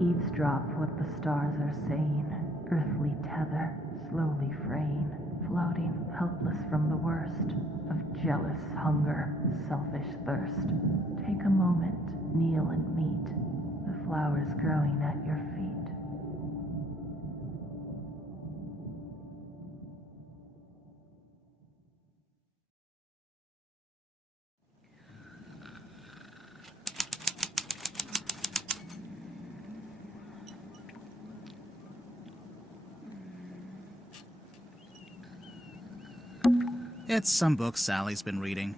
Eavesdrop what the stars are saying, earthly tether, slowly fraying, floating helpless from the worst of jealous hunger, selfish thirst. Take a moment, kneel and meet the flowers growing at your feet. It's some book Sally's been reading.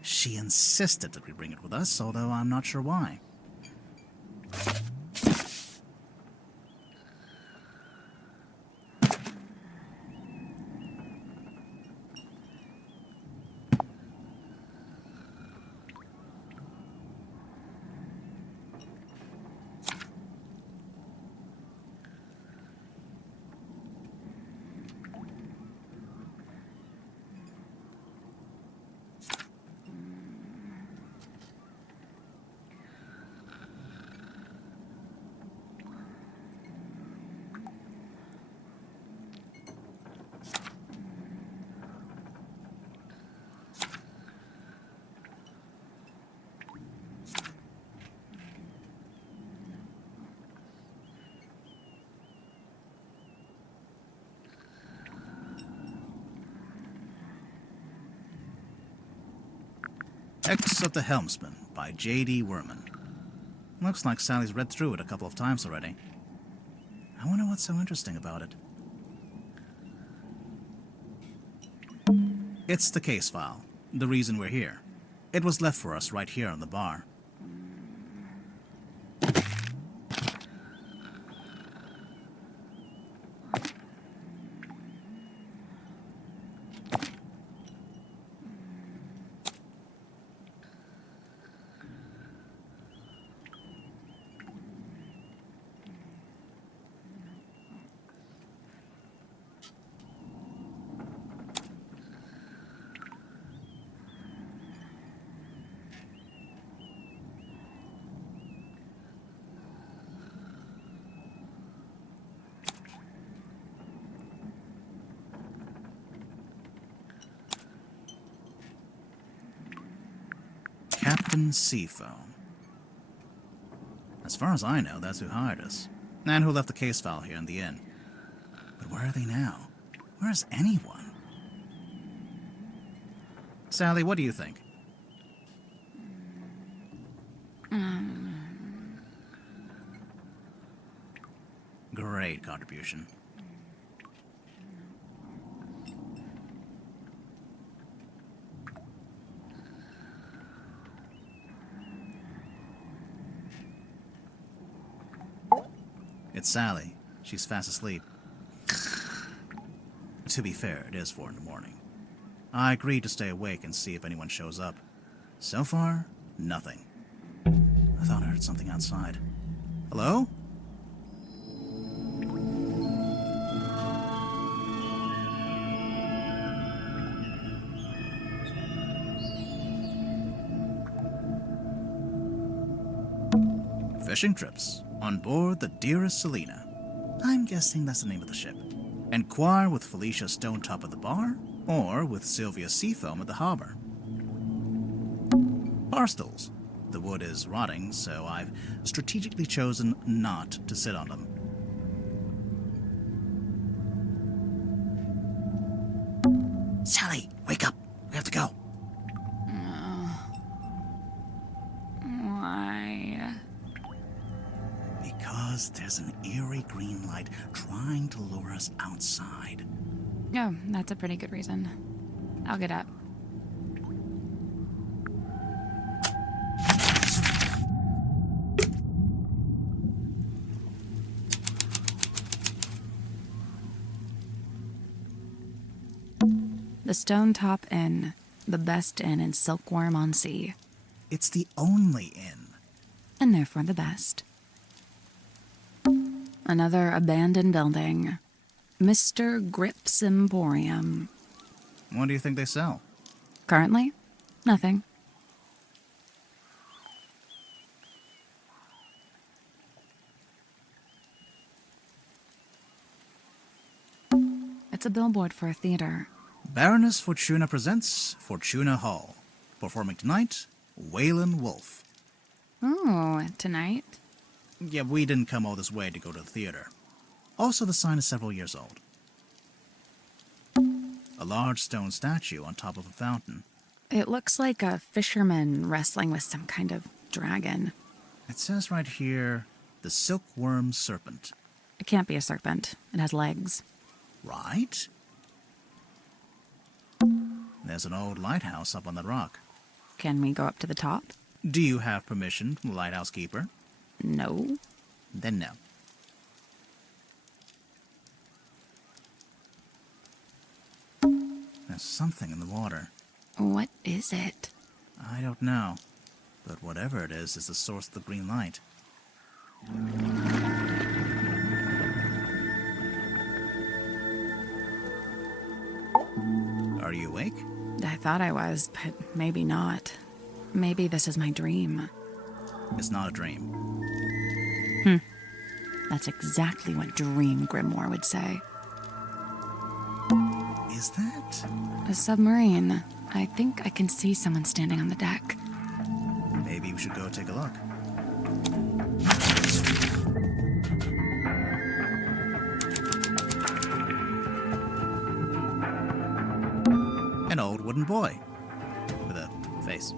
She insisted that we bring it with us, although I'm not sure why. X of the Helmsman by J.D. Werman. Looks like Sally's read through it a couple of times already. I wonder what's so interesting about it. It's the case file, the reason we're here. It was left for us right here on the bar. Captain Seafoam. As far as I know, that's who hired us, and who left the case file here in the inn. But where are they now? Where is anyone? Sally, what do you think? Great contribution. It's Sally. She's fast asleep. To be fair, it is 4 in the morning. I agreed to stay awake and see if anyone shows up. So far, nothing. I thought I heard something outside. Hello? Fishing trips on board the Dearest Selena. I'm guessing that's the name of the ship. Enquire with Felicia Stonetop at the bar, or with Sylvia Seafoam at the harbor. Barstools. The wood is rotting, so I've strategically chosen not to sit on them. Sally, wake up! We have to go! Why? Because there's an eerie green light trying to lure us outside. Oh, that's a pretty good reason. I'll get up. The Stonetop Inn, the best inn in Silkworm-on-Sea. It's the only inn. And therefore the best. Another abandoned building. Mr. Grip's Emporium. What do you think they sell? Currently, nothing. It's a billboard for a theater. Baroness Fortuna presents Fortuna Hall. Performing tonight, Waylon Wolf. Oh, tonight? Yeah, we didn't come all this way to go to the theater. Also, the sign is several years old. A large stone statue on top of a fountain. It looks like a fisherman wrestling with some kind of dragon. It says right here, the silkworm serpent. It can't be a serpent. It has legs. Right? There's an old lighthouse up on the rock. Can we go up to the top? Do you have permission from the lighthouse keeper? No. Then no. There's something in the water. What is it? I don't know. But whatever it is the source of the green light. Are you awake? I thought I was, but maybe not. Maybe this is my dream. It's not a dream. That's exactly what Dream Grimoire would say. Is that? A submarine. I think I can see someone standing on the deck. Maybe we should go take a look. An old wooden boy with a face.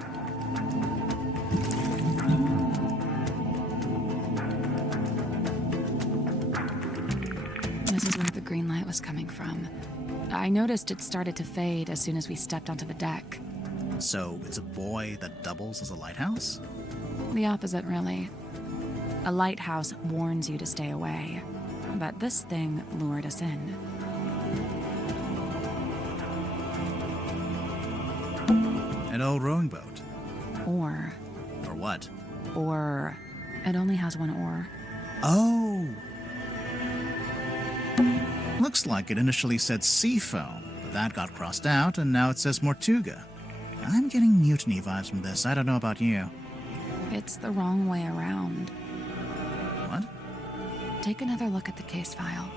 This is where the green light was coming from. I noticed it started to fade as soon as we stepped onto the deck. So it's a boy that doubles as a lighthouse? The opposite, really. A lighthouse warns you to stay away, but this thing lured us in. An old rowing boat. Or what? It only has one oar. Oh! Looks like it initially said Seafoam, but that got crossed out, and now it says Mortuga. I'm getting mutiny vibes from this. I don't know about you. It's the wrong way around. What? Take another look at the case file.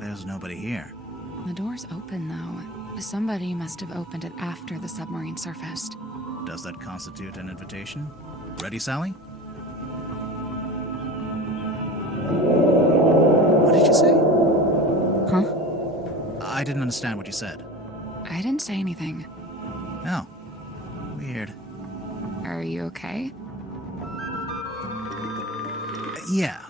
There's nobody here. The door's open, though. Somebody must have opened it after the submarine surfaced. Does that constitute an invitation? Ready, Sally? What did you say? Huh? I didn't understand what you said. I didn't say anything. Oh. Weird. Are you okay? Yeah.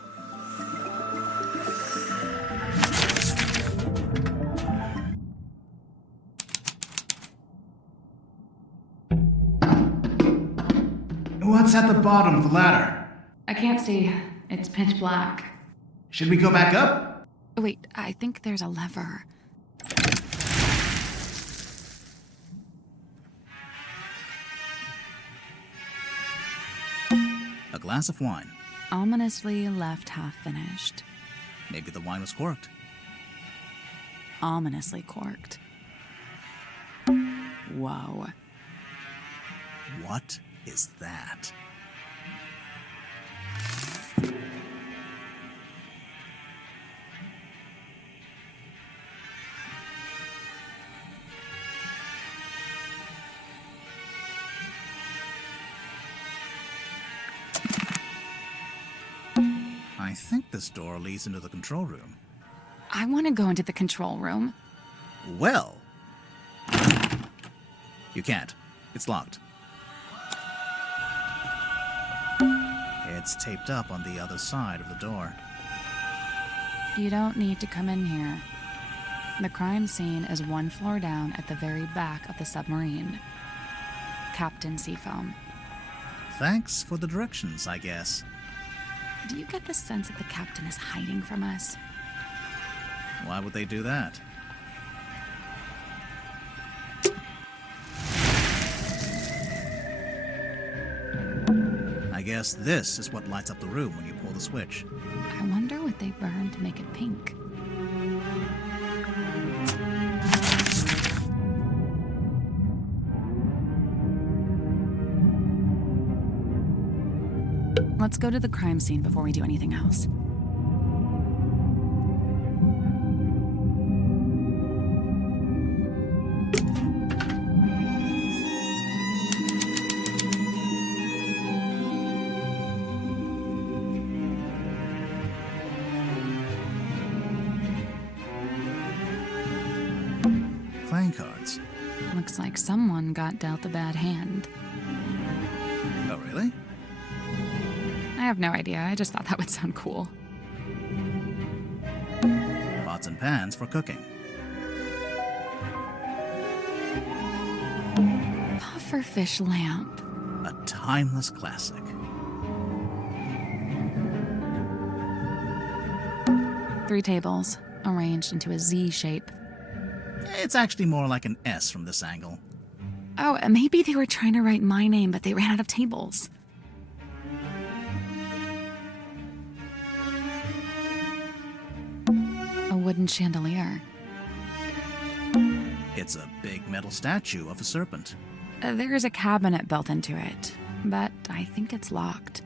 What's at the bottom of the ladder? I can't see. It's pitch black. Should we go back up? Wait, I think there's a lever. A glass of wine. Ominously left half finished. Maybe the wine was corked. Ominously corked. Whoa. What is that? I think this door leads into the control room. I want to go into the control room. Well, you can't. It's locked. It's taped up on the other side of the door. You don't need to come in here. The crime scene is one floor down at the very back of the submarine. Captain Seafoam. Thanks for the directions, I guess. Do you get the sense that the captain is hiding from us? Why would they do that? I guess this is what lights up the room when you pull the switch. I wonder what they burned to make it pink. Let's go to the crime scene before we do anything else. Playing cards. Looks like someone got dealt a bad hand. Oh, really? I have no idea, I just thought that would sound cool. Pots and pans for cooking. Pufferfish lamp. A timeless classic. Three tables, arranged into a Z shape. It's actually more like an S from this angle. Oh, maybe they were trying to write my name, but they ran out of tables. A wooden chandelier. It's a big metal statue of a serpent. There's a cabinet built into it, but I think it's locked.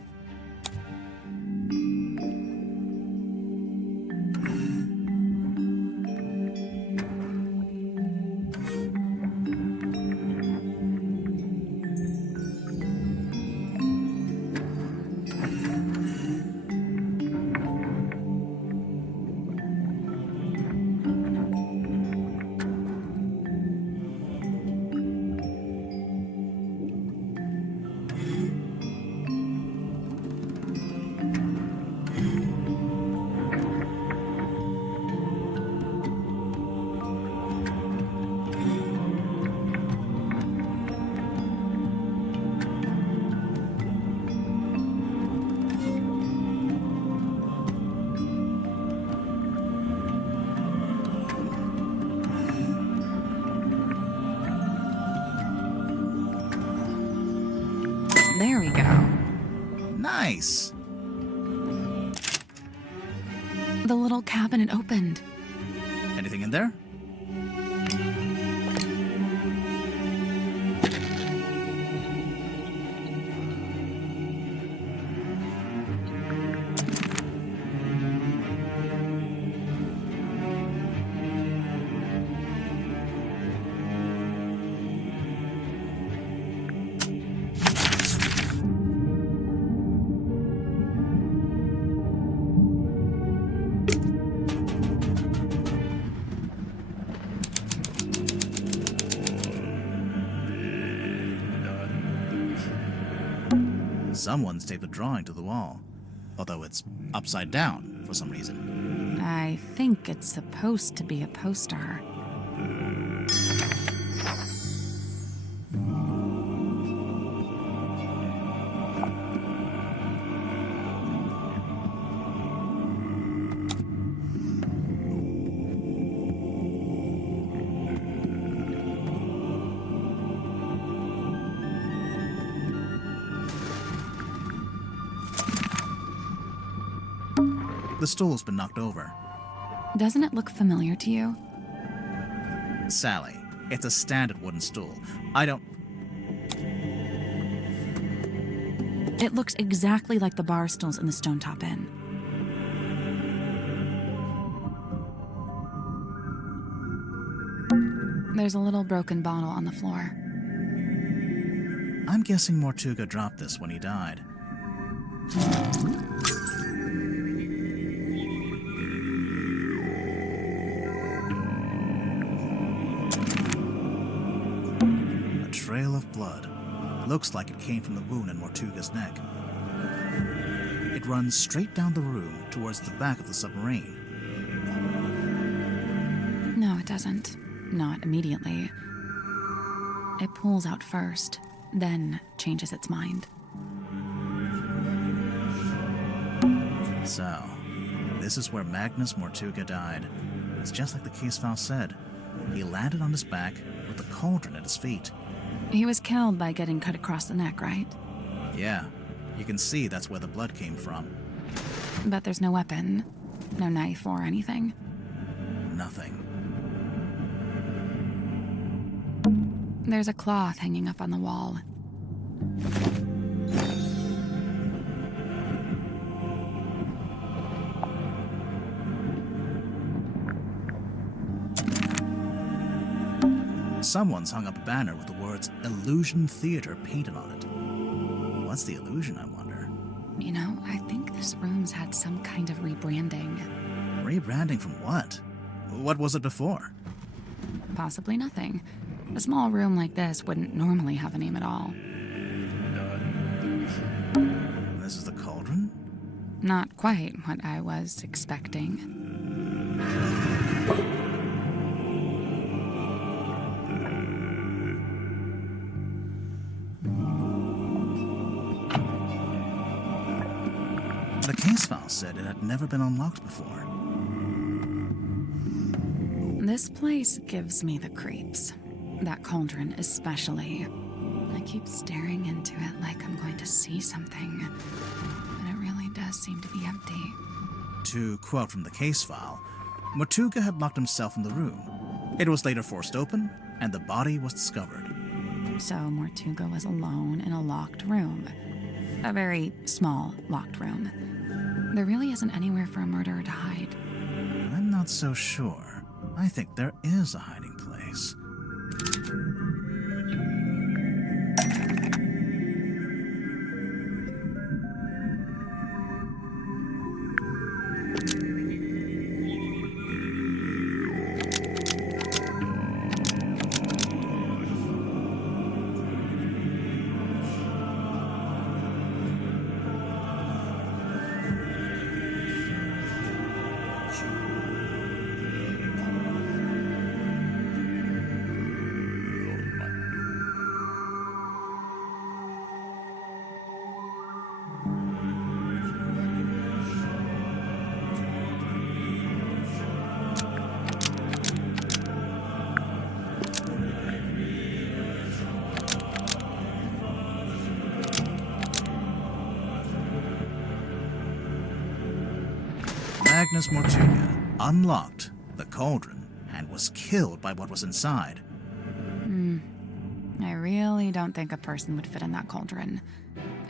There we go. Nice! The little cabinet opened. Anything in there? Someone's taped a drawing to the wall, although it's upside down for some reason. I think it's supposed to be a poster. The stool's been knocked over. Doesn't it look familiar to you? Sally, it's a standard wooden stool. I don't... It looks exactly like the bar stools in the Stone Top Inn. There's a little broken bottle on the floor. I'm guessing Mortuga dropped this when he died. A trail of blood. Looks like it came from the wound in Mortuga's neck. It runs straight down the room towards the back of the submarine. No, it doesn't. Not immediately. It pulls out first, then changes its mind. So, this is where Magnus Mortuga died. It's just like the case file said. He landed on his back with a cauldron at his feet. He was killed by getting cut across the neck, right? Yeah, you can see that's where the blood came from. But there's no weapon, no knife or anything. Nothing. There's a cloth hanging up on the wall. someone's hung up a banner with the words Illusion Theater painted on it. What's the illusion, I wonder? You know, I think this room's had some kind of rebranding. Rebranding from what? What was it before? Possibly nothing. A small room like this wouldn't normally have a name at all. This is the cauldron? Not quite what I was expecting. The case file said it had never been unlocked before. This place gives me the creeps. That cauldron especially. I keep staring into it like I'm going to see something, but it really does seem to be empty. To quote from the case file, Mortuga had locked himself in the room. It was later forced open, and the body was discovered. So Mortuga was alone in a locked room. A very small locked room. There really isn't anywhere for a murderer to hide. I'm not so sure. I think there is a hiding place. Magnus Mortuga unlocked the cauldron and was killed by what was inside. I really don't think a person would fit in that cauldron.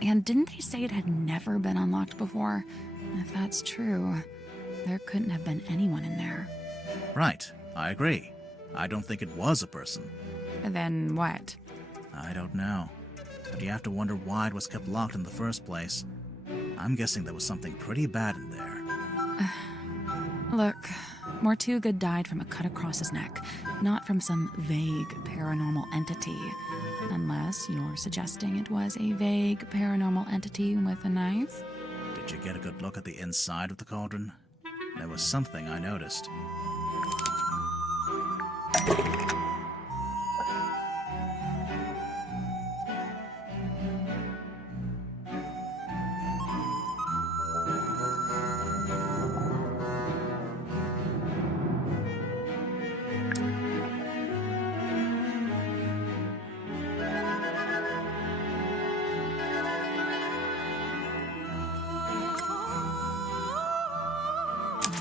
And didn't they say it had never been unlocked before? If that's true, there couldn't have been anyone in there. Right, I agree. I don't think it was a person. Then what? I don't know. But you have to wonder why it was kept locked in the first place. I'm guessing there was something pretty bad in there. Look, Mortuga died from a cut across his neck, not from some vague paranormal entity. Unless you're suggesting it was a vague paranormal entity with a knife? Did you get a good look at the inside of the cauldron? There was something I noticed.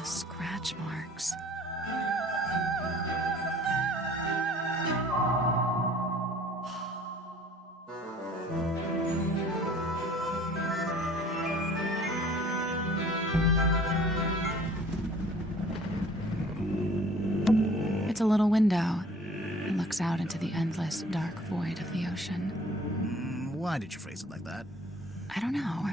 Scratch marks. It's a little window. It looks out into the endless, dark void of the ocean. Why did you phrase it like that? I don't know.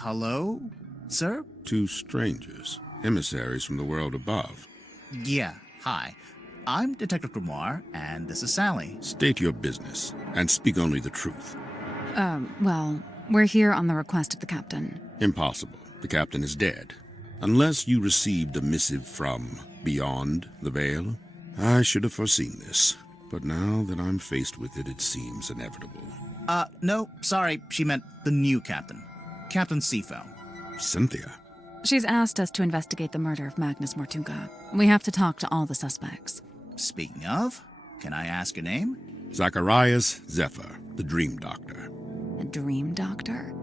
Hello, sir? Two strangers, emissaries from the world above. Yeah, hi. I'm Detective Grimoire, and this is Sally. State your business, and speak only the truth. Well, we're here on the request of the captain. Impossible. The captain is dead. Unless you received a missive from beyond the veil. I should have foreseen this, but now that I'm faced with it, it seems inevitable. No, sorry, she meant the new captain. Captain Seafoam. Cynthia? She's asked us to investigate the murder of Magnus Mortuga. We have to talk to all the suspects. Speaking of, can I ask your name? Zacharias Zephyr, the Dream Doctor. A dream doctor?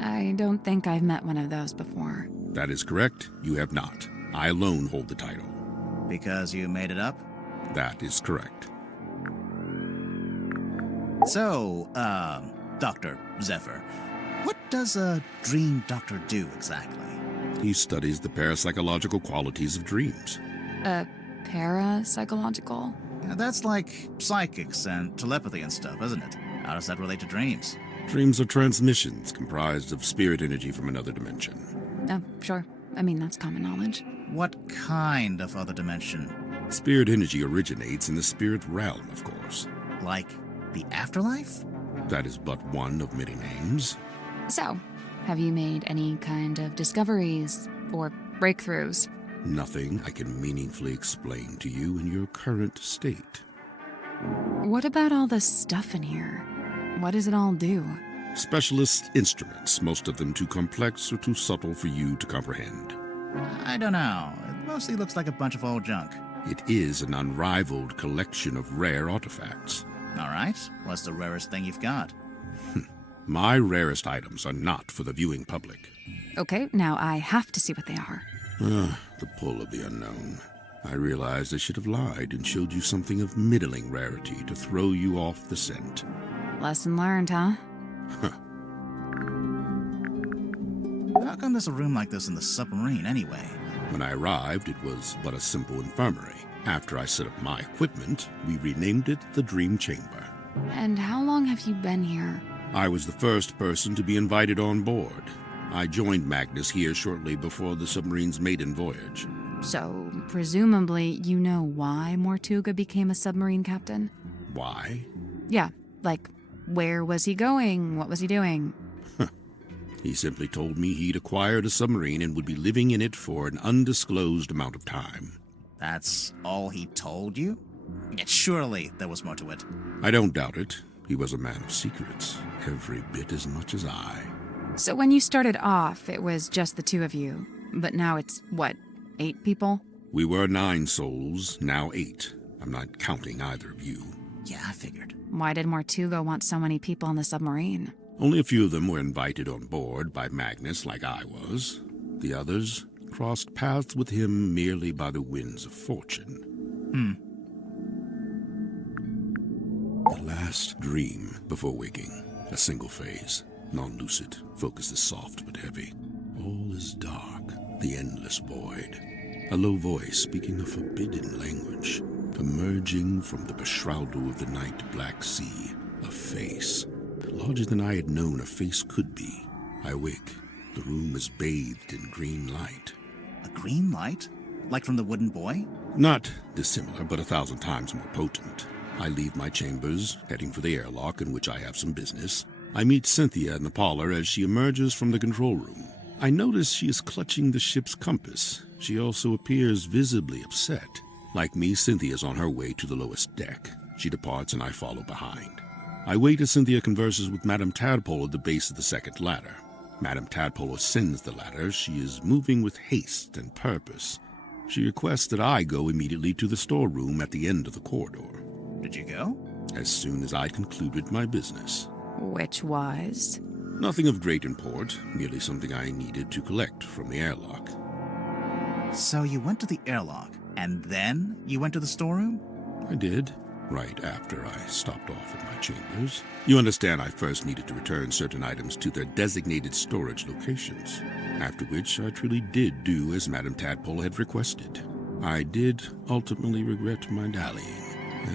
I don't think I've met one of those before. That is correct. You have not. I alone hold the title. Because you made it up? That is correct. So, Dr. Zephyr, what does a dream doctor do exactly? He studies the parapsychological qualities of dreams. Parapsychological? Yeah, that's like psychics and telepathy and stuff, isn't it? How does that relate to dreams? Dreams are transmissions comprised of spirit energy from another dimension. Oh, sure. I mean, that's common knowledge. What kind of other dimension? Spirit energy originates in the spirit realm, of course. Like the afterlife? That is but one of many names. So, have you made any kind of discoveries or breakthroughs? Nothing I can meaningfully explain to you in your current state. What about all this stuff in here? What does it all do? Specialist instruments, most of them too complex or too subtle for you to comprehend. I don't know. It mostly looks like a bunch of old junk. It is an unrivaled collection of rare artifacts. All right. What's the rarest thing you've got? My rarest items are not for the viewing public. Okay, now I have to see what they are. The pull of the unknown. I realized I should have lied and showed you something of middling rarity to throw you off the scent. Lesson learned, huh? How come there's a room like this in the submarine anyway? When I arrived, it was but a simple infirmary. After I set up my equipment, we renamed it the Dream Chamber. And how long have you been here? I was the first person to be invited on board. I joined Magnus here shortly before the submarine's maiden voyage. So, presumably, you know why Mortuga became a submarine captain? Why? Yeah, like, where was he going? What was he doing? He simply told me he'd acquired a submarine and would be living in it for an undisclosed amount of time. That's all he told you? Yet surely there was more to it. I don't doubt it. He was a man of secrets, every bit as much as I. So when you started off, it was just the two of you. But now it's, what, 8 people? We were 9 souls, now 8. I'm not counting either of you. Yeah, I figured. Why did Mortuga want so many people on the submarine? Only a few of them were invited on board by Magnus like I was. The others crossed paths with him merely by the winds of fortune. The last dream before waking. A single phase. Non-lucid. Focus is soft but heavy. All is dark. The endless void. A low voice speaking a forbidden language. Emerging from the beshroudal of the night black sea. A face. Larger than I had known a face could be. I wake. The room is bathed in green light. A green light? Like from the wooden boy? Not dissimilar, but 1,000 times more potent. I leave my chambers, heading for the airlock in which I have some business. I meet Cynthia in the parlor as she emerges from the control room. I notice she is clutching the ship's compass. She also appears visibly upset. Like me, Cynthia is on her way to the lowest deck. She departs and I follow behind. I wait as Cynthia converses with Madame Tadpole at the base of the second ladder. Madame Tadpole ascends the ladder. She is moving with haste and purpose. She requests that I go immediately to the storeroom at the end of the corridor. Did you go? As soon as I concluded my business. Which was? Nothing of great import, merely something I needed to collect from the airlock. So you went to the airlock, and then you went to the storeroom? I did, right after I stopped off at my chambers. You understand I first needed to return certain items to their designated storage locations, after which I truly did do as Madame Tadpole had requested. I did ultimately regret my dallying.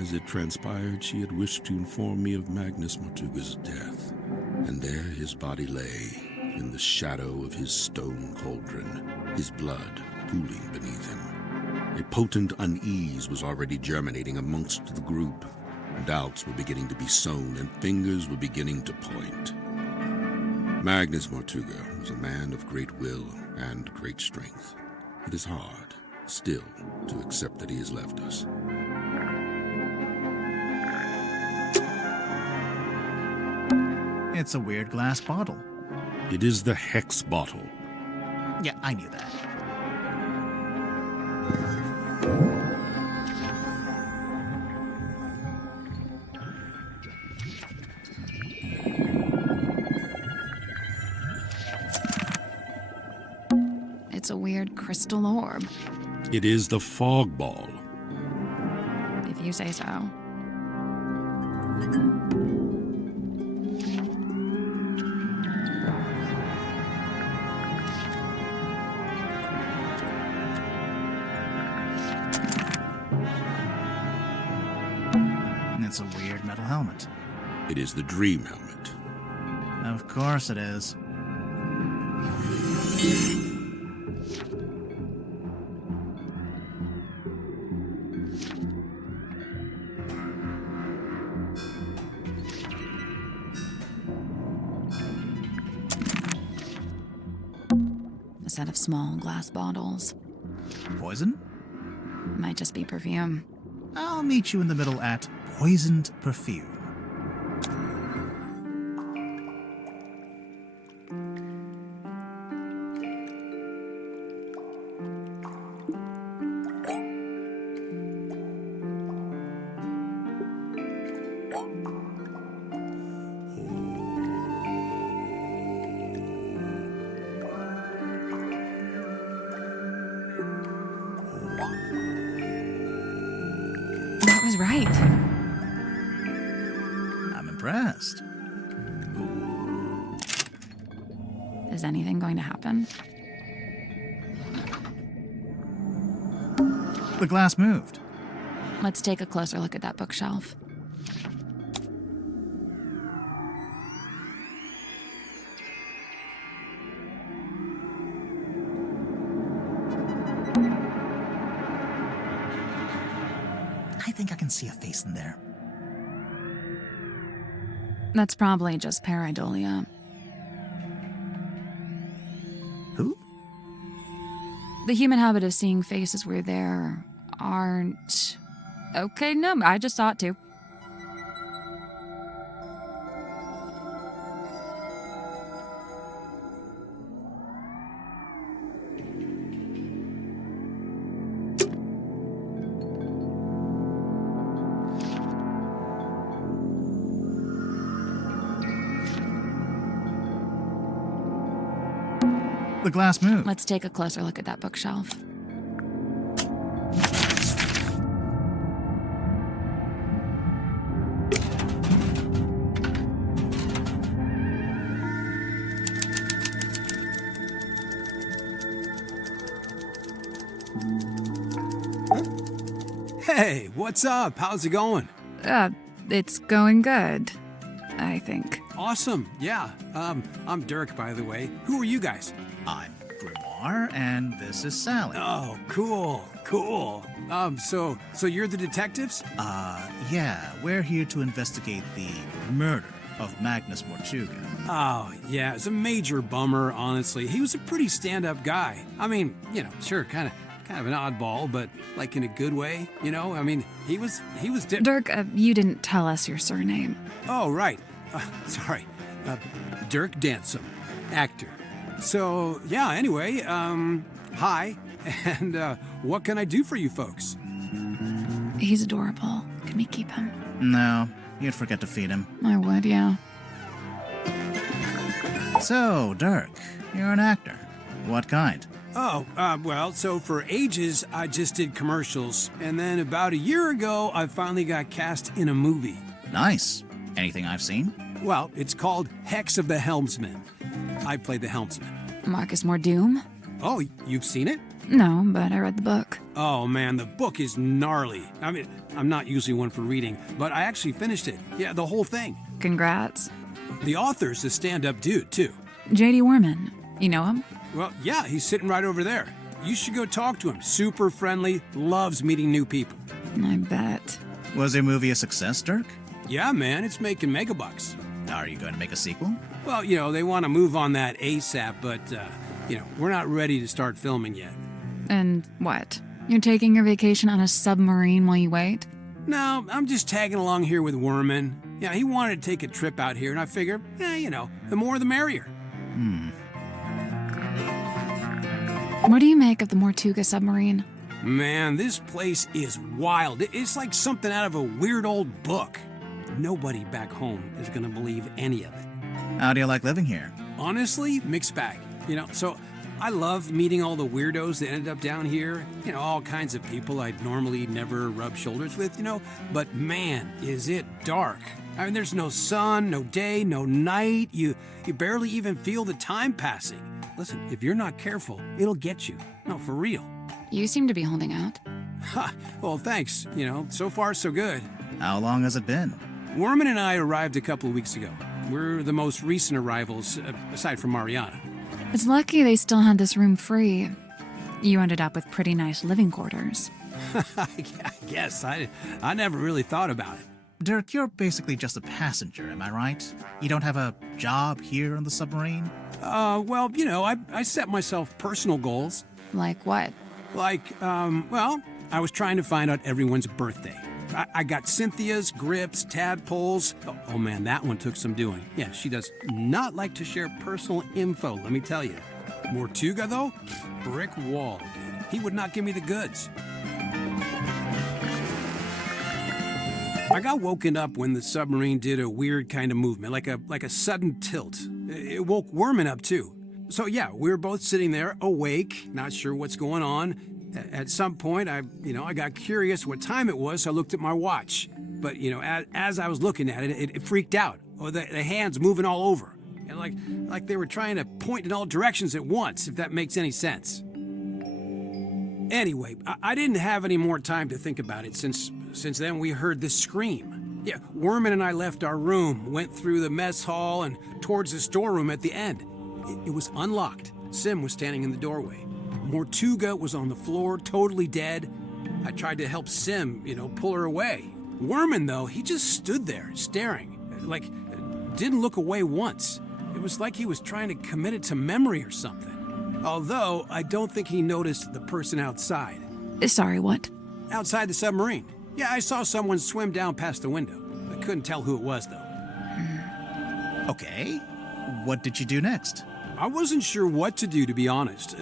As it transpired, she had wished to inform me of Magnus Mortuga's death, and there his body lay, in the shadow of his stone cauldron, his blood pooling beneath him. A potent unease was already germinating amongst the group. Doubts were beginning to be sown, and fingers were beginning to point. Magnus Mortuga was a man of great will and great strength. It is hard, still, to accept that he has left us. It's a weird glass bottle. It is the hex bottle. Yeah, I knew that. it's a weird crystal orb. It is the fog ball. If you say so. It's a weird metal helmet. It is the dream helmet. Of course it is. A set of small glass bottles. Poison? Might just be perfume. I'll meet you in the middle at poisoned perfume. That was right. I'm impressed. Is anything going to happen? The glass moved. Let's take a closer look at that bookshelf. I think I can see a face in there. That's probably just pareidolia. Who? The human habit of seeing faces where there aren't... Okay, no, I just saw it too. The glass moved. Let's take a closer look at that bookshelf. Hey, what's up? How's it going? It's going good, I think. Awesome. Yeah. I'm Dirk, by the way. Who are you guys? I'm Grimoire, and this is Sally. Oh, cool. So you're the detectives? Yeah, we're here to investigate the murder of Magnus Mortuga. Oh, yeah. It's a major bummer, honestly. He was a pretty stand-up guy. I mean, sure, kind of an oddball, but like in a good way, I mean, he was Dirk, you didn't tell us your surname. Oh, right. Sorry. Dirk Dansom, actor. So, yeah, anyway, hi, and what can I do for you folks? He's adorable. Can we keep him? No, you'd forget to feed him. I would, yeah. So, Dirk, you're an actor. What kind? Oh, well, so for ages, I just did commercials, and then about a year ago, I finally got cast in a movie. Nice. Anything I've seen? Well, it's called Hex of the Helmsman. I played the helmsman. Marcus Mordoom? Oh, you've seen it? No, but I read the book. Oh, man, the book is gnarly. I mean, I'm not usually one for reading, but I actually finished it. Yeah, the whole thing. Congrats. The author's a stand-up dude, too. J.D. Worman. You know him? Well, yeah, he's sitting right over there. You should go talk to him. Super friendly, loves meeting new people. I bet. Was your movie a success, Dirk? Yeah, man, it's making megabucks. Are you going to make a sequel? Well, they want to move on that ASAP, but, we're not ready to start filming yet. And what? You're taking your vacation on a submarine while you wait? No, I'm just tagging along here with Worman. Yeah, he wanted to take a trip out here, and I figure, the more the merrier. What do you make of the Mortuga submarine? Man, this place is wild. It's like something out of a weird old book. Nobody back home is gonna believe any of it. How do you like living here? Honestly, mixed bag. So I love meeting all the weirdos that ended up down here. All kinds of people I'd normally never rub shoulders with, But man, is it dark. I mean, there's no sun, no day, no night. You barely even feel the time passing. Listen, if you're not careful, it'll get you. No, for real. You seem to be holding out. Ha, well, thanks. So far so good. How long has it been? Worman and I arrived a couple of weeks ago. We're the most recent arrivals, aside from Mariana. It's lucky they still had this room free. You ended up with pretty nice living quarters. I guess. I never really thought about it. Dirk, you're basically just a passenger, am I right? You don't have a job here on the submarine? Well, I set myself personal goals. Like what? I was trying to find out everyone's birthday. I got Cynthia's, Grip's, Tadpole's. Oh man, that one took some doing. Yeah, she does not like to share personal info, let me tell you. Mortuga, though? Brick wall, dude. He would not give me the goods. I got woken up when the submarine did a weird kind of movement, like a sudden tilt. It woke Worman up, too. So yeah, we were both sitting there, awake, not sure what's going on. At some point, I got curious what time it was, so I looked at my watch. But, as I was looking at it, it freaked out. Oh, the hands moving all over. And like they were trying to point in all directions at once, if that makes any sense. Anyway, I didn't have any more time to think about it since then we heard the scream. Yeah, Worman and I left our room, went through the mess hall and towards the storeroom at the end. It was unlocked. Sim was standing in the doorway. Mortuga was on the floor, totally dead. I tried to help Sim, pull her away. Worman, though, he just stood there, staring. Didn't look away once. It was like he was trying to commit it to memory or something. Although, I don't think he noticed the person outside. Sorry, what? Outside the submarine. Yeah, I saw someone swim down past the window. I couldn't tell who it was, though. Okay. What did you do next? I wasn't sure what to do, to be honest.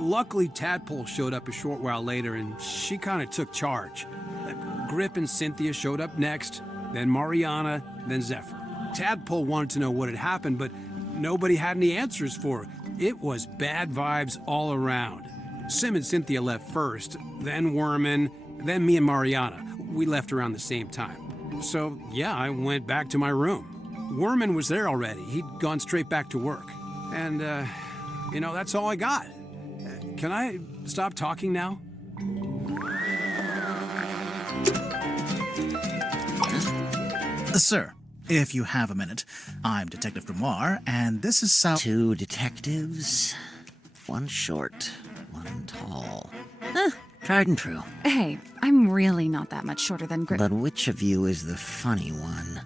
Luckily, Tadpole showed up a short while later, and she kind of took charge. Grip and Cynthia showed up next, then Mariana, then Zephyr. Tadpole wanted to know what had happened, but nobody had any answers for her. It was bad vibes all around. Sim and Cynthia left first, then Worman, then me and Mariana. We left around the same time. So, yeah, I went back to my room. Worman was there already. He'd gone straight back to work. And, that's all I got. Can I stop talking now? Sir, if you have a minute, I'm Detective Grimoire, and this is Sal... Two detectives, one short, one tall. Tried and true. Hey, I'm really not that much shorter than But which of you is the funny one?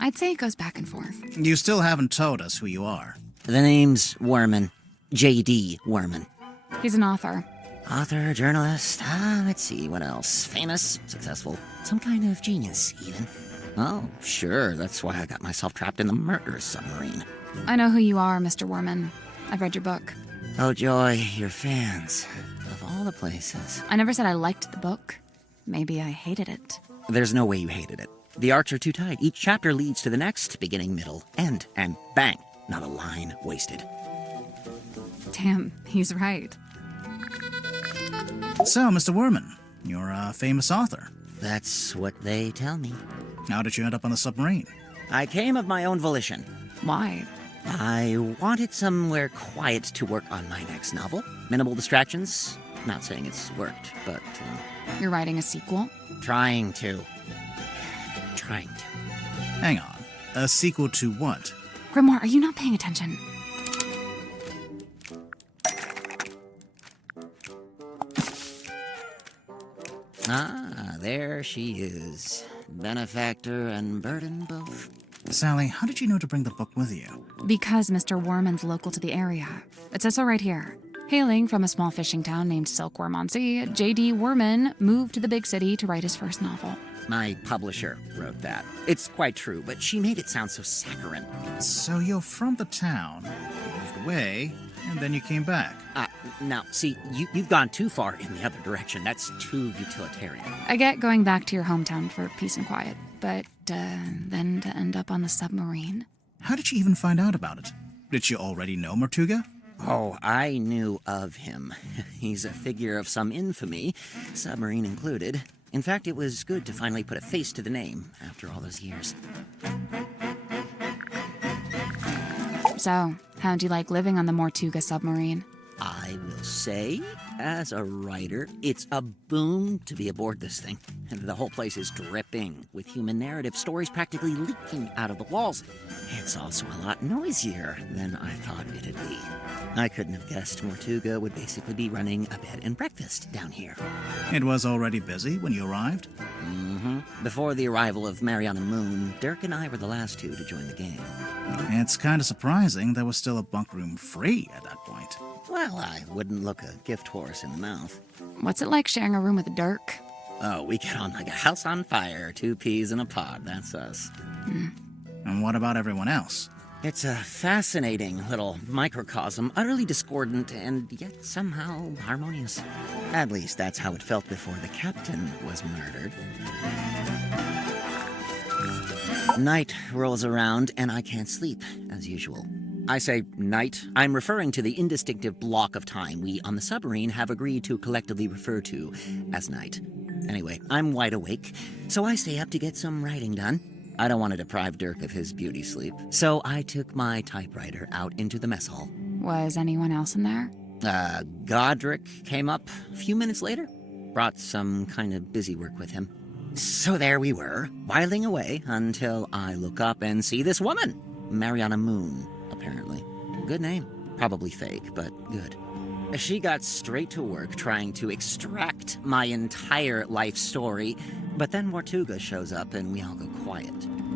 I'd say it goes back and forth. You still haven't told us who you are. The name's Worman. J.D. Worman. He's an author. Author, journalist, let's see, what else? Famous, successful, some kind of genius, even. Oh, sure, that's why I got myself trapped in the murder submarine. I know who you are, Mr. Worman. I've read your book. Oh, joy, your fans. Of all the places. I never said I liked the book. Maybe I hated it. There's no way you hated it. The arcs are too tight. Each chapter leads to the next, beginning, middle, end, and bang, not a line wasted. Damn, he's right. So, Mr. Worman, you're a famous author. That's what they tell me. How did you end up on the submarine? I came of my own volition. Why? I wanted somewhere quiet to work on my next novel. Minimal distractions. Not saying it's worked, but... You're writing a sequel? Trying to. Hang on. A sequel to what? Grimoire, are you not paying attention? Ah, there she is. Benefactor and burden both. Sally, how did you know to bring the book with you? Because Mr. Worman's local to the area. It says so right here. Hailing from a small fishing town named Silkworm on Sea, J.D. Worman moved to the big city to write his first novel. My publisher wrote that. It's quite true, but she made it sound so saccharine. So you're from the town, you moved away, and then you came back. Now, see, you've gone too far in the other direction. That's too utilitarian. I get going back to your hometown for peace and quiet, but then to end up on the submarine. How did you even find out about it? Did you already know Mortuga? Oh, I knew of him. He's a figure of some infamy, submarine included. In fact, it was good to finally put a face to the name after all those years. So, how'd you like living on the Mortuga submarine? I will say, as a writer, it's a boon to be aboard this thing. The whole place is dripping with human narrative, stories practically leaking out of the walls. It's also a lot noisier than I thought it'd be. I couldn't have guessed Mortuga would basically be running a bed and breakfast down here. It was already busy when you arrived? Before the arrival of Mariana Moon, Dirk and I were the last two to join the game. It's kind of surprising there was still a bunk room free at that point. Well, I wouldn't look a gift horse in the mouth. What's it like sharing a room with Dirk? Oh, we get on like a house on fire, 2 peas in a pod, that's us. And what about everyone else? It's a fascinating little microcosm, utterly discordant and yet somehow harmonious. At least that's how it felt before the captain was murdered. Night rolls around and I can't sleep, as usual. I say night. I'm referring to the indistinctive block of time we on the submarine have agreed to collectively refer to as night. Anyway, I'm wide awake, so I stay up to get some writing done. I don't want to deprive Dirk of his beauty sleep, so I took my typewriter out into the mess hall. Was anyone else in there? Godric came up a few minutes later, brought some kind of busy work with him. So there we were, whiling away until I look up and see this woman, Mariana Moon, apparently. Good name. Probably fake, but good. She got straight to work trying to extract my entire life story, but then Mortuga shows up and we all go quiet.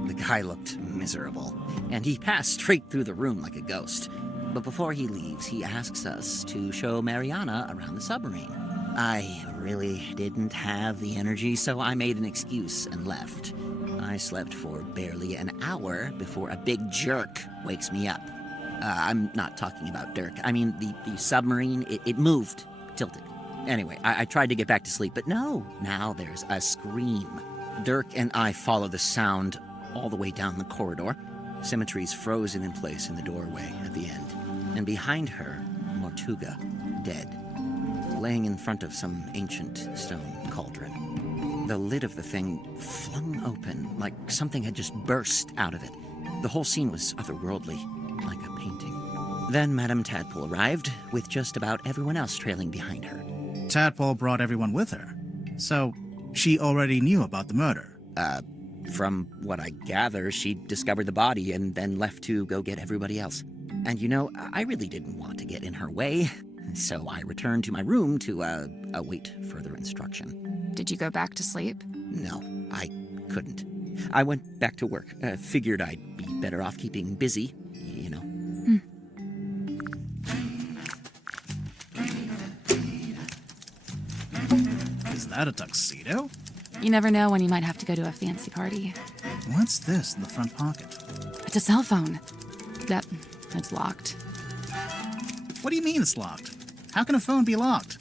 The guy looked miserable, and he passed straight through the room like a ghost. But before he leaves, he asks us to show Mariana around the submarine. I really didn't have the energy, so I made an excuse and left. I slept for barely an hour before a big jerk wakes me up. I'm not talking about Dirk. I mean, the submarine, it moved, tilted. Anyway, I tried to get back to sleep, but no. Now there's a scream. Dirk and I follow the sound all the way down the corridor. Symmetry's frozen in place in the doorway at the end. And behind her, Mortuga, dead, laying in front of some ancient stone cauldron. The lid of the thing flung open, like something had just burst out of it. The whole scene was otherworldly, like a painting. Then Madame Tadpole arrived, with just about everyone else trailing behind her. Tadpole brought everyone with her. So, she already knew about the murder. From what I gather, she discovered the body and then left to go get everybody else. And you know, I really didn't want to get in her way, so I returned to my room to await further instruction. Did you go back to sleep? No, I couldn't. I went back to work. Figured I'd be better off keeping busy, you know. Is that a tuxedo? You never know when you might have to go to a fancy party. What's this in the front pocket? It's a cell phone. It's locked. What do you mean it's locked? How can a phone be locked?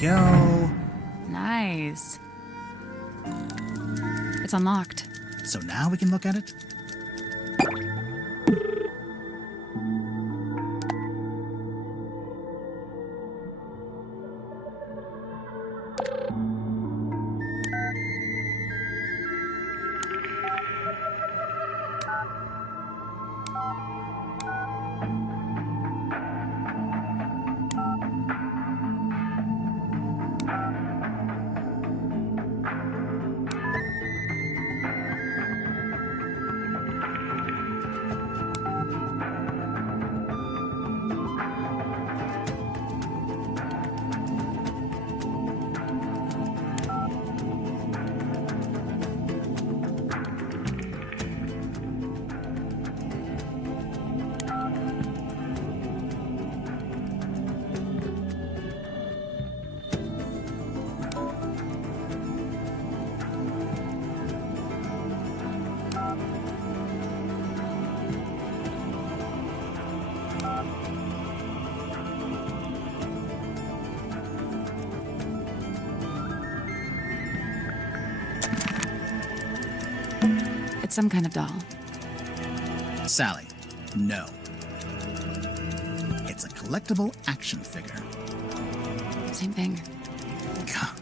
Go. Nice. It's unlocked. So now we can look at it? some kind of doll. Sally, no. It's a collectible action figure. Same thing. Gah.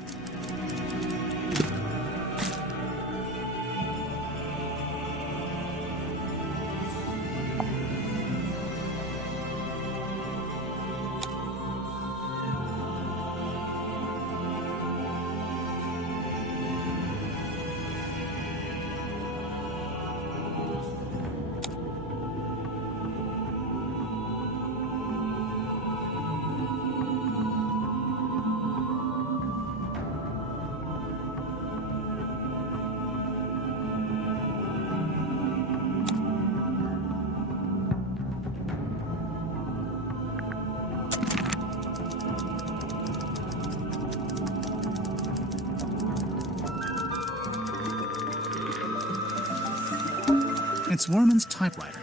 It's Worman's typewriter.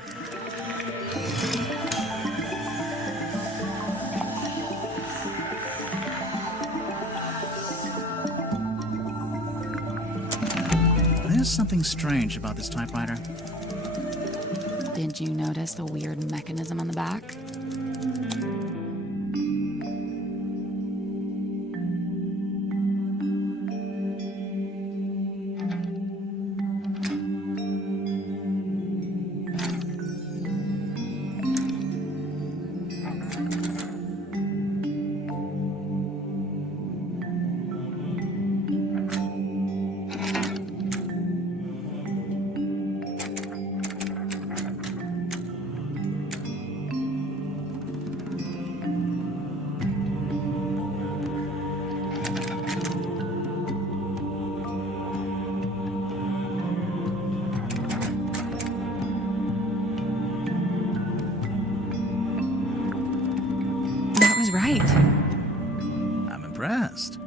There's something strange about this typewriter. Did you notice the weird mechanism on the back? That was right. I'm impressed.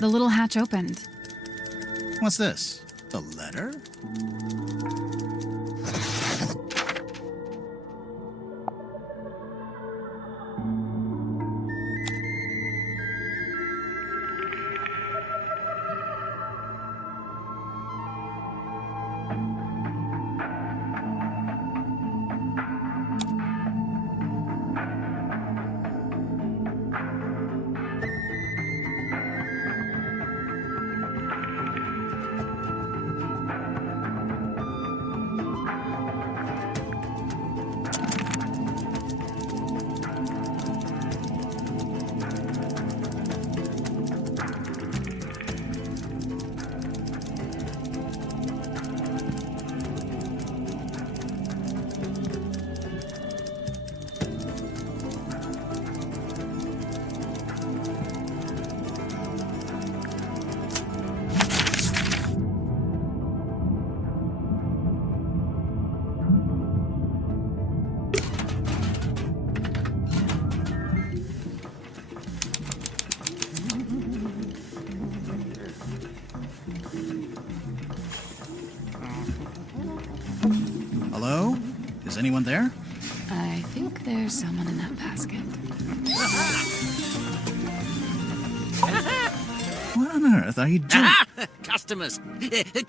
The little hatch opened. What's this? A letter? Hello? Is anyone there? I think there's someone in that basket. What on earth are you doing? Customers,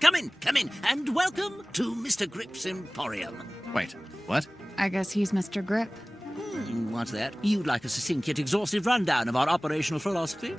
come in, and welcome to Mr. Grip's Emporium. Wait, what? I guess he's Mr. Grip. What's that? You'd like a succinct yet exhaustive rundown of our operational philosophy?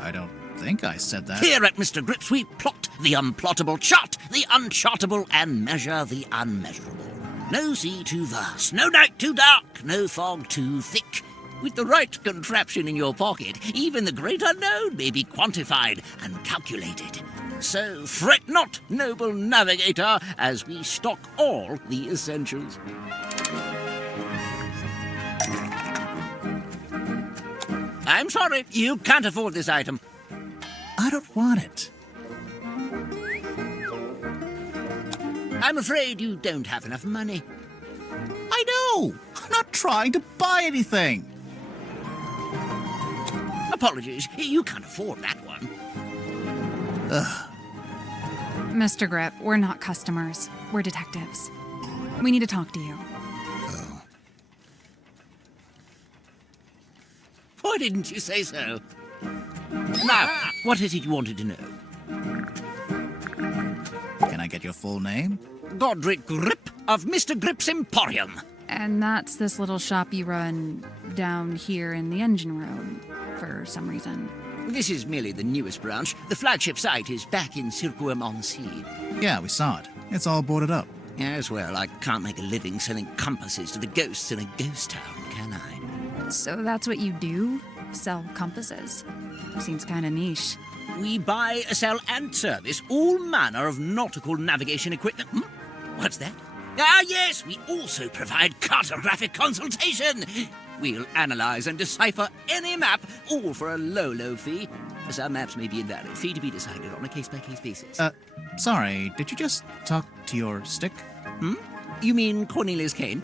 I don't think I said that. Here at Mr. Grip's, we plot the unplottable, chart the unchartable, and measure the unmeasurable. No sea too vast, no night too dark, no fog too thick. With the right contraption in your pocket, even the great unknown may be quantified and calculated. So fret not, noble navigator, as we stock all the essentials. I'm sorry, you can't afford this item. I don't want it. I'm afraid you don't have enough money. I know! I'm not trying to buy anything! Apologies, you can't afford that one. Mr. Grip, we're not customers. We're detectives. We need to talk to you. Why didn't you say so? Now, what is it you wanted to know? Can I get your full name? Godric Grip of Mr. Grip's Emporium. And that's this little shop you run down here in the engine room, for some reason. This is merely the newest branch. The flagship site is back in Circuum-on-Sea. Yeah, we saw it. It's all boarded up. As well, I can't make a living selling compasses to the ghosts in a ghost town, can I? So that's what you do? Sell compasses? Seems kind of niche. We buy, sell, and service all manner of nautical navigation equipment. What's that? Ah, yes, we also provide cartographic consultation. We'll analyze and decipher any map, all for a low, low fee. Some maps may be invalid, fee to be decided on a case-by-case basis. Sorry, did you just talk to your stick? You mean Cornelius Kane?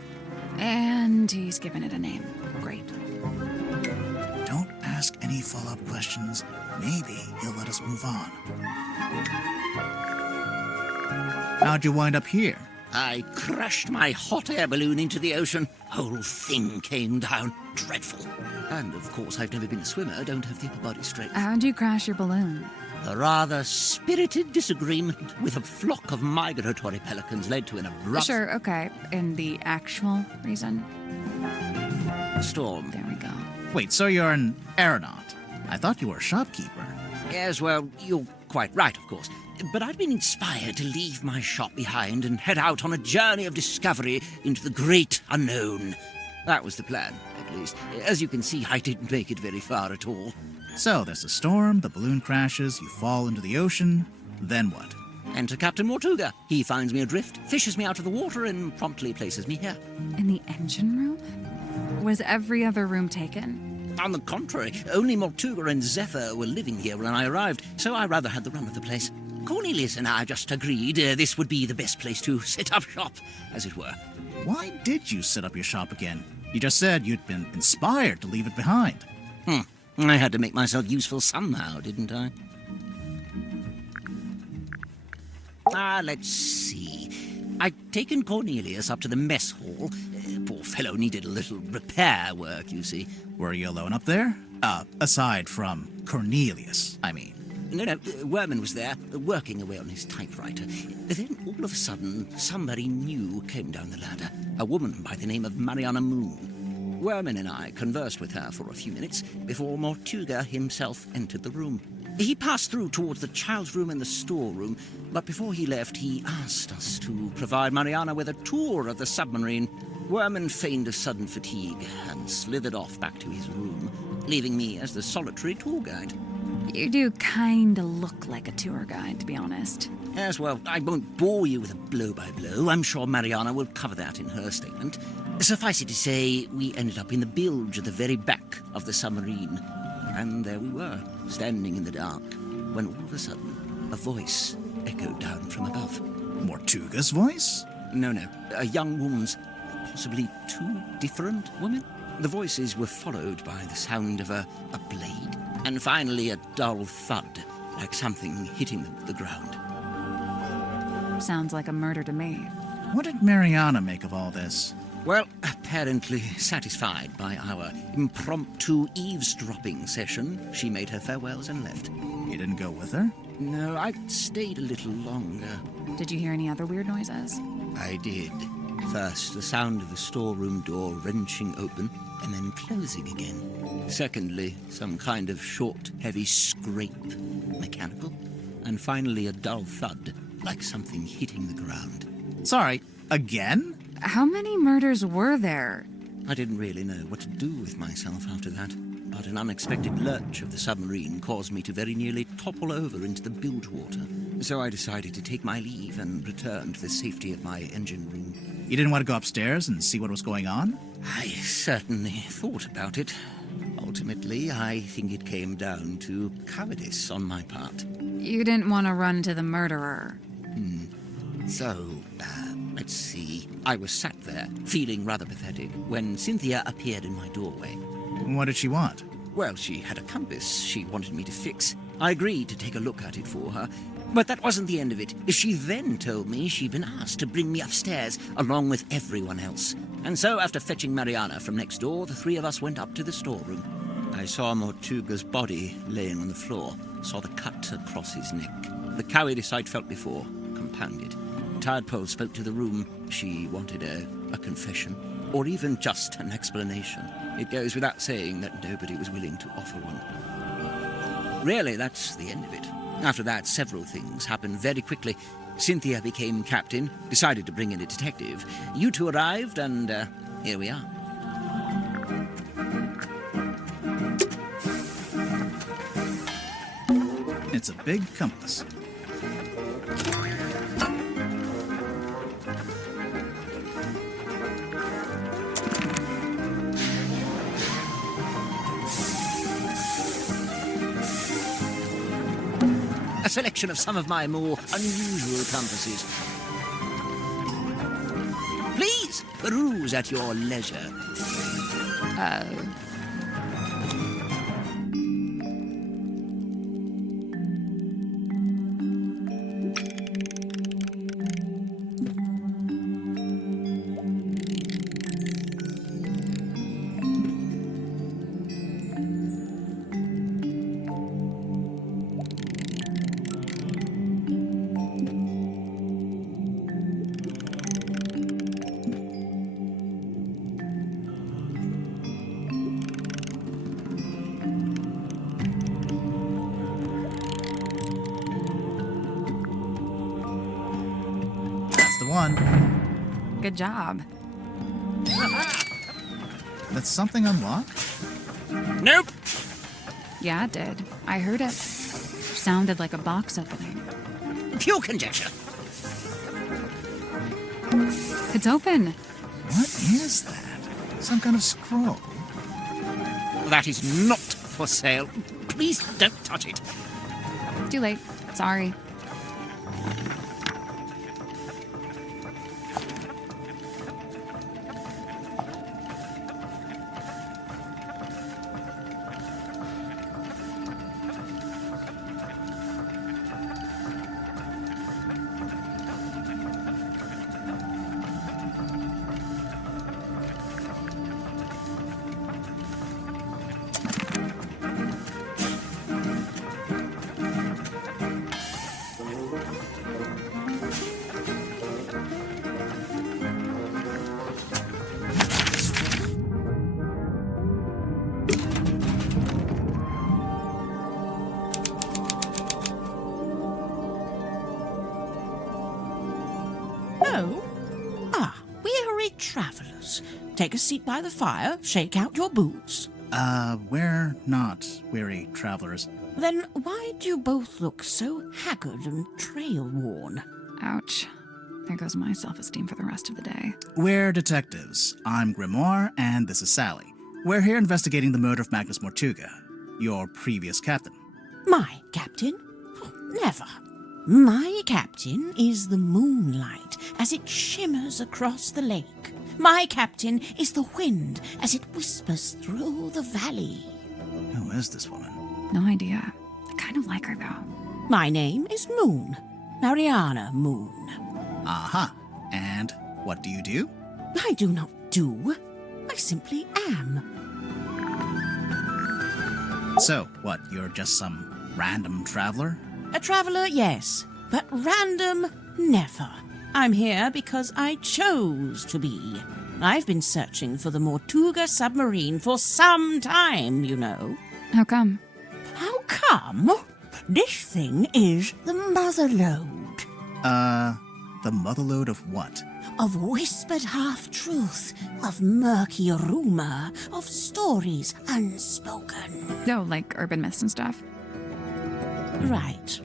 And he's given it a name. Great. Don't ask any follow-up questions. Maybe he'll let us move on. How'd you wind up here? I crashed my hot air balloon into the ocean. Whole thing came down. Dreadful. And of course, I've never been a swimmer, don't have the upper body strength. How'd you crash your balloon? A rather spirited disagreement with a flock of migratory pelicans led to an abrupt Sure, okay. And the actual reason? storm. There we go. Wait, so you're an aeronaut? I thought you were a shopkeeper. Yes, well, you're quite right, of course. But I'd been inspired to leave my shop behind and head out on a journey of discovery into the great unknown. That was the plan, at least. As you can see, I didn't make it very far at all. So there's a storm, the balloon crashes, you fall into the ocean. Then what? Enter Captain Mortuga. He finds me adrift, fishes me out of the water, and promptly places me here. In the engine room? Was every other room taken? On the contrary, only Mortuga and Zephyr were living here when I arrived, so I rather had the run of the place. Cornelius and I just agreed this would be the best place to set up shop, as it were. Why did you set up your shop again? You just said you'd been inspired to leave it behind. I had to make myself useful somehow, didn't I? Let's see. I'd taken Cornelius up to the mess hall. Poor fellow needed a little repair work, you see. Were you alone up there? Aside from Cornelius, I mean. No, Werman was there, working away on his typewriter. Then, all of a sudden, somebody new came down the ladder. A woman by the name of Mariana Moon. Werman and I conversed with her for a few minutes before Mortuga himself entered the room. He passed through towards the child's room and the storeroom, but before he left, he asked us to provide Mariana with a tour of the submarine. Werman feigned a sudden fatigue and slithered off back to his room, leaving me as the solitary tour guide. You do kinda look like a tour guide, to be honest. Yes, well, I won't bore you with a blow-by-blow. I'm sure Mariana will cover that in her statement. Suffice it to say, we ended up in the bilge at the very back of the submarine. And there we were, standing in the dark, when all of a sudden, a voice echoed down from above. Mortuga's voice? No, a young woman's, possibly two different women. The voices were followed by the sound of a blade, and finally a dull thud, like something hitting the ground. Sounds like a murder to me. What did Mariana make of all this? Well, apparently satisfied by our impromptu eavesdropping session, she made her farewells and left. You didn't go with her? No, I stayed a little longer. Did you hear any other weird noises? I did. First, the sound of the storeroom door wrenching open and then closing again. Secondly, some kind of short, heavy scrape, mechanical. And finally, a dull thud, like something hitting the ground. Sorry, again? How many murders were there? I didn't really know what to do with myself after that, but an unexpected lurch of the submarine caused me to very nearly topple over into the bilge water. So I decided to take my leave and return to the safety of my engine room. You didn't want to go upstairs and see what was going on? I certainly thought about it. Ultimately, I think it came down to cowardice on my part. You didn't want to run to the murderer. So, let's see. I was sat there, feeling rather pathetic, when Cynthia appeared in my doorway. What did she want? Well, she had a compass she wanted me to fix. I agreed to take a look at it for her. But that wasn't the end of it. She then told me she'd been asked to bring me upstairs, along with everyone else. And so, after fetching Mariana from next door, the three of us went up to the storeroom. I saw Mortuga's body laying on the floor, saw the cut across his neck. The cowardice I'd felt before compounded. Tadpole spoke to the room. She wanted a confession, or even just an explanation. It goes without saying that nobody was willing to offer one. Really, that's the end of it. After that, several things happened very quickly. Cynthia became captain, decided to bring in a detective. You two arrived, and here we are. It's a big compass. A selection of some of my more unusual compasses. Please peruse at your leisure. One. Good job. That's something unlocked? Nope. Yeah, it did. I heard it. Sounded like a box opening. Pure conjecture. It's open. What is that? Some kind of scroll? That is not for sale. Please don't touch it. Too late. Sorry. Weary travellers. Take a seat by the fire, shake out your boots. We're not weary travelers. Then why do you both look so haggard and trail-worn? Ouch. There goes my self-esteem for the rest of the day. We're detectives. I'm Grimoire, and this is Sally. We're here investigating the murder of Magnus Mortuga, your previous captain. My captain? Never. My captain is the moonlight as it shimmers across the lake. My captain is the wind as it whispers through the valley. Who is this woman? No idea. I kind of like her, though. My name is Moon. Mariana Moon. Aha. And what do you do? I do not do. I simply am. So, what, you're just some random traveler? A traveller, yes, but random, never. I'm here because I chose to be. I've been searching for the Mortuga submarine for some time, you know. How come? How come? This thing is the motherlode. The motherlode of what? Of whispered half-truth, of murky rumour, of stories unspoken. Oh, like urban myths and stuff? Right.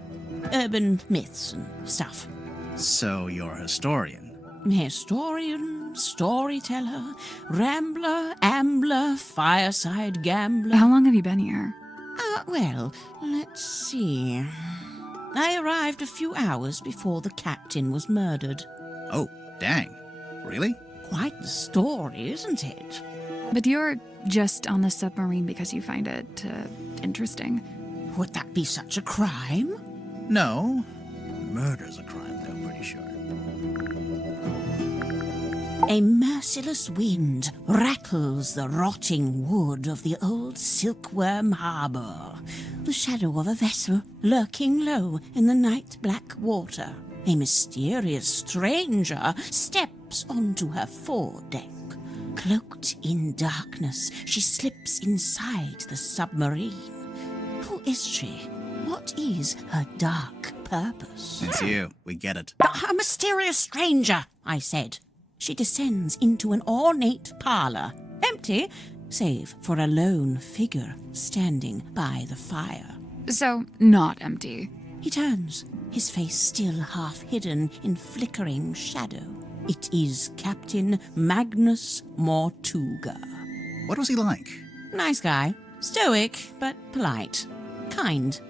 Urban myths and stuff. So you're a historian? Historian, storyteller, rambler, ambler, fireside gambler. How long have you been here? Well, let's see. I arrived a few hours before the captain was murdered. Oh, dang. Really? Quite the story, isn't it? But you're just on the submarine because you find it interesting. Would that be such a crime? No. Murder's a crime, though, pretty sure. A merciless wind rattles the rotting wood of the old silkworm harbour. The shadow of a vessel lurking low in the night-black water. A mysterious stranger steps onto her foredeck. Cloaked in darkness, she slips inside the submarine. Who is she? What is her dark purpose? It's you. We get it. A mysterious stranger, I said. She descends into an ornate parlour, empty, save for a lone figure standing by the fire. So, not empty. He turns, his face still half hidden in flickering shadow. It is Captain Magnus Mortuga. What was he like? Nice guy. Stoic, but polite. Kind.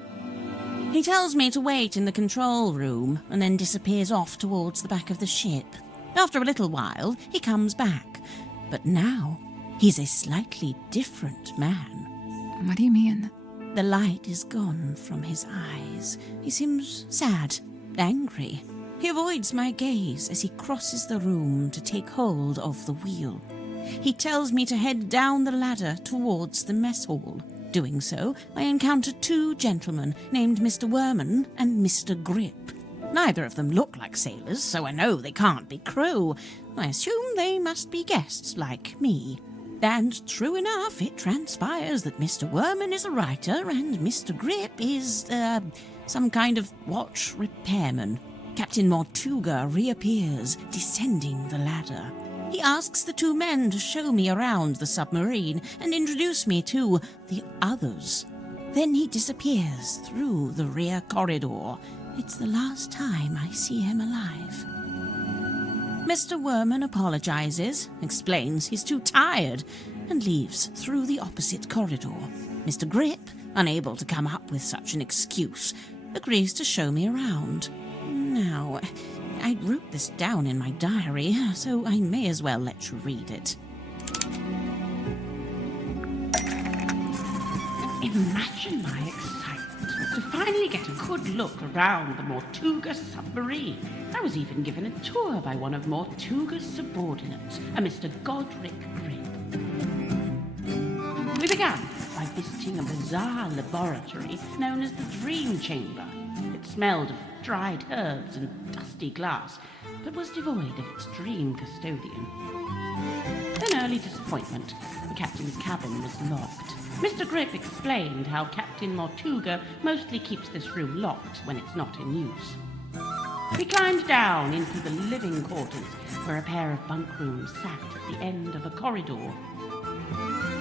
He tells me to wait in the control room and then disappears off towards the back of the ship. After a little while, he comes back. But now, he's a slightly different man. What do you mean? The light is gone from his eyes. He seems sad, angry. He avoids my gaze as he crosses the room to take hold of the wheel. He tells me to head down the ladder towards the mess hall. Doing so, I encounter two gentlemen named Mr. Worman and Mr. Grip. Neither of them look like sailors, so I know they can't be crew. I assume they must be guests like me. And true enough, it transpires that Mr. Worman is a writer and Mr. Grip is, some kind of watch repairman. Captain Mortuga reappears, descending the ladder. He asks the two men to show me around the submarine and introduce me to the others. Then he disappears through the rear corridor. It's the last time I see him alive. Mr. Worman apologizes, explains he's too tired, and leaves through the opposite corridor. Mr. Grip, unable to come up with such an excuse, agrees to show me around. Now, I wrote this down in my diary, so I may as well let you read it. Imagine my excitement to finally get a good look around the Mortuga submarine. I was even given a tour by one of Mortuga's subordinates, a Mr. Godric Grip. We began by visiting a bizarre laboratory known as the Dream Chamber. It smelled of dried herbs and dusty glass, but was devoid of its dream custodian. An early disappointment. The captain's cabin was locked. Mr. Grip explained how Captain Mortuga mostly keeps this room locked when it's not in use. We climbed down into the living quarters, where a pair of bunk rooms sat at the end of a corridor.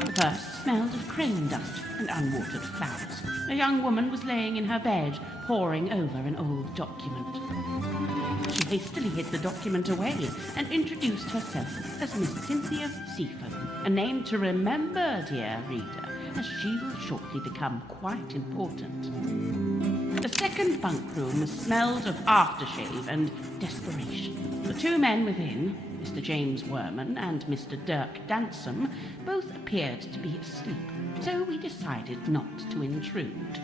The first smelled of crane dust and unwatered flowers. A young woman was laying in her bed, poring over an old document. She hastily hid the document away and introduced herself as Miss Cynthia Seafoam, a name to remember, dear reader, as she will shortly become quite important. The second bunk room smelled of aftershave and desperation. The two men within, Mr. James Worman and Mr. Dirk Dansom, both appeared to be asleep, so we decided not to intrude.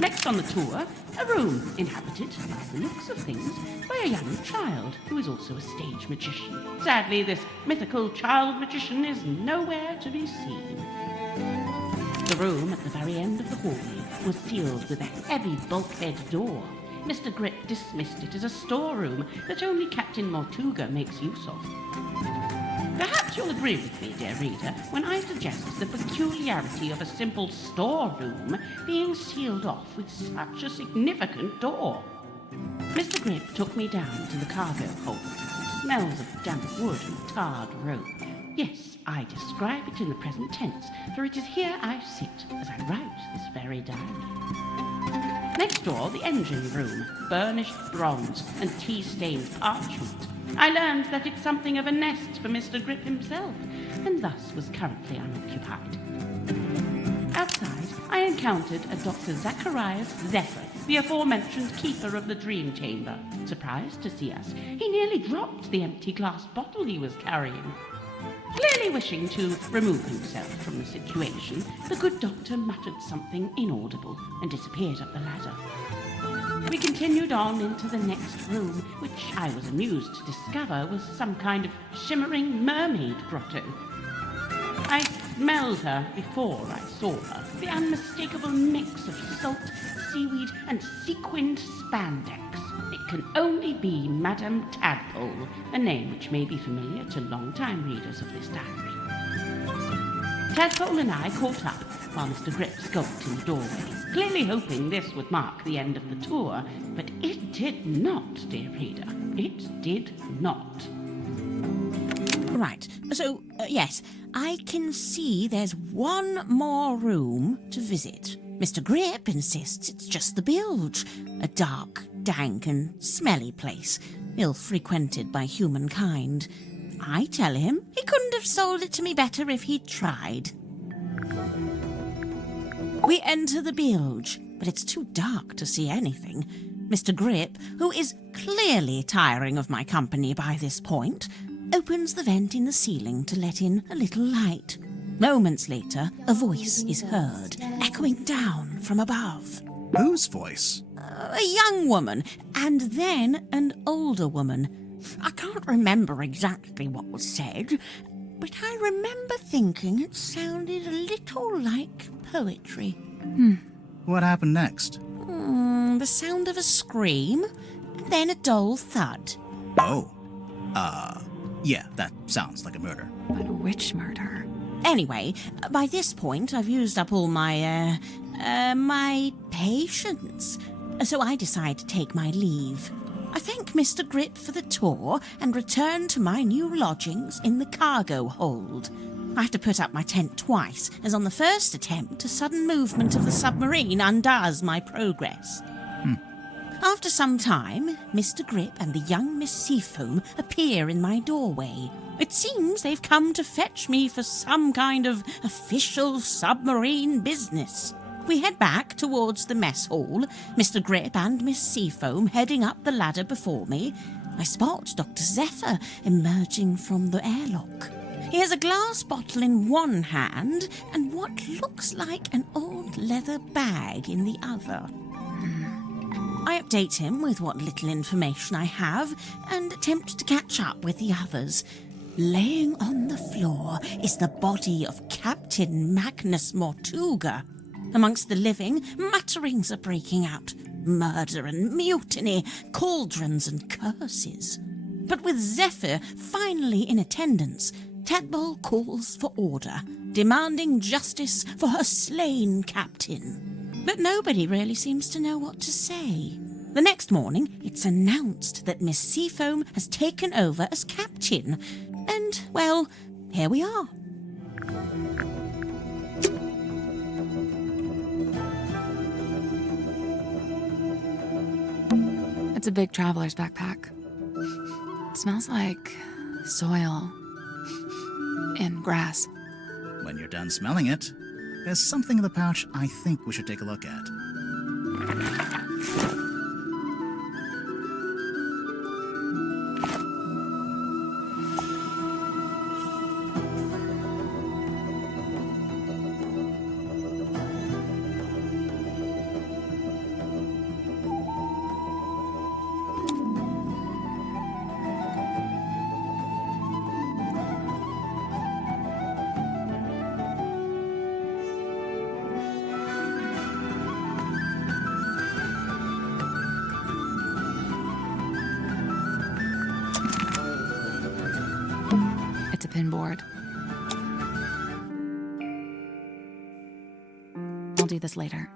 Next on the tour, a room inhabited, by the looks of things, by a young child who is also a stage magician. Sadly, this mythical child magician is nowhere to be seen. The room at the very end of the hallway was sealed with a heavy bulkhead door. Mr. Grip dismissed it as a storeroom that only Captain Mortuga makes use of. Perhaps you'll agree with me, dear reader, when I suggest the peculiarity of a simple storeroom being sealed off with such a significant door. Mr. Grip took me down to the cargo hold. It smells of damp wood and tarred rope. Yes, I describe it in the present tense, for it is here I sit as I write this very diary. Next door, the engine room, burnished bronze and tea-stained parchment. I learned that it's something of a nest for Mr. Grip himself, and thus was currently unoccupied. Outside, I encountered a Dr. Zacharias Zephyr, the aforementioned keeper of the Dream Chamber. Surprised to see us, he nearly dropped the empty glass bottle he was carrying. Clearly wishing to remove himself from the situation, the good doctor muttered something inaudible and disappeared up the ladder. We continued on into the next room, which I was amused to discover was some kind of shimmering mermaid grotto. I smelled her before I saw her. The unmistakable mix of salt, seaweed, and sequined spandex. It can only be Madame Tadpole, a name which may be familiar to long-time readers of this diary. Tadpole and I caught up while Mr. Grip skulked in the doorway, clearly hoping this would mark the end of the tour, but it did not, dear reader. It did not. Right, so, yes, I can see there's one more room to visit. Mr. Grip insists it's just the bilge, a dark, dank and smelly place, ill-frequented by humankind. I tell him he couldn't have sold it to me better if he'd tried. We enter the bilge, but it's too dark to see anything. Mr. Grip, who is clearly tiring of my company by this point, opens the vent in the ceiling to let in a little light. Moments later, a voice is heard, echoing down from above. Whose voice? A young woman, and then an older woman. I can't remember exactly what was said, but I remember thinking it sounded a little like poetry. What happened next? The sound of a scream, and then a dull thud. Oh. Yeah, that sounds like a murder. But which murder? Anyway, by this point, I've used up all my patience. So I decide to take my leave. I thank Mr. Grip for the tour and return to my new lodgings in the cargo hold. I have to put up my tent twice, as on the first attempt, a sudden movement of the submarine undoes my progress. After some time, Mr. Grip and the young Miss Seafoam appear in my doorway. It seems they've come to fetch me for some kind of official submarine business. We head back towards the mess hall, Mr. Grip and Miss Seafoam heading up the ladder before me. I spot Dr. Zephyr emerging from the airlock. He has a glass bottle in one hand and what looks like an old leather bag in the other. I update him with what little information I have and attempt to catch up with the others. Laying on the floor is the body of Captain Magnus Mortuga. Amongst the living, mutterings are breaking out. Murder and mutiny, cauldrons and curses. But with Zephyr finally in attendance, Tadpole calls for order, demanding justice for her slain captain. But nobody really seems to know what to say. The next morning, it's announced that Miss Seafoam has taken over as captain. And, well, here we are. It's a big traveler's backpack. It smells like soil and grass. When you're done smelling it, there's something in the pouch I think we should take a look at. It's a pinboard. I'll do this later.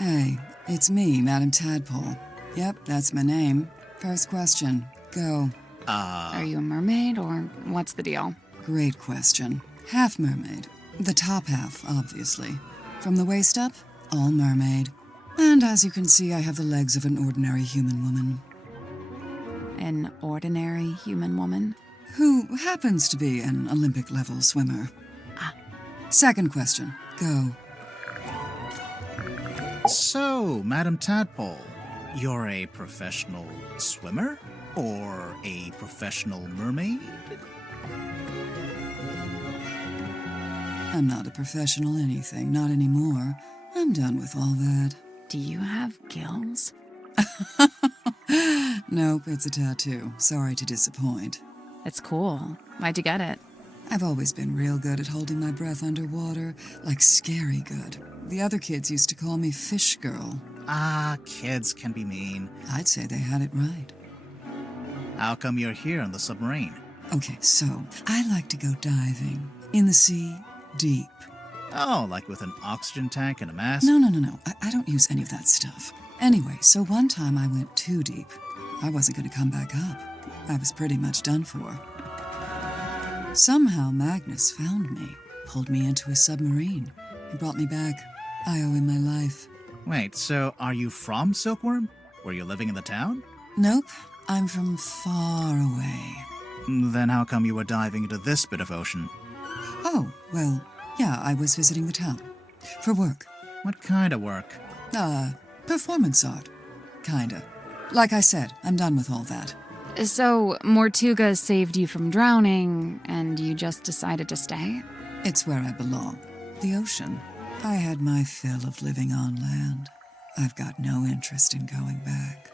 Hey, it's me, Madame Tadpole. Yep, that's my name. First question. Go. Are you a mermaid, or what's the deal? Great question. Half mermaid. The top half, obviously. From the waist up, all mermaid. And as you can see, I have the legs of an ordinary human woman. an ordinary human woman. Who happens to be an Olympic-level swimmer. Second question. Go. So, Madam Tadpole, you're a professional swimmer? Or a professional mermaid? I'm not a professional anything, not anymore. I'm done with all that. Do you have gills? Nope, it's a tattoo. Sorry to disappoint. It's cool. Why'd you get it? I've always been real good at holding my breath underwater, like scary good. The other kids used to call me Fish Girl. Ah, kids can be mean. I'd say they had it right. How come you're here on the submarine? Okay, so I like to go diving. In the sea, deep. Oh, like with an oxygen tank and a mask? No. I don't use any of that stuff. Anyway, so one time I went too deep. I wasn't going to come back up. I was pretty much done for. Somehow Magnus found me, pulled me into a submarine, and brought me back. I owe him my life. Wait, so are you from Silkworm? Were you living in the town? Nope, I'm from far away. Then how come you were diving into this bit of ocean? Oh, well, yeah, I was visiting the town. For work. What kind of work? Performance art. Kinda. Like I said, I'm done with all that. So, Mortuga saved you from drowning, and you just decided to stay? It's where I belong. The ocean. I had my fill of living on land. I've got no interest in going back.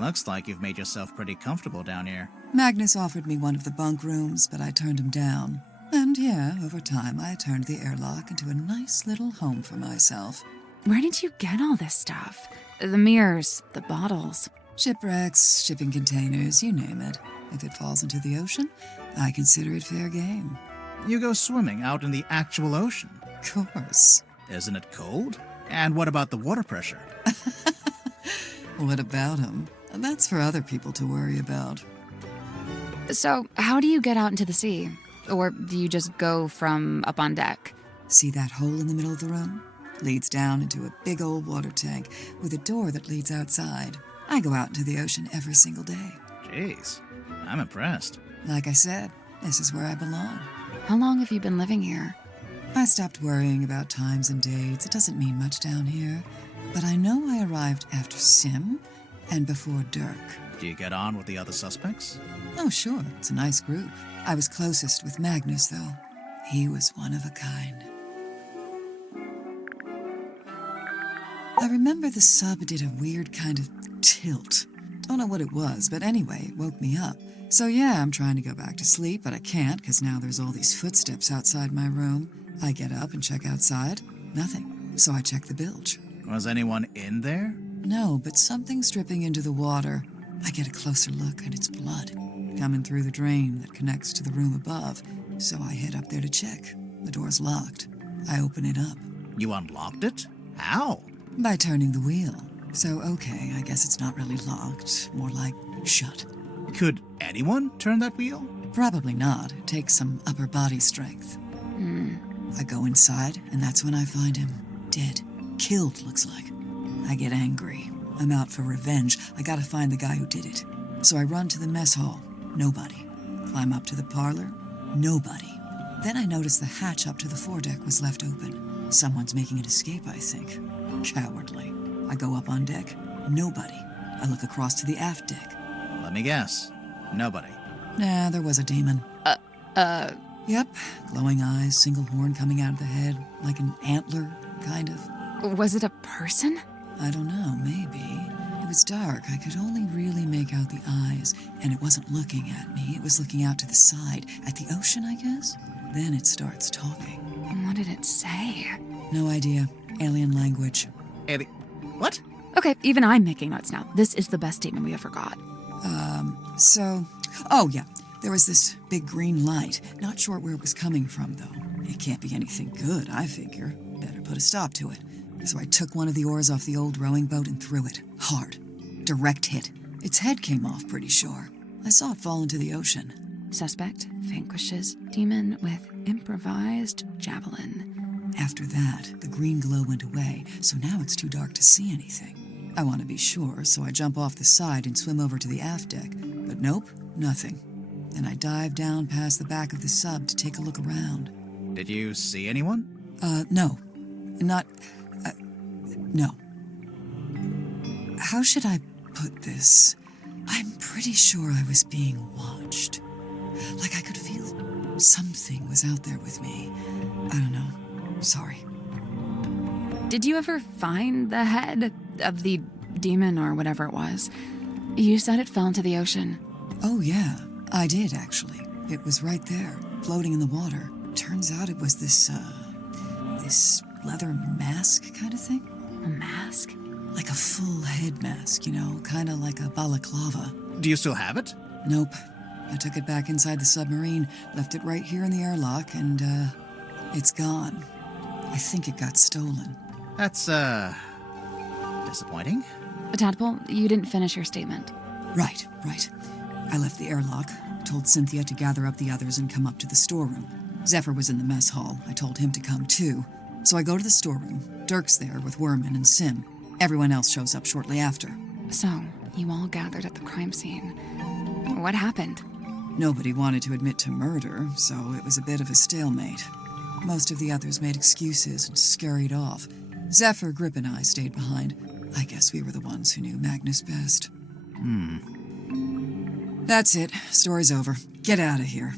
Looks like you've made yourself pretty comfortable down here. Magnus offered me one of the bunk rooms, but I turned him down. And yeah, over time I turned the airlock into a nice little home for myself. Where did you get all this stuff? The mirrors, the bottles. Shipwrecks, shipping containers, you name it. If it falls into the ocean, I consider it fair game. You go swimming out in the actual ocean. Of course. Isn't it cold? And what about the water pressure? What about him? That's for other people to worry about. So, how do you get out into the sea? Or do you just go from up on deck? See that hole in the middle of the room? Leads down into a big old water tank with a door that leads outside. I go out into the ocean every single day. Jeez, I'm impressed. Like I said, this is where I belong. How long have you been living here? I stopped worrying about times and dates. It doesn't mean much down here. But I know I arrived after Sim and before Dirk. Do you get on with the other suspects? Oh, sure. It's a nice group. I was closest with Magnus, though. He was one of a kind. I remember the sub did a weird kind of tilt. Don't know what it was, but anyway, it woke me up. So yeah, I'm trying to go back to sleep, but I can't because now there's all these footsteps outside my room. I get up and check outside. Nothing. So I check the bilge. Was anyone in there? No, but something's dripping into the water. I get a closer look, and it's blood coming through the drain that connects to the room above. So I head up there to check. The door's locked. I open it up. You unlocked it? How? By turning the wheel. So, okay, I guess it's not really locked. More like shut. Could anyone turn that wheel? Probably not. It takes some upper body strength. I go inside, and that's when I find him. Dead. Killed, looks like. I get angry. I'm out for revenge. I gotta find the guy who did it. So I run to the mess hall. Nobody. Climb up to the parlor. Nobody. Then I notice the hatch up to the foredeck was left open. Someone's making an escape, I think. Cowardly. I go up on deck. Nobody. I look across to the aft deck. Let me guess. Nobody. Nah, there was a demon. Yep. Glowing eyes, single horn coming out of the head, like an antler, kind of. Was it a person? I don't know, maybe. It was dark. I could only really make out the eyes, and it wasn't looking at me. It was looking out to the side, at the ocean, I guess. Then it starts talking. What did it say? No idea. Alien language. What? Okay, even I'm making notes now. This is the best statement we ever got. Oh yeah, there was this big green light. Not sure where it was coming from, though. It can't be anything good, I figure. Better put a stop to it. So I took one of the oars off the old rowing boat and threw it. Hard. Direct hit. Its head came off, pretty sure. I saw it fall into the ocean. Suspect vanquishes demon with improvised javelin. After that, the green glow went away, so now it's too dark to see anything. I want to be sure, so I jump off the side and swim over to the aft deck. But nope, nothing. Then I dive down past the back of the sub to take a look around. Did you see anyone? No. Not... no. How should I put this? I'm pretty sure I was being watched. Like I could feel something was out there with me. I don't know. Sorry. Did you ever find the head of the demon or whatever it was? You said it fell into the ocean. Oh, yeah. I did, actually. It was right there, floating in the water. Turns out it was this leather mask kind of thing. A mask? Like a full head mask, you know, kind of like a balaclava. Do you still have it? Nope. I took it back inside the submarine, left it right here in the airlock, and, it's gone. I think it got stolen. That's, disappointing. Tadpole, you didn't finish your statement. Right. I left the airlock, told Cynthia to gather up the others and come up to the storeroom. Zephyr was in the mess hall. I told him to come too. So I go to the storeroom. Dirk's there with Werman and Sim. Everyone else shows up shortly after. So, you all gathered at the crime scene. What happened? Nobody wanted to admit to murder, so it was a bit of a stalemate. Most of the others made excuses and scurried off. Zephyr, Grip, and I stayed behind. I guess we were the ones who knew Magnus best. That's it. Story's over. Get out of here.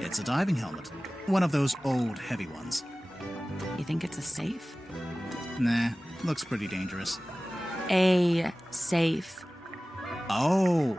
It's a diving helmet. One of those old, heavy ones. You think it's a safe? Nah, looks pretty dangerous. A safe. Oh!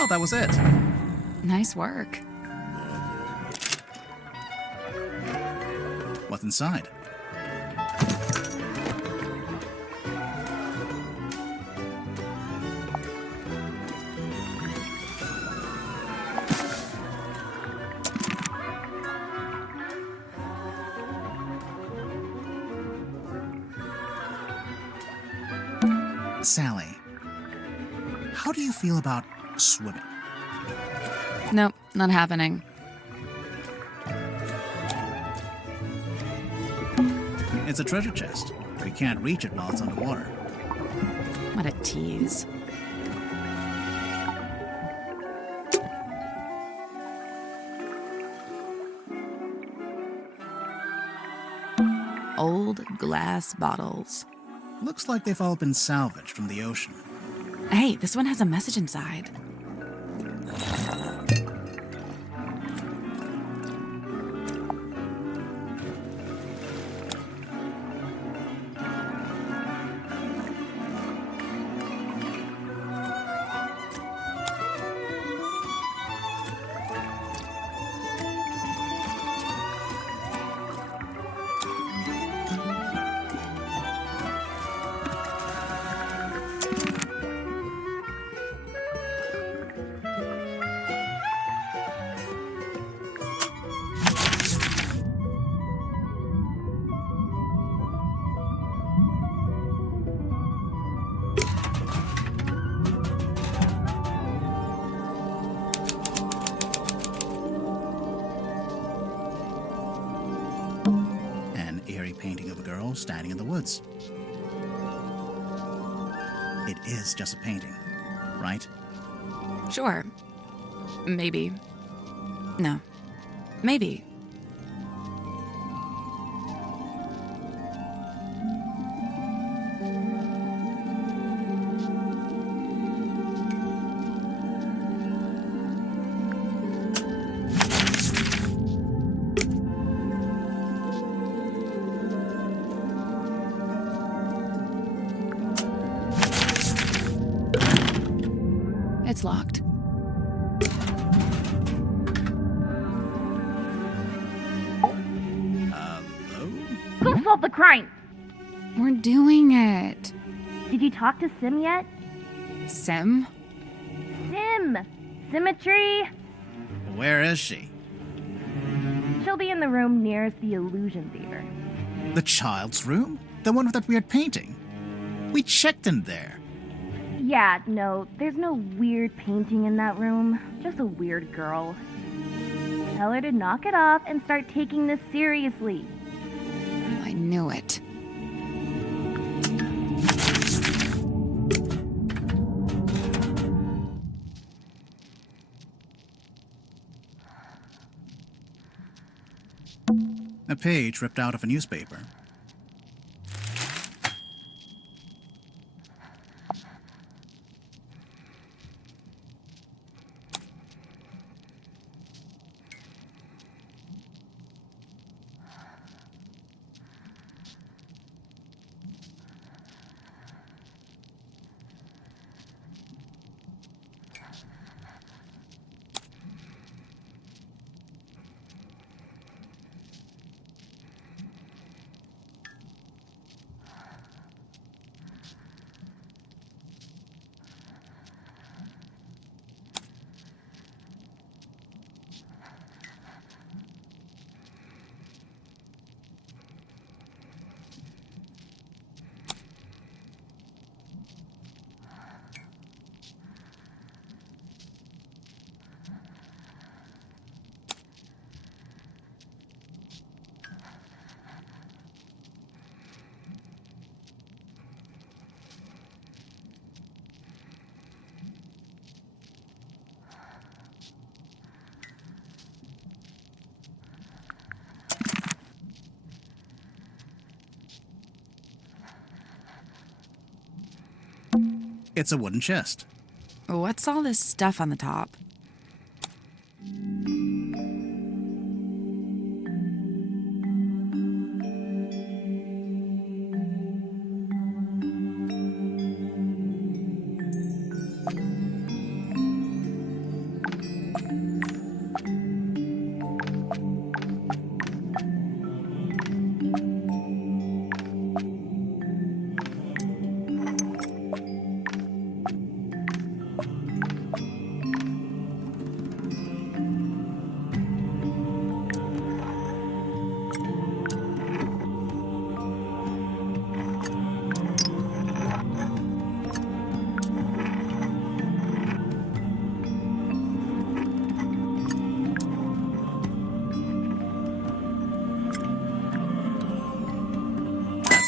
Oh, that was it. Nice work. What's inside? Sally, how do you feel about swimming? Nope, not happening. It's a treasure chest. We can't reach it while it's underwater. What a tease. Old glass bottles. Looks like they've all been salvaged from the ocean. Hey, this one has a message inside. Painting of a girl standing in the woods. It is just a painting, right? Sure. Maybe. No. Maybe. It's locked. Hello? Go solve the crime! We're doing it. Did you talk to Sim yet? Sim? Sim! Symmetry! Where is she? She'll be in the room nearest the Illusion Theater. The child's room? The one with that weird painting? We checked in there. Yeah, no, there's no weird painting in that room. Just a weird girl. Tell her to knock it off and start taking this seriously. I knew it. A page ripped out of a newspaper. It's a wooden chest. What's all this stuff on the top?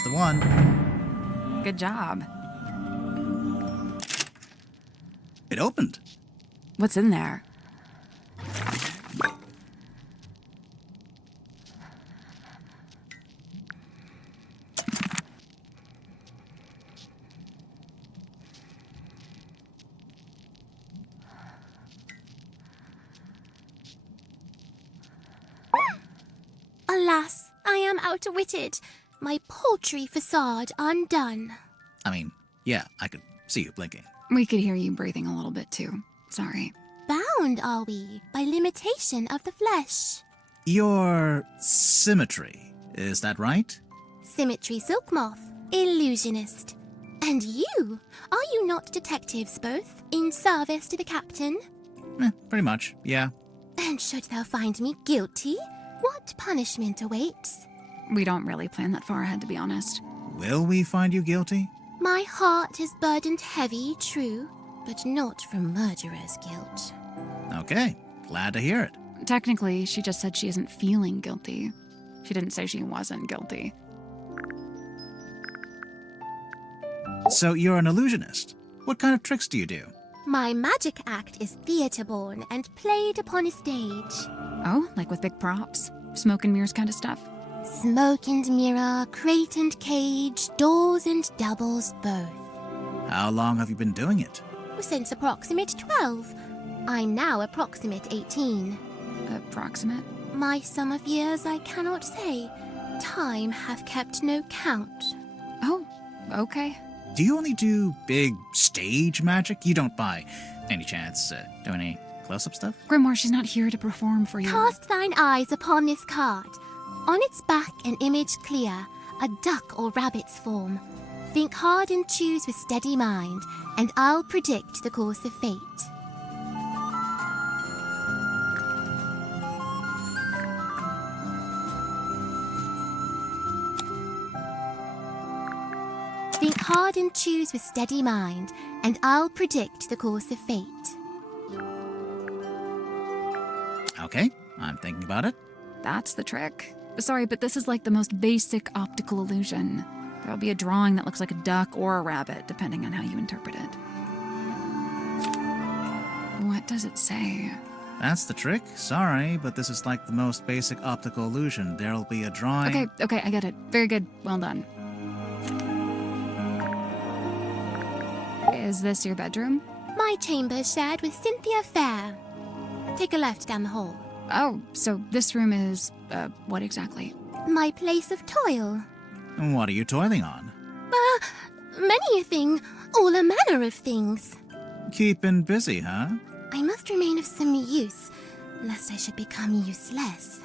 That's the one. Good job. It opened. What's in there? Alas, I am outwitted. My paltry facade undone. I mean, yeah, I could see you blinking. We could hear you breathing a little bit too. Sorry. Bound are we by limitation of the flesh. Your symmetry, is that right? Symmetry silk moth, illusionist. And you? Are you not detectives both, in service to the captain? Pretty much, yeah. And should thou find me guilty, what punishment awaits? We don't really plan that far ahead, to be honest. Will we find you guilty? My heart is burdened heavy, true, but not from murderer's guilt. Okay, glad to hear it. Technically, she just said she isn't feeling guilty. She didn't say she wasn't guilty. So you're an illusionist. What kind of tricks do you do? My magic act is theatre-born and played upon a stage. Oh, like with big props? Smoke and mirrors kind of stuff? Smoke and mirror, crate and cage, doors and doubles both. How long have you been doing it? Since approximate 12. I'm now approximate 18. Approximate? My sum of years I cannot say. Time hath kept no count. Oh, okay. Do you only do big stage magic? You don't buy Any chance, do any close-up stuff? Grimoire, she's not here to perform for you. Cast thine eyes upon this card. On its back an image clear, a duck or rabbit's form. Think hard and choose with steady mind, and I'll predict the course of fate. Think hard and choose with steady mind, and I'll predict the course of fate. Okay, I'm thinking about it. That's the trick. Sorry, but this is like the most basic optical illusion. There'll be a drawing that looks like a duck or a rabbit, depending on how you interpret it. What does it say? That's the trick. Sorry, but this is like the most basic optical illusion. There'll be a drawing... Okay, I get it. Very good. Well done. Is this your bedroom? My chamber shared with Cynthia Fair. Take a left down the hall. Oh, so this room is, what exactly? My place of toil. What are you toiling on? Many a thing, all a manner of things. Keeping busy, huh? I must remain of some use, lest I should become useless.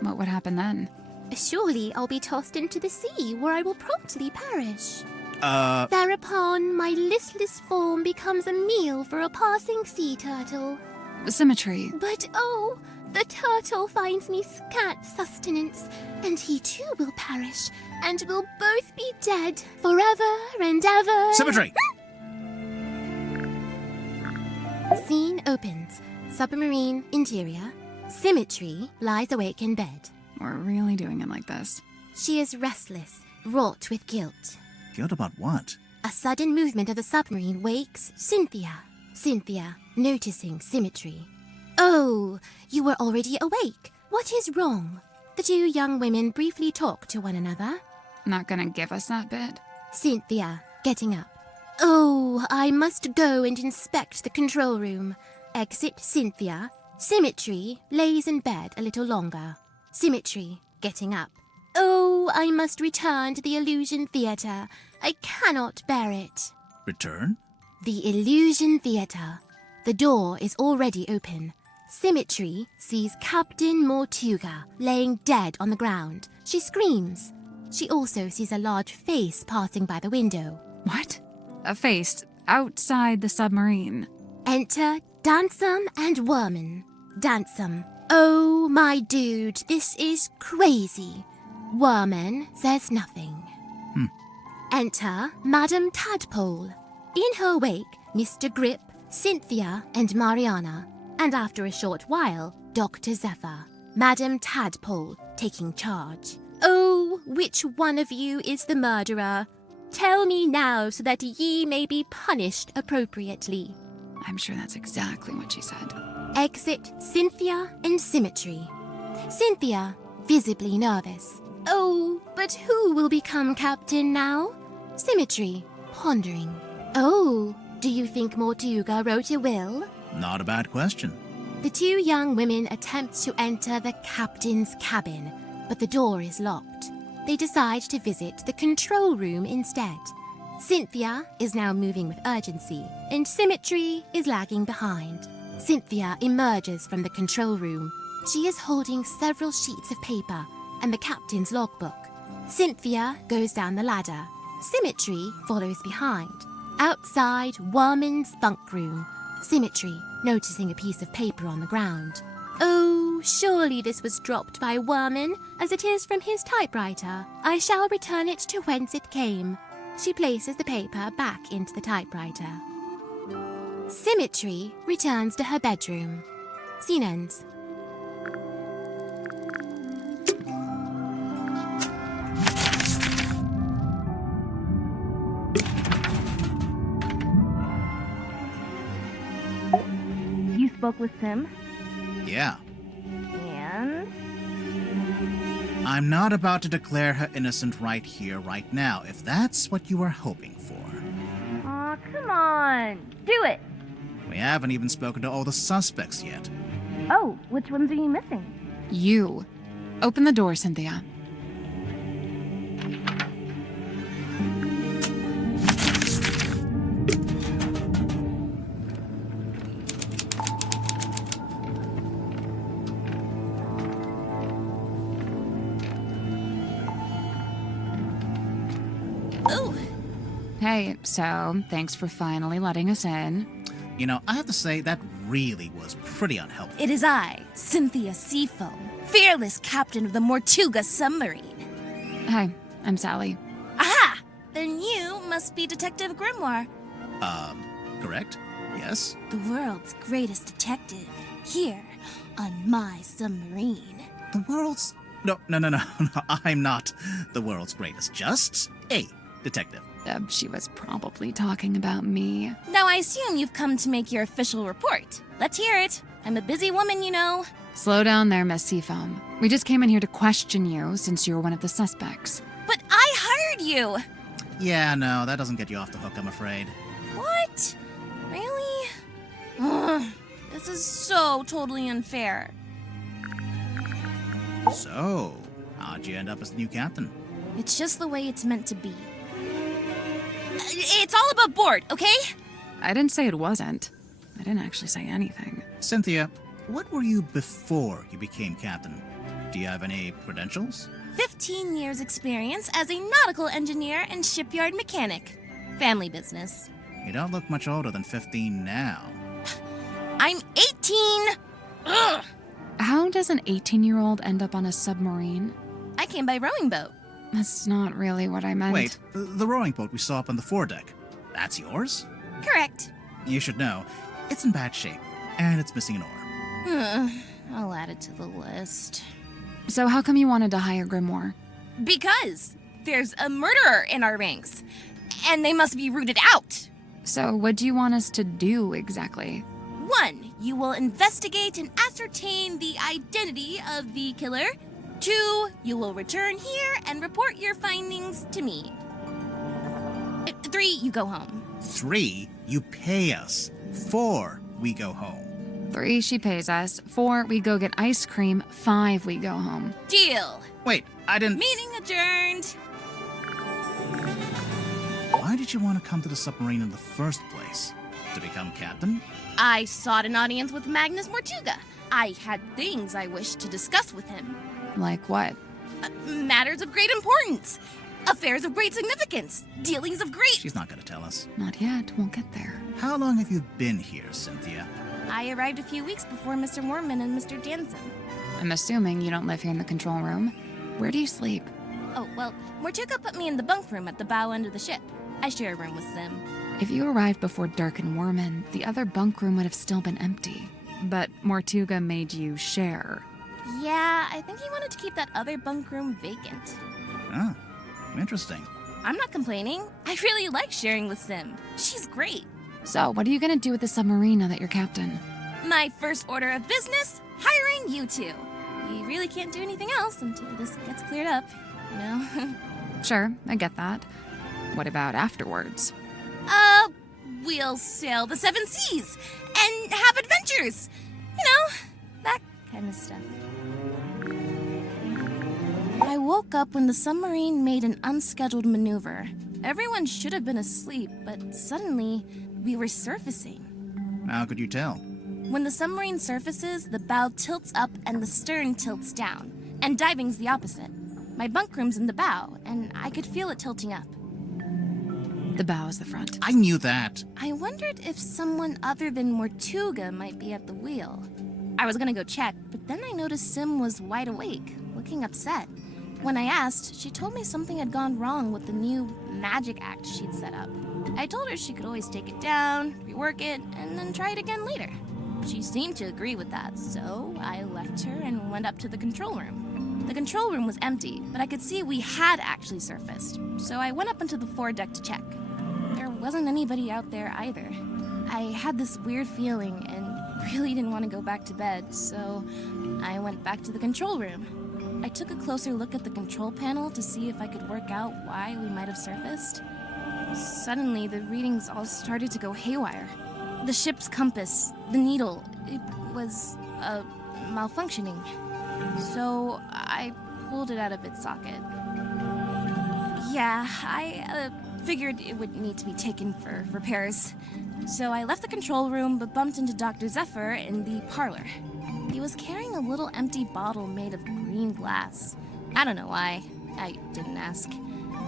What would happen then? Surely I'll be tossed into the sea, where I will promptly perish. Uh... Thereupon my listless form becomes a meal for a passing sea turtle. Symmetry. But oh, the turtle finds me scant sustenance, and he too will perish, and we'll both be dead forever and ever. Symmetry! Scene opens. Submarine interior. Symmetry lies awake in bed. We're really doing it like this. She is restless, wrought with guilt. Guilt about what? A sudden movement of the submarine wakes Cynthia. Cynthia, noticing Symmetry. Oh, you were already awake. What is wrong? The two young women briefly talk to one another. Not gonna give us that bit? Cynthia, getting up. Oh, I must go and inspect the control room. Exit Cynthia. Symmetry lays in bed a little longer. Symmetry, getting up. Oh, I must return to the Illusion Theatre. I cannot bear it. Return? The Illusion Theatre. The door is already open. Symmetry sees Captain Mortuga laying dead on the ground. She screams. She also sees a large face passing by the window. What? A face outside the submarine. Enter Dansum and Worman. Dansum. Oh, my dude, this is crazy. Worman says nothing. Enter Madame Tadpole. In her wake, Mr. Grip, Cynthia, and Mariana. And after a short while, Dr. Zephyr. Madame Tadpole taking charge. Oh, which one of you is the murderer? Tell me now so that ye may be punished appropriately. I'm sure that's exactly what she said. Exit Cynthia and Symmetry. Cynthia, visibly nervous. Oh, but who will become captain now? Symmetry, pondering. Oh, do you think Mortuga wrote a will? Not a bad question. The two young women attempt to enter the captain's cabin, but the door is locked. They decide to visit the control room instead. Cynthia is now moving with urgency, and Symmetry is lagging behind. Cynthia emerges from the control room. She is holding several sheets of paper and the captain's logbook. Cynthia goes down the ladder. Symmetry follows behind. Outside Worman's bunk room, Symmetry noticing a piece of paper on the ground. Oh, surely this was dropped by Worman, as it is from his typewriter. I shall return it to whence it came. She places the paper back into the typewriter. Symmetry returns to her bedroom. Scene ends. You spoke with Sim? Yeah. And? I'm not about to declare her innocent right here, right now, if that's what you were hoping for. Aw, come on. Do it. We haven't even spoken to all the suspects yet. Oh, which ones are you missing? You. Open the door, Cynthia. Ooh. Hey, so thanks for finally letting us in. You know, I have to say, that really was pretty unhelpful. It is I, Cynthia Seafoam, fearless captain of the Mortuga submarine. Hi, I'm Sally. Aha! Then you must be Detective Grimoire, Correct? Yes? the world's greatest detective, here on my submarine. The world's... No, I'm not the world's greatest. Just a detective. She was probably talking about me. Now I assume you've come to make your official report. Let's hear it. I'm a busy woman, you know. Slow down there, Miss Seafoam. We just came in here to question you since you're one of the suspects. But I hired you! Yeah, no, that doesn't get you off the hook, I'm afraid. What? Really? Ugh, this is so totally unfair. So, how'd you end up as the new captain? It's just the way it's meant to be. It's all above board, okay? I didn't say it wasn't. I didn't actually say anything. Cynthia, what were you before you became captain? Do you have any credentials? 15 years experience as a nautical engineer and shipyard mechanic. Family business. You don't look much older than 15 now. I'm 18! Ugh! How does an 18-year-old end up on a submarine? I came by rowing boat. That's not really what I meant. Wait, the rowing boat we saw up on the foredeck, that's yours? Correct. You should know, it's in bad shape, and it's missing an oar. I'll add it to the list. So how come you wanted to hire Grimoire? Because there's a murderer in our ranks, and they must be rooted out. So what do you want us to do exactly? 1, you will investigate and ascertain the identity of the killer. 2, you will return here and report your findings to me. 3, you go home. 3, you pay us. 4, we go home. 3, she pays us. 4, we go get ice cream. 5, we go home. Deal. Wait, I didn't... Meeting adjourned. Why did you want to come to the submarine in the first place? To become captain? I sought an audience with Magnus Mortuga. I had things I wished to discuss with him. Like what? Matters of great importance. Affairs of great significance. Dealings of great... She's not going to tell us. Not yet. Won't get there. How long have you been here, Cynthia? I arrived a few weeks before Mr. Mormon and Mr. Danson. I'm assuming you don't live here in the control room. Where do you sleep? Oh, well, Mortuga put me in the bunk room at the bow end of the ship. I share a room with Sim. If you arrived before Dirk and Worman, the other bunk room would have still been empty. But Mortuga made you share. Yeah, I think he wanted to keep that other bunk room vacant. Oh, interesting. I'm not complaining. I really like sharing with Sim. She's great. So, what are you gonna do with the submarine now that you're captain? My first order of business, hiring you two. We really can't do anything else until this gets cleared up, you know? Sure, I get that. What about afterwards? We'll sail the 7 seas and have adventures. You know, that kind of stuff. I woke up when the submarine made an unscheduled maneuver. Everyone should have been asleep, but suddenly we were surfacing. How could you tell? When the submarine surfaces, the bow tilts up and the stern tilts down, and diving's the opposite. My bunk room's in the bow, and I could feel it tilting up. The bow is the front. I knew that. I wondered if someone other than Mortuga might be at the wheel. I was gonna go check, but then I noticed Sim was wide awake, looking upset. When I asked, she told me something had gone wrong with the new magic act she'd set up. I told her she could always take it down, rework it, and then try it again later. She seemed to agree with that, so I left her and went up to the control room. The control room was empty, but I could see we had actually surfaced, so I went up onto the foredeck to check. There wasn't anybody out there either. I had this weird feeling and really didn't want to go back to bed, so I went back to the control room. I took a closer look at the control panel to see if I could work out why we might have surfaced. Suddenly, the readings all started to go haywire. The ship's compass, the needle, it was, malfunctioning. So I pulled it out of its socket. Yeah, I figured it would need to be taken for repairs. So I left the control room but bumped into Dr. Zephyr in the parlor. He was carrying a little empty bottle made of green glass. I don't know why. I didn't ask.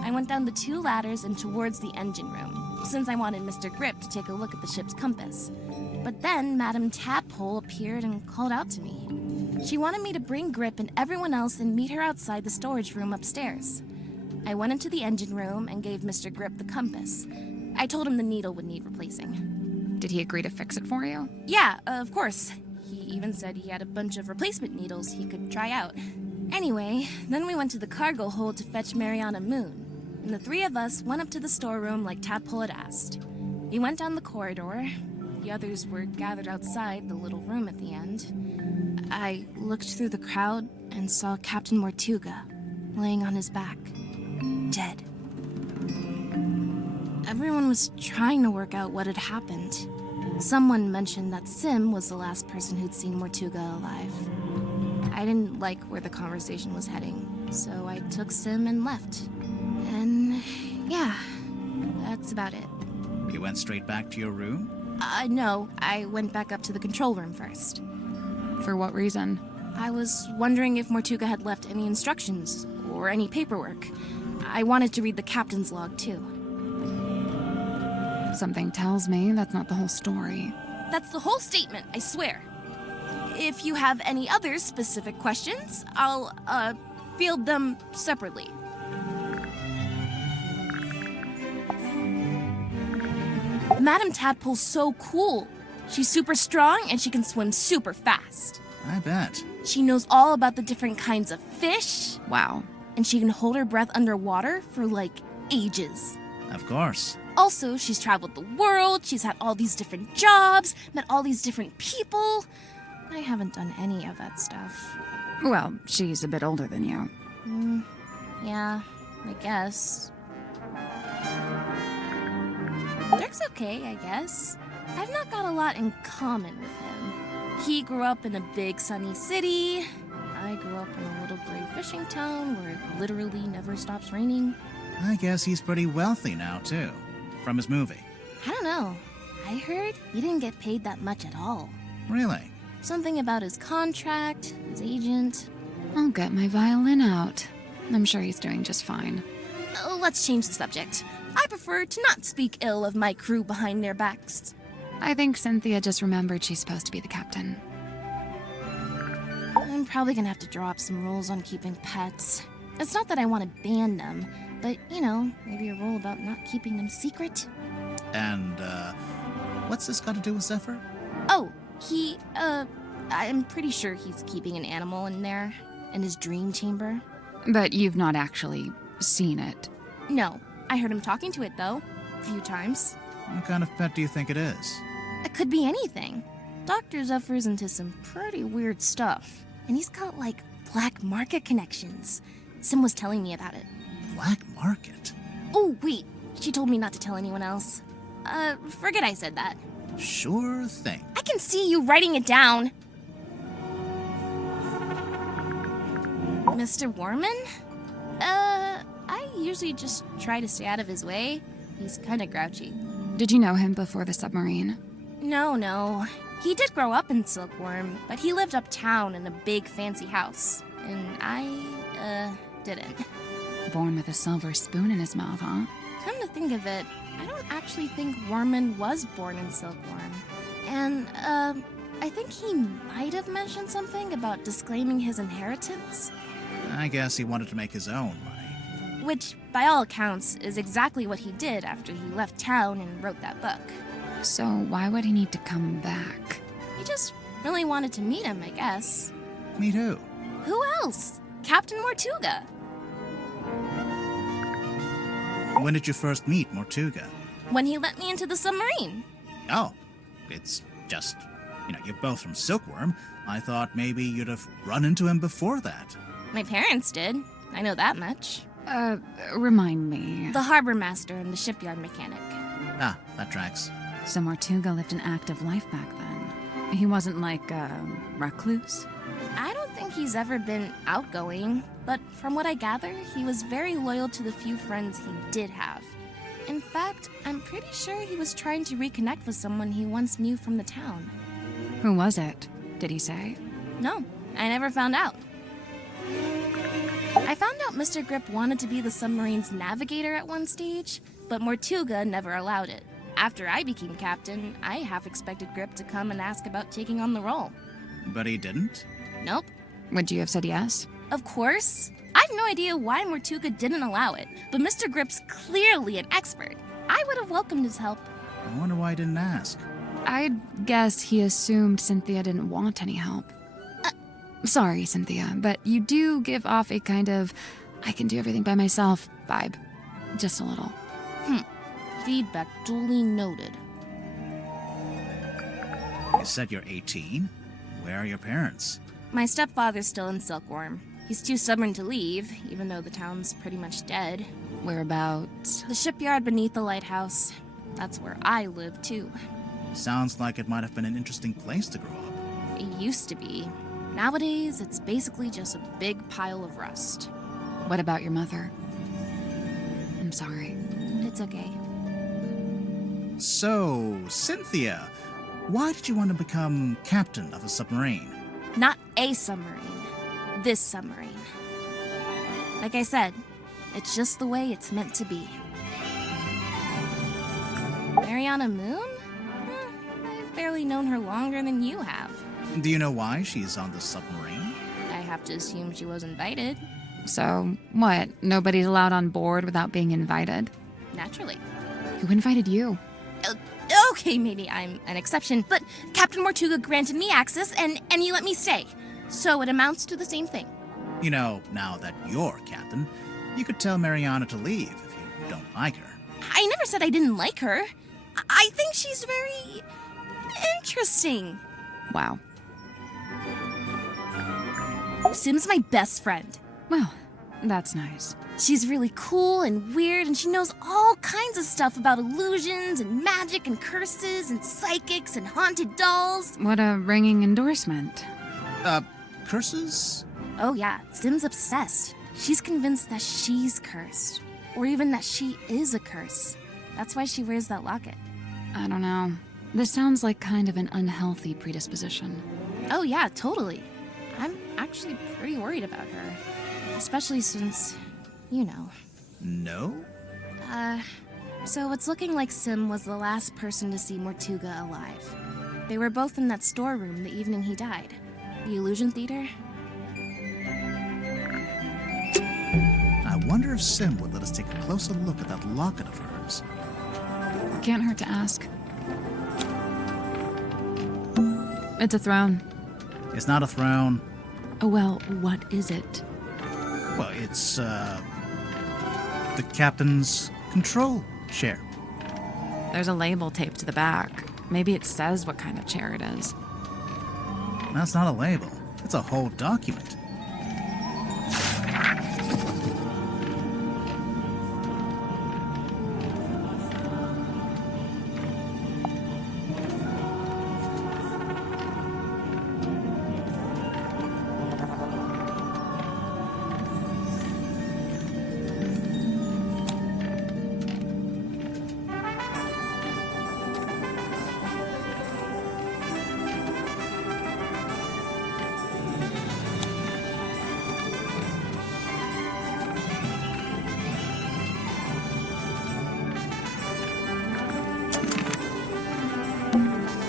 I went down the 2 ladders and towards the engine room, since I wanted Mr. Grip to take a look at the ship's compass. But then Madame Tadpole appeared and called out to me. She wanted me to bring Grip and everyone else and meet her outside the storage room upstairs. I went into the engine room and gave Mr. Grip the compass. I told him the needle would need replacing. Did he agree to fix it for you? Yeah, of course. He even said he had a bunch of replacement needles he could try out. Anyway, then we went to the cargo hold to fetch Mariana Moon, and the 3 of us went up to the storeroom like Tadpole had asked. We went down the corridor. The others were gathered outside the little room at the end. I looked through the crowd and saw Captain Mortuga laying on his back, dead. Everyone was trying to work out what had happened. Someone mentioned that Sim was the last person who'd seen Mortuga alive. I didn't like where the conversation was heading, so I took Sim and left. And yeah, that's about it. You went straight back to your room? No, I went back up to the control room first. For what reason? I was wondering if Mortuga had left any instructions or any paperwork. I wanted to read the captain's log too. Something tells me that's not the whole story. That's the whole statement, I swear. If you have any other specific questions, I'll, field them separately. Madame Tadpole's so cool. She's super strong and she can swim super fast. I bet. She knows all about the different kinds of fish. Wow. And she can hold her breath underwater for, like, ages. Of course. Also, she's traveled the world, she's had all these different jobs, met all these different people. I haven't done any of that stuff. Well, she's a bit older than you. Yeah, I guess. Dirk's okay, I guess. I've not got a lot in common with him. He grew up in a big sunny city. I grew up in a little gray fishing town where it literally never stops raining. I guess he's pretty wealthy now, too. From his movie. I don't know. I heard he didn't get paid that much at all. Really? Something about his contract, his agent. I'll get my violin out. I'm sure he's doing just fine. Let's change the subject. I prefer to not speak ill of my crew behind their backs. I think Cynthia just remembered she's supposed to be the captain. I'm probably gonna have to draw up some rules on keeping pets. It's not that I want to ban them, but, you know, maybe a rule about not keeping them secret. And, what's this got to do with Zephyr? Oh, I'm pretty sure he's keeping an animal in there, in his dream chamber. But you've not actually seen it. No, I heard him talking to it, though, a few times. What kind of pet do you think it is? It could be anything. Dr. Zephyr's into some pretty weird stuff, and he's got, like, black market connections. Sim was telling me about it. Black market? Oh, wait, she told me not to tell anyone else. Forget I said that. Sure thing. I can see you writing it down. Mr. Warman? I usually just try to stay out of his way. He's kind of grouchy. Did you know him before the submarine? No. He did grow up in Silkworm, but he lived uptown in a big fancy house. And I, didn't. Born with a silver spoon in his mouth, huh? Come to think of it, I don't actually think Warman was born in Silkworm. And, I think he might have mentioned something about disclaiming his inheritance. I guess he wanted to make his own money. Which, by all accounts, is exactly what he did after he left town and wrote that book. So why would he need to come back? He just really wanted to meet him, I guess. Meet who? Who else? Captain Mortuga. When did you first meet Mortuga? When he let me into the submarine. Oh, it's just, you're both from Silkworm. I thought maybe you'd have run into him before that. My parents did. I know that much. Remind me. The harbor master and the shipyard mechanic. Ah, that tracks. So Mortuga lived an active life back then. He wasn't like a recluse? I don't think he's ever been outgoing, but from what I gather, he was very loyal to the few friends he did have. In fact, I'm pretty sure he was trying to reconnect with someone he once knew from the town. Who was it? Did he say? No, I never found out. I found out Mr. Grip wanted to be the submarine's navigator at one stage, but Mortuga never allowed it. After I became captain, I half expected Grip to come and ask about taking on the role. But he didn't? Nope. Would you have said yes? Of course. I have no idea why Mortuga didn't allow it, but Mr. Grip's clearly an expert. I would have welcomed his help. I wonder why he didn't ask. I'd guess he assumed Cynthia didn't want any help. Sorry, Cynthia, but you do give off a kind of I can do everything by myself vibe. Just a little. Feedback duly noted. You said you're 18? Where are your parents? My stepfather's still in Silkworm. He's too stubborn to leave, even though the town's pretty much dead. Whereabouts? The shipyard beneath the lighthouse. That's where I live, too. Sounds like it might have been an interesting place to grow up. It used to be. Nowadays, it's basically just a big pile of rust. What about your mother? I'm sorry. It's okay. So, Cynthia, why did you want to become captain of a submarine? Not a submarine. This submarine. Like I said, it's just the way it's meant to be. Mariana Moon? I've barely known her longer than you have. Do you know why she's on the submarine? I have to assume she was invited. So, what? Nobody's allowed on board without being invited? Naturally. Who invited you? Okay, maybe I'm an exception, but Captain Mortuga granted me access and he let me stay. So it amounts to the same thing. You know, now that you're captain, you could tell Mariana to leave if you don't like her. I never said I didn't like her. I think she's very interesting. Wow. Sim's my best friend. Well, that's nice. She's really cool and weird, and she knows all kinds of stuff about illusions and magic and curses and psychics and haunted dolls. What a ringing endorsement. Curses? Oh yeah, Sim's obsessed. She's convinced that she's cursed. Or even that she is a curse. That's why she wears that locket. I don't know. This sounds like kind of an unhealthy predisposition. Oh yeah, totally. I'm actually pretty worried about her. Especially since, you know. No? So it's looking like Sim was the last person to see Mortuga alive. They were both in that storeroom the evening he died. The Illusion Theater. I wonder if Sim would let us take a closer look at that locket of hers. Can't hurt to ask. It's a throne. It's not a throne. Oh, well, what is it? Well, it's, the captain's control chair. There's a label taped to the back. Maybe it says what kind of chair it is. That's not a label. It's a whole document.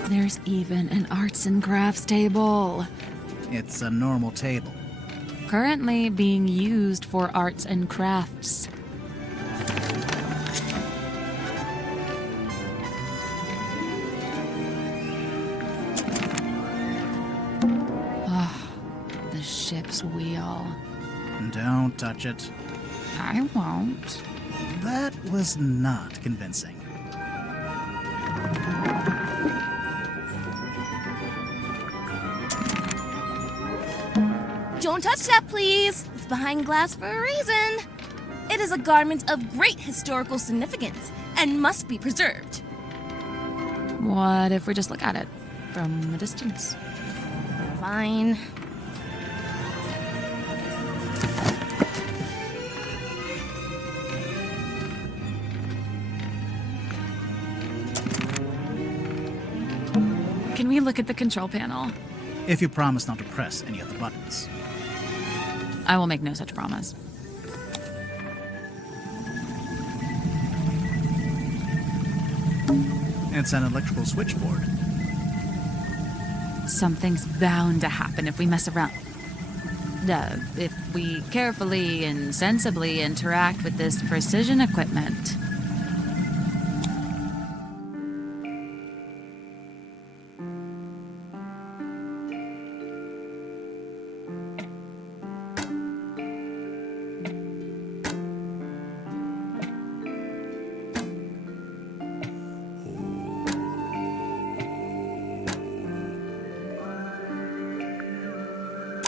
There's even an arts and crafts table. It's a normal table. Currently being used for arts and crafts. Oh, the ship's wheel. Don't touch it. I won't. That was not convincing. Don't touch that, please. It's behind glass for a reason. It is a garment of great historical significance and must be preserved. What if we just look at it from a distance? Fine. Can we look at the control panel? If you promise not to press any of the buttons. I will make no such promise. It's an electrical switchboard. Something's bound to happen if we mess around. If we carefully and sensibly interact with this precision equipment.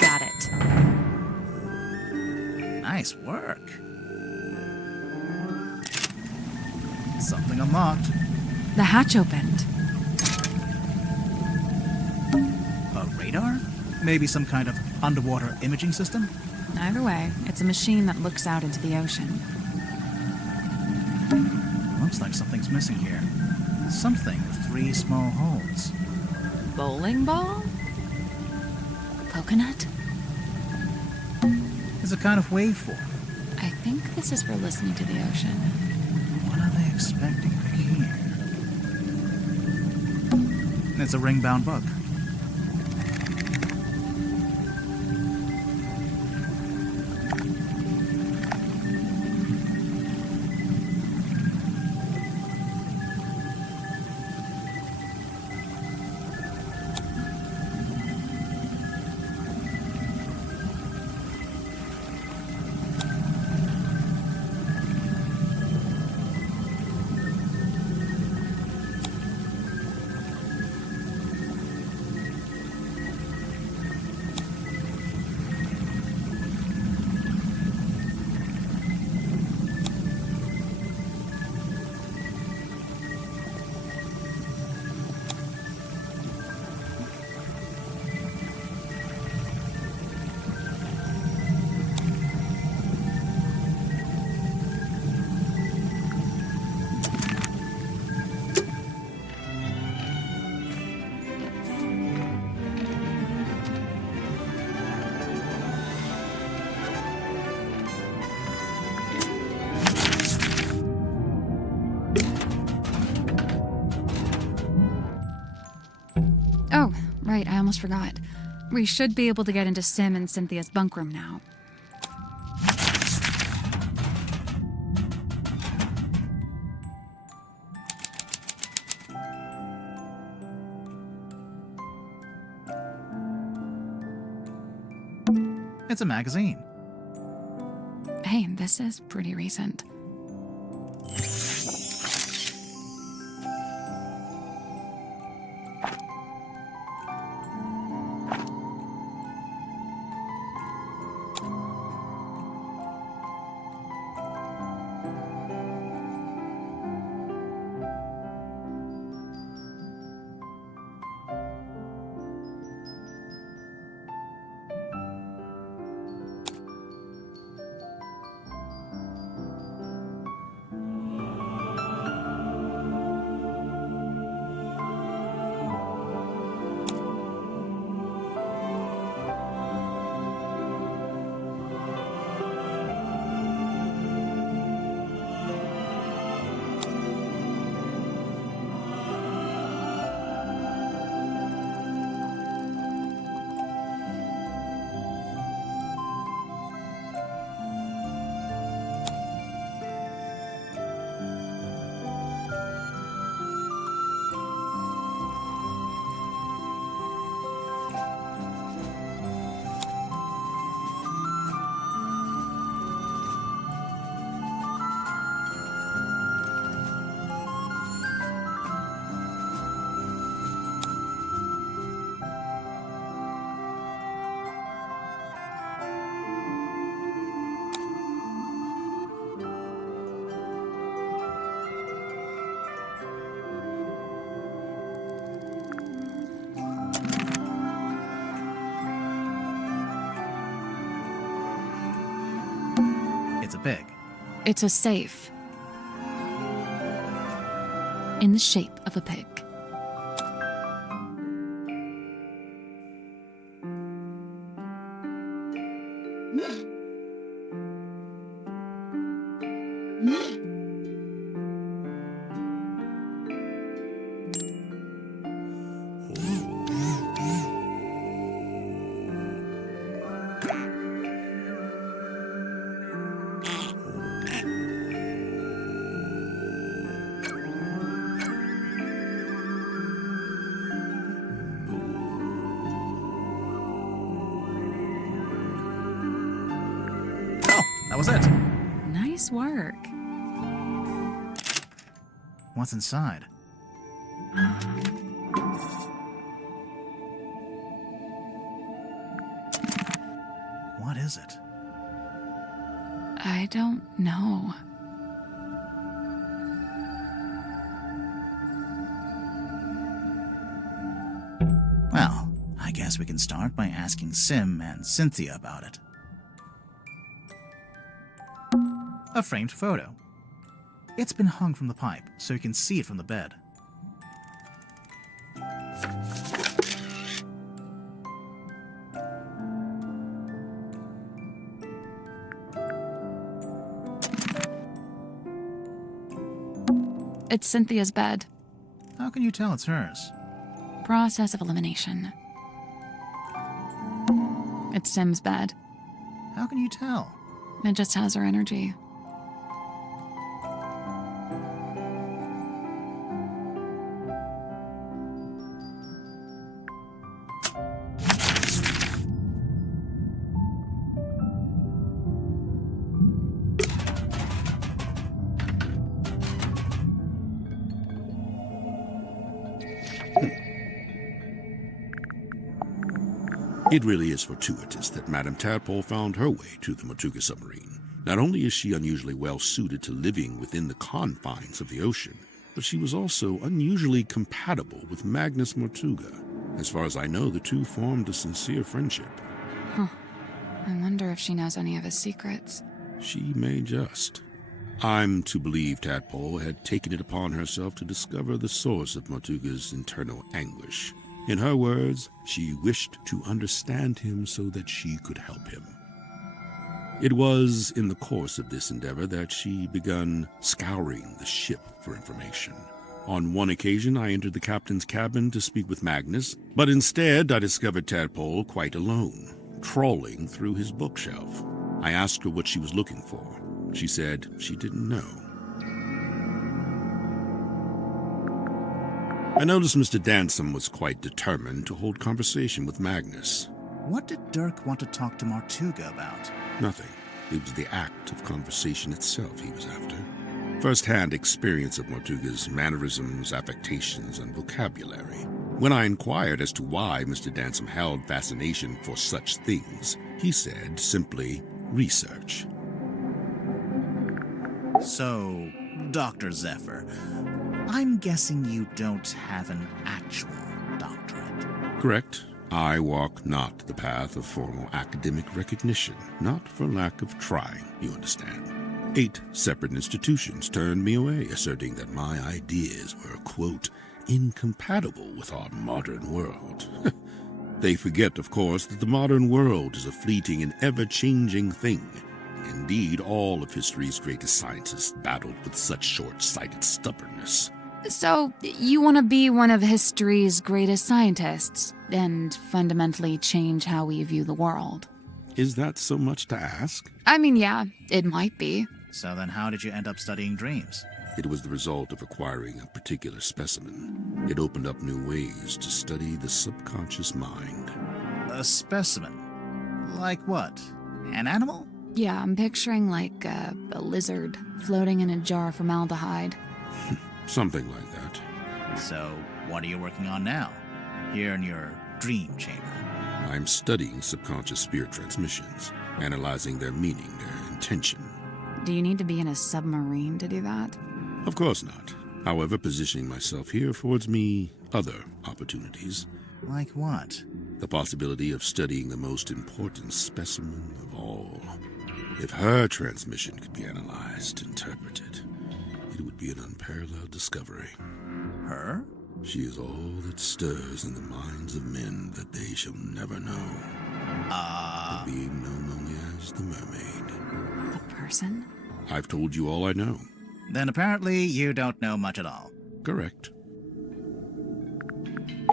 Got it. Nice work. Something unlocked. The hatch opened. A radar? Maybe some kind of underwater imaging system? Either way, it's a machine that looks out into the ocean. Looks like something's missing here. Something with 3 small holes. Bowling ball? Coconut? There's a kind of waveform. I think this is for listening to the ocean. What are they expecting to hear? It's a ring-bound book. Oh, right, I almost forgot. We should be able to get into Sim and Cynthia's bunk room now. It's a magazine. Hey, this is pretty recent. It's a pig. It's a safe. In the shape of a pig. was it. Nice work. What's inside? What is it? I don't know. Well, I guess we can start by asking Sim and Cynthia about it. A framed photo. It's been hung from the pipe, so you can see it from the bed. It's Cynthia's bed. How can you tell it's hers? Process of elimination. It's Sim's bed. How can you tell? It just has her energy. It really is fortuitous that Madame Tadpole found her way to the Mortuga submarine. Not only is she unusually well suited to living within the confines of the ocean, but she was also unusually compatible with Magnus Mortuga. As far as I know, the two formed a sincere friendship. Huh. I wonder if she knows any of his secrets. She may just. I'm to believe Tadpole had taken it upon herself to discover the source of Mortuga's internal anguish. In her words, she wished to understand him so that she could help him. It was in the course of this endeavor that she began scouring the ship for information. On one occasion, I entered the captain's cabin to speak with Magnus, but instead I discovered Tadpole quite alone, trawling through his bookshelf. I asked her what she was looking for. She said she didn't know. I noticed Mr. Dansom was quite determined to hold conversation with Magnus. What did Dirk want to talk to Mortuga about? Nothing. It was the act of conversation itself he was after. First-hand experience of Mortuga's mannerisms, affectations, and vocabulary. When I inquired as to why Mr. Dansom held fascination for such things, he said simply, research. So, Dr. Zephyr, I'm guessing you don't have an actual doctorate. Correct. I walk not the path of formal academic recognition, not for lack of trying, you understand. 8 separate institutions turned me away, asserting that my ideas were, quote, incompatible with our modern world. They forget, of course, that the modern world is a fleeting and ever-changing thing. Indeed, all of history's greatest scientists battled with such short-sighted stubbornness. So, you want to be one of history's greatest scientists and fundamentally change how we view the world? Is that so much to ask? I mean, yeah, it might be. So then how did you end up studying dreams? It was the result of acquiring a particular specimen. It opened up new ways to study the subconscious mind. A specimen? Like what? An animal? Yeah, I'm picturing like a lizard floating in a jar of formaldehyde. Something like that. So, what are you working on now? Here in your dream chamber? I'm studying subconscious spirit transmissions, analyzing their meaning, their intention. Do you need to be in a submarine to do that? Of course not. However, positioning myself here affords me other opportunities. Like what? The possibility of studying the most important specimen of all. If her transmission could be analyzed, interpreted, it would be an unparalleled discovery. Her? She is all that stirs in the minds of men that they shall never know. The being known only as the Mermaid. A person? I've told you all I know. Then apparently you don't know much at all. Correct.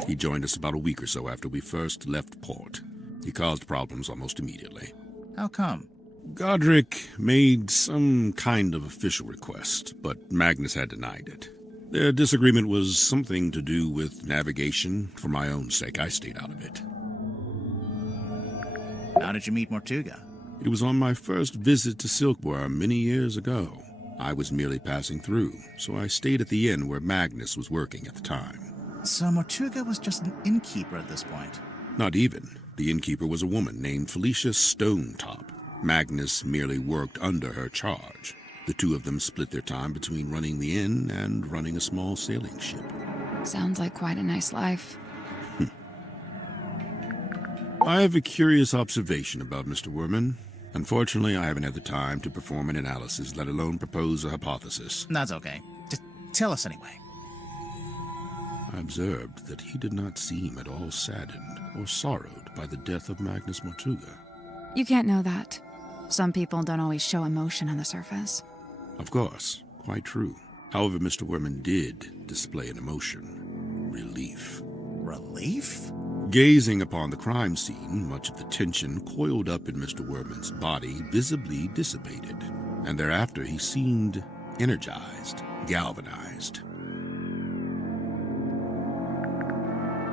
He joined us about a week or so after we first left port. He caused problems almost immediately. How come? Godric made some kind of official request, but Magnus had denied it. Their disagreement was something to do with navigation. For my own sake, I stayed out of it. How did you meet Mortuga? It was on my first visit to Silkworm many years ago. I was merely passing through, so I stayed at the inn where Magnus was working at the time. So Mortuga was just an innkeeper at this point? Not even. The innkeeper was a woman named Felicia Stonetop. Magnus merely worked under her charge. The two of them split their time between running the inn and running a small sailing ship. Sounds like quite a nice life. I have a curious observation about Mr. Werman. Unfortunately, I haven't had the time to perform an analysis, let alone propose a hypothesis. That's okay. Just tell us anyway. I observed that he did not seem at all saddened or sorrowed by the death of Magnus Mortuga. You can't know that. Some people don't always show emotion on the surface. Of course, quite true. However, Mr. Werman did display an emotion. Relief. Relief? Gazing upon the crime scene, much of the tension coiled up in Mr. Werman's body visibly dissipated, and thereafter he seemed energized, galvanized.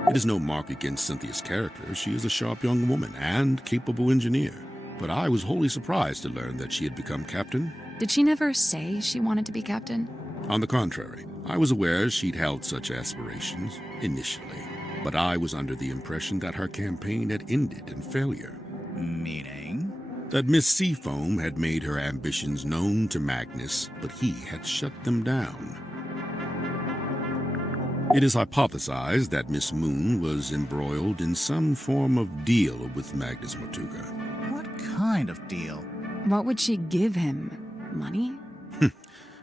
It is no mark against Cynthia's character. She is a sharp young woman and capable engineer. But I was wholly surprised to learn that she had become captain. Did she never say she wanted to be captain? On the contrary, I was aware she'd held such aspirations initially, but I was under the impression that her campaign had ended in failure. Meaning? That Miss Seafoam had made her ambitions known to Magnus, but he had shut them down. It is hypothesized that Miss Moon was embroiled in some form of deal with Magnus Mortuga. What kind of deal? What would she give him? Money?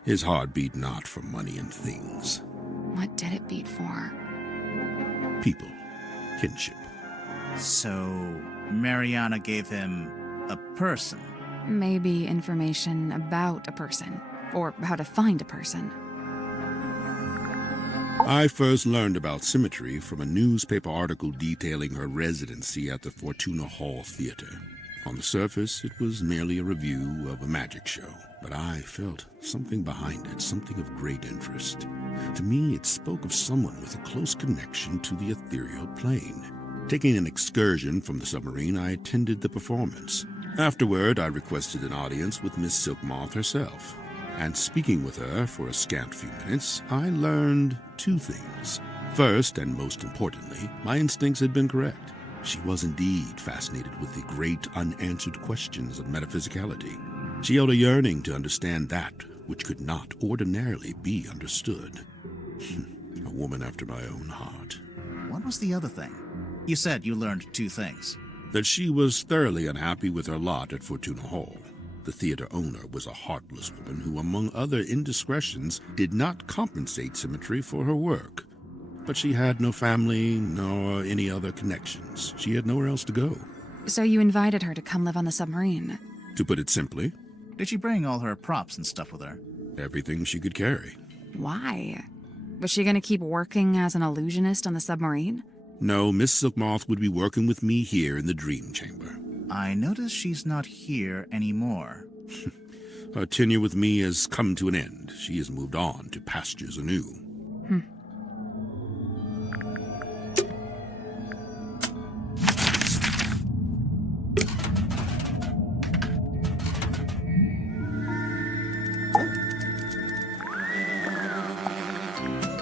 His heart beat not for money and things. What did it beat for? People. Kinship. So, Mariana gave him a person? Maybe information about a person, or how to find a person. I first learned about Symmetry from a newspaper article detailing her residency at the Fortuna Hall Theater. On the surface, it was merely a review of a magic show, but I felt something behind it, something of great interest. To me, it spoke of someone with a close connection to the ethereal plane. Taking an excursion from the submarine, I attended the performance. Afterward, I requested an audience with Miss Silkmoth herself. And speaking with her for a scant few minutes, I learned two things. First, and most importantly, my instincts had been correct. She was indeed fascinated with the great unanswered questions of metaphysicality. She held a yearning to understand that which could not ordinarily be understood. A woman after my own heart. What was the other thing? You said you learned two things. That she was thoroughly unhappy with her lot at Fortuna Hall. The theater owner was a heartless woman who, among other indiscretions, did not compensate Symmetry for her work. But she had no family, nor any other connections. She had nowhere else to go. So you invited her to come live on the submarine? To put it simply, did she bring all her props and stuff with her? Everything she could carry. Why? Was she going to keep working as an illusionist on the submarine? No, Miss Silkmoth would be working with me here in the Dream Chamber. I notice she's not here anymore. Her tenure with me has come to an end. She has moved on to pastures anew.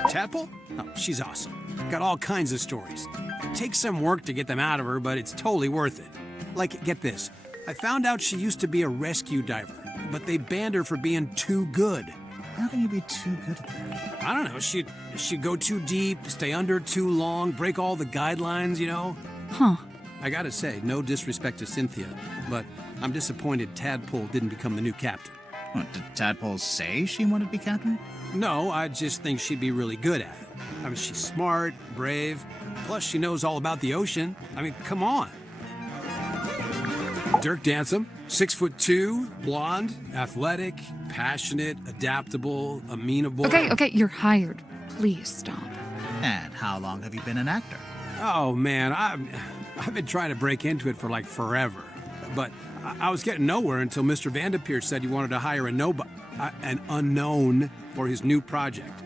Tadpole? Oh, she's awesome. Got all kinds of stories. It takes some work to get them out of her, but it's totally worth it. Like, get this. I found out she used to be a rescue diver, but they banned her for being too good. How can you be too good at that? I don't know. She'd go too deep, stay under too long, break all the guidelines, you know? Huh. I gotta say, no disrespect to Cynthia, but I'm disappointed Tadpole didn't become the new captain. What, did Tadpole say she wanted to be captain? No, I just think she'd be really good at it. I mean, she's smart, brave, plus she knows all about the ocean. I mean, come on. Dirk Dansom, 6'2", blonde, athletic, passionate, adaptable, amenable. Okay, you're hired. Please stop. And how long have you been an actor? Oh, man, I've been trying to break into it for like forever. But I was getting nowhere until Mr. Vanderpeer said he wanted to hire an unknown for his new project,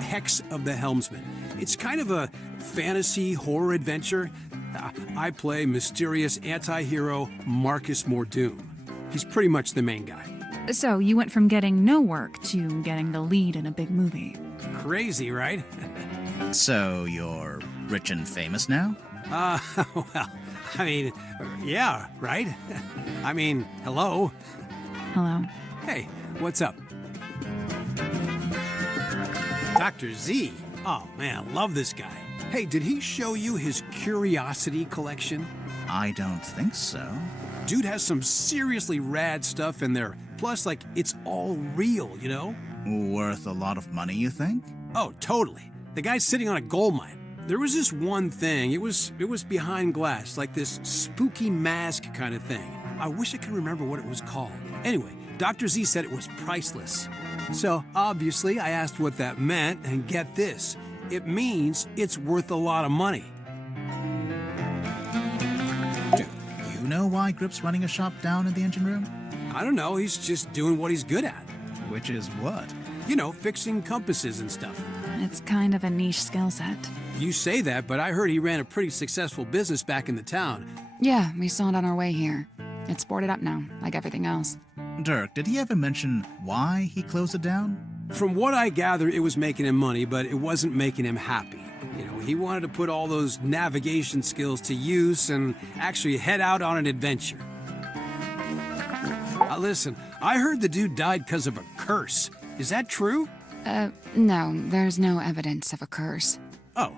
Hex of the Helmsman. It's kind of a fantasy horror adventure. I play mysterious anti-hero Marcus Mordoom. He's pretty much the main guy. So you went from getting no work to getting the lead in a big movie. Crazy, right? So you're rich and famous now? Well, I mean, yeah, right? I mean, hello. Hello. Hey, what's up? Dr. Z. Oh, man, love this guy. Hey, did he show you his curiosity collection? I don't think so. Dude has some seriously rad stuff in there. Plus, like, it's all real, you know? Worth a lot of money, you think? Oh, totally. The guy's sitting on a gold mine. There was this one thing. It was behind glass, like this spooky mask kind of thing. I wish I could remember what it was called. Anyway, Dr. Z said it was priceless. So, obviously, I asked what that meant, and get this. It means it's worth a lot of money. Do you know why Grip's running a shop down in the engine room? I don't know, he's just doing what he's good at. Which is what? You know, fixing compasses and stuff. It's kind of a niche skill set. You say that, but I heard he ran a pretty successful business back in the town. Yeah, we saw it on our way here. It's boarded up now, like everything else. Dirk, did he ever mention why he closed it down? From what I gather, it was making him money, but it wasn't making him happy. You know, he wanted to put all those navigation skills to use and actually head out on an adventure. Listen, I heard the dude died because of a curse. Is that true? No, there's no evidence of a curse. Oh,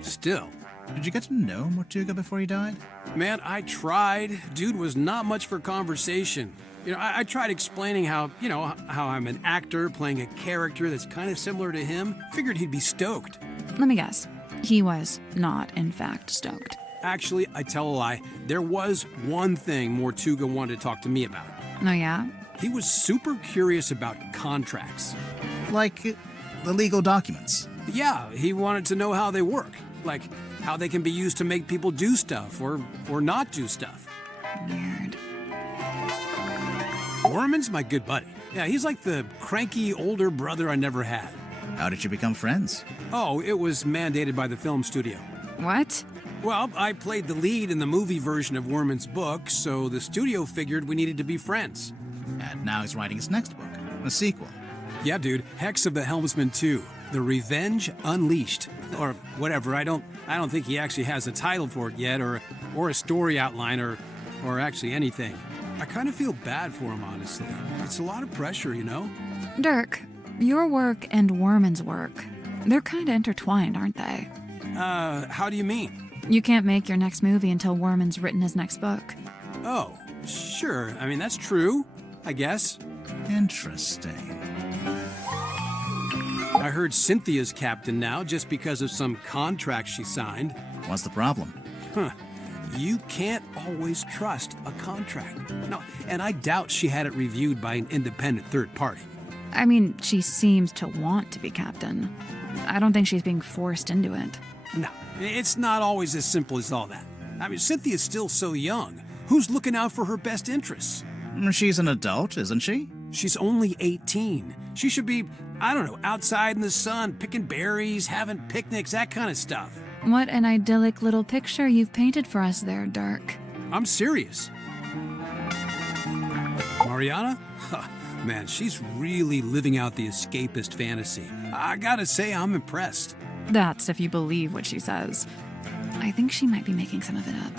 still. Did you get to know Mortuga before he died? Man, I tried. Dude was not much for conversation. You know, I tried explaining how I'm an actor playing a character that's kind of similar to him. Figured he'd be stoked. Let me guess. He was not, in fact, stoked. Actually, I tell a lie. There was one thing Mortuga wanted to talk to me about. Oh, yeah? He was super curious about contracts. Like the legal documents? Yeah, he wanted to know how they work. Like, how they can be used to make people do stuff or not do stuff. Weird. Orman's my good buddy. Yeah, he's like the cranky older brother I never had. How did you become friends? Oh, it was mandated by the film studio. What? Well, I played the lead in the movie version of Worman's book, so the studio figured we needed to be friends. And now he's writing his next book, a sequel. Yeah, dude, Hex of the Helmsman 2, The Revenge Unleashed. Or whatever, I don't think he actually has a title for it yet, or a story outline, or actually anything. I kind of feel bad for him, honestly. It's a lot of pressure, you know? Dirk, your work and Worman's work, they're kind of intertwined, aren't they? How do you mean? You can't make your next movie until Worman's written his next book. Oh, sure. I mean, that's true, I guess. Interesting. I heard Cynthia's captain now just because of some contract she signed. What's the problem? Huh. You can't always trust a contract. No, and I doubt she had it reviewed by an independent third party. I mean, she seems to want to be captain. I don't think she's being forced into it. No, it's not always as simple as all that. I mean, Cynthia's still so young. Who's looking out for her best interests? She's an adult, isn't she? She's only 18. She should be, I don't know, outside in the sun, picking berries, having picnics, that kind of stuff. What an idyllic little picture you've painted for us there, Dirk. I'm serious. Mariana? Man, she's really living out the escapist fantasy. I gotta say, I'm impressed. That's if you believe what she says. I think she might be making some of it up.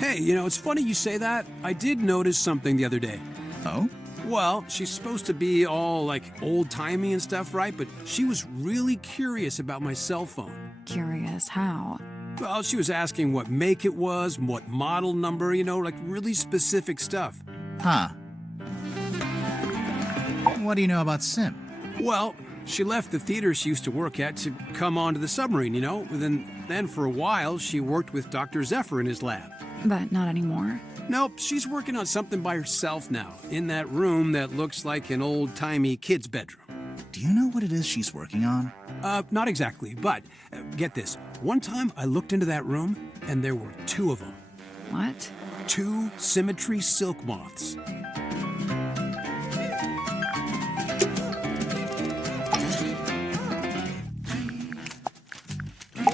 Hey, you know, it's funny you say that. I did notice something the other day. Oh? Well, she's supposed to be all, like, old-timey and stuff, right? But she was really curious about my cell phone. Curious how? Well, she was asking what make it was, what model number, you know, like really specific stuff. Huh. What do you know about Sim? Well, she left the theater she used to work at to come onto the submarine, you know? Then for a while, she worked with Dr. Zephyr in his lab. But not anymore. Nope, she's working on something by herself now, in that room that looks like an old-timey kid's bedroom. Do you know what it is she's working on? Not exactly, but get this. One time I looked into that room, and there were 2 of them. What? 2 symmetry silk moths.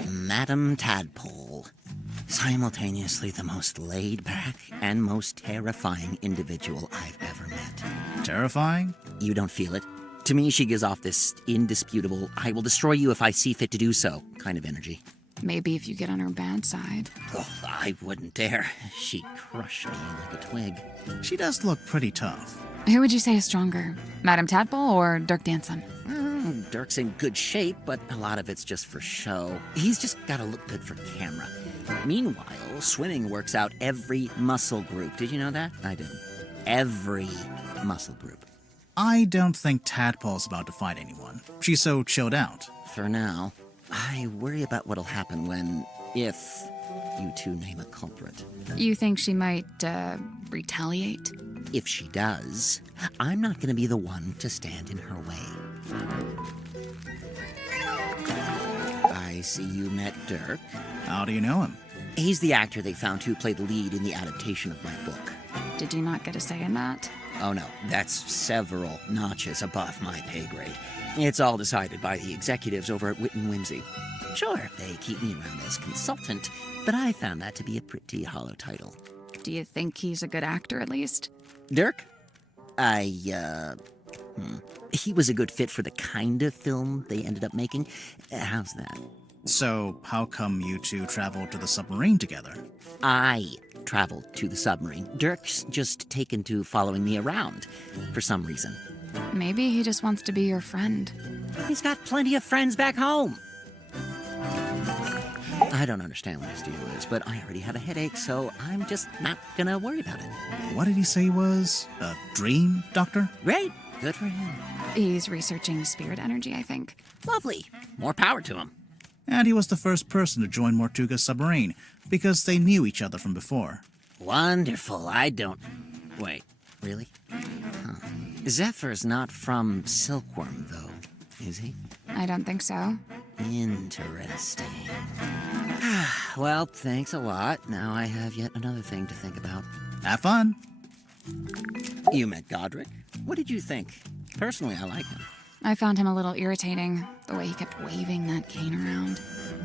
Madam Tadpole, simultaneously the most laid-back and most terrifying individual I've ever Terrifying? You don't feel it. To me, she gives off this indisputable, I will destroy you if I see fit to do so kind of energy. Maybe if you get on her bad side. Oh, I wouldn't dare. She'd crush me like a twig. She does look pretty tough. Who would you say is stronger, Madame Tadpole or Dirk Danson? Dirk's in good shape, but a lot of it's just for show. He's just gotta look good for camera. Meanwhile, swimming works out every muscle group. Did you know that? I didn't. Every muscle group. I don't think Tadpole's about to fight anyone. She's so chilled out. For now. I worry about what'll happen if you two name a culprit. You think she might, retaliate? If she does, I'm not gonna be the one to stand in her way. I see you met Dirk. How do you know him? He's the actor they found to play the lead in the adaptation of my book. Did you not get a say in that? Oh no, that's several notches above my pay grade. It's all decided by the executives over at Wit and Whimsy. Sure, they keep me around as consultant, but I found that to be a pretty hollow title. Do you think he's a good actor, at least? Dirk? He was a good fit for the kind of film they ended up making. How's that? So, how come you two traveled to the submarine together? I traveled to the submarine. Dirk's just taken to following me around, for some reason. Maybe he just wants to be your friend. He's got plenty of friends back home. I don't understand what his deal is, but I already have a headache, so I'm just not gonna worry about it. What did he say he was? A dream doctor? Great. Good for him. He's researching spirit energy, I think. Lovely. More power to him. And he was the first person to join Mortuga's submarine, because they knew each other from before. Wonderful. Wait, really? Huh. Zephyr's not from Silkworm, though, is he? I don't think so. Interesting. Well, thanks a lot. Now I have yet another thing to think about. Have fun. You met Godric. What did you think? Personally, I like him. I found him a little irritating, the way he kept waving that cane around.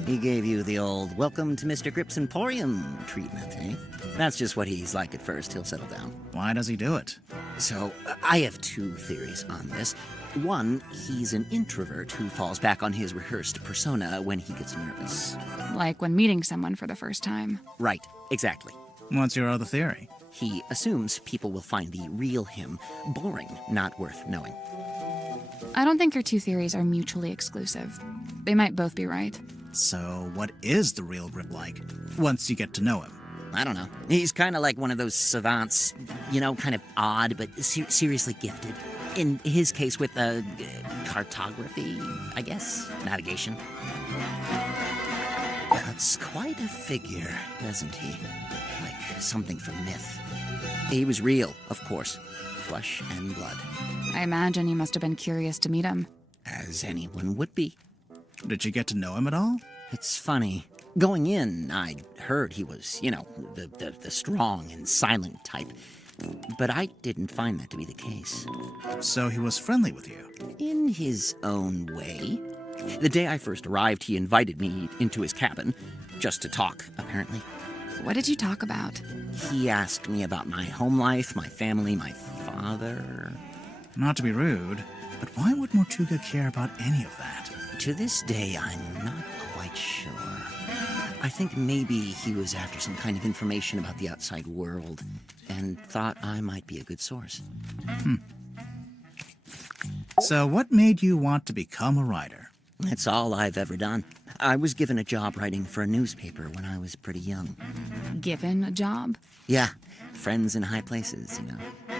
He gave you the old welcome to Mr. Grip's Emporium treatment, eh? That's just what he's like at first. He'll settle down. Why does he do it? So, I have two theories on this. One, he's an introvert who falls back on his rehearsed persona when he gets nervous. Like when meeting someone for the first time. Right, exactly. What's your other theory? He assumes people will find the real him boring, not worth knowing. I don't think your two theories are mutually exclusive. They might both be right. So, what is the real Grip like, once you get to know him? I don't know. He's kind of like one of those savants, kind of odd, but seriously gifted. In his case with cartography, I guess? Navigation. That's quite a figure, doesn't he? Like something from myth. He was real, of course. Flesh and blood. I imagine you must have been curious to meet him. As anyone would be. Did you get to know him at all? It's funny. Going in, I'd heard he was, the strong and silent type. But I didn't find that to be the case. So he was friendly with you? In his own way. The day I first arrived, he invited me into his cabin, just to talk, apparently. What did you talk about? He asked me about my home life, my family, my father. Not to be rude, but why would Mortuga care about any of that? To this day, I'm not quite sure. I think maybe he was after some kind of information about the outside world and thought I might be a good source. So what made you want to become a writer? That's all I've ever done. I was given a job writing for a newspaper when I was pretty young. Given a job? Yeah, friends in high places,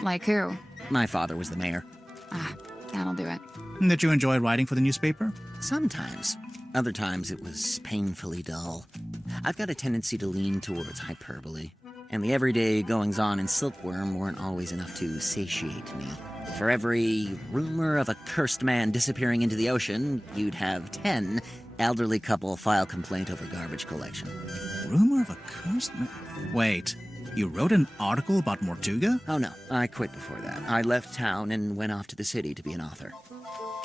Like who? My father was the mayor. Ah, that'll do it. Did you enjoy writing for the newspaper? Sometimes. Other times it was painfully dull. I've got a tendency to lean towards hyperbole, and the everyday goings-on in Silkworm weren't always enough to satiate me. For every rumor of a cursed man disappearing into the ocean, you'd have 10 elderly couple file complaint over garbage collection. Rumor of a cursed man? Wait, you wrote an article about Mortuga? Oh no, I quit before that. I left town and went off to the city to be an author.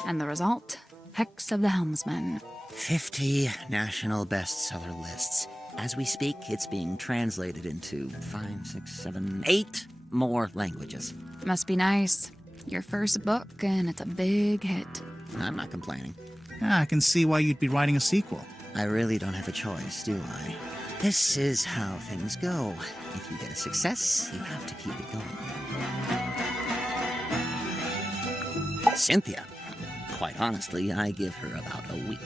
And the result? Hex of the Helmsman. 50 national bestseller lists. As we speak, it's being translated into 5, 6, 7, 8 more languages. Must be nice. Your first book, and it's a big hit. I'm not complaining. Yeah, I can see why you'd be writing a sequel. I really don't have a choice, do I? This is how things go. If you get a success, you have to keep it going. Cynthia. Quite honestly, I give her about a week.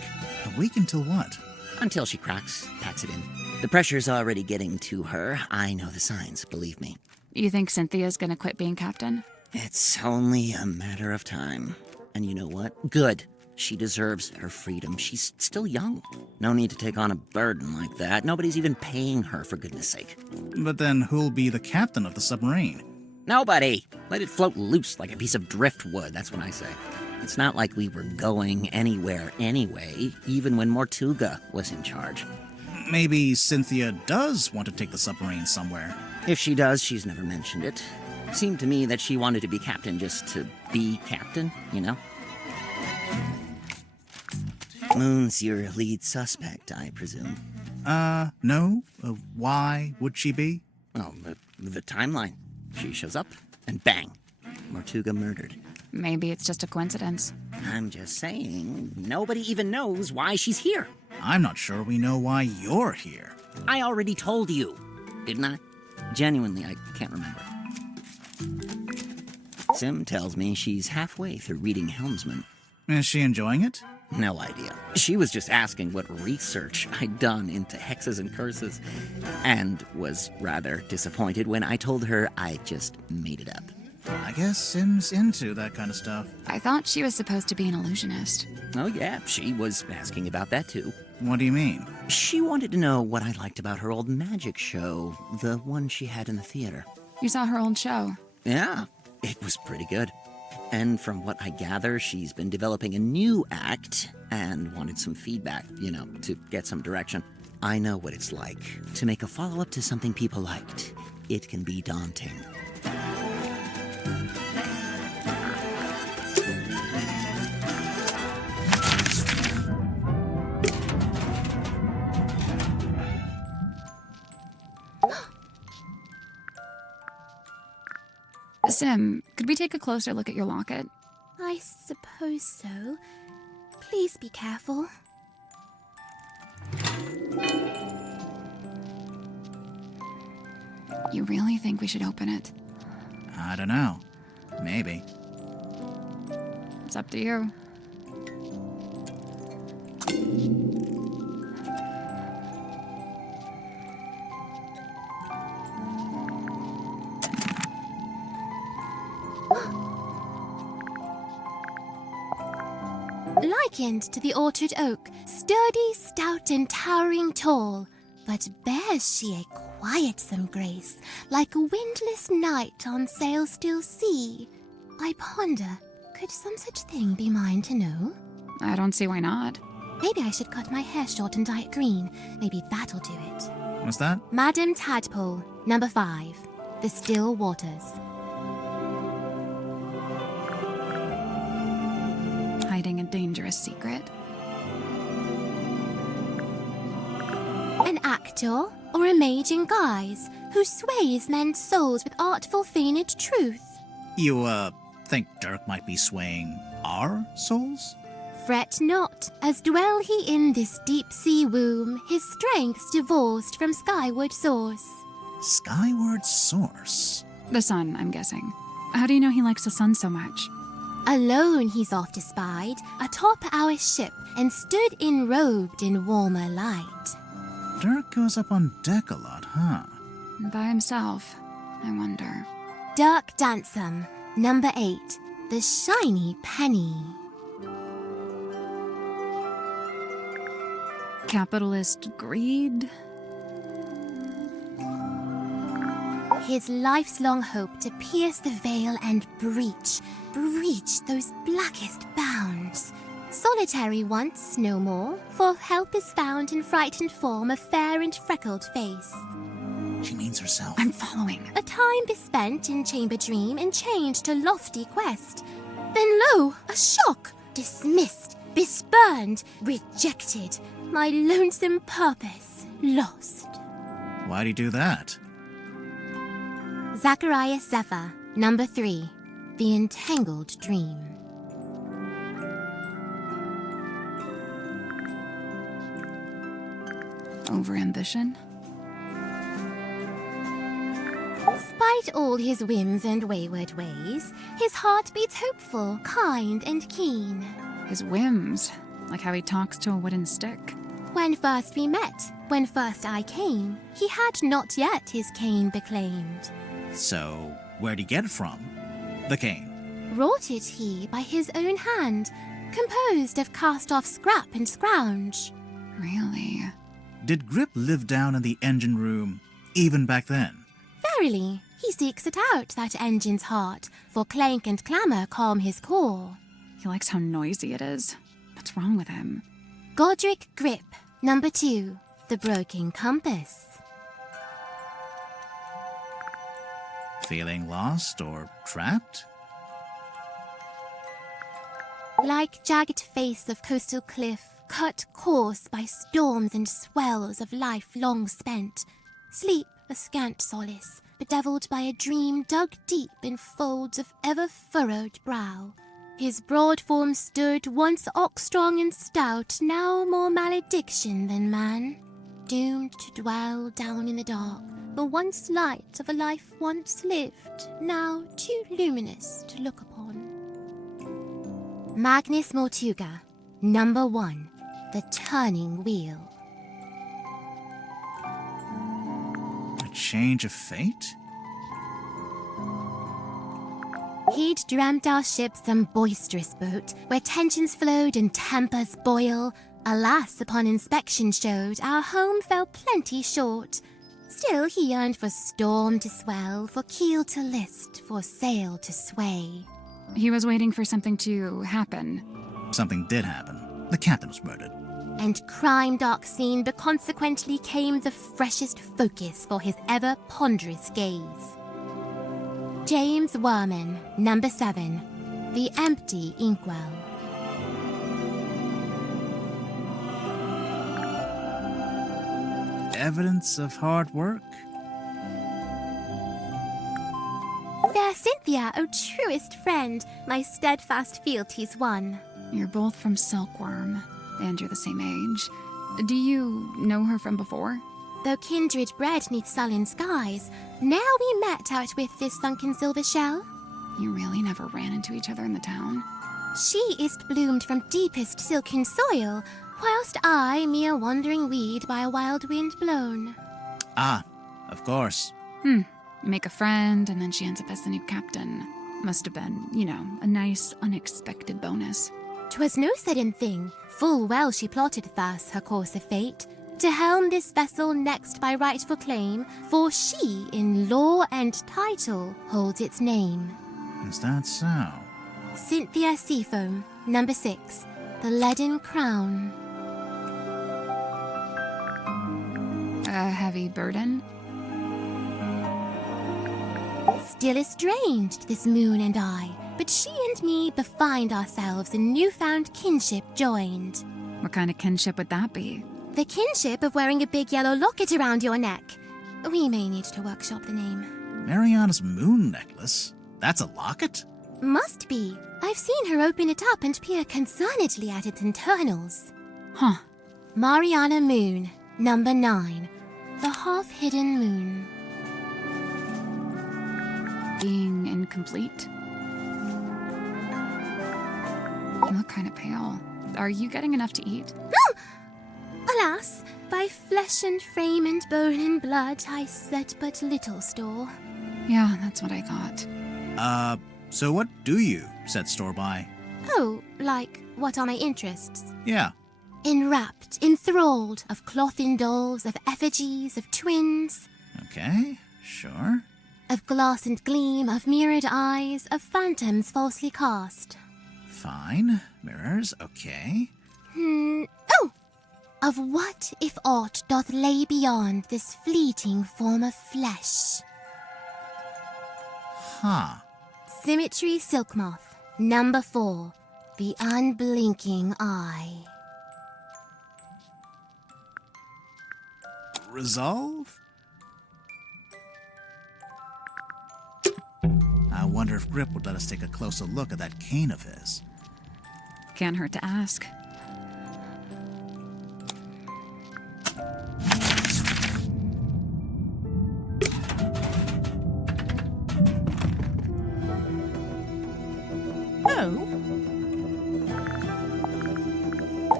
A week until what? Until she cracks, packs it in. The pressure's already getting to her. I know the signs, believe me. You think Cynthia's gonna quit being captain? It's only a matter of time. And you know what? Good. She deserves her freedom. She's still young. No need to take on a burden like that. Nobody's even paying her, for goodness sake. But then who'll be the captain of the submarine? Nobody! Let it float loose like a piece of driftwood, that's what I say. It's not like we were going anywhere anyway, even when Mortuga was in charge. Maybe Cynthia does want to take the submarine somewhere. If she does, she's never mentioned it. Seemed to me that she wanted to be captain just to be captain, you know? Moon's your lead suspect, I presume. No. Why would she be? Oh, the timeline. She shows up, and bang, Mortuga murdered. Maybe it's just a coincidence. I'm just saying, nobody even knows why she's here. I'm not sure we know why you're here. I already told you, didn't I? Genuinely, I can't remember. Sim tells me she's halfway through reading Helmsman. Is she enjoying it? No idea. She was just asking what research I'd done into hexes and curses, and was rather disappointed when I told her I just made it up. I guess Sim's into that kind of stuff. I thought she was supposed to be an illusionist. Oh yeah, she was asking about that too. What do you mean? She wanted to know what I liked about her old magic show, the one she had in the theater. You saw her old show? Yeah, it was pretty good. And from what I gather, she's been developing a new act and wanted some feedback, to get some direction. I know what it's like to make a follow-up to something people liked. It can be daunting. Sim, could we take a closer look at your locket? I suppose so. Please be careful. You really think we should open it? I don't know. Maybe. It's up to you. Likened to the orchard oak, sturdy, stout, and towering tall, but bears she a quietsome grace, like a windless night on sail-still sea. I ponder, could some such thing be mine to know? I don't see why not. Maybe I should cut my hair short and dye it green. Maybe that'll do it. What's that? Madam Tadpole, number 5, The Still Waters. Hiding a dangerous secret. An actor or a mage in guise who sways men's souls with artful feigned truth. You, think Dirk might be swaying our souls? Fret not, as dwell he in this deep-sea womb, his strength's divorced from skyward source. Skyward source? The sun, I'm guessing. How do you know he likes the sun so much? Alone he's oft espied, atop our ship, and stood enrobed in warmer light. Dirk goes up on deck a lot, huh? By himself, I wonder. Dirk Dansom, number 8, The Shiny Penny. Capitalist greed? His life's long hope to pierce the veil and breach those blackest bounds. Solitary once, no more, for help is found in frightened form of fair and freckled face. She means herself. I'm following. A time bespent in chamber dream and chained to lofty quest. Then lo, a shock! Dismissed, bespurned, rejected. My lonesome purpose lost. Why'd he do that? Zachariah Zephyr, number 3, the entangled dream. Overambition? Despite all his whims and wayward ways, his heart beats hopeful, kind, and keen. His whims, like how he talks to a wooden stick. When first we met, when first I came, he had not yet his cane beclaimed. So, where'd he get it from? The cane. Wrought it he by his own hand, composed of cast-off scrap and scrounge. Really? Did Grip live down in the engine room, even back then? Verily, he seeks it out, that engine's heart, for clank and clamour calm his core. He likes how noisy it is. What's wrong with him? Godric Grip, number 2, the broken compass. Feeling lost or trapped? Like jagged face of coastal cliff, cut coarse by storms and swells of life long spent, sleep a scant solace, bedeviled by a dream dug deep in folds of ever-furrowed brow. His broad form stood, once ox-strong and stout, now more malediction than man, doomed to dwell down in the dark, the once light of a life once lived, now too luminous to look upon. Magnus Mortuga, number 1, the turning wheel. A change of fate? He'd dreamt our ship some boisterous boat, where tensions flowed and tempers boil. Alas, upon inspection showed, our home fell plenty short. Still he yearned for storm to swell, for keel to list, for sail to sway. He was waiting for something to happen. Something did happen. The captain was murdered. And crime dark scene, but consequently came the freshest focus for his ever ponderous gaze. James Werman, number 7, the empty inkwell. Evidence of hard work? Fair Cynthia, O truest friend, my steadfast fealties won. You're both from Silkworm, and you're the same age. Do you know her from before? Though kindred bred neath sullen skies, now we met out with this sunken silver shell. You really never ran into each other in the town? She is bloomed from deepest silken soil, whilst I, mere wandering weed by a wild wind blown. Ah, of course. You make a friend, and then she ends up as the new captain. Must have been, a nice, unexpected bonus. 'Twas no sudden thing. Full well she plotted thus her course of fate, to helm this vessel next by rightful claim, for she, in law and title, holds its name. Is that so? Cynthia Seafoam, number 6, the leaden crown. A heavy burden? Still estranged, this moon and I, but she and me befind ourselves in newfound kinship joined. What kind of kinship would that be? The kinship of wearing a big yellow locket around your neck. We may need to workshop the name. Mariana's moon necklace? That's a locket? Must be. I've seen her open it up and peer concernedly at its internals. Huh. Mariana Moon, number 9, the half-hidden moon. Being incomplete? You look kind of pale. Are you getting enough to eat? Alas, by flesh and frame and bone and blood I set but little store. Yeah, that's what I thought. So what do you set store by? Oh, like, what are my interests? Yeah. Enwrapped, enthralled, of cloth-in dolls, of effigies, of twins. Okay, sure. Of glass and gleam, of mirrored eyes, of phantoms falsely cast. Fine. Mirrors, okay. Oh! Of what, if aught, doth lay beyond this fleeting form of flesh? Huh. Symmetry Silk Moth, number 4, the unblinking eye. Resolve? I wonder if Grip would let us take a closer look at that cane of his. Can't hurt to ask.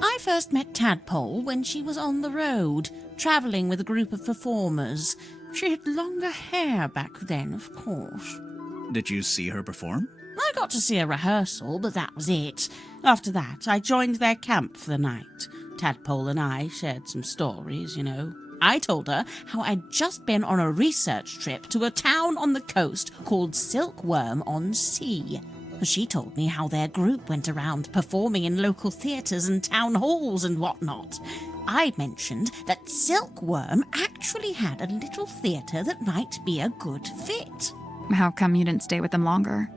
I first met Tadpole when she was on the road, travelling with a group of performers. She had longer hair back then, of course. Did you see her perform? I got to see a rehearsal, but that was it. After that, I joined their camp for the night. Tadpole and I shared some stories, you know. I told her how I'd just been on a research trip to a town on the coast called Silkworm-on-Sea. She told me how their group went around performing in local theatres and town halls and whatnot. I mentioned that Silkworm actually had a little theatre that might be a good fit. How come you didn't stay with them longer?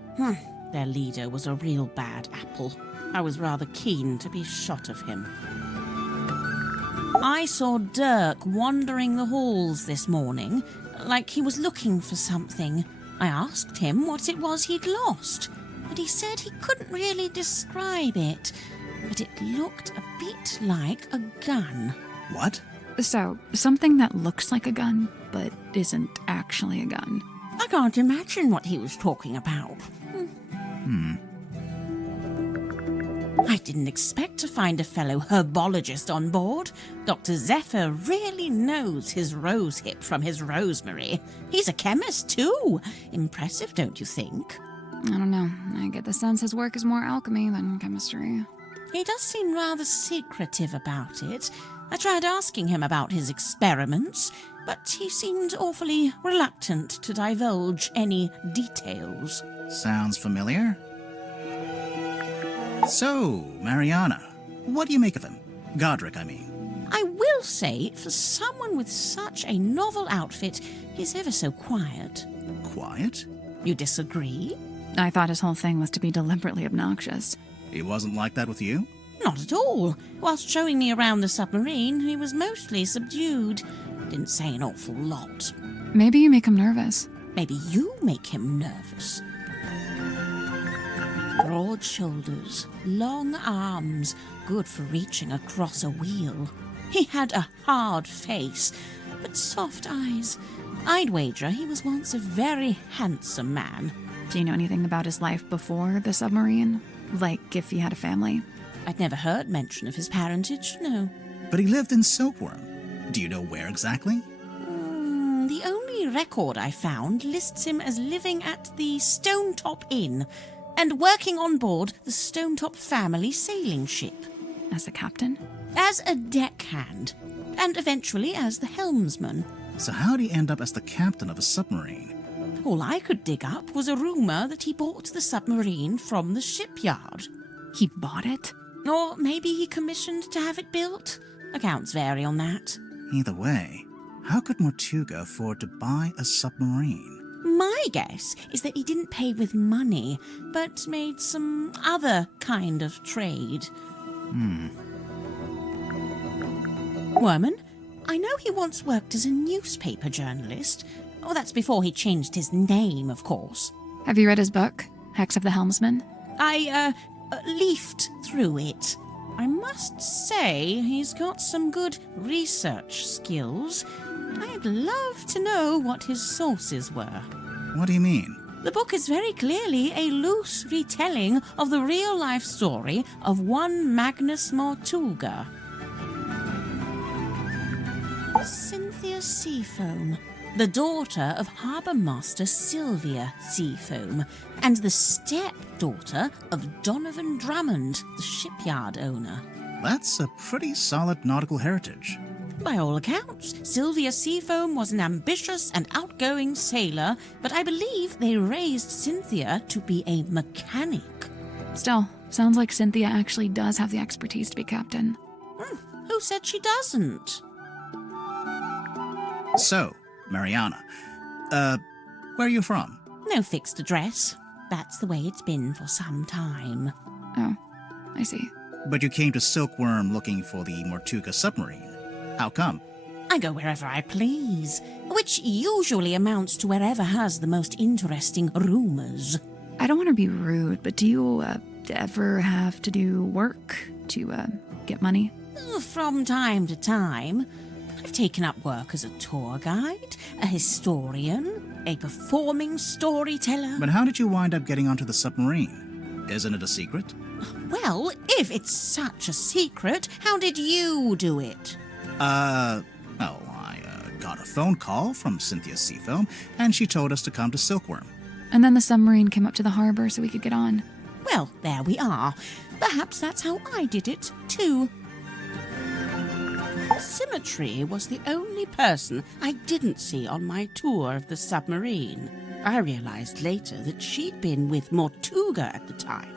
Their leader was a real bad apple. I was rather keen to be shot of him. I saw Dirk wandering the halls this morning, like he was looking for something. I asked him what it was he'd lost, and he said he couldn't really describe it, but it looked a bit like a gun. What? So, something that looks like a gun, but isn't actually a gun. I can't imagine what he was talking about. I didn't expect to find a fellow herbologist on board. Dr. Zephyr really knows his rosehip from his rosemary. He's a chemist, too. Impressive, don't you think? I don't know. I get the sense his work is more alchemy than chemistry. He does seem rather secretive about it. I tried asking him about his experiments, but he seemed awfully reluctant to divulge any details. Sounds familiar. So, Mariana, what do you make of him? Godric, I mean. I will say, for someone with such a novel outfit, he's ever so quiet. Quiet? You disagree? I thought his whole thing was to be deliberately obnoxious. He wasn't like that with you? Not at all. Whilst showing me around the submarine, he was mostly subdued. Didn't say an awful lot. Maybe you make him nervous. Maybe you make him nervous. Broad shoulders, long arms, good for reaching across a wheel. He had a hard face, but soft eyes. I'd wager he was once a very handsome man. Do you know anything about his life before the submarine? Like if he had a family? I'd never heard mention of his parentage, no. But he lived in Silkworm. Do you know where exactly? The only record I found lists him as living at the Stonetop Inn and working on board the Stonetop family sailing ship. As the captain? As a deckhand, and eventually as the helmsman. So how'd he end up as the captain of a submarine? All I could dig up was a rumour that he bought the submarine from the shipyard. He bought it? Or maybe he commissioned to have it built. Accounts vary on that. Either way, how could Mortuga afford to buy a submarine? My guess is that he didn't pay with money, but made some other kind of trade. Worman, I know he once worked as a newspaper journalist. Oh, that's before he changed his name, of course. Have you read his book, Hex of the Helmsman? I leafed through it. I must say he's got some good research skills. I'd love to know what his sources were. What do you mean? The book is very clearly a loose retelling of the real-life story of one Magnus Mortuga. Cynthia Seafoam, the daughter of Harbour Master Sylvia Seafoam, and the stepdaughter of Donovan Drummond, the shipyard owner. That's a pretty solid nautical heritage. By all accounts, Sylvia Seafoam was an ambitious and outgoing sailor, but I believe they raised Cynthia to be a mechanic. Still, sounds like Cynthia actually does have the expertise to be captain. Who said she doesn't? So, Mariana, where are you from? No fixed address. That's the way it's been for some time. Oh, I see. But you came to Silkworm looking for the Mortuga submarine. How come? I go wherever I please, which usually amounts to wherever has the most interesting rumours. I don't want to be rude, but do you ever have to do work to get money? From time to time. I've taken up work as a tour guide, a historian, a performing storyteller. But how did you wind up getting onto the submarine? Isn't it a secret? Well, if it's such a secret, how did you do it? I got a phone call from Cynthia Seafoam, and she told us to come to Silkworm. And then the submarine came up to the harbor so we could get on. Well, there we are. Perhaps that's how I did it, too. Symmetry was the only person I didn't see on my tour of the submarine. I realized later that she'd been with Mortuga at the time.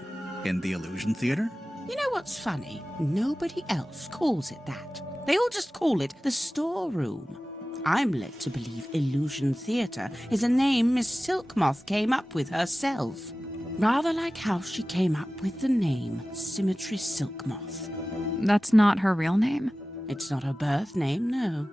In the Illusion Theater? You know what's funny? Nobody else calls it that. They all just call it the storeroom. I'm led to believe Illusion Theatre is a name Miss Silkmoth came up with herself. Rather like how she came up with the name Symmetry Silkmoth. That's not her real name? It's not her birth name, no.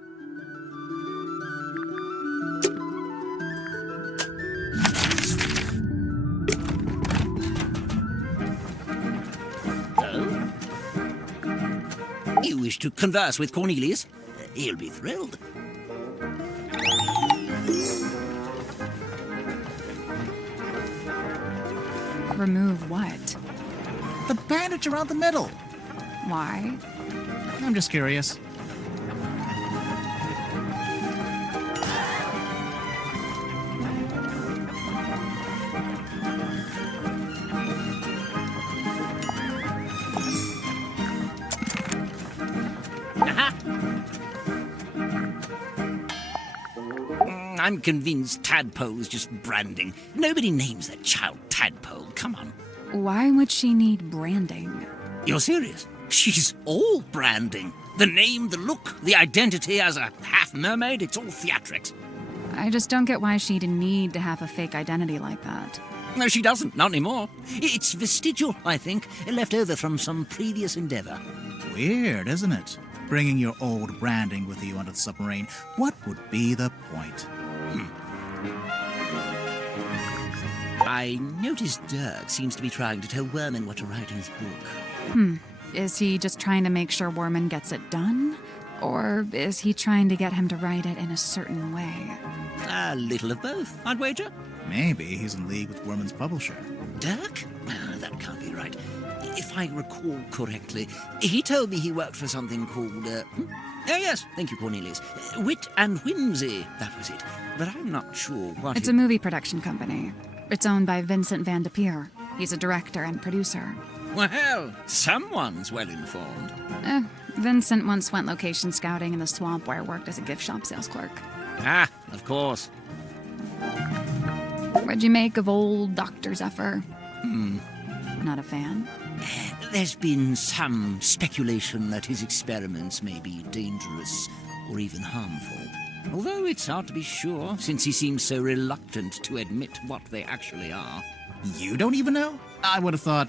You wish to converse with Cornelius? He'll be thrilled. Remove what? The bandage around the middle. Why? I'm just curious. I'm convinced Tadpole's just branding. Nobody names their child Tadpole. Come on. Why would she need branding? You're serious? She's all branding. The name, the look, the identity as a half-mermaid, it's all theatrics. I just don't get why she'd need to have a fake identity like that. No, she doesn't. Not anymore. It's vestigial, I think, left over from some previous endeavor. Weird, isn't it? Bringing your old branding with you onto the submarine. What would be the point? I noticed Dirk seems to be trying to tell Werman what to write in his book. Is he just trying to make sure Werman gets it done? Or is he trying to get him to write it in a certain way? A little of both, I'd wager. Maybe he's in league with Werman's publisher. Dirk? That can't be right. If I recall correctly, he told me he worked for something called, Oh, yes, thank you, Cornelius. Wit and Whimsy, that was it. But I'm not sure what It's a movie production company. It's owned by Vincent Van de Peer. He's a director and producer. Well, someone's well informed. Vincent once went location scouting in the swamp where I worked as a gift shop sales clerk. Ah, of course. What'd you make of old Dr. Zephyr? Not a fan? There's been some speculation that his experiments may be dangerous or even harmful. Although it's hard to be sure, since he seems so reluctant to admit what they actually are. You don't even know? I would have thought,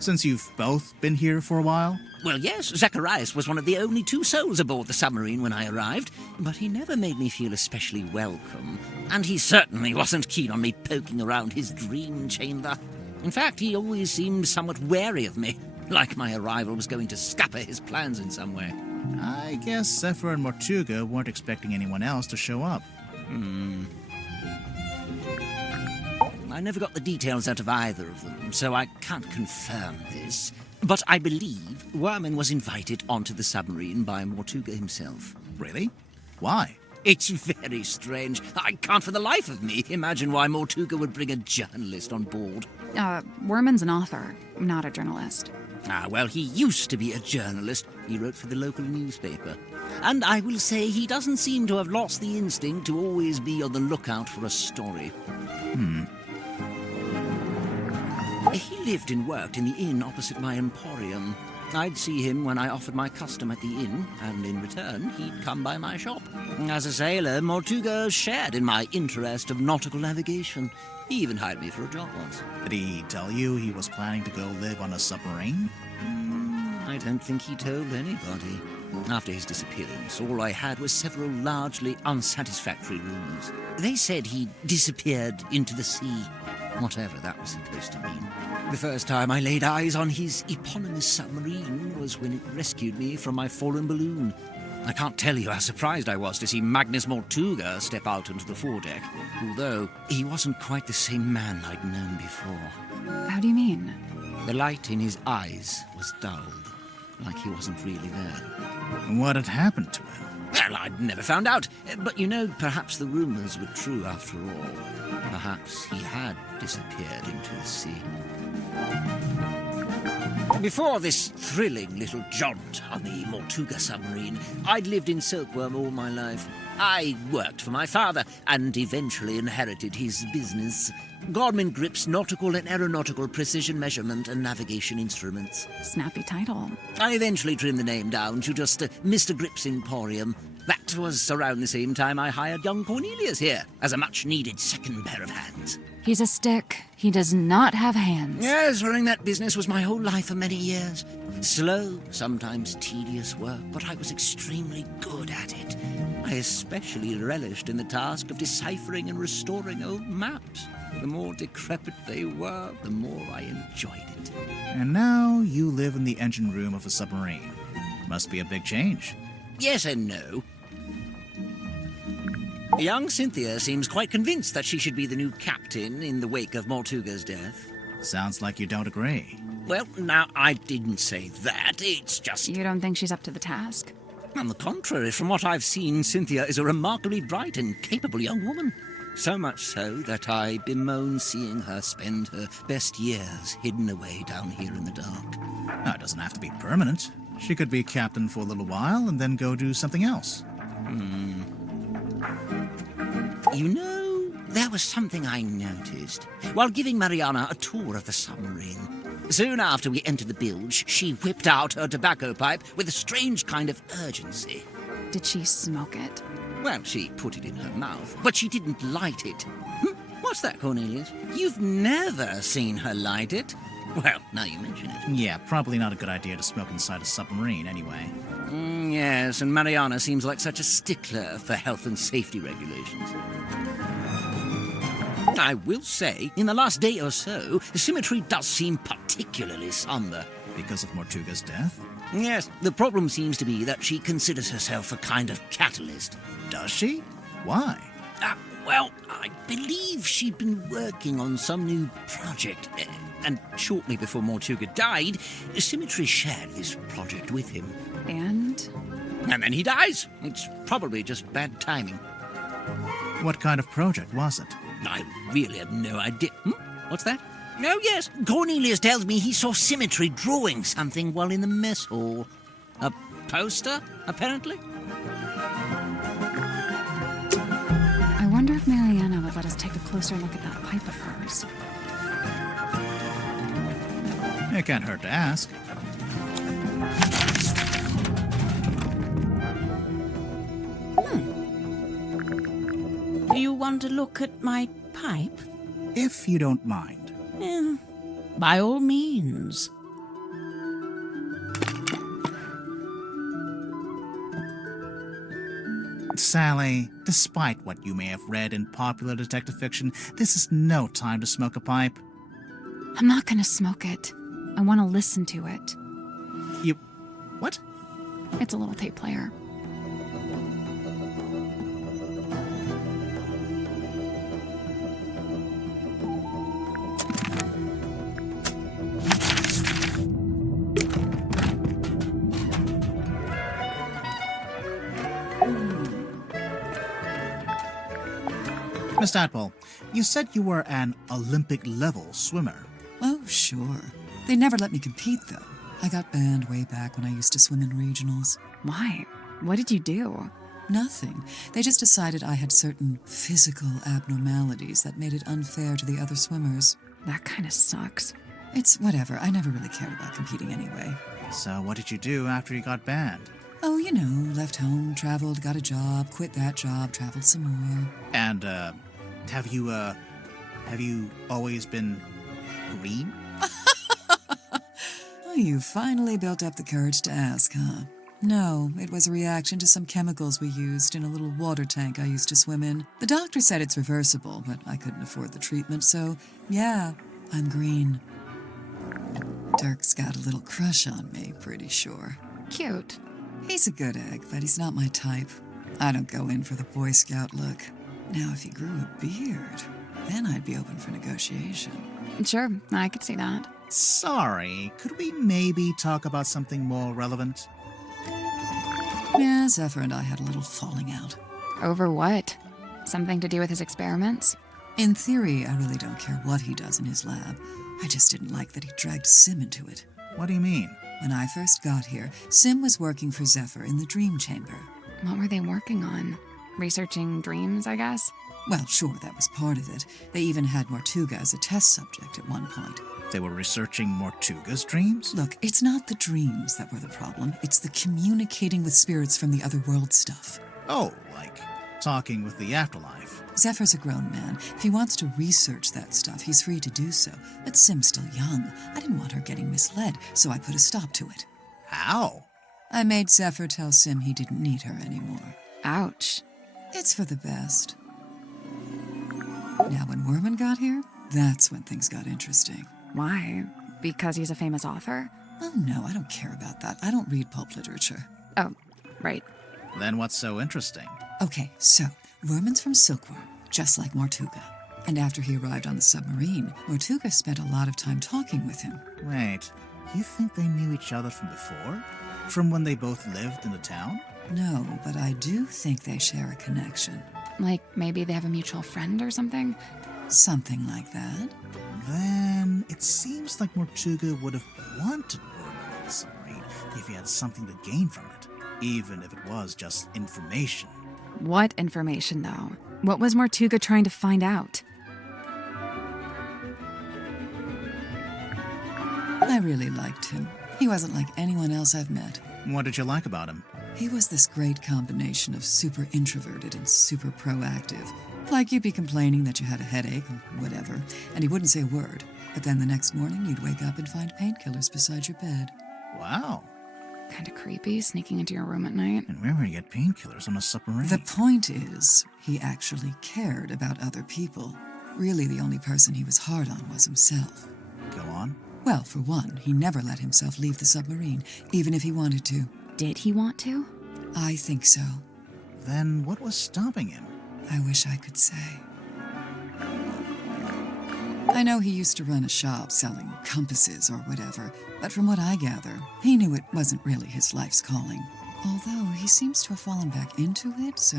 since you've both been here for a while. Well, yes, Zacharias was one of the only 2 souls aboard the submarine when I arrived, but he never made me feel especially welcome, and he certainly wasn't keen on me poking around his dream chamber. In fact, he always seemed somewhat wary of me, like my arrival was going to scupper his plans in some way. I guess Zephyr and Mortuga weren't expecting anyone else to show up. I never got the details out of either of them, so I can't confirm this. But I believe Werman was invited onto the submarine by Mortuga himself. Really? Why? It's very strange. I can't for the life of me imagine why Mortuga would bring a journalist on board. Werman's an author, not a journalist. Well, he used to be a journalist. He wrote for the local newspaper. And I will say he doesn't seem to have lost the instinct to always be on the lookout for a story. He lived and worked in the inn opposite my emporium. I'd see him when I offered my custom at the inn, and in return, he'd come by my shop. As a sailor, Mortuga shared in my interest of nautical navigation. He even hired me for a job once. Did he tell you he was planning to go live on a submarine? I don't think he told anybody. After his disappearance, all I had was several largely unsatisfactory rumors. They said he disappeared into the sea. whatever that was supposed to mean. The first time I laid eyes on his eponymous submarine was when it rescued me from my fallen balloon. I can't tell you how surprised I was to see Magnus Mortuga step out onto the foredeck, although he wasn't quite the same man I'd known before. How do you mean? The light in his eyes was dulled, like he wasn't really there. What had happened to him? Well, I'd never found out, but perhaps the rumors were true after all. Perhaps he had disappeared into the sea. Before this thrilling little jaunt on the Mortuga submarine, I'd lived in Silkworm all my life. I worked for my father and eventually inherited his business. Gorman Grip's nautical and aeronautical precision measurement and navigation instruments. Snappy title. I eventually trimmed the name down to just Mr. Grip's Emporium. That was around the same time I hired young Cornelius here as a much-needed second pair of hands. He's a stick. He does not have hands. Yes, running that business was my whole life for many years. Slow, sometimes tedious work, but I was extremely good at it. I especially relished in the task of deciphering and restoring old maps. The more decrepit they were, the more I enjoyed it. And now you live in the engine room of a submarine. Must be a big change. Yes and no. Young Cynthia seems quite convinced that she should be the new captain in the wake of Mortuga's death. Sounds like you don't agree. Well, now, I didn't say that. It's just... You don't think she's up to the task? On the contrary, from what I've seen, Cynthia is a remarkably bright and capable young woman. So much so that I bemoan seeing her spend her best years hidden away down here in the dark. No, it doesn't have to be permanent. She could be captain for a little while and then go do something else. You know, there was something I noticed while giving Mariana a tour of the submarine. Soon after we entered the bilge, she whipped out her tobacco pipe with a strange kind of urgency. Did she smoke it? Well, she put it in her mouth, but she didn't light it. What's that, Cornelius? You've never seen her light it? Well, now you mention it. Yeah, probably not a good idea to smoke inside a submarine anyway. Yes, and Mariana seems like such a stickler for health and safety regulations. I will say, in the last day or so, the symmetry does seem particularly somber. Because of Mortuga's death? Yes, the problem seems to be that she considers herself a kind of catalyst. Does she? Why? Well, I believe she'd been working on some new project, and shortly before Mortuga died, Symmetry shared this project with him. And then he dies. It's probably just bad timing. What kind of project was it? I really have no idea. What's that? Oh, yes. Cornelius tells me he saw Symmetry drawing something while in the mess hall. A poster, apparently? I wonder if Mariana would let us take a closer look at that pipe of hers. It can't hurt to ask. Do you want to look at my pipe? If you don't mind. By all means. Sally, despite what you may have read in popular detective fiction, this is no time to smoke a pipe. I'm not gonna smoke it. I want to listen to it. You... what? It's a little tape player. Miss Tadpole, you said you were an Olympic-level swimmer. Oh, sure. They never let me compete, though. I got banned way back when I used to swim in regionals. Why? What did you do? Nothing. They just decided I had certain physical abnormalities that made it unfair to the other swimmers. That kind of sucks. It's whatever. I never really cared about competing anyway. So what did you do after you got banned? Oh, you know, left home, traveled, got a job, quit that job, traveled some more. And, have you always been green? Oh, you finally built up the courage to ask, huh? No, it was a reaction to some chemicals we used in a little water tank I used to swim in. The doctor said it's reversible, but I couldn't afford the treatment, so yeah, I'm green. Dirk's got a little crush on me, pretty sure. Cute. He's a good egg, but he's not my type. I don't go in for the Boy Scout look. Now, if he grew a beard, then I'd be open for negotiation. Sure, I could see that. Sorry, could we maybe talk about something more relevant? Yeah, Zephyr and I had a little falling out. Over what? Something to do with his experiments? In theory, I really don't care what he does in his lab. I just didn't like that he dragged Sim into it. What do you mean? When I first got here, Sim was working for Zephyr in the Dream Chamber. What were they working on? Researching dreams, I guess? Well, sure, that was part of it. They even had Mortuga as a test subject at one point. They were researching Mortuga's dreams? Look, it's not the dreams that were the problem. It's the communicating with spirits from the other world stuff. Oh, like talking with the afterlife. Zephyr's a grown man. If he wants to research that stuff, he's free to do so. But Sim's still young. I didn't want her getting misled, so I put a stop to it. How? I made Zephyr tell Sim he didn't need her anymore. Ouch. It's for the best. Now, when Werman got here, that's when things got interesting. Why? Because he's a famous author? Oh, no, I don't care about that. I don't read pulp literature. Oh, right. Then what's so interesting? Okay, so, Werman's from Silkworm, just like Mortuga. And after he arrived on the submarine, Mortuga spent a lot of time talking with him. Wait, you think they knew each other from before? From when they both lived in the town? No, but I do think they share a connection. Like maybe they have a mutual friend or something? Something like that. Then it seems like Mortuga would have wanted Werman on the submarine if he had something to gain from it, even if it was just information. What information, though? What was Mortuga trying to find out? I really liked him. He wasn't like anyone else I've met. What did you like about him? He was this great combination of super introverted and super proactive. Like you'd be complaining that you had a headache or whatever, and he wouldn't say a word. But then the next morning, you'd wake up and find painkillers beside your bed. Wow. Kinda creepy, sneaking into your room at night. And where would you get painkillers on a submarine? The point is, he actually cared about other people. Really, the only person he was hard on was himself. Go on. Well, for one, he never let himself leave the submarine, even if he wanted to. Did he want to? I think so. Then what was stopping him? I wish I could say. I know he used to run a shop selling compasses or whatever, but from what I gather, he knew it wasn't really his life's calling. Although he seems to have fallen back into it, so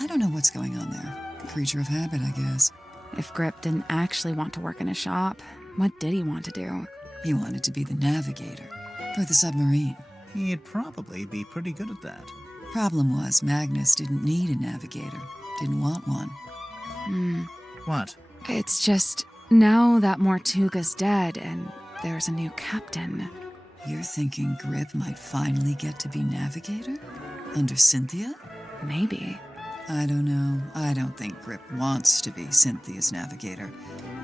I don't know what's going on there. Creature of habit, I guess. If Grip didn't actually want to work in a shop, what did he want to do? He wanted to be the navigator for the submarine. He'd probably be pretty good at that. Problem was, Magnus didn't need a navigator. Didn't want one. What? It's just, now that Mortuga's dead and there's a new captain. You're thinking Grip might finally get to be navigator? Under Cynthia? Maybe. I don't know. I don't think Grip wants to be Cynthia's navigator.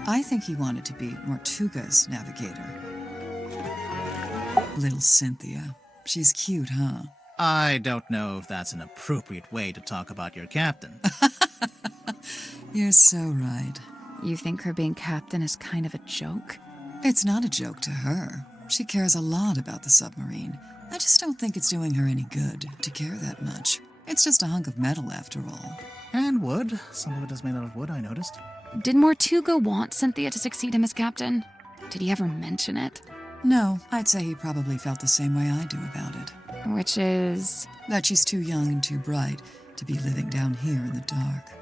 I think he wanted to be Mortuga's navigator. Little Cynthia. She's cute, huh? I don't know if that's an appropriate way to talk about your captain. You're so right. You think her being captain is kind of a joke? It's not a joke to her. She cares a lot about the submarine. I just don't think it's doing her any good to care that much. It's just a hunk of metal, after all. And wood. Some of it is made out of wood, I noticed. Did Mortuga want Cynthia to succeed him as captain? Did he ever mention it? No, I'd say he probably felt the same way I do about it. Which is? That she's too young and too bright to be living down here in the dark.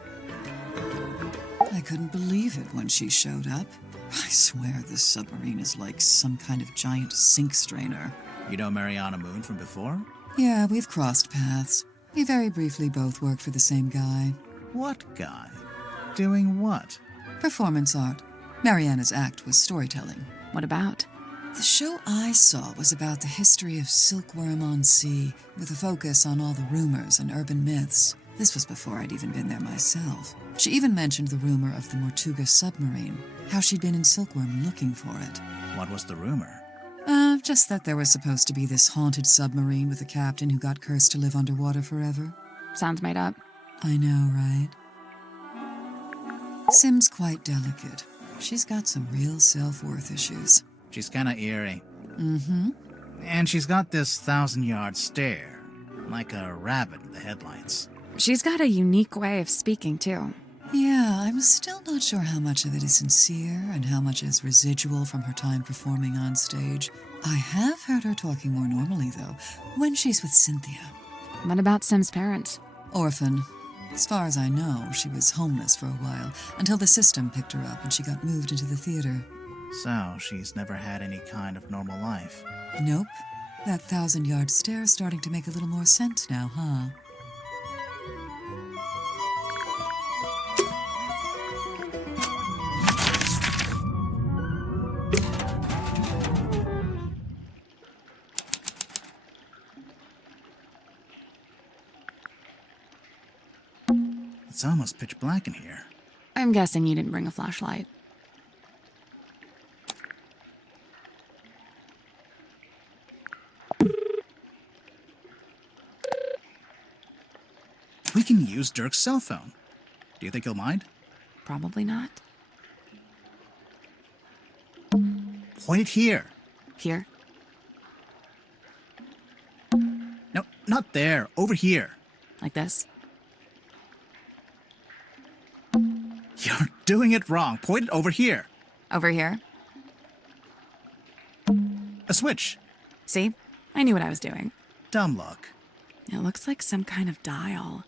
I couldn't believe it when she showed up. I swear this submarine is like some kind of giant sink strainer. You know Mariana Moon from before? Yeah, we've crossed paths. We very briefly both worked for the same guy. What guy? Doing what? Performance art. Mariana's act was storytelling. What about? The show I saw was about the history of Silkworm on Sea, with a focus on all the rumors and urban myths. This was before I'd even been there myself. She even mentioned the rumor of the Mortuga submarine, how she'd been in Silkworm looking for it. What was the rumor? just that there was supposed to be this haunted submarine with a captain who got cursed to live underwater forever? Sounds made up. I know, right? Sim's quite delicate. She's got some real self-worth issues. She's kinda eerie. Mm-hmm. And she's got this 1,000-yard stare, like a rabbit in the headlights. She's got a unique way of speaking, too. Yeah, I'm still not sure how much of it is sincere and how much is residual from her time performing on stage. I have heard her talking more normally, though, when she's with Cynthia. What about Sim's parents? Orphan. As far as I know, she was homeless for a while, until the system picked her up and she got moved into the theater. So, she's never had any kind of normal life. Nope. That 1,000-yard stare's starting to make a little more sense now, huh? It's almost pitch black in here. I'm guessing you didn't bring a flashlight. We can use Dirk's cell phone. Do you think he'll mind? Probably not. Point it here. Here? No, not there. Over here. Like this? You're doing it wrong. Point it over here. Over here? A switch. See? I knew what I was doing. Dumb luck. It looks like some kind of dial.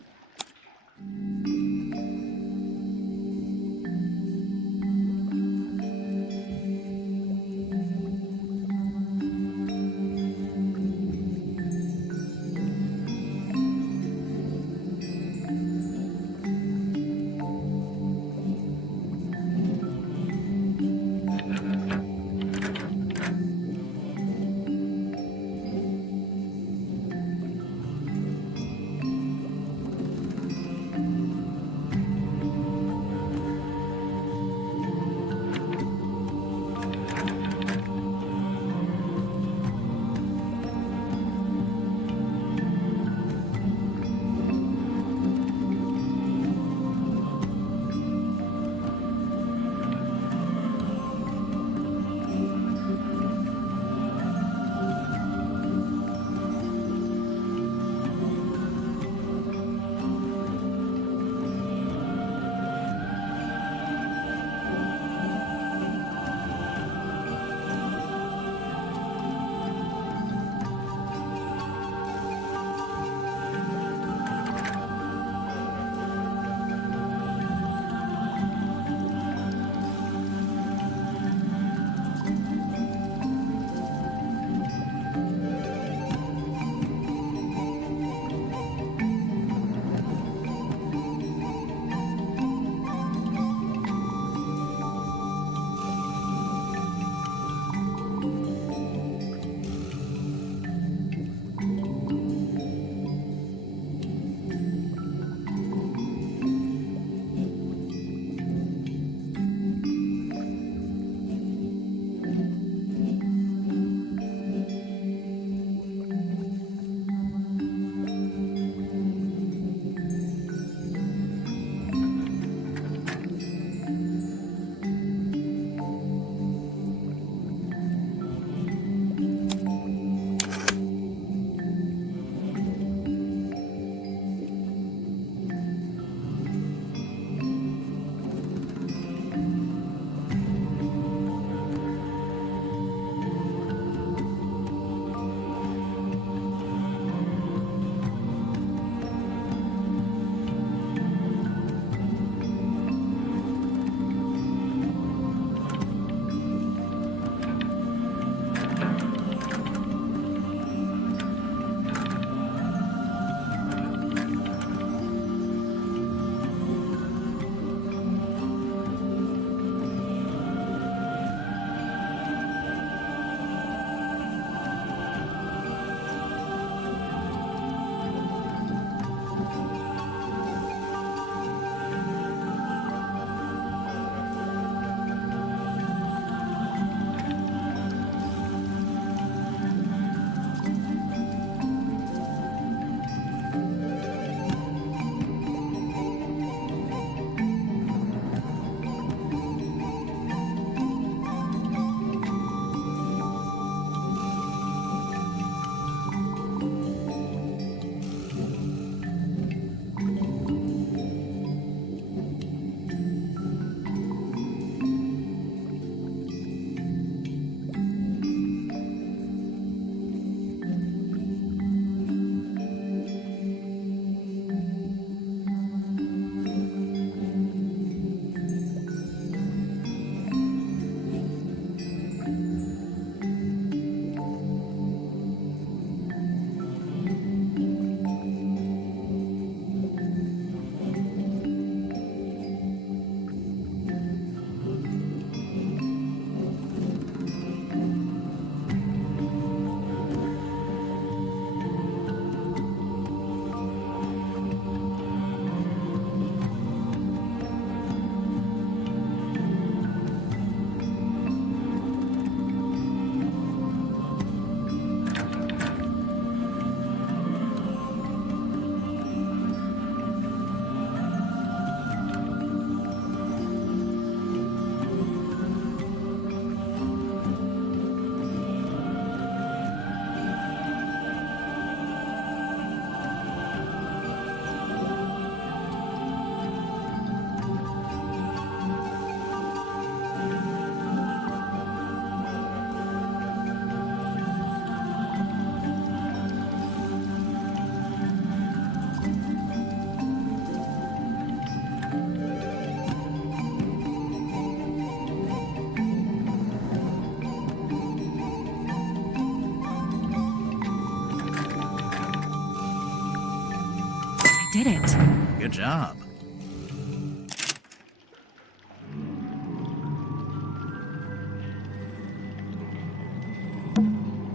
did it. Good job.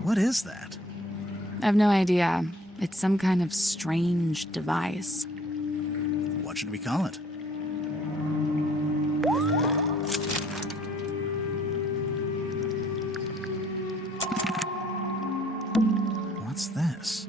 What is that? I have no idea. It's some kind of strange device. What should we call it? What's this?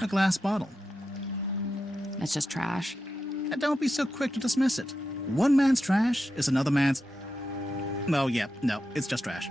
A glass bottle. It's just trash. And don't be so quick to dismiss it. One man's trash is another man's... Oh, yeah, no, it's just trash.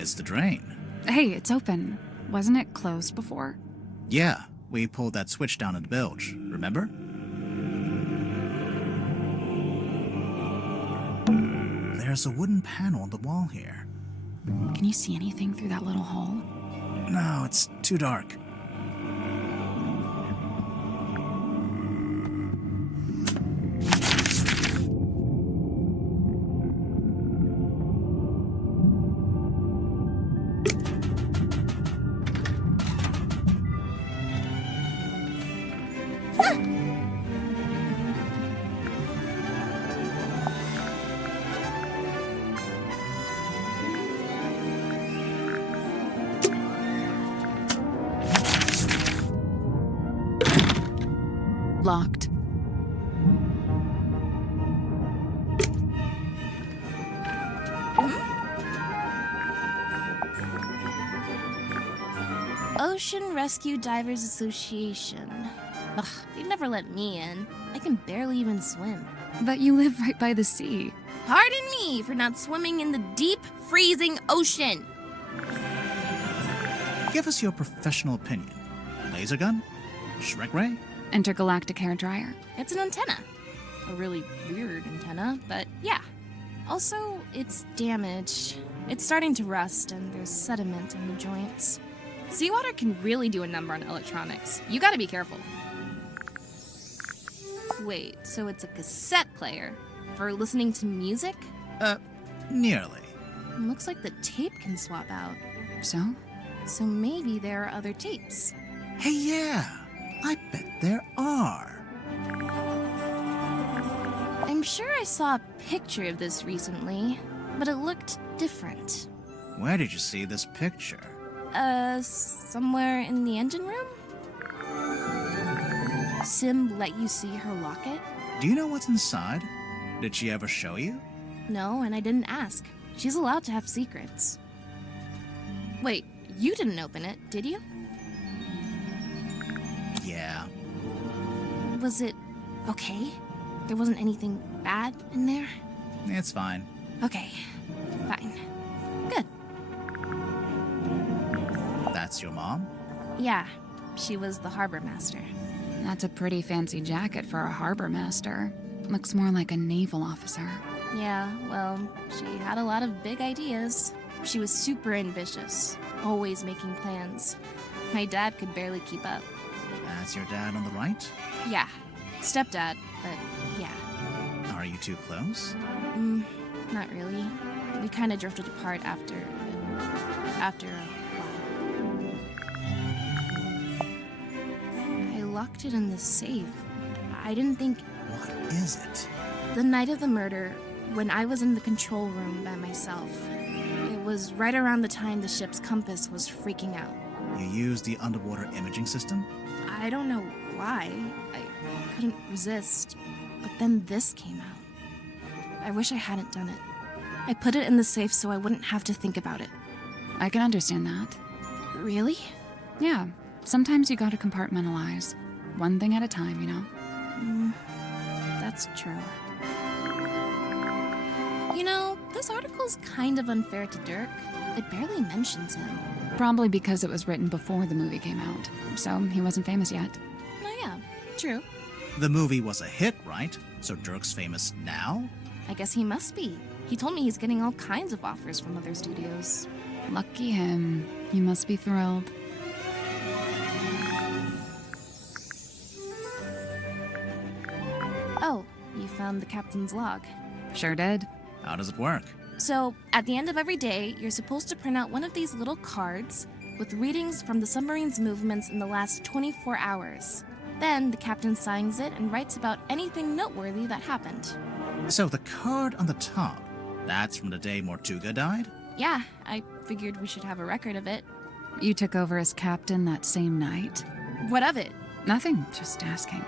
It's the drain. Hey, it's open. Wasn't it closed before? Yeah, we pulled that switch down in the bilge, remember? There's a wooden panel on the wall here. Can you see anything through that little hole? No, it's too dark. Locked. Ocean Rescue Divers Association. Ugh, they'd never let me in. I can barely even swim. But you live right by the sea. Pardon me for not swimming in the deep, freezing ocean. Give us your professional opinion. Laser gun? Shrek ray? Intergalactic hair dryer. It's an antenna. A really weird antenna, but yeah. Also, it's damaged. It's starting to rust, and there's sediment in the joints. Seawater can really do a number on electronics. You gotta be careful. Wait, so it's a cassette player for listening to music? Nearly. Looks like the tape can swap out. So? So maybe there are other tapes. Hey, yeah. I bet there are. I'm sure I saw a picture of this recently, but it looked different. Where did you see this picture? Somewhere in the engine room? Sim let you see her locket? Do you know what's inside? Did she ever show you? No, and I didn't ask. She's allowed to have secrets. Wait, you didn't open it, did you? Yeah. Was it okay? There wasn't anything bad in there? It's fine. Okay, fine. Good. That's your mom? Yeah, she was the harbor master. That's a pretty fancy jacket for a harbor master. Looks more like a naval officer. Yeah, well, she had a lot of big ideas. She was super ambitious, always making plans. My dad could barely keep up. That's your dad on the right? Yeah, stepdad, but yeah. Are you too close? Not really. We kind of drifted apart after a while. I locked it in the safe. I didn't think... What is it? The night of the murder, when I was in the control room by myself, it was right around the time the ship's compass was freaking out. You used the underwater imaging system? I don't know why. I couldn't resist. But then this came out. I wish I hadn't done it. I put it in the safe so I wouldn't have to think about it. I can understand that. Really? Yeah, sometimes you gotta compartmentalize. One thing at a time, you know? That's true. You know, this article's kind of unfair to Dirk. It barely mentions him. Probably because it was written before the movie came out, so he wasn't famous yet. Oh yeah, true. The movie was a hit, right? So Dirk's famous now? I guess he must be. He told me he's getting all kinds of offers from other studios. Lucky him. He must be thrilled. Oh, you found the captain's log. Sure did. How does it work? So, at the end of every day, you're supposed to print out one of these little cards with readings from the submarine's movements in the last 24 hours. Then, the captain signs it and writes about anything noteworthy that happened. So the card on the top, that's from the day Mortuga died? Yeah, I figured we should have a record of it. You took over as captain that same night? What of it? Nothing, just asking.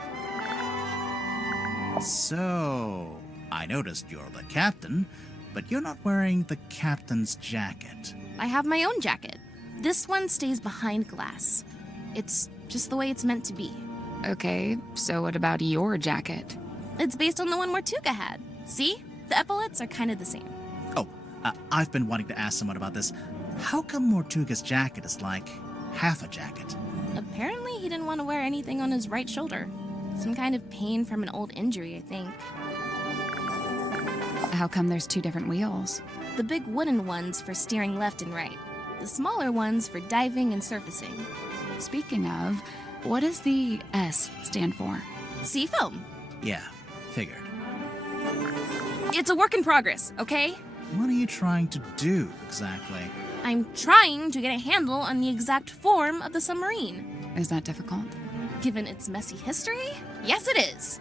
So, I noticed you're the captain, but you're not wearing the captain's jacket. I have my own jacket. This one stays behind glass. It's just the way it's meant to be. Okay, so what about your jacket? It's based on the one Mortuga had. See? The epaulets are kind of the same. Oh, I've been wanting to ask someone about this. How come Mortuga's jacket is like half a jacket? Apparently he didn't want to wear anything on his right shoulder. Some kind of pain from an old injury, I think. How come there's two different wheels? The big wooden ones for steering left and right. The smaller ones for diving and surfacing. Speaking of, what does the S stand for? Seafoam. Yeah, figured. It's a work in progress, okay? What are you trying to do, exactly? I'm trying to get a handle on the exact form of the submarine. Is that difficult? Given its messy history, yes it is.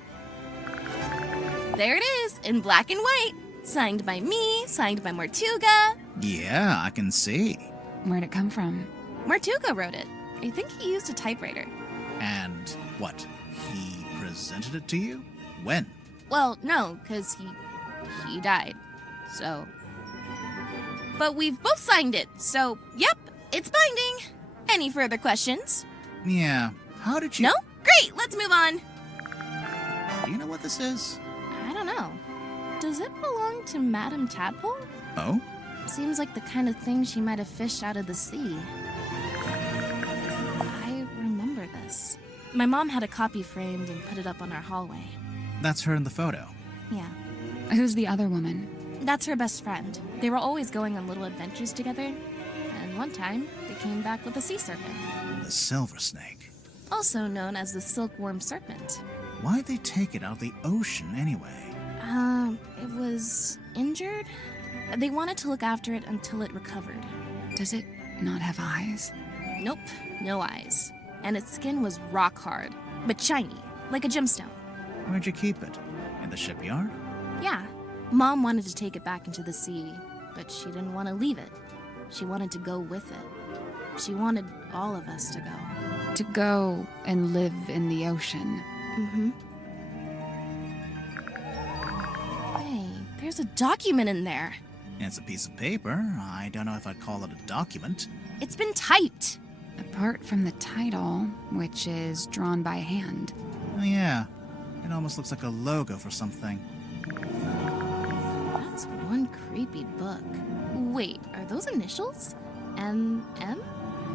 There it is, in black and white. Signed by me, signed by Mortuga. Yeah, I can see. Where'd it come from? Mortuga wrote it. I think he used a typewriter. And what? He presented it to you? When? Well, no, because he died. So. But we've both signed it, so yep, it's binding. Any further questions? Yeah, how did you... No? Great, let's move on. Do you know what this is? I don't know. Does it belong to Madame Tadpole? Oh? Seems like the kind of thing she might have fished out of the sea. I remember this. My mom had a copy framed and put it up on our hallway. That's her in the photo. Yeah. Who's the other woman? That's her best friend. They were always going on little adventures together. And one time, they came back with a sea serpent. The silver snake. Also known as the silkworm serpent. Why'd they take it out of the ocean anyway? It was injured. They wanted to look after it until it recovered. Does it not have eyes? Nope, no eyes. And its skin was rock hard, but shiny, like a gemstone. Where'd you keep it? In the shipyard? Yeah. Mom wanted to take it back into the sea, but she didn't want to leave it. She wanted to go with it. She wanted all of us to go. To go and live in the ocean. Mm-hmm. Hey, there's a document in there. It's a piece of paper. I don't know if I'd call it a document. It's been typed. Apart from the title, which is drawn by hand. Oh yeah, it almost looks like a logo for something. That's one creepy book. Wait, are those initials? M?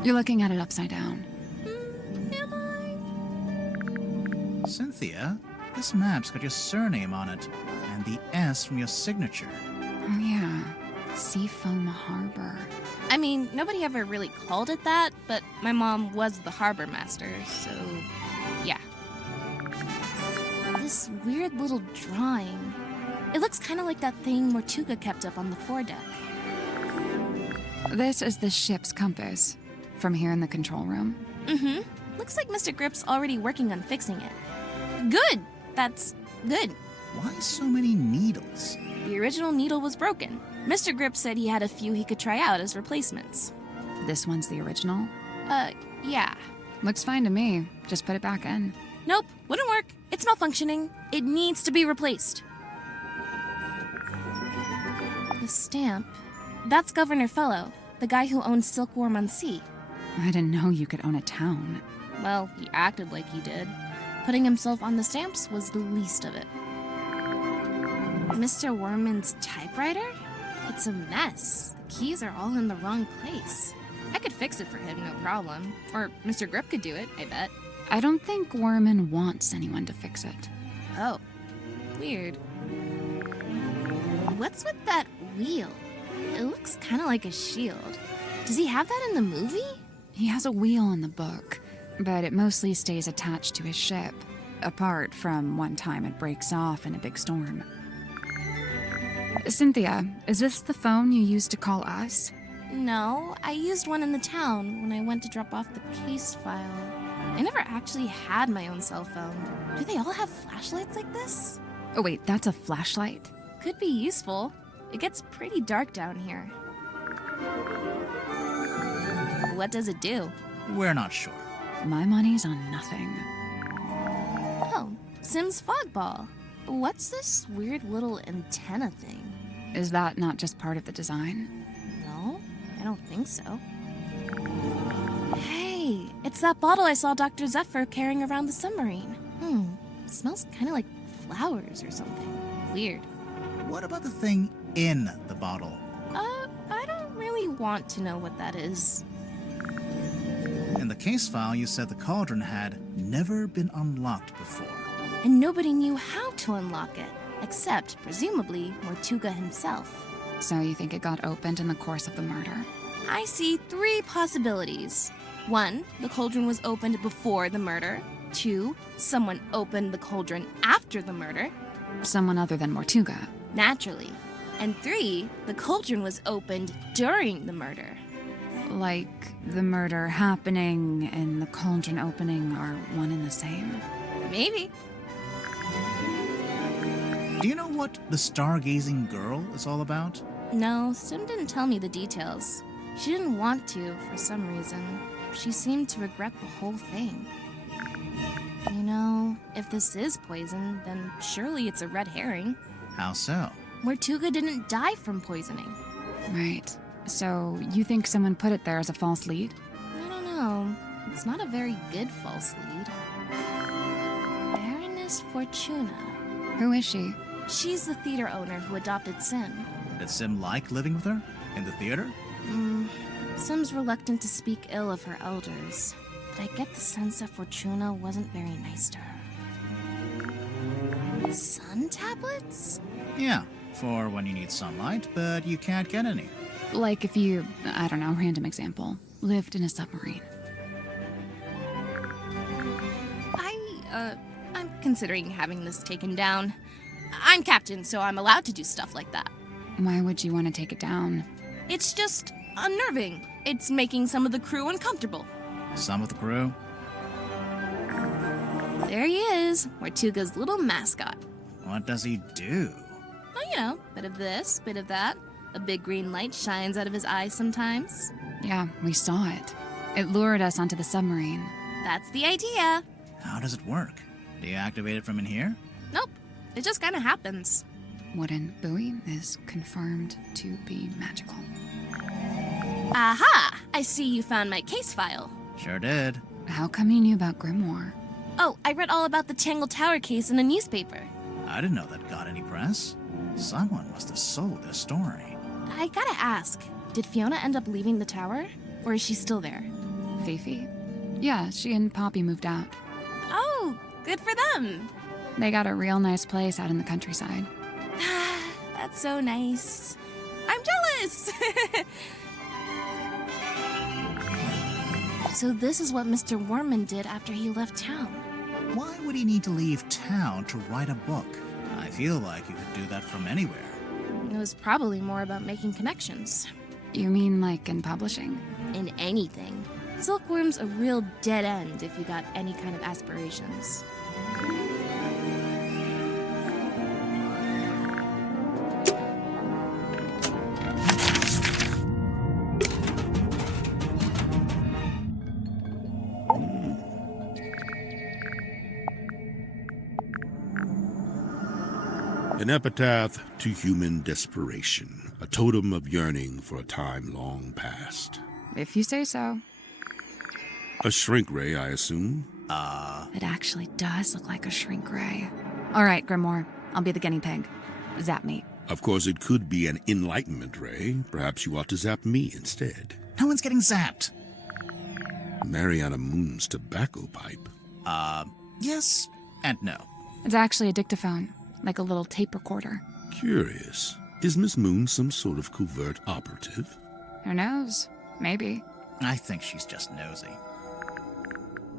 You're looking at it upside down. Am I? Cynthia, this map's got your surname on it, and the S from your signature. Oh yeah, Seafoam Harbor. I mean, nobody ever really called it that, but my mom was the harbor master, so yeah. This weird little drawing. It looks kind of like that thing Mortuga kept up on the foredeck. This is the ship's compass, from here in the control room. Mm-hmm. Looks like Mr. Grip's already working on fixing it. Good! That's good. Why so many needles? The original needle was broken. Mr. Grip said he had a few he could try out as replacements. This one's the original? Yeah. Looks fine to me. Just put it back in. Nope, wouldn't work. It's malfunctioning. It needs to be replaced. The stamp. That's Governor Fellow, the guy who owns Silkworm on Sea. I didn't know you could own a town. Well, he acted like he did. Putting himself on the stamps was the least of it. Mr. Worman's typewriter? It's a mess. The keys are all in the wrong place. I could fix it for him, no problem. Or Mr. Grip could do it, I bet. I don't think Worman wants anyone to fix it. Oh, weird. What's with that wheel? It looks kind of like a shield. Does he have that in the movie? He has a wheel in the book, but it mostly stays attached to his ship, apart from one time it breaks off in a big storm. Cynthia, is this the phone you used to call us? No, I used one in the town when I went to drop off the case file. I never actually had my own cell phone. Do they all have flashlights like this? Oh wait, that's a flashlight? Could be useful. It gets pretty dark down here. What does it do? We're not sure. My money's on nothing. Oh, Sim's fog ball. What's this weird little antenna thing? Is that not just part of the design? No, I don't think so. Hey, it's that bottle I saw Dr. Zephyr carrying around the submarine. Smells kind of like flowers or something. Weird. What about the thing in the bottle? I don't really want to know what that is. In the case file, you said the cauldron had never been unlocked before. And nobody knew how to unlock it, except, presumably, Mortuga himself. So you think it got opened in the course of the murder? I see 3 possibilities. 1, the cauldron was opened before the murder. 2, someone opened the cauldron after the murder. Someone other than Mortuga. Naturally. And 3, the cauldron was opened during the murder. Like the murder happening and the cauldron opening are one and the same? Maybe. Do you know what the stargazing girl is all about? No, Sim didn't tell me the details. She didn't want to, for some reason. She seemed to regret the whole thing. You know, if this is poison, then surely it's a red herring. How so? Mortuga didn't die from poisoning. Right. So you think someone put it there as a false lead? I don't know. It's not a very good false lead. Baroness Fortuna. Who is she? She's the theater owner who adopted Sim. Did Sim like living with her? In the theater? Sim's reluctant to speak ill of her elders, but I get the sense that Fortuna wasn't very nice to her. Sun tablets? Yeah, for when you need sunlight, but you can't get any. Like if you, I don't know, random example, lived in a submarine. I'm considering having this taken down. I'm captain, so I'm allowed to do stuff like that. Why would you want to take it down? It's just unnerving. It's making some of the crew uncomfortable. Some of the crew? There he is, Mortuga's little mascot. What does he do? Well, you know, bit of this, bit of that. A big green light shines out of his eyes sometimes. Yeah, we saw it. It lured us onto the submarine. That's the idea. How does it work? Do you activate it from in here? Nope. It just kind of happens. Wooden buoy is confirmed to be magical. Aha! I see you found my case file. Sure did. How come you knew about Grimoire? Oh, I read all about the Tangle Tower case in a newspaper. I didn't know that got any press. Someone must have sold this story. I gotta ask, did Fiona end up leaving the tower? Or is she still there? Fifi? Yeah, she and Poppy moved out. Oh, good for them. They got a real nice place out in the countryside. That's so nice. I'm jealous! So this is what Mr. Worman did after he left town. Why would he need to leave town to write a book? I feel like you could do that from anywhere. It was probably more about making connections. You mean like in publishing? In anything. Silkworm's a real dead end if you got any kind of aspirations. An epitaph to human desperation, a totem of yearning for a time long past. If you say so. A shrink ray, I assume? It actually does look like a shrink ray. All right, Grimoire, I'll be the guinea pig. Zap me. Of course, it could be an enlightenment ray. Perhaps you ought to zap me instead. No one's getting zapped. Mariana Moon's tobacco pipe. Yes and no. It's actually a dictaphone, like a little tape recorder. Curious. Is Miss Moon some sort of covert operative? Who knows? Maybe. I think she's just nosy.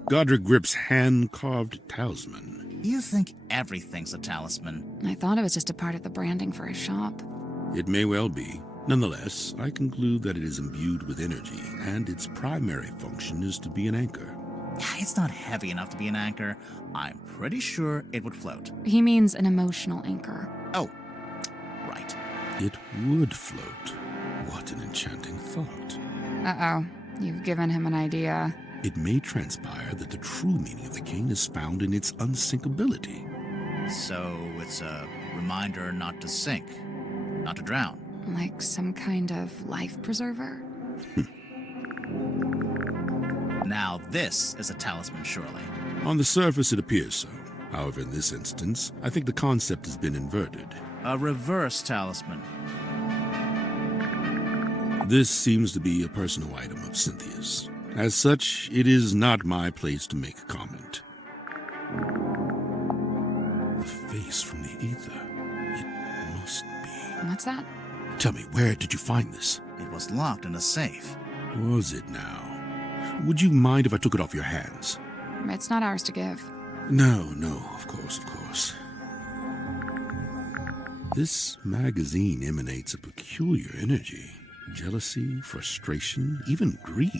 Godric Grip's hand-carved talisman. You think everything's a talisman. I thought it was just a part of the branding for his shop. It may well be. Nonetheless, I conclude that it is imbued with energy, and its primary function is to be an anchor. It's not heavy enough to be an anchor. I'm pretty sure it would float. He means an emotional anchor. Oh, right. It would float. What an enchanting thought. Uh-oh. You've given him an idea. It may transpire that the true meaning of the cane is found in its unsinkability. So it's a reminder not to sink, not to drown. Like some kind of life preserver? Now this is a talisman, surely. On the surface, it appears so. However, in this instance, I think the concept has been inverted. A reverse talisman. This seems to be a personal item of Cynthia's. As such, it is not my place to make a comment. The face from the ether. It must be. What's that? Tell me, where did you find this? It was locked in a safe. Was it now? Would you mind if I took it off your hands? It's not ours to give. No, of course. This magazine emanates a peculiar energy. Jealousy, frustration, even greed.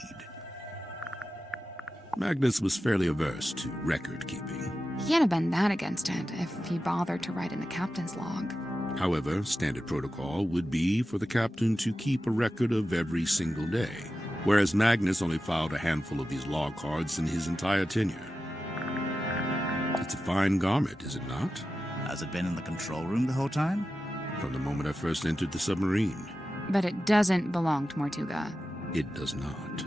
Magnus was fairly averse to record-keeping. He can't have been that against it if he bothered to write in the captain's log. However, standard protocol would be for the captain to keep a record of every single day, whereas Magnus only filed a handful of these log cards in his entire tenure. It's a fine garment, is it not? Has it been in the control room the whole time? From the moment I first entered the submarine. But it doesn't belong to Mortuga. It does not.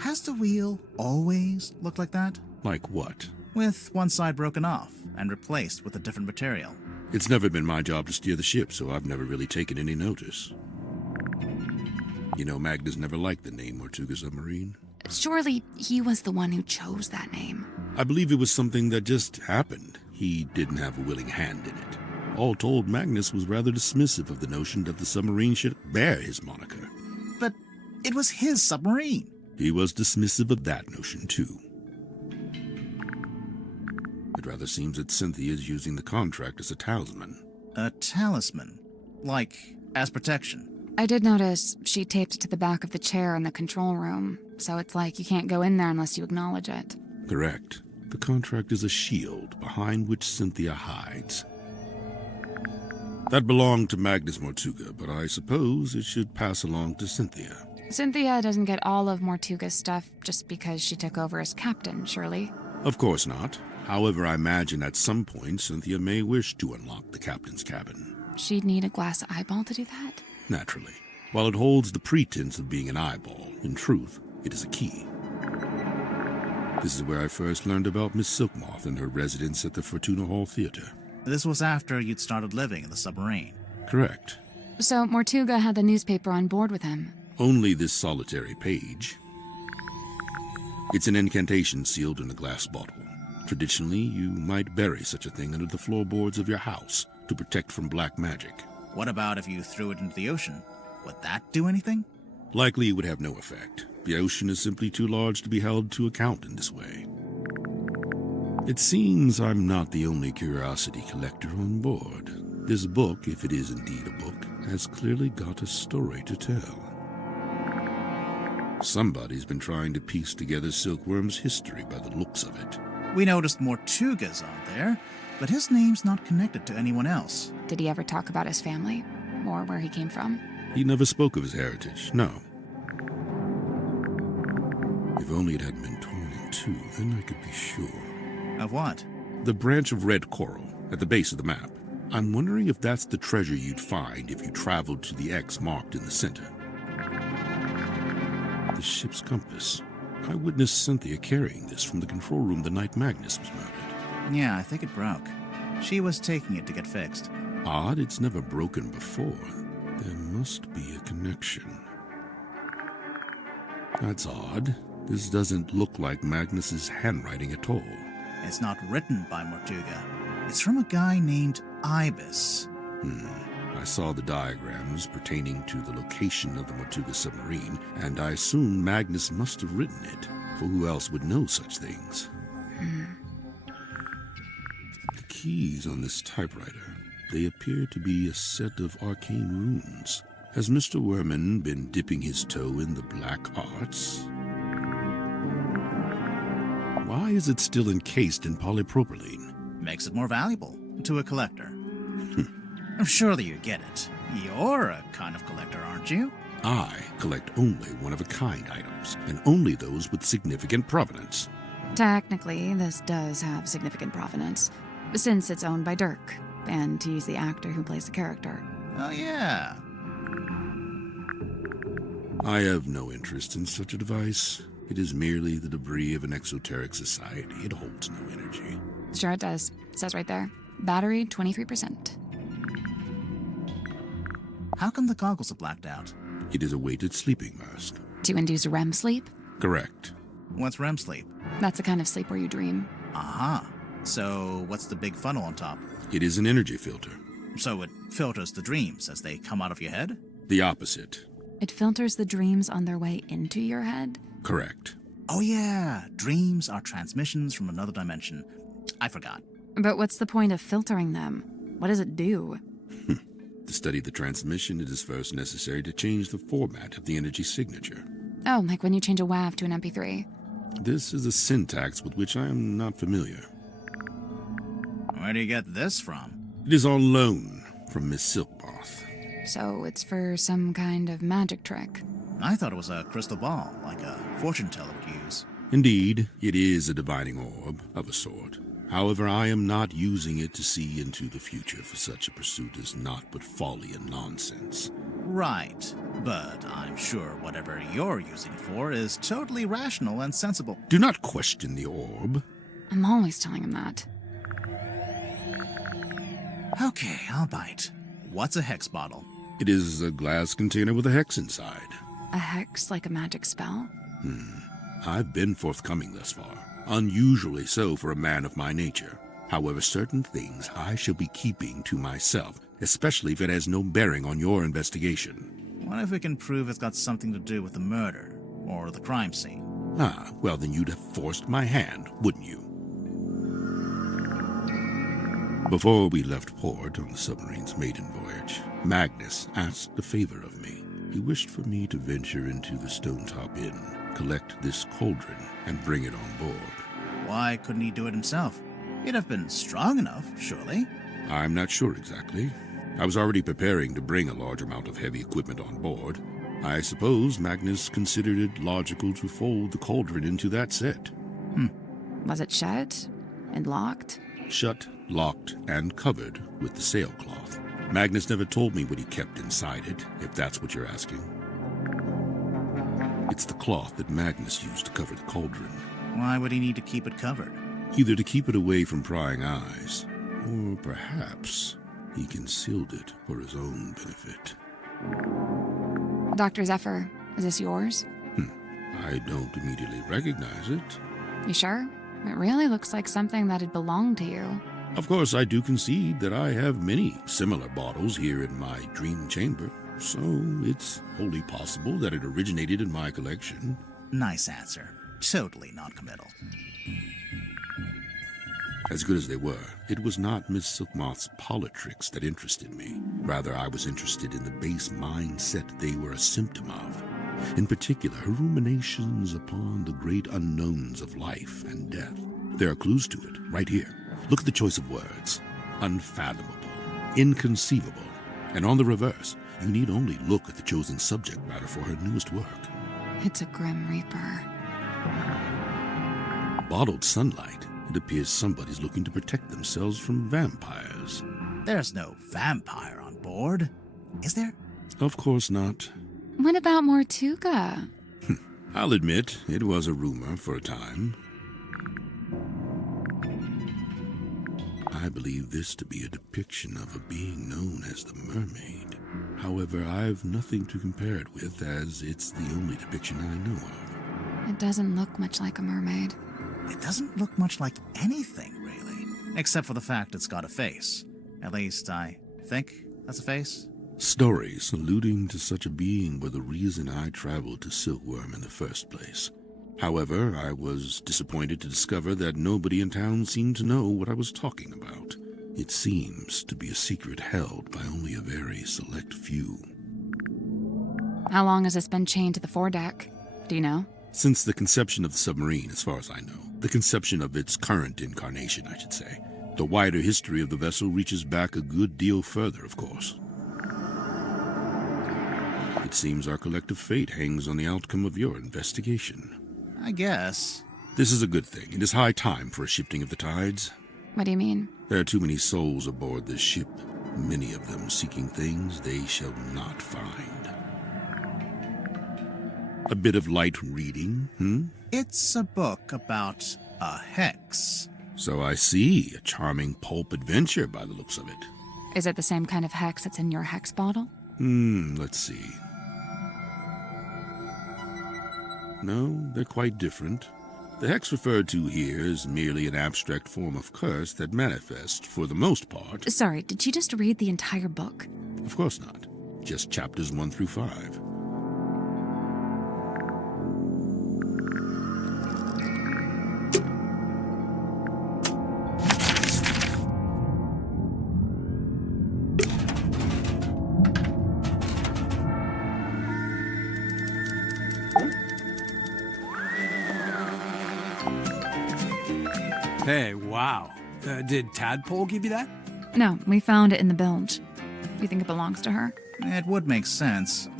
Has the wheel always looked like that? Like what? With one side broken off and replaced with a different material. It's never been my job to steer the ship, so I've never really taken any notice. You know, Magnus never liked the name Mortuga Submarine. Surely he was the one who chose that name. I believe it was something that just happened. He didn't have a willing hand in it. All told, Magnus was rather dismissive of the notion that the submarine should bear his moniker. But it was his submarine. He was dismissive of that notion, too. It rather seems that Cynthia is using the contract as a talisman. A talisman? Like, as protection? I did notice she taped it to the back of the chair in the control room, so it's like you can't go in there unless you acknowledge it. Correct. The contract is a shield behind which Cynthia hides. That belonged to Magnus Mortuga, but I suppose it should pass along to Cynthia. Cynthia doesn't get all of Mortuga's stuff just because she took over as captain, surely? Of course not. However, I imagine at some point Cynthia may wish to unlock the captain's cabin. She'd need a glass eyeball to do that? Naturally. While it holds the pretense of being an eyeball, in truth, it is a key. This is where I first learned about Miss Silkmoth and her residence at the Fortuna Hall Theater. This was after you'd started living in the submarine. Correct. So Mortuga had the newspaper on board with him? Only this solitary page. It's an incantation sealed in a glass bottle. Traditionally, you might bury such a thing under the floorboards of your house to protect from black magic. What about if you threw it into the ocean? Would that do anything? Likely it would have no effect. The ocean is simply too large to be held to account in this way. It seems I'm not the only curiosity collector on board. This book, if it is indeed a book, has clearly got a story to tell. Somebody's been trying to piece together Silkworm's history by the looks of it. We noticed Mortuga's on there, but his name's not connected to anyone else. Did he ever talk about his family? Or where he came from? He never spoke of his heritage, no. If only it hadn't been torn in two, then I could be sure. Of what? The branch of red coral, at the base of the map. I'm wondering if that's the treasure you'd find if you traveled to the X marked in the center. The ship's compass. I witnessed Cynthia carrying this from the control room the night Magnus was murdered. Yeah, I think it broke. She was taking it to get fixed. Odd, it's never broken before. There must be a connection. That's odd. This doesn't look like Magnus's handwriting at all. It's not written by Mortuga. It's from a guy named Ibis. I saw the diagrams pertaining to the location of the Mortuga submarine, and I assume Magnus must have written it, for who else would know such things? The keys on this typewriter, they appear to be a set of arcane runes. Has Mr. Werman been dipping his toe in the black arts? Why is it still encased in polypropylene? Makes it more valuable to a collector. Surely you get it. You're a kind of collector, aren't you? I collect only one-of-a-kind items, and only those with significant provenance. Technically, this does have significant provenance, since it's owned by Dirk, and he's the actor who plays the character. Oh, yeah. I have no interest in such a device. It is merely the debris of an exoteric society. It holds no energy. Sure it does. It says right there. Battery, 23%. How come the goggles are blacked out? It is a weighted sleeping mask. To induce REM sleep? Correct. What's REM sleep? That's the kind of sleep where you dream. Aha. So what's the big funnel on top? It is an energy filter. So it filters the dreams as they come out of your head? The opposite. It filters the dreams on their way into your head? Correct. Oh yeah, dreams are transmissions from another dimension. I forgot. But what's the point of filtering them? What does it do? To study the transmission, it is first necessary to change the format of the energy signature. Oh, like when you change a WAV to an MP3. This is a syntax with which I am not familiar. Where do you get this from? It is on loan from Miss Silkmoth. So it's for some kind of magic trick. I thought it was a crystal ball, like a fortune teller would use. Indeed, it is a divining orb of a sort. However, I am not using it to see into the future, for such a pursuit is naught but folly and nonsense. Right, but I'm sure whatever you're using it for is totally rational and sensible. Do not question the orb. I'm always telling him that. Okay, I'll bite. What's a hex bottle? It is a glass container with a hex inside. A hex like a magic spell? I've been forthcoming thus far. Unusually so for a man of my nature. However, certain things I shall be keeping to myself, especially if it has no bearing on your investigation. What if we can prove it's got something to do with the murder, or the crime scene? Ah, well then you'd have forced my hand, wouldn't you? Before we left port on the submarine's maiden voyage, Magnus asked a favor of me. He wished for me to venture into the Stonetop Inn, collect this cauldron, and bring it on board. Why couldn't he do it himself? He'd have been strong enough, surely. I'm not sure exactly. I was already preparing to bring a large amount of heavy equipment on board. I suppose Magnus considered it logical to fold the cauldron into that set. Was it shut and locked? Shut, locked, and covered with the sailcloth. Magnus never told me what he kept inside it, if that's what you're asking. It's the cloth that Magnus used to cover the cauldron. Why would he need to keep it covered? Either to keep it away from prying eyes, or perhaps he concealed it for his own benefit. Dr. Zephyr, is this yours? I don't immediately recognize it. You sure? It really looks like something that'd belong to you. Of course, I do concede that I have many similar bottles here in my dream chamber, so it's wholly possible that it originated in my collection. Nice answer. Totally non-committal. As good as they were, it was not Miss Silkmoth's politricks that interested me. Rather, I was interested in the base mindset they were a symptom of. In particular, her ruminations upon the great unknowns of life and death. There are clues to it, right here. Look at the choice of words. Unfathomable, inconceivable. And on the reverse, you need only look at the chosen subject matter for her newest work. It's a Grim Reaper. Bottled sunlight. It appears somebody's looking to protect themselves from vampires. There's no vampire on board, is there? Of course not. What about Mortuga? I'll admit, it was a rumor for a time. I believe this to be a depiction of a being known as the Mermaid. However, I've nothing to compare it with, as it's the only depiction I know of. It doesn't look much like a mermaid. It doesn't look much like anything, really. Except for the fact it's got a face. At least, I think that's a face. Stories alluding to such a being were the reason I traveled to Silkworm in the first place. However, I was disappointed to discover that nobody in town seemed to know what I was talking about. It seems to be a secret held by only a very select few. How long has this been chained to the foredeck? Do you know? Since the conception of the submarine, as far as I know. The conception of its current incarnation, I should say. The wider history of the vessel reaches back a good deal further, of course. It seems our collective fate hangs on the outcome of your investigation. I guess. This is a good thing. It is high time for a shifting of the tides. What do you mean? There are too many souls aboard this ship, many of them seeking things they shall not find. A bit of light reading, It's a book about a hex. So I see. A charming pulp adventure by the looks of it. Is it the same kind of hex that's in your hex bottle? Let's see. No, they're quite different. The hex referred to here is merely an abstract form of curse that manifests, for the most part. Sorry, did you just read the entire book? Of course not. Just chapters 1 through 5. Hey, wow. Did Tadpole give you that? No, we found it in the bilge. You think it belongs to her? It would make sense.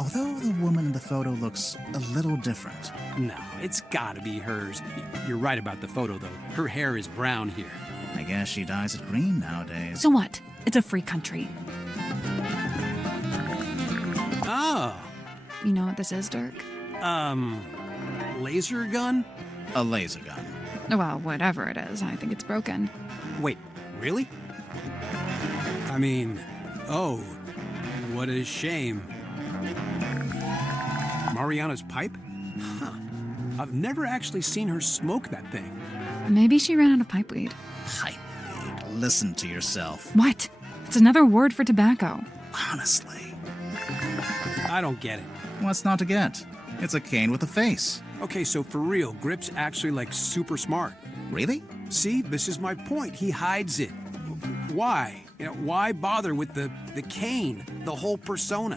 Although the woman in the photo looks a little different. No, it's gotta be hers. You're right about the photo, though. Her hair is brown here. I guess she dyes it green nowadays. So what? It's a free country. Oh. You know what this is, Dirk? Laser gun? A laser gun. Well, whatever it is, I think it's broken. Wait, really? I mean, oh, what a shame. Mariana's pipe? Huh. I've never actually seen her smoke that thing. Maybe she ran out of pipeweed. Pipeweed? Listen to yourself. What? It's another word for tobacco. Honestly. I don't get it. What's not to get? It's a cane with a face. Okay, so for real, Grip's actually like super smart. Really? See, this is my point. He hides it. Why? Why bother with the cane, the whole persona?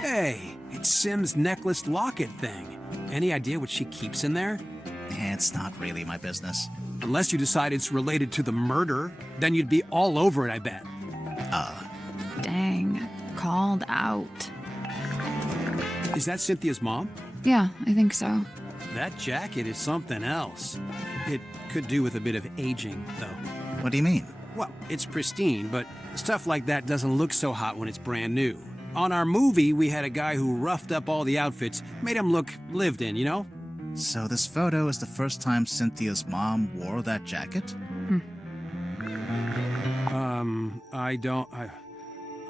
Hey, it's Sim's necklace locket thing. Any idea what she keeps in there? It's not really my business. Unless you decide it's related to the murder, then you'd be all over it, I bet. Dang. Called out. Is that Cynthia's mom? Yeah, I think so. That jacket is something else. It could do with a bit of aging, though. What do you mean? Well, it's pristine, but stuff like that doesn't look so hot when it's brand new. On our movie, we had a guy who roughed up all the outfits, made them look lived in, you know? So this photo is the first time Cynthia's mom wore that jacket?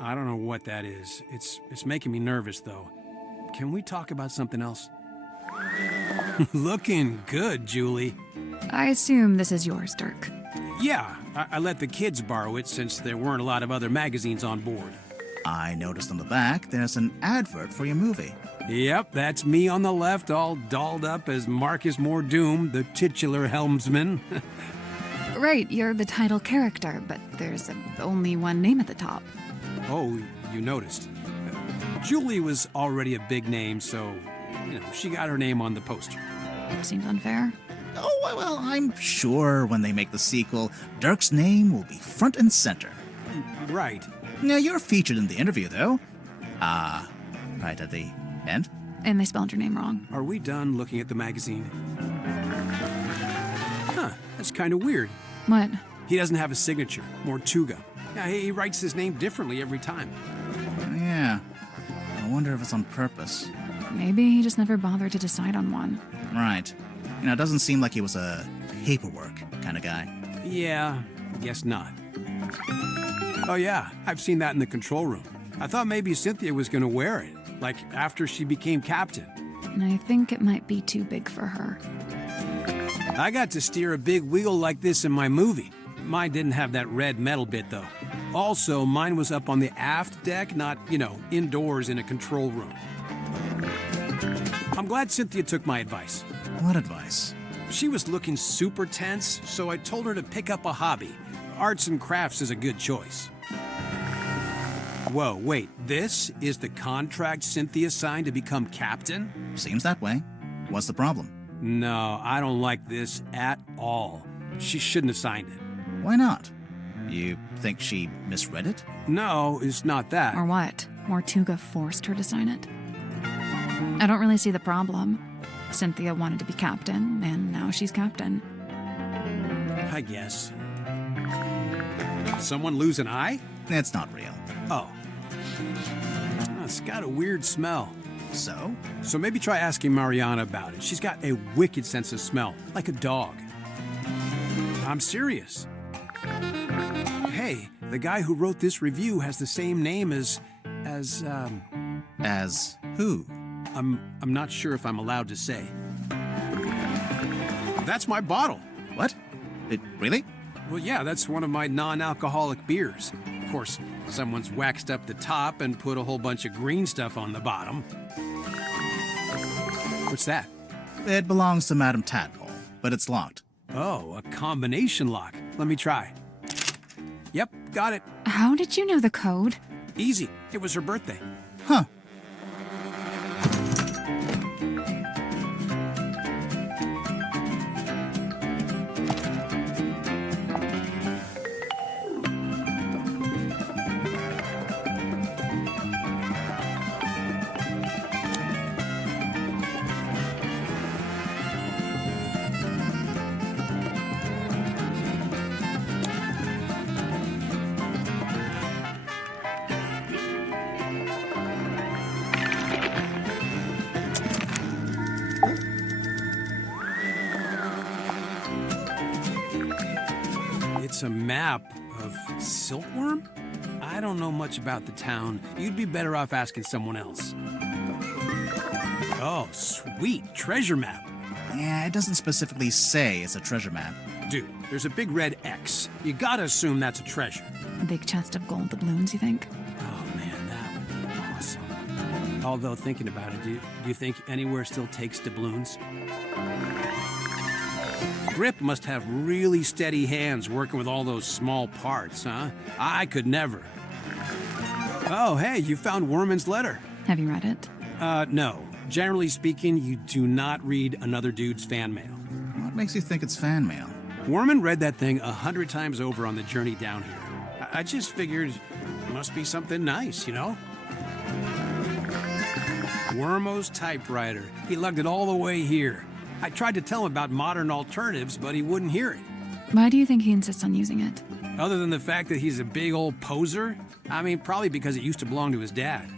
I don't know what that is. It's making me nervous, though. Can we talk about something else? Looking good, Julie. I assume this is yours, Dirk. Yeah, I let the kids borrow it since there weren't a lot of other magazines on board. I noticed on the back there's an advert for your movie. Yep, that's me on the left, all dolled up as Marcus Mordoom, the titular helmsman. Right, you're the title character, but there's only one name at the top. Oh, you noticed. Julie was already a big name, so, she got her name on the poster. Seems unfair. Oh, well, I'm sure when they make the sequel, Dirk's name will be front and center. Right. Now, you're featured in the interview, though. Right at the end. And they spelled your name wrong. Are we done looking at the magazine? That's kind of weird. What? He doesn't have a signature, Mortuga. Yeah, he writes his name differently every time. Yeah. I wonder if it's on purpose. Maybe he just never bothered to decide on one. Right. It doesn't seem like he was a paperwork kind of guy. Yeah, guess not. Oh yeah, I've seen that in the control room. I thought maybe Cynthia was gonna wear it, like after she became captain. I think it might be too big for her. I got to steer a big wheel like this in my movie. Mine didn't have that red metal bit though. Also, mine was up on the aft deck, not, indoors in a control room. I'm glad Cynthia took my advice. What advice? She was looking super tense, so I told her to pick up a hobby. Arts and crafts is a good choice. Whoa, wait, this is the contract Cynthia signed to become captain? Seems that way. What's the problem? No, I don't like this at all. She shouldn't have signed it. Why not? You think she misread it? No, it's not that. Or what? Mortuga forced her to sign it? I don't really see the problem. Cynthia wanted to be captain, and now she's captain. I guess. Someone lose an eye? It's not real. Oh. It's got a weird smell. So? So maybe try asking Mariana about it. She's got a wicked sense of smell, like a dog. I'm serious. Hey, the guy who wrote this review has the same name as who? I'm not sure if I'm allowed to say. That's my bottle. What? Really? Well, yeah, that's one of my non-alcoholic beers. Of course, someone's waxed up the top and put a whole bunch of green stuff on the bottom. What's that? It belongs to Madame Tadpole, but it's locked. Oh, a combination lock. Let me try. Yep, got it. How did you know the code? Easy. It was her birthday. Huh. It's a map of Silkworm? I don't know much about the town. You'd be better off asking someone else. Oh, sweet. Treasure map. Yeah, it doesn't specifically say it's a treasure map. Dude, there's a big red X. You gotta assume that's a treasure. A big chest of gold doubloons, you think? Oh man, that would be awesome. Although, thinking about it, do you think anywhere still takes doubloons? Grip must have really steady hands working with all those small parts, huh? I could never. Oh, hey, you found Worman's letter. Have you read it? No. Generally speaking, you do not read another dude's fan mail. What makes you think it's fan mail? Worman read that thing 100 times over on the journey down here. I just figured it must be something nice, you know? Wormo's typewriter. He lugged it all the way here. I tried to tell him about modern alternatives, but he wouldn't hear it. Why do you think he insists on using it? Other than the fact that he's a big old poser? I mean, probably because it used to belong to his dad.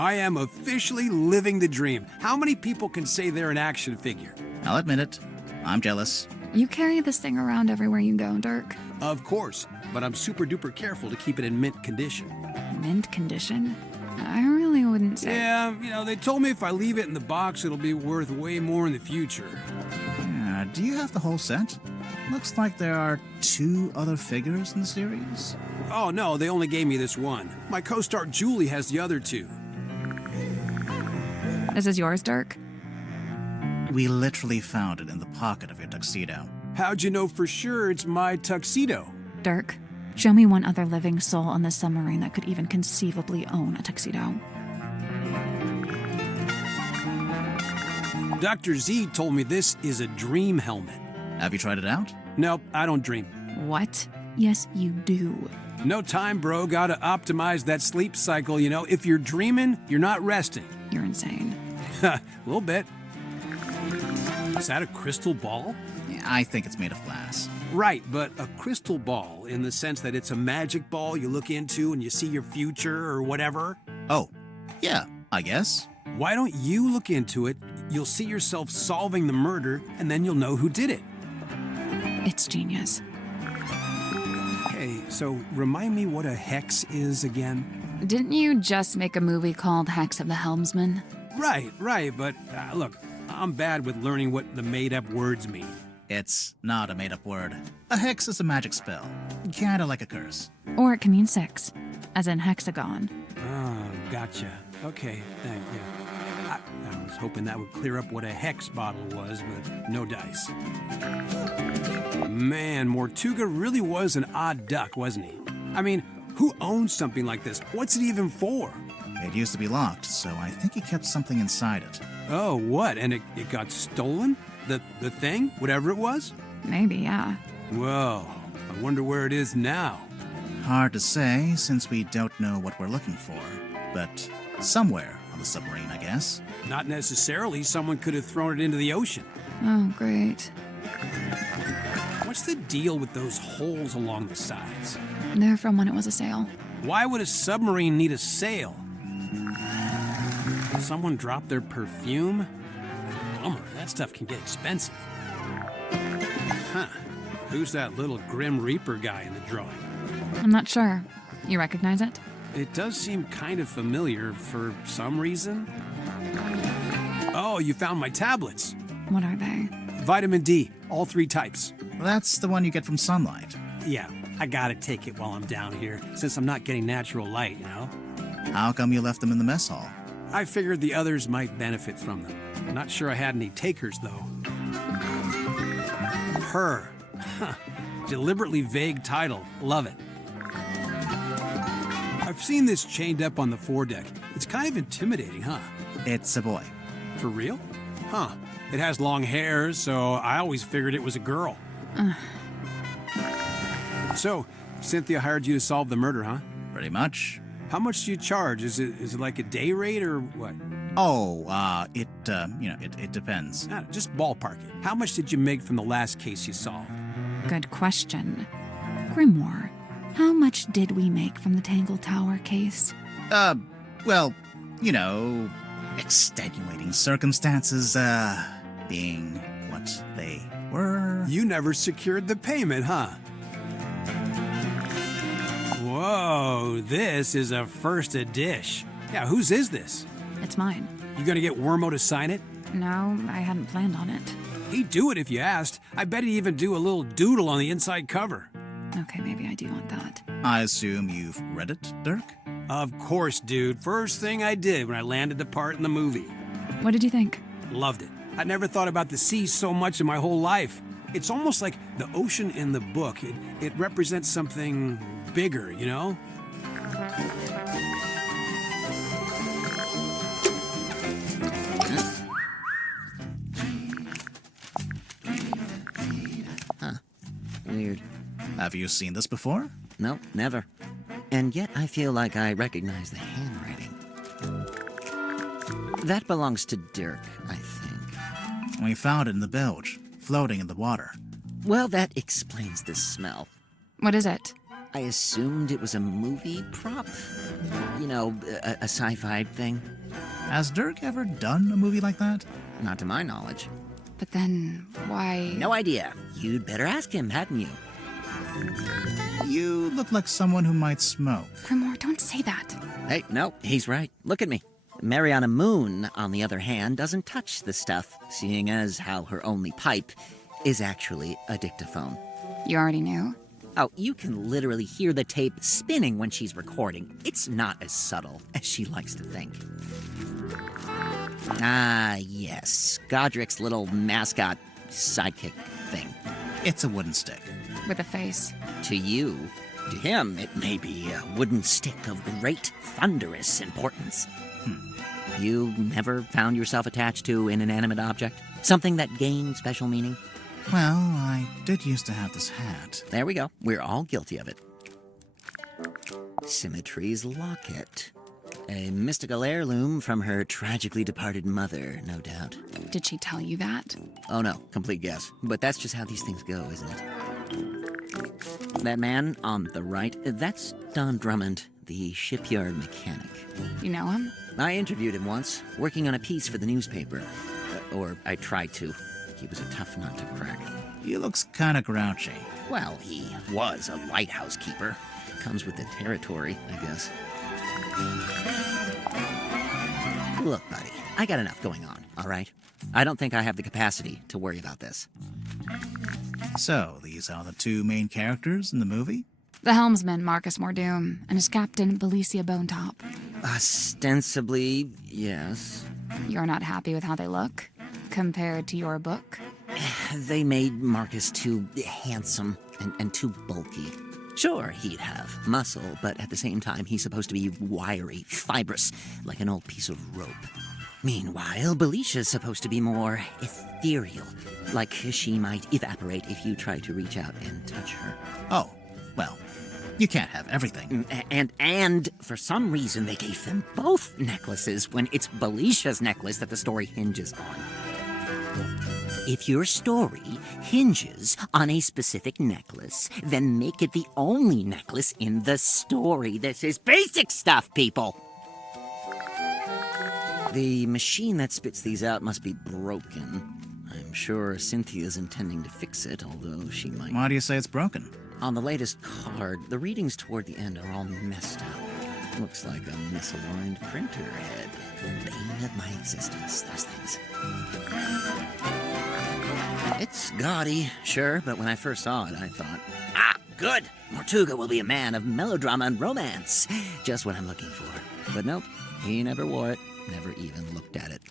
I am officially living the dream. How many people can say they're an action figure? I'll admit it. I'm jealous. You carry this thing around everywhere you go, Dirk. Of course, but I'm super duper careful to keep it in mint condition. Mint condition? I really wouldn't say. Yeah, they told me if I leave it in the box, it'll be worth way more in the future. Yeah, do you have the whole set? Looks like there are 2 other figures in the series. Oh, no, they only gave me this one. My co-star Julie has the other 2. This is yours, Dirk? We literally found it in the pocket of your tuxedo. How'd you know for sure it's my tuxedo? Dirk, show me one other living soul on the submarine that could even conceivably own a tuxedo. Dr. Z told me this is a dream helmet. Have you tried it out? Nope, I don't dream. What? Yes, you do. No time, bro. Gotta optimize that sleep cycle, you know? If you're dreaming, you're not resting. You're insane. A little bit. Is that a crystal ball? Yeah, I think it's made of glass. Right, but a crystal ball in the sense that it's a magic ball you look into and you see your future or whatever. Oh, yeah, I guess. Why don't you look into it? You'll see yourself solving the murder, and then you'll know who did it. It's genius. Hey, so remind me what a hex is again? Didn't you just make a movie called Hex of the Helmsman? Right, but look, I'm bad with learning what the made-up words mean. It's not a made-up word. A hex is a magic spell, kinda like a curse. Or it can mean 6, as in hexagon. Oh, gotcha. Okay, thank you. I was hoping that would clear up what a hex bottle was, but no dice. Man, Mortuga really was an odd duck, wasn't he? I mean, who owns something like this? What's it even for? It used to be locked, so I think he kept something inside it. Oh, what? And it got stolen? The thing? Whatever it was? Maybe, yeah. Well, I wonder where it is now. Hard to say, since we don't know what we're looking for. But somewhere on the submarine, I guess. Not necessarily. Someone could have thrown it into the ocean. Oh, great. What's the deal with those holes along the sides? They're from when it was a sail. Why would a submarine need a sail? Someone dropped their perfume? Bummer, that stuff can get expensive. Huh. Who's that little Grim Reaper guy in the drawing? I'm not sure. You recognize it? It does seem kind of familiar for some reason. Oh, you found my tablets. What are they? Vitamin D, all 3 types. That's the one you get from sunlight. Yeah, I gotta take it while I'm down here, since I'm not getting natural light, How come you left them in the mess hall? I figured the others might benefit from them. Not sure I had any takers, though. Her. Huh. Deliberately vague title. Love it. I've seen this chained up on the foredeck. It's kind of intimidating, huh? It's a boy. For real? Huh. It has long hair, so I always figured it was a girl. So, Cynthia hired you to solve the murder, huh? Pretty much. How much do you charge? Is it like a day rate or what? Oh, it depends. Just ballpark it. How much did you make from the last case you solved? Good question. Grimoire, how much did we make from the Tangle Tower case? Well, extenuating circumstances, being what they were. You never secured the payment, huh? Whoa, this is a first edition. Yeah, whose is this? It's mine. You gonna get Wormo to sign it? No, I hadn't planned on it. He'd do it if you asked. I bet he'd even do a little doodle on the inside cover. Okay, maybe I do want that. I assume you've read it, Dirk? Of course, dude. First thing I did when I landed the part in the movie. What did you think? Loved it. I'd never thought about the sea so much in my whole life. It's almost like the ocean in the book. It represents something bigger, Weird. Have you seen this before? No, never. And yet I feel like I recognize the handwriting. That belongs to Dirk, I think. We found it in the bilge, floating in the water. Well, that explains the smell. What is it? I assumed it was a movie prop. A sci-fi thing. Has Dirk ever done a movie like that? Not to my knowledge. But then, why? No idea. You'd better ask him, hadn't you? You look like someone who might smoke. Grimoire, don't say that. Hey, no, he's right. Look at me. Mariana Moon, on the other hand, doesn't touch the stuff, seeing as how her only pipe is actually a dictaphone. You already knew? Oh, you can literally hear the tape spinning when she's recording. It's not as subtle as she likes to think. Ah, yes. Godric's little mascot sidekick thing. It's a wooden stick. With a face. To you, to him, it may be a wooden stick of great, thunderous importance. You never found yourself attached to an inanimate object? Something that gained special meaning? Well, I did used to have this hat. There we go. We're all guilty of it. Symmetry's locket. A mystical heirloom from her tragically departed mother, no doubt. Did she tell you that? Oh no, complete guess. But that's just how these things go, isn't it? That man on the right, that's Don Drummond, the shipyard mechanic. You know him? I interviewed him once, working on a piece for the newspaper. Or I tried to. He was a tough nut to crack. He looks kinda grouchy. Well, he was a lighthouse keeper. Comes with the territory, I guess. Look, buddy, I got enough going on, all right? I don't think I have the capacity to worry about this. So, these are the two main characters in the movie? The helmsman, Marcus Mordoom, and his captain, Belicia Bonetop. Ostensibly, yes. You're not happy with how they look? Compared to your book? They made Marcus too handsome and too bulky. Sure, he'd have muscle, but at the same time, he's supposed to be wiry, fibrous, like an old piece of rope. Meanwhile, Belicia's supposed to be more ethereal, like she might evaporate if you try to reach out and touch her. Oh, well, you can't have everything. And for some reason, they gave them both necklaces when it's Belicia's necklace that the story hinges on. If your story hinges on a specific necklace, then make it the only necklace in the story. This is basic stuff, people! The machine that spits these out must be broken. I'm sure Cynthia's intending to fix it, although she might... Why do you say it's broken? On the latest card, the readings toward the end are all messed up. Looks like a misaligned printer head. Bane of my existence, those things. It's gaudy, sure, but when I first saw it, I thought, ah, good! Mortuga will be a man of melodrama and romance. Just what I'm looking for. But nope, he never wore it, never even looked at it.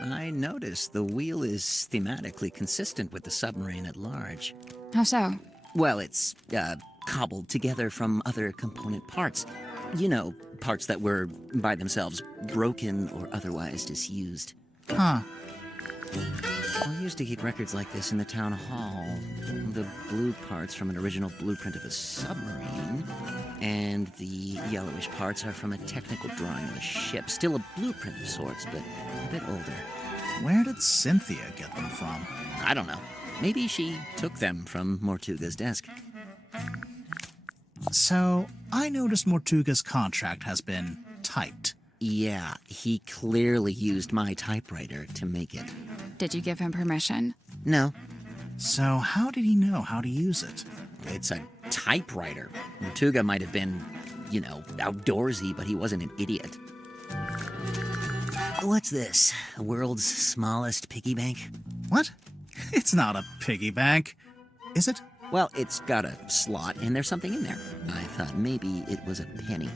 I noticed the wheel is thematically consistent with the submarine at large. How so? Well, it's, cobbled together from other component parts. You know, parts that were, by themselves, broken or otherwise disused. Huh. I used to keep records like this in the town hall. The blue parts from an original blueprint of a submarine, and the yellowish parts are from a technical drawing of a ship. Still a blueprint of sorts, but a bit older. Where did Cynthia get them from? I don't know. Maybe she took them from Mortuga's desk. So, I noticed Mortuga's contract has been typed. Yeah, he clearly used my typewriter to make it. Did you give him permission? No. So, how did he know how to use it? It's a typewriter. Mortuga might have been, you know, outdoorsy, but he wasn't an idiot. What's this? The world's smallest piggy bank? What? It's not a piggy bank. Is it? Well, it's got a slot, and there's something in there. I thought maybe it was a penny.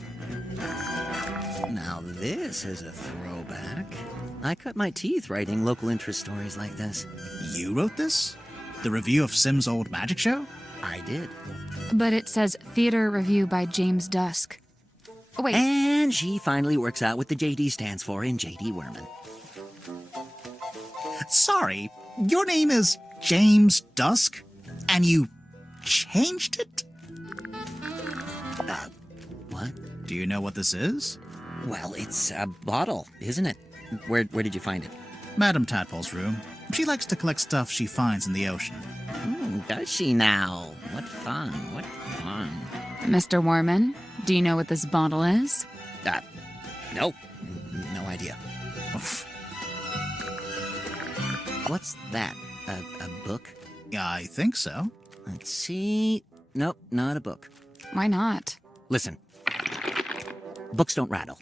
Now this is a throwback. I cut my teeth writing local interest stories like this. You wrote this? The review of Sim's old magic show? I did. But it says Theater Review by James Dusk. Oh, wait. And she finally works out what the JD stands for in JD Werman. Sorry, your name is James Dusk? And you changed it? What? Do you know what this is? Well, it's a bottle, isn't it? Where did you find it? Madame Tadpole's room. She likes to collect stuff she finds in the ocean. Does she now? What fun, what fun. Mr. Warman, do you know what this bottle is? Nope. No idea. Oof. What's that? A book? I think so. Let's see. Nope, not a book. Why not? Listen. Books don't rattle.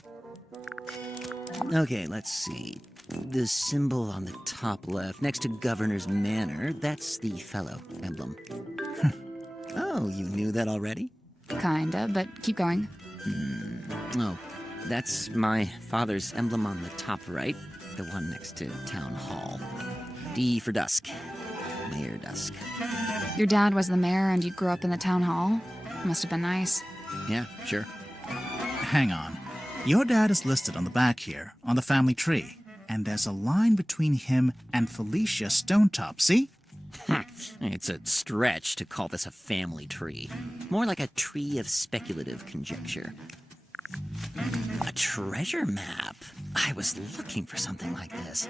Okay, let's see. The symbol on the top left, next to Governor's Manor, that's the fellow emblem. Oh, you knew that already? Kinda, but keep going. Oh, that's my father's emblem on the top right, the one next to Town Hall. D for Dusk. Mayor Dusk. Your dad was the mayor and you grew up in the town hall? Must have been nice. Yeah, sure. Hang on. Your dad is listed on the back here, on the family tree. And there's a line between him and Felicia Stonetop, see? It's a stretch to call this a family tree. More like a tree of speculative conjecture. A treasure map. I was looking for something like this.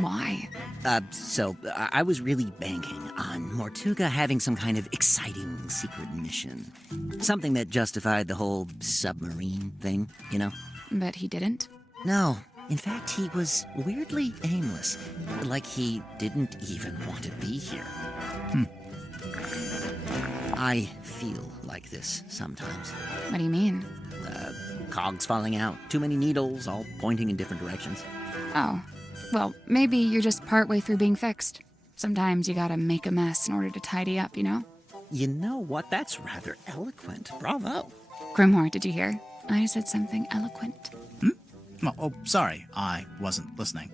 Why? I was really banking on Mortuga having some kind of exciting secret mission. Something that justified the whole submarine thing, you know? But he didn't? No. In fact, he was weirdly aimless. Like he didn't even want to be here. I feel like this sometimes. What do you mean? Cogs falling out. Too many needles, all pointing in different directions. Oh. Well, maybe you're just partway through being fixed. Sometimes you gotta make a mess in order to tidy up, you know? You know what? That's rather eloquent. Bravo. Grimoire, did you hear? I said something eloquent. Oh, sorry. I wasn't listening.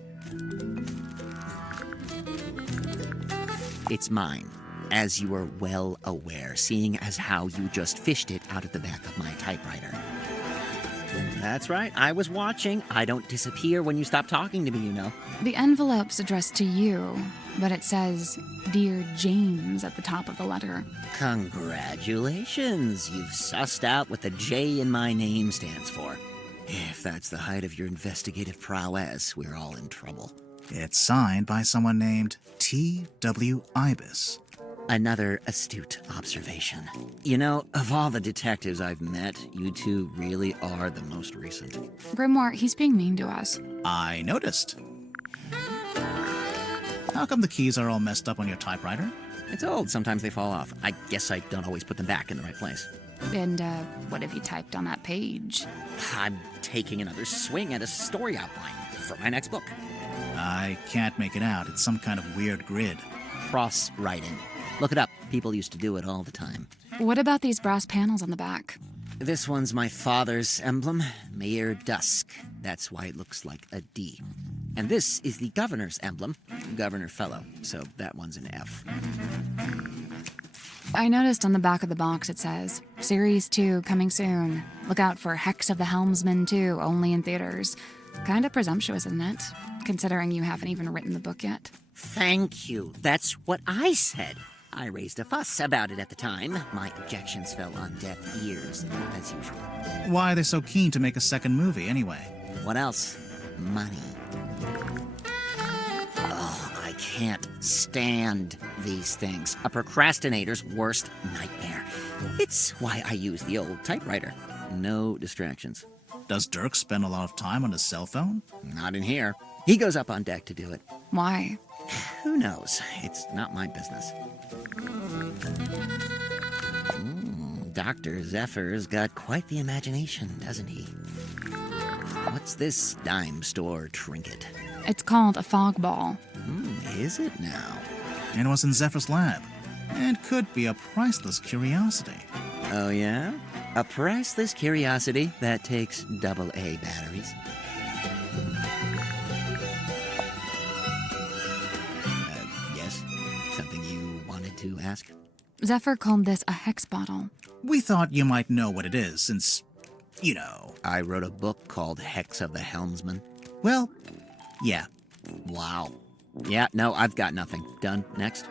It's mine, as you are well aware, seeing as how you just fished it out of the back of my typewriter. That's right, I was watching. I don't disappear when you stop talking to me, you know. The envelope's addressed to you, but it says, Dear James, at the top of the letter. Congratulations, you've sussed out what the J in my name stands for. If that's the height of your investigative prowess, we're all in trouble. It's signed by someone named T.W. Ibis. Another astute observation. You know, of all the detectives I've met, you two really are the most recent. Grimoire, he's being mean to us. I noticed. How come the keys are all messed up on your typewriter? It's old. Sometimes they fall off. I guess I don't always put them back in the right place. And, what have you typed on that page? I'm taking another swing at a story outline for my next book. I can't make it out. It's some kind of weird grid. Cross-writing. Look it up. People used to do it all the time. What about these brass panels on the back? This one's my father's emblem, Mayor Dusk. That's why it looks like a D. And this is the governor's emblem, Governor Fellow. So that one's an F. I noticed on the back of the box it says, Series 2 coming soon. Look out for Hex of the Helmsman 2, only in theaters. Kind of presumptuous, isn't it? Considering you haven't even written the book yet. Thank you. That's what I said. I raised a fuss about it at the time. My objections fell on deaf ears, as usual. Why are they so keen to make a second movie, anyway? What else? Money. Oh, I can't stand these things. A procrastinator's worst nightmare. It's why I use the old typewriter. No distractions. Does Dirk spend a lot of time on his cell phone? Not in here. He goes up on deck to do it. Why? Who knows? It's not my business. Dr. Zephyr's got quite the imagination, doesn't he? What's this dime store trinket? It's called a fog ball. Is it now? It was in Zephyr's lab. It could be a priceless curiosity. Oh, yeah? A priceless curiosity that takes AA batteries. Yes? Something you wanted to ask? Zephyr called this a hex bottle. We thought you might know what it is, since, you know. I wrote a book called Hex of the Helmsman. Well, yeah. Wow. Yeah, no, I've got nothing. Done. Next.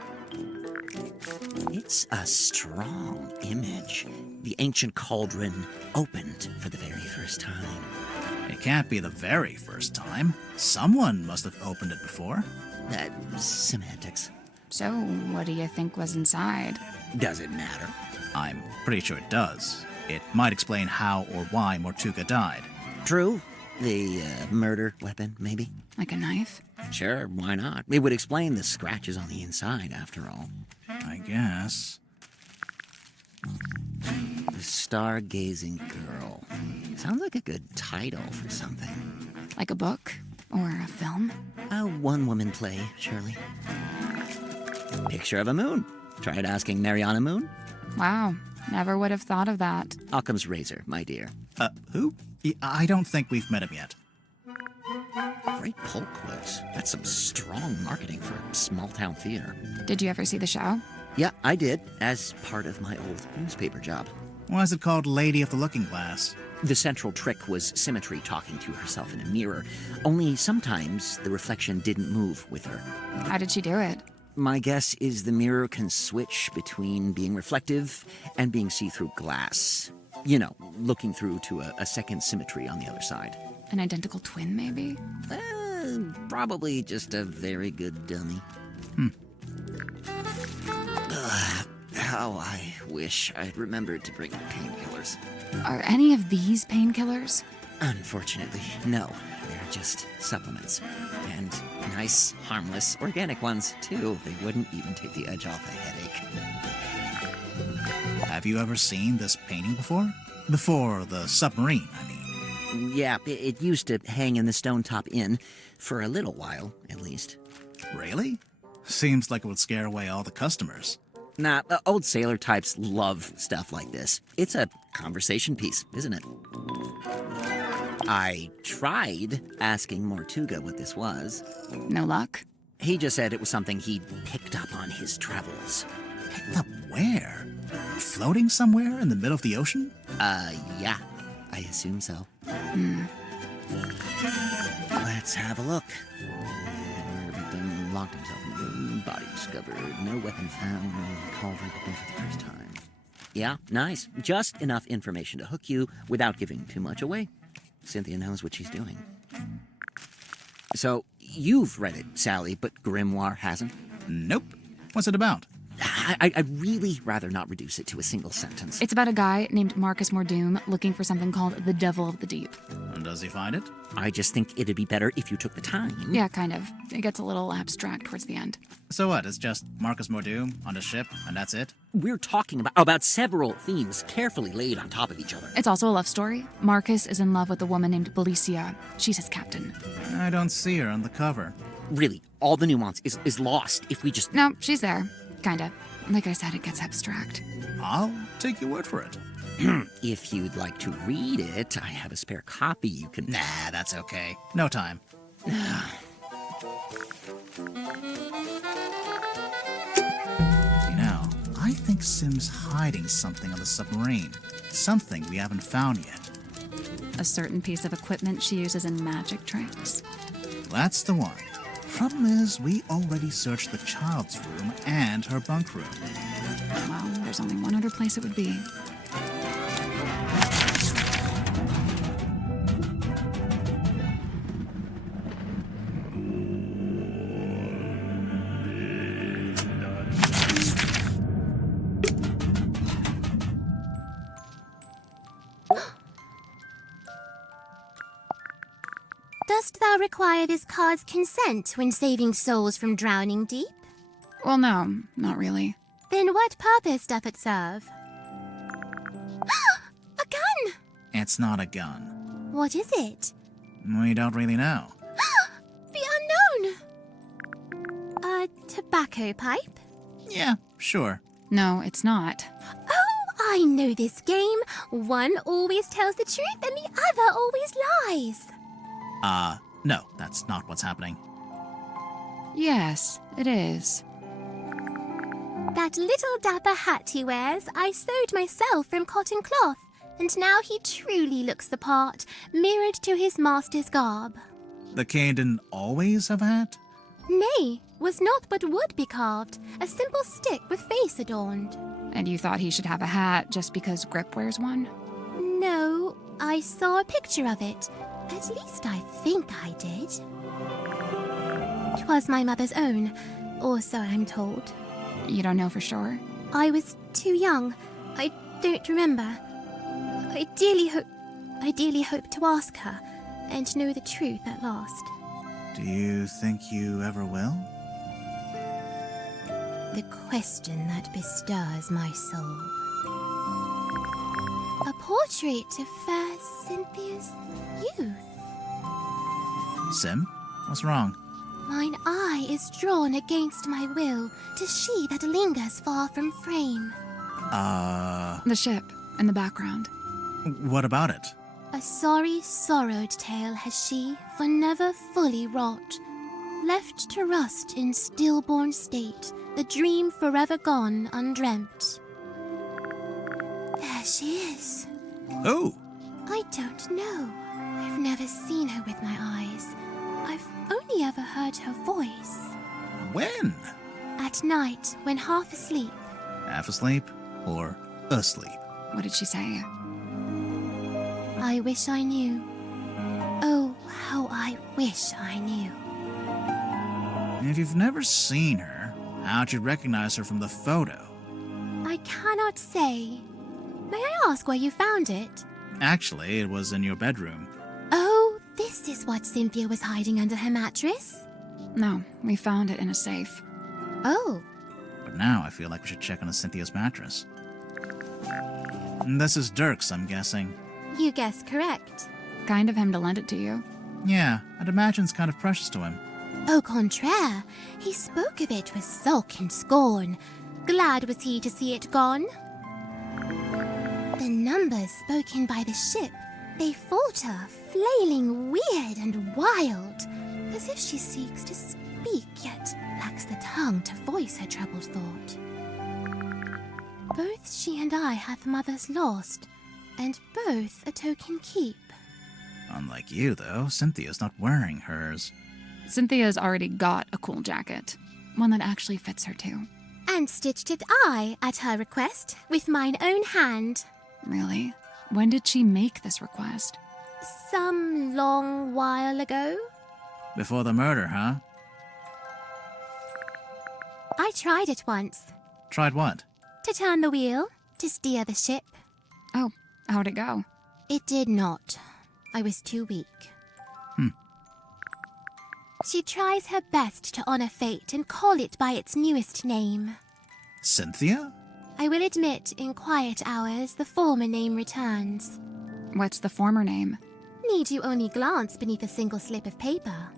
It's a strong image. The ancient cauldron opened for the very first time. It can't be the very first time. Someone must have opened it before. Semantics. So, what do you think was inside? Does it matter? I'm pretty sure it does. It might explain how or why Mortuga died. True. The murder weapon, maybe? Like a knife? Sure, why not? It would explain the scratches on the inside, after all. I guess. The Stargazing Girl. Sounds like a good title for something. Like a book? Or a film? A one-woman play, surely. Picture of a moon. Tried asking Mariana Moon? Wow, never would have thought of that. Occam's razor, my dear. Who? I don't think we've met him yet. Great pull quotes. That's some strong marketing for a small-town theater. Did you ever see the show? Yeah, I did, as part of my old newspaper job. Why is it called Lady of the Looking Glass? The central trick was Symmetry talking to herself in a mirror, only sometimes the reflection didn't move with her. How did she do it? My guess is the mirror can switch between being reflective and being see-through glass. You know, looking through to a second Symmetry on the other side. An identical twin, maybe? Probably just a very good dummy. How I wish I'd remembered to bring painkillers. Are any of these painkillers? Unfortunately, no. They're just supplements. And nice, harmless, organic ones, too. They wouldn't even take the edge off a headache. Have you ever seen this painting before? Before the submarine, I mean. Yeah, it used to hang in the Stone Top Inn. For a little while, at least. Really? Seems like it would scare away all the customers. Nah, old sailor types love stuff like this. It's a conversation piece, isn't it? I tried asking Mortuga what this was. No luck? He just said it was something he'd picked up on his travels. Picked up where? Floating somewhere in the middle of the ocean? Yeah. I assume so. Let's have a look. The victim locked himself in the room, body discovered, no weapon found, cauldron open for the first time. Yeah, nice. Just enough information to hook you without giving too much away. Cynthia knows what she's doing. So, you've read it, Sally, but Grimoire hasn't? Nope. What's it about? I'd really rather not reduce it to a single sentence. It's about a guy named Marcus Mordoom looking for something called the Devil of the Deep. And does he find it? I just think it'd be better if you took the time. Yeah, kind of. It gets a little abstract towards the end. So what, it's just Marcus Mordoom on a ship, and that's it? We're talking about several themes carefully laid on top of each other. It's also a love story. Marcus is in love with a woman named Belicia. She's his captain. I don't see her on the cover. Really, all the nuance is lost if we just... No, she's there. Kinda. Like I said, it gets abstract. I'll take your word for it. If you'd like to read it, I have a spare copy you can... Nah, that's okay. No time. You know, I think Sim's hiding something on the submarine. Something we haven't found yet. A certain piece of equipment she uses in magic tricks. That's the one. Problem is, we already searched the child's room and her bunk room. Well, there's only one other place it would be. Dost thou require this card's consent when saving souls from drowning deep? Well, no, not really. Then what purpose doth it serve? A gun! It's not a gun. What is it? We don't really know. The unknown! A tobacco pipe? Yeah, sure. No, it's not. Oh, I know this game. One always tells the truth and the other always lies. No, that's not what's happening. Yes, it is. That little dapper hat he wears, I sewed myself from cotton cloth, and now he truly looks the part, mirrored to his master's garb. The king didn't always have a hat? Nay, was not but wood be carved, a simple stick with face adorned. And you thought he should have a hat just because Grip wears one? No, I saw a picture of it. At least I think I did. 'Twas my mother's own, or so I'm told. You don't know for sure? I was too young. I don't remember. I dearly hope to ask her and know the truth at last. Do you think you ever will? The question that bestirs my soul. A portrait of fair Cynthia's youth. Sim, what's wrong? Mine eye is drawn against my will to she that lingers far from frame. The ship in the background. What about it? A sorry, sorrowed tale has she, for never fully wrought. Left to rust in stillborn state, the dream forever gone undreamt. There she is. Who? I don't know. I've never seen her with my eyes. I've only ever heard her voice. When? At night, when half asleep. Half asleep or asleep? What did she say? I wish I knew. Oh, I wish I knew. If you've never seen her, how'd you recognize her from the photo? I cannot say. May I ask where you found it? Actually, it was in your bedroom. Oh, this is what Cynthia was hiding under her mattress? No, we found it in a safe. Oh. But now I feel like we should check on Cynthia's mattress. This is Dirk's, I'm guessing. You guessed correct. Kind of him to lend it to you. Yeah, I'd imagine it's kind of precious to him. Au contraire, he spoke of it with sulk and scorn. Glad was he to see it gone. The numbers spoken by the ship, they falter, flailing weird and wild, as if she seeks to speak, yet lacks the tongue to voice her troubled thought. Both she and I hath mothers lost, and both a token keep. Unlike you, though, Cynthia's not wearing hers. Cynthia's already got a cool jacket. One that actually fits her, too. And stitched it I, at her request, with mine own hand. Really? When did she make this request? Some long while ago. Before the murder, huh? I tried it once. Tried what? To turn the wheel, to steer the ship. Oh, how'd it go? It did not. I was too weak. She tries her best to honor fate and call it by its newest name. Cynthia? I will admit, in quiet hours, the former name returns. What's the former name? Need you only glance beneath a single slip of paper.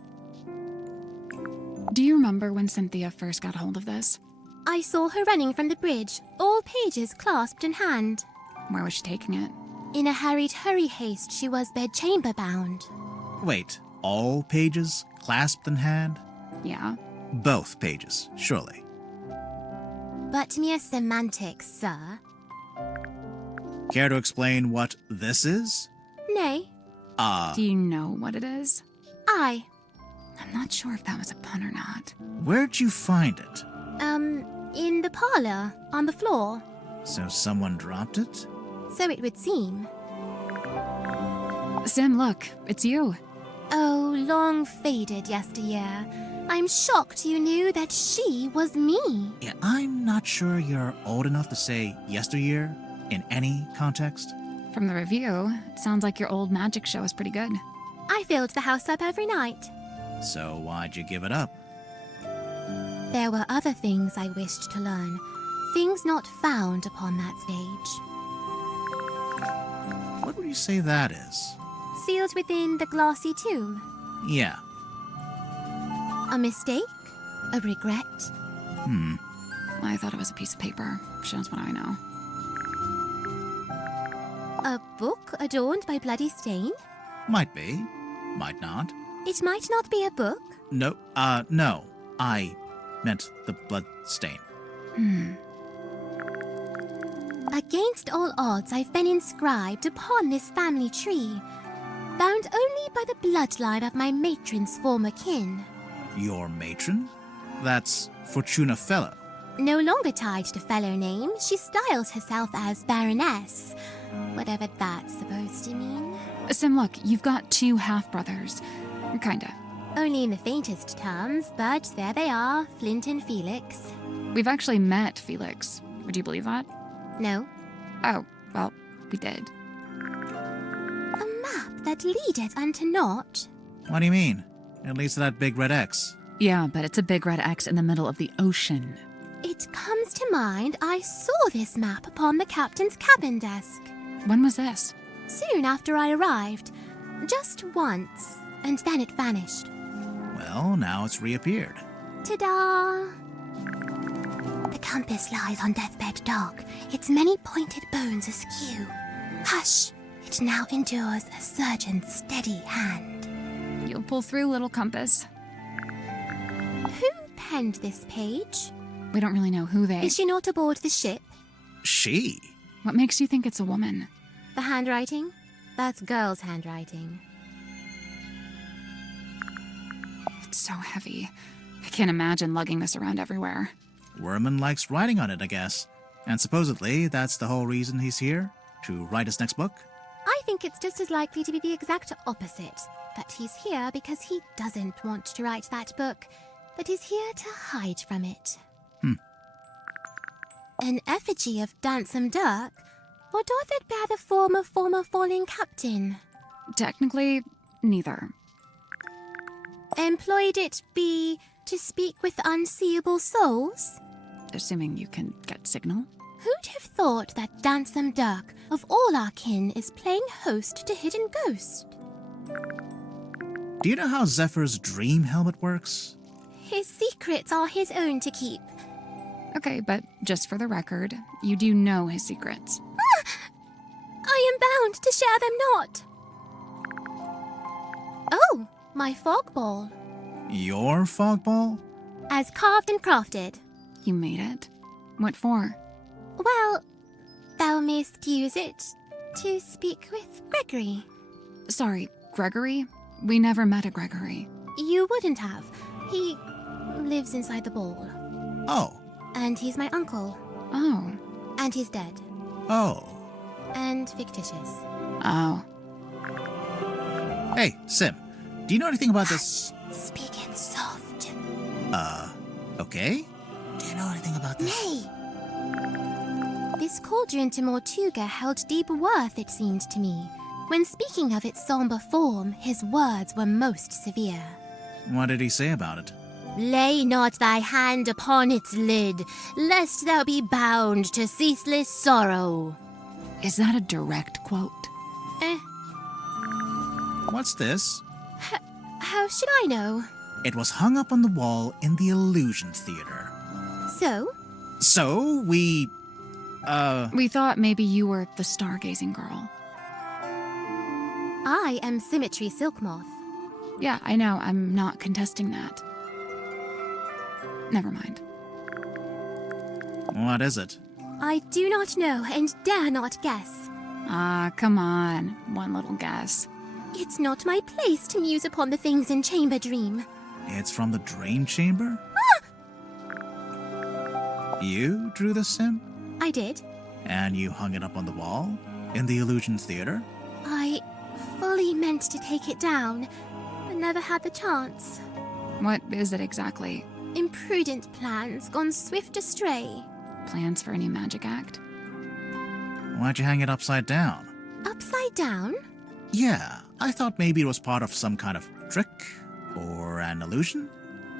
Do you remember when Cynthia first got hold of this? I saw her running from the bridge, all pages clasped in hand. Where was she taking it? In a hurried hurry haste, she was bedchamber bound. Wait, all pages clasped in hand? Yeah. Both pages, surely. But mere semantics, sir. Care to explain what this is? Nay. Do you know what it is? Aye. I'm not sure if that was a pun or not. Where'd you find it? In the parlor, on the floor. So someone dropped it? So it would seem. Sim, look, it's you. Oh, long faded yesteryear. I'm shocked you knew that she was me. Yeah, I'm not sure you're old enough to say yesteryear in any context. From the review, it sounds like your old magic show is pretty good. I filled the house up every night. So why'd you give it up? There were other things I wished to learn, things not found upon that stage. What would you say that is? Sealed within the glassy tomb. Yeah. A mistake? A regret? I thought it was a piece of paper. Shows what I know. A book adorned by bloody stain? Might be. Might not. It might not be a book. No, no. I meant the blood stain. Against all odds, I've been inscribed upon this family tree, bound only by the bloodline of my matron's former kin. Your matron? That's Fortuna Fellow. No longer tied to fellow name, she styles herself as Baroness, whatever that's supposed to mean. Sim, look, you've got two half-brothers. Kinda. Only in the faintest terms, but there they are, Flint and Felix. We've actually met Felix. Would you believe that? No. Oh, well, we did. A map that leadeth unto naught? What do you mean? It leads to that big red X. Yeah, but it's a big red X in the middle of the ocean. It comes to mind I saw this map upon the captain's cabin desk. When was this? Soon after I arrived. Just once, and then it vanished. Well, now it's reappeared. Ta-da! The compass lies on deathbed dark, its many pointed bones askew. Hush! It now endures a surgeon's steady hand. You'll pull through, little compass. Who penned this page? We don't really know who they... Is she not aboard the ship? She? What makes you think it's a woman? The handwriting? That's girl's handwriting. It's so heavy. I can't imagine lugging this around everywhere. Werman likes writing on it, I guess. And supposedly, that's the whole reason he's here? To write his next book? I think it's just as likely to be the exact opposite. that he's here because he doesn't want to write that book, that he's here to hide from it. An effigy of Dansome Dirk? Or doth it bear the form of former falling captain? Technically, neither. Employed it be to speak with unseeable souls? Assuming you can get signal. Who'd have thought that Dansome Dirk, of all our kin, is playing host to Hidden Ghost? Do you know how Zephyr's dream helmet works? His secrets are his own to keep. Okay, but just for the record, you do know his secrets. I am bound to share them not. Oh, my fog ball. Your fog ball? As carved and crafted. You made it? What for? Well, thou mayst use it to speak with Gregory. Sorry, Gregory? We never met a Gregory. You wouldn't have. He lives inside the ball. Oh. And he's my uncle. Oh. And he's dead. Oh. And fictitious. Oh. Hey, Sim, do you know anything about this? Speaking soft. Okay? Do you know anything about this? Nay! This cauldron to Mortuga held deep worth, it seemed to me. When speaking of its somber form, his words were most severe. What did he say about it? Lay not thy hand upon its lid, lest thou be bound to ceaseless sorrow. Is that a direct quote? What's this? How should I know? It was hung up on the wall in the Illusion Theater. So? So, we thought maybe you were the stargazing girl. I am Symmetry Silkmoth. Yeah, I know. I'm not contesting that. Never mind. What is it? I do not know and dare not guess. Ah, come on. One little guess. It's not my place to muse upon the things in Chamber Dream. It's from the Dream Chamber? You drew this, Sim? I did. And you hung it up on the wall? In the Illusion Theater? I fully meant to take it down, but never had the chance. What is it exactly? Imprudent plans gone swift astray. Plans for a new magic act? Why'd you hang it upside down? Upside down? Yeah, I thought maybe it was part of some kind of trick or an illusion.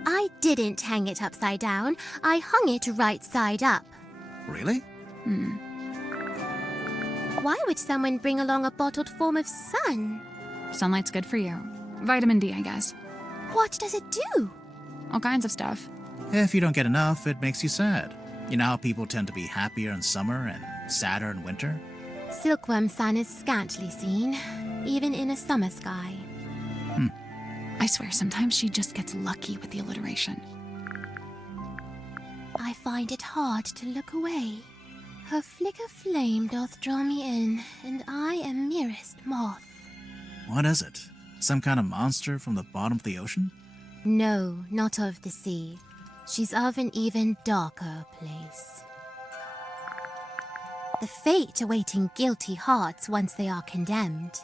I didn't hang it upside down. I hung it right side up. Really? Why would someone bring along a bottled form of sun? Sunlight's good for you. Vitamin D, I guess. What does it do? All kinds of stuff. If you don't get enough, it makes you sad. You know how people tend to be happier in summer and sadder in winter? Silkworm sun is scantily seen, even in a summer sky. I swear, sometimes she just gets lucky with the alliteration. I find it hard to look away. Her flicker flame doth draw me in, and I am merest moth. What is it? Some kind of monster from the bottom of the ocean? No, not of the sea. She's of an even darker place. The fate awaiting guilty hearts once they are condemned.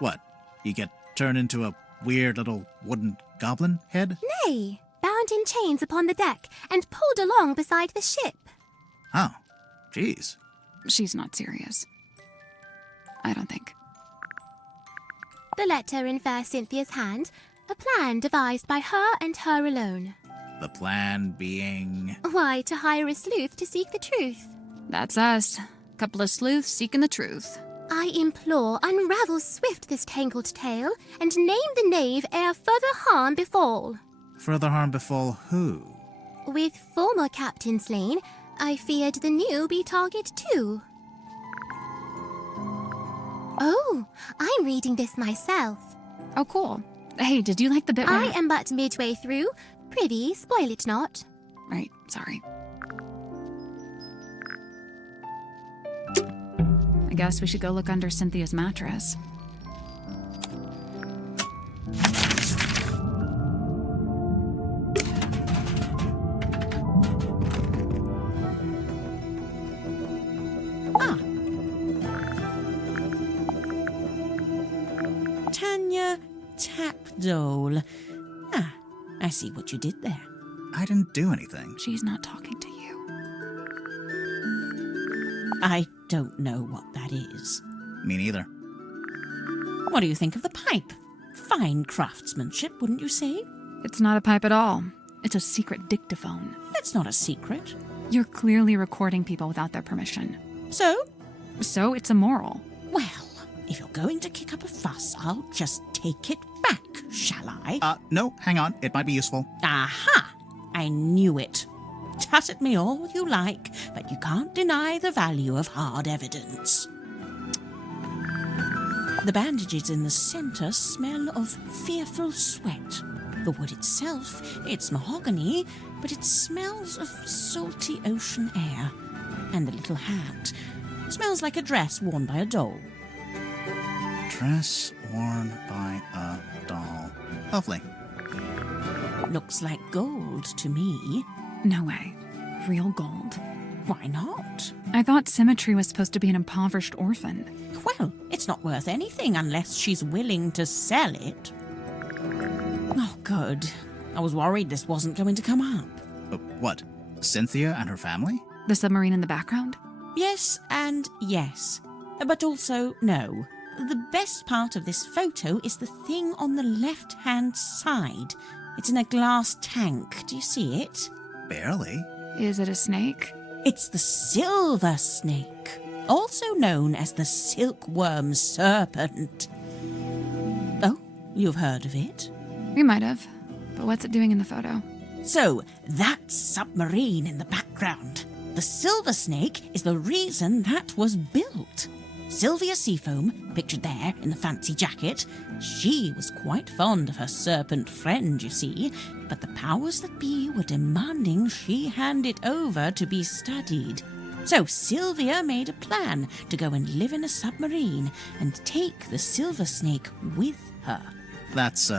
What? You get turned into a weird little wooden goblin head? Nay, bound in chains upon the deck and pulled along beside the ship. Oh, jeez. She's not serious. I don't think. The letter in fair Cynthia's hand, a plan devised by her and her alone. The plan being... Why, to hire a sleuth to seek the truth. That's us. Couple of sleuths seeking the truth. I implore, unravel swift this tangled tale, and name the knave ere further harm befall. Further harm befall who? With former captain slain, I feared the new be target too. Oh, I'm reading this myself. Oh, cool. Hey, did you like the bit where... I am but midway through. Prithee, spoil it not. Right, sorry. I guess we should go look under Cynthia's mattress. Tanya doll. Ah, I see what you did there. I didn't do anything. She's not talking to you. I don't know what that is. Me neither. What do you think of the pipe? Fine craftsmanship, wouldn't you say? It's not a pipe at all. It's a secret dictaphone. That's not a secret. You're clearly recording people without their permission. So? So it's immoral. Well, if you're going to kick up a fuss, I'll just take it back, shall I? No, hang on. It might be useful. Aha! I knew it. Tut at me all you like, but you can't deny the value of hard evidence. The bandages in the centre smell of fearful sweat. The wood itself, it's mahogany, but it smells of salty ocean air. And the little hat smells like a dress worn by a doll. Dress worn by a doll. Lovely. Looks like gold to me. No way. Real gold. Why not? I thought Symmetry was supposed to be an impoverished orphan. Well, it's not worth anything unless she's willing to sell it. Oh, good. I was worried this wasn't going to come up. What? Cynthia and her family? The submarine in the background? Yes and yes. But also no. The best part of this photo is the thing on the left-hand side. It's in a glass tank. Do you see it? Barely. Is it a snake? It's the silver snake, also known as the silkworm serpent. Oh, you've heard of it? We might have. But what's it doing in the photo? So, that submarine in the background. The silver snake is the reason that was built. Sylvia Seafoam, pictured there in the fancy jacket, she was quite fond of her serpent friend, you see, but the powers that be were demanding she hand it over to be studied. So Sylvia made a plan to go and live in a submarine and take the silver snake with her. That's,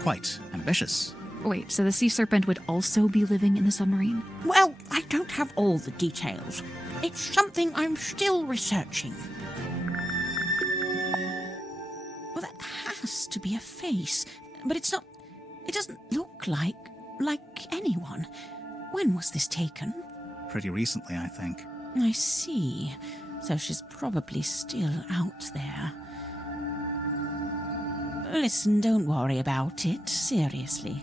quite ambitious. Wait, so the sea serpent would also be living in the submarine? Well, I don't have all the details. It's something I'm still researching. Well, that has to be a face, but it's not. It doesn't look like anyone. When was this taken? Pretty recently, I think. I see. So she's probably still out there. Listen, don't worry about it, seriously.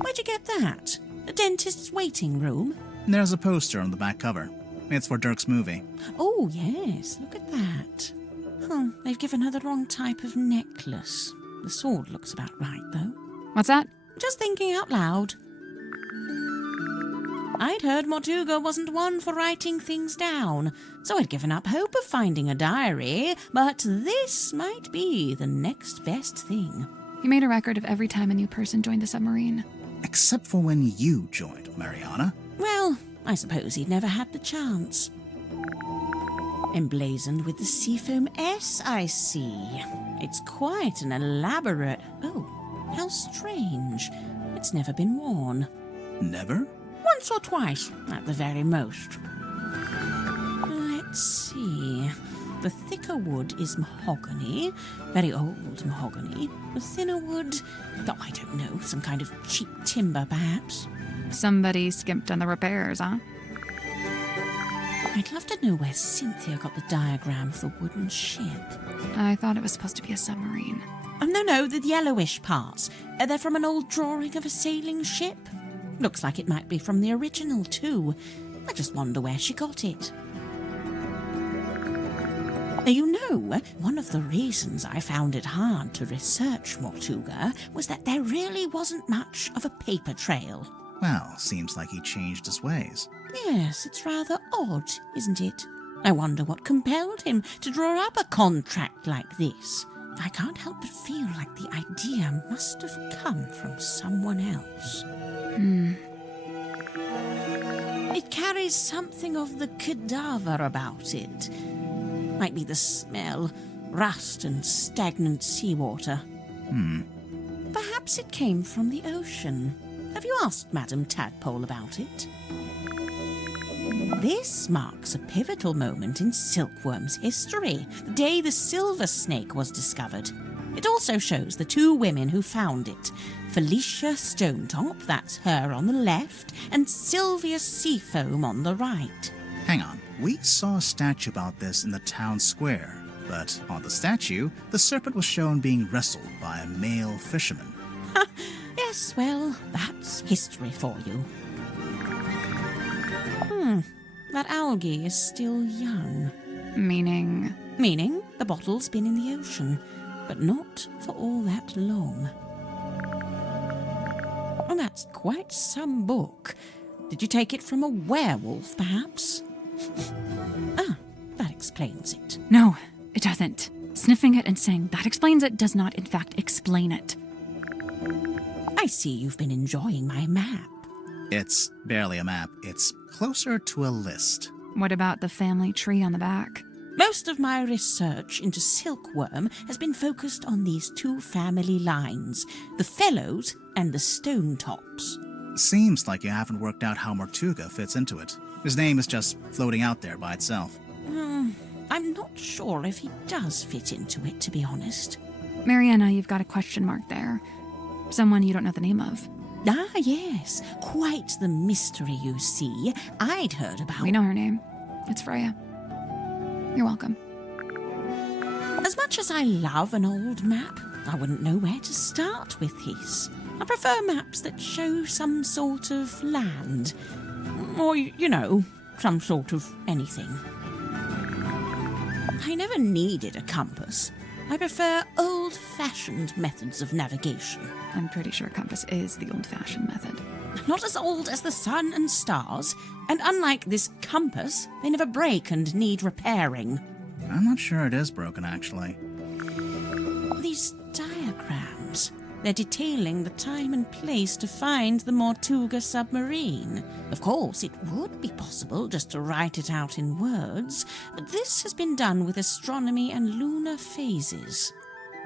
Where'd you get that? A dentist's waiting room? There's a poster on the back cover. It's for Dirk's movie. Oh, yes, look at that. Oh, they've given her the wrong type of necklace. The sword looks about right, though. What's that? Just thinking out loud. I'd heard Mortuga wasn't one for writing things down, so I'd given up hope of finding a diary, but this might be the next best thing. You made a record of every time a new person joined the submarine. Except for when you joined, Mariana. Well, I suppose he'd never had the chance. Emblazoned with the Seafoam S, I see. It's quite an elaborate... Oh, how strange. It's never been worn. Never? Once or twice, at the very most. Let's see. The thicker wood is mahogany, very old mahogany. The thinner wood, oh, I don't know, some kind of cheap timber, perhaps. Somebody skimped on the repairs, huh? I'd love to know where Cynthia got the diagram of the wooden ship. I thought it was supposed to be a submarine. Oh, no, the yellowish parts. They're from an old drawing of a sailing ship. Looks like it might be from the original, too. I just wonder where she got it. You know, one of the reasons I found it hard to research Mortuga was that there really wasn't much of a paper trail. Well, seems like he changed his ways. Yes, it's rather odd, isn't it? I wonder what compelled him to draw up a contract like this. I can't help but feel like the idea must have come from someone else. It carries something of the cadaver about it. Might be the smell, rust and stagnant seawater. Perhaps it came from the ocean. Have you asked Madame Tadpole about it? This marks a pivotal moment in Silkworm's history, the day the silver snake was discovered. It also shows the two women who found it. Felicia Stonetop, that's her on the left, and Sylvia Seafoam on the right. Hang on, we saw a statue about this in the town square, but on the statue, the serpent was shown being wrestled by a male fisherman. Yes, well, that's history for you. That algae is still young. Meaning? Meaning the bottle's been in the ocean, but not for all that long. And that's quite some book. Did you take it from a werewolf, perhaps? That explains it. No, it doesn't. Sniffing it and saying that explains it does not, in fact, explain it. I see you've been enjoying my map. It's barely a map. It's closer to a list. What about the family tree on the back? Most of my research into silkworm has been focused on these two family lines, the Fellows and the Stonetops. Seems like you haven't worked out how Mortuga fits into it. His name is just floating out there by itself. I'm not sure if he does fit into it, to be honest. Mariana, you've got a question mark there. Someone you don't know the name of. Ah, yes. Quite the mystery, you see. I'd heard about... We know her name. It's Freya. You're welcome. As much as I love an old map, I wouldn't know where to start with his. I prefer maps that show some sort of land. Or, you know, some sort of anything. I never needed a compass. I prefer old-fashioned methods of navigation. I'm pretty sure a compass is the old-fashioned method. Not as old as the sun and stars, and unlike this compass, they never break and need repairing. I'm not sure it is broken, actually. These diagrams, they're detailing the time and place to find the Mortuga submarine. Of course, it would be possible just to write it out in words, but this has been done with astronomy and lunar phases.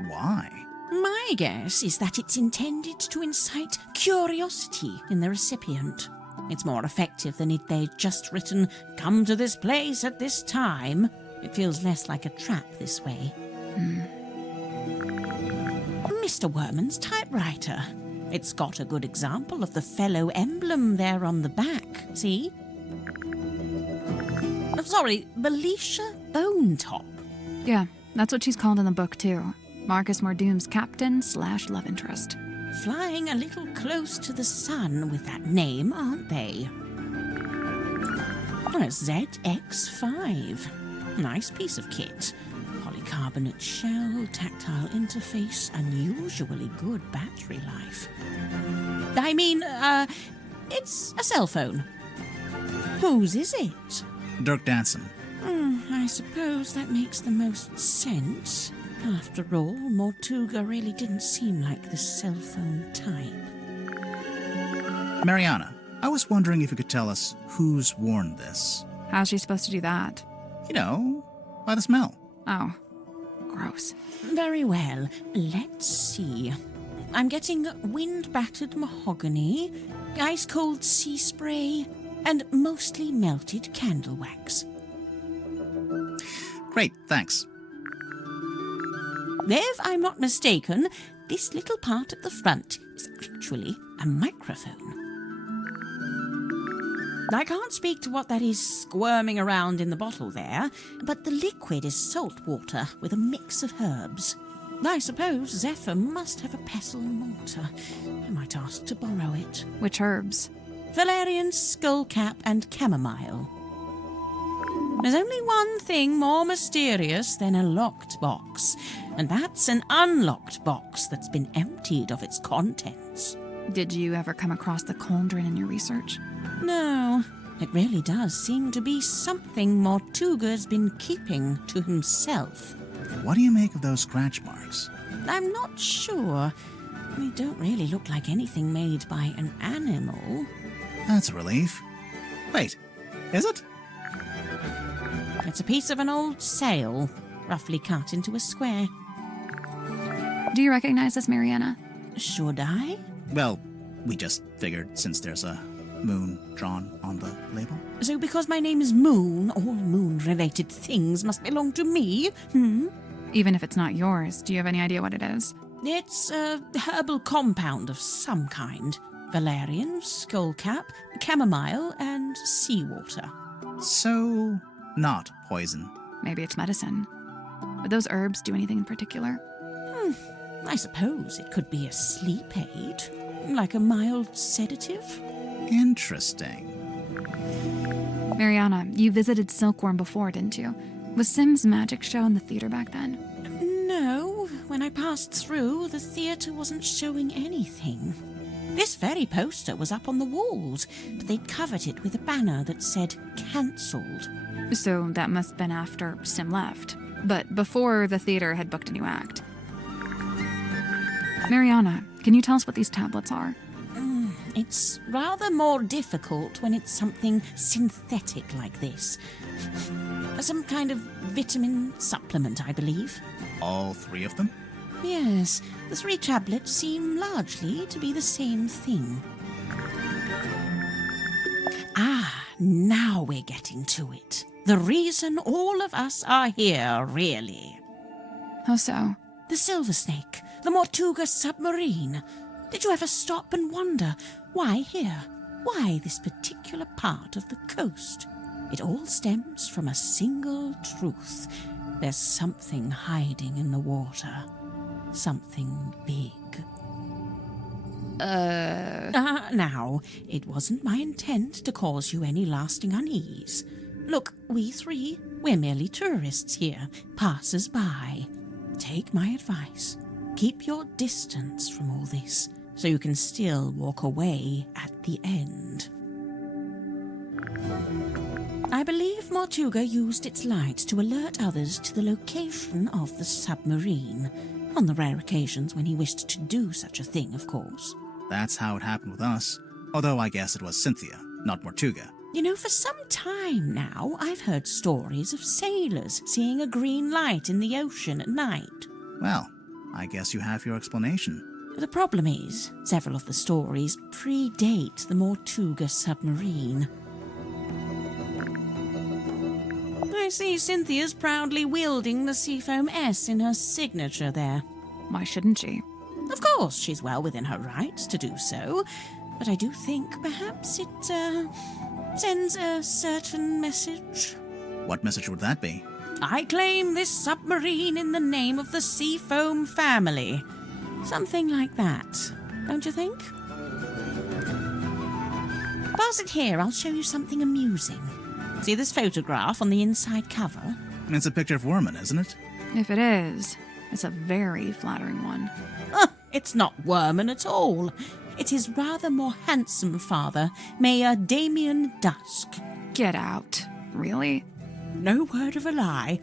Why? My guess is that it's intended to incite curiosity in the recipient. It's more effective than if they'd just written, "Come to this place at this time." It feels less like a trap this way. Mr. Werman's typewriter. It's got a good example of the fellow emblem there on the back, see? Sorry, Felicia Bonetop. Yeah, that's what she's called in the book, too. Marcus Mordoom's captain/love interest. Flying a little close to the sun with that name, aren't they? A ZX5. Nice piece of kit. Polycarbonate shell, tactile interface, unusually good battery life. I mean, it's a cell phone. Whose is it? Dirk Danson. I suppose that makes the most sense. After all, Mortuga really didn't seem like the cell phone type. Mariana, I was wondering if you could tell us who's worn this. How's she supposed to do that? You know, by the smell. Oh, gross. Very well. Let's see. I'm getting wind-battered mahogany, ice-cold sea spray, and mostly melted candle wax. Great, thanks. If I'm not mistaken, this little part at the front is actually a microphone. I can't speak to what that is squirming around in the bottle there, but the liquid is salt water with a mix of herbs. I suppose Zephyr must have a pestle mortar. I might ask to borrow it. Which herbs? Valerian skullcap and chamomile. There's only one thing more mysterious than a locked box, and that's an unlocked box that's been emptied of its contents. Did you ever come across the cauldron in your research? No, it really does seem to be something Mortuga's been keeping to himself. What do you make of those scratch marks? I'm not sure. They don't really look like anything made by an animal. That's a relief. Wait, is it? It's a piece of an old sail, roughly cut into a square. Do you recognize this, Mariana? Should I? Well, we just figured since there's a moon drawn on the label. So because my name is Moon, all moon-related things must belong to me? Even if it's not yours, do you have any idea what it is? It's a herbal compound of some kind. Valerian, skullcap, chamomile, and seawater. So, not poison. Maybe it's medicine. Would those herbs do anything in particular? I suppose it could be a sleep aid, like a mild sedative. Interesting. Mariana, you visited Silkworm before, didn't you? Was Sim's magic show in the theater back then? No, when I passed through, the theatre wasn't showing anything. This very poster was up on the walls, but they'd covered it with a banner that said cancelled. So that must have been after Sim left, but before the theater had booked a new act. Mariana, can you tell us what these tablets are? It's rather more difficult when it's something synthetic like this. Some kind of vitamin supplement, I believe. All 3 of them? Yes, the 3 tablets seem largely to be the same thing. Now we're getting to it. The reason all of us are here, really. How so? The Silver Snake, the Mortuga submarine. Did you ever stop and wonder, why here? Why this particular part of the coast? It all stems from a single truth. There's something hiding in the water. Something big. Now, it wasn't my intent to cause you any lasting unease. Look, we 3, we're merely tourists here, passers-by. Take my advice. Keep your distance from all this, so you can still walk away at the end. I believe Mortuga used its light to alert others to the location of the submarine, on the rare occasions when he wished to do such a thing, of course. That's how it happened with us. Although I guess it was Cynthia, not Mortuga. You know, for some time now, I've heard stories of sailors seeing a green light in the ocean at night. Well, I guess you have your explanation. The problem is, several of the stories predate the Mortuga submarine. I see Cynthia's proudly wielding the Seafoam S in her signature there. Why shouldn't she? Of course, she's well within her rights to do so, but I do think perhaps it sends a certain message. What message would that be? I claim this submarine in the name of the Seafoam family. Something like that, don't you think? Pass it here, I'll show you something amusing. See this photograph on the inside cover? It's a picture of Worman, isn't it? If it is, it's a very flattering one. It's not Worman at all. It's his rather more handsome father, Mayor Damien Dusk. Get out. Really? No word of a lie.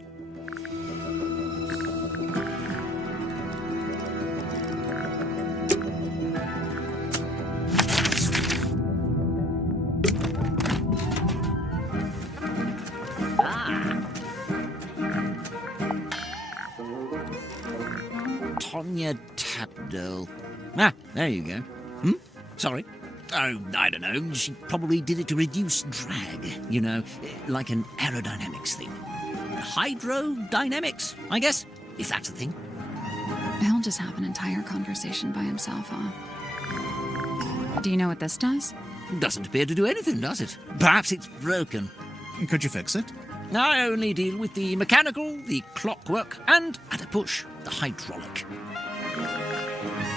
Tonya Tapdell. There you go. Sorry. Oh, I don't know. She probably did it to reduce drag, you know, like an aerodynamics thing. Hydrodynamics, I guess, if that's a thing. He'll just have an entire conversation by himself, huh? Do you know what this does? Doesn't appear to do anything, does it? Perhaps it's broken. Could you fix it? I only deal with the mechanical, the clockwork, and, at a push, the hydraulic.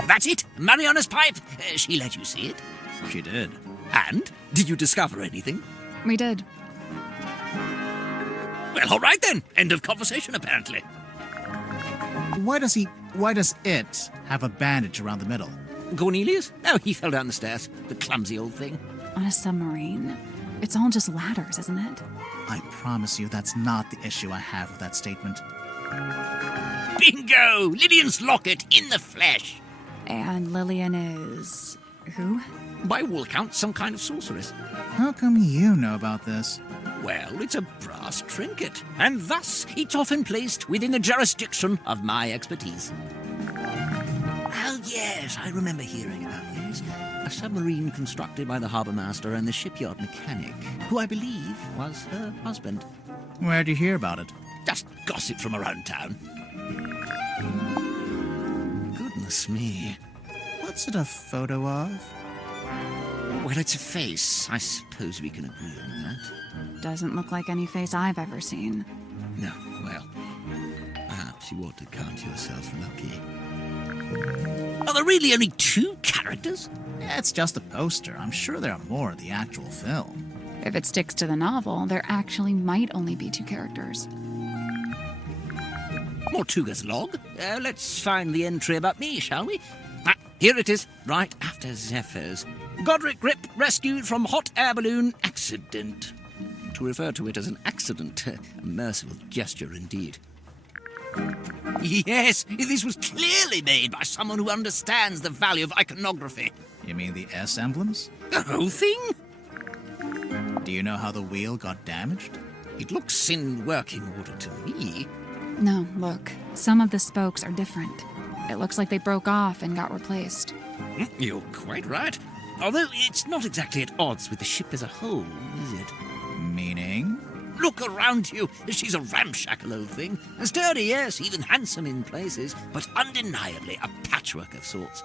That's it! Mariana's pipe! She let you see it? She did. And? Did you discover anything? We did. Well, all right then. End of conversation, apparently. Why does it have a bandage around the middle? Cornelius? Oh, he fell down the stairs. The clumsy old thing. On a submarine. It's all just ladders, isn't it? I promise you that's not the issue I have with that statement. Bingo! Lillian's locket in the flesh. And Lillian is... who? By all accounts, some kind of sorceress. How come you know about this? Well, it's a brass trinket, and thus it's often placed within the jurisdiction of my expertise. Oh, yes, I remember hearing about this. A submarine constructed by the harbour master and the shipyard mechanic, who I believe was her husband. Where'd you hear about it? Just gossip from around town. Goodness me. What's it a photo of? Well, it's a face. I suppose we can agree on that. Doesn't look like any face I've ever seen. No, well, perhaps you ought to count yourself lucky. Are there really only 2 characters? It's just a poster. I'm sure there are more in the actual film. If it sticks to the novel, there actually might only be 2 characters. Mortuga's log. Let's find the entry about me, shall we? Here it is, right after Zephyr's. Godric Grip rescued from hot air balloon accident. To refer to it as an accident, a merciful gesture indeed. Yes, this was clearly made by someone who understands the value of iconography. You mean the S emblems? The whole thing? Do you know how the wheel got damaged? It looks in working order to me. No, look. Some of the spokes are different. It looks like they broke off and got replaced. You're quite right. Although it's not exactly at odds with the ship as a whole, is it? Meaning? Look around you. She's a ramshackle old thing. Sturdy, yes, even handsome in places, but undeniably a patchwork of sorts.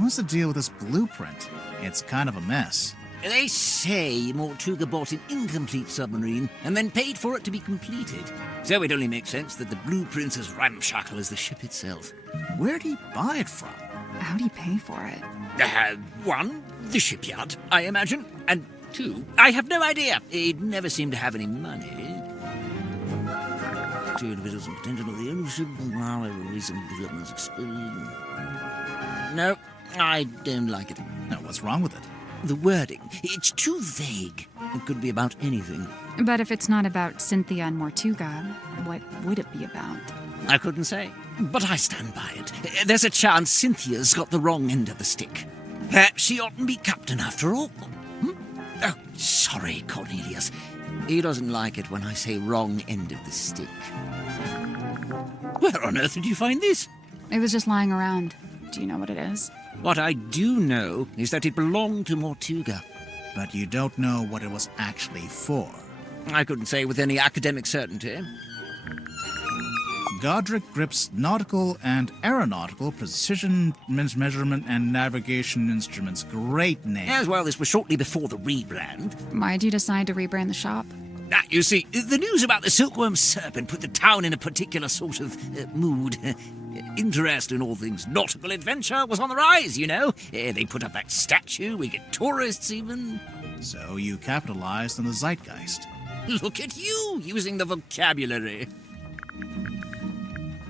What's the deal with this blueprint? It's kind of a mess. They say Mortuga bought an incomplete submarine and then paid for it to be completed. So it only makes sense that the blueprint's as ramshackle as the ship itself. Where'd he buy it from? How'd he pay for it? 1, the shipyard, I imagine. And 2, I have no idea. He'd never seemed to have any money. 2 individuals in potential of the ownership, while every recent development is exposed. No, I don't like it. No, what's wrong with it? The wording. It's too vague. It could be about anything. But if it's not about Cynthia and Mortuga, what would it be about? I couldn't say. But I stand by it. There's a chance Cynthia's got the wrong end of the stick. She oughtn't be captain after all. Oh, sorry, Cornelius. He doesn't like it when I say wrong end of the stick. Where on earth did you find this? It was just lying around. Do you know what it is? What I do know is that it belonged to Mortuga. But you don't know what it was actually for. I couldn't say with any academic certainty. Godric Grip's nautical and aeronautical precision measurement and navigation instruments. Great name. As well, this was shortly before the rebrand. Why'd you decide to rebrand the shop? You see, the news about the silkworm serpent put the town in a particular sort of mood. Interest in all things nautical adventure was on the rise, you know. They put up that statue, we get tourists even. So you capitalized on the zeitgeist. Look at you, using the vocabulary.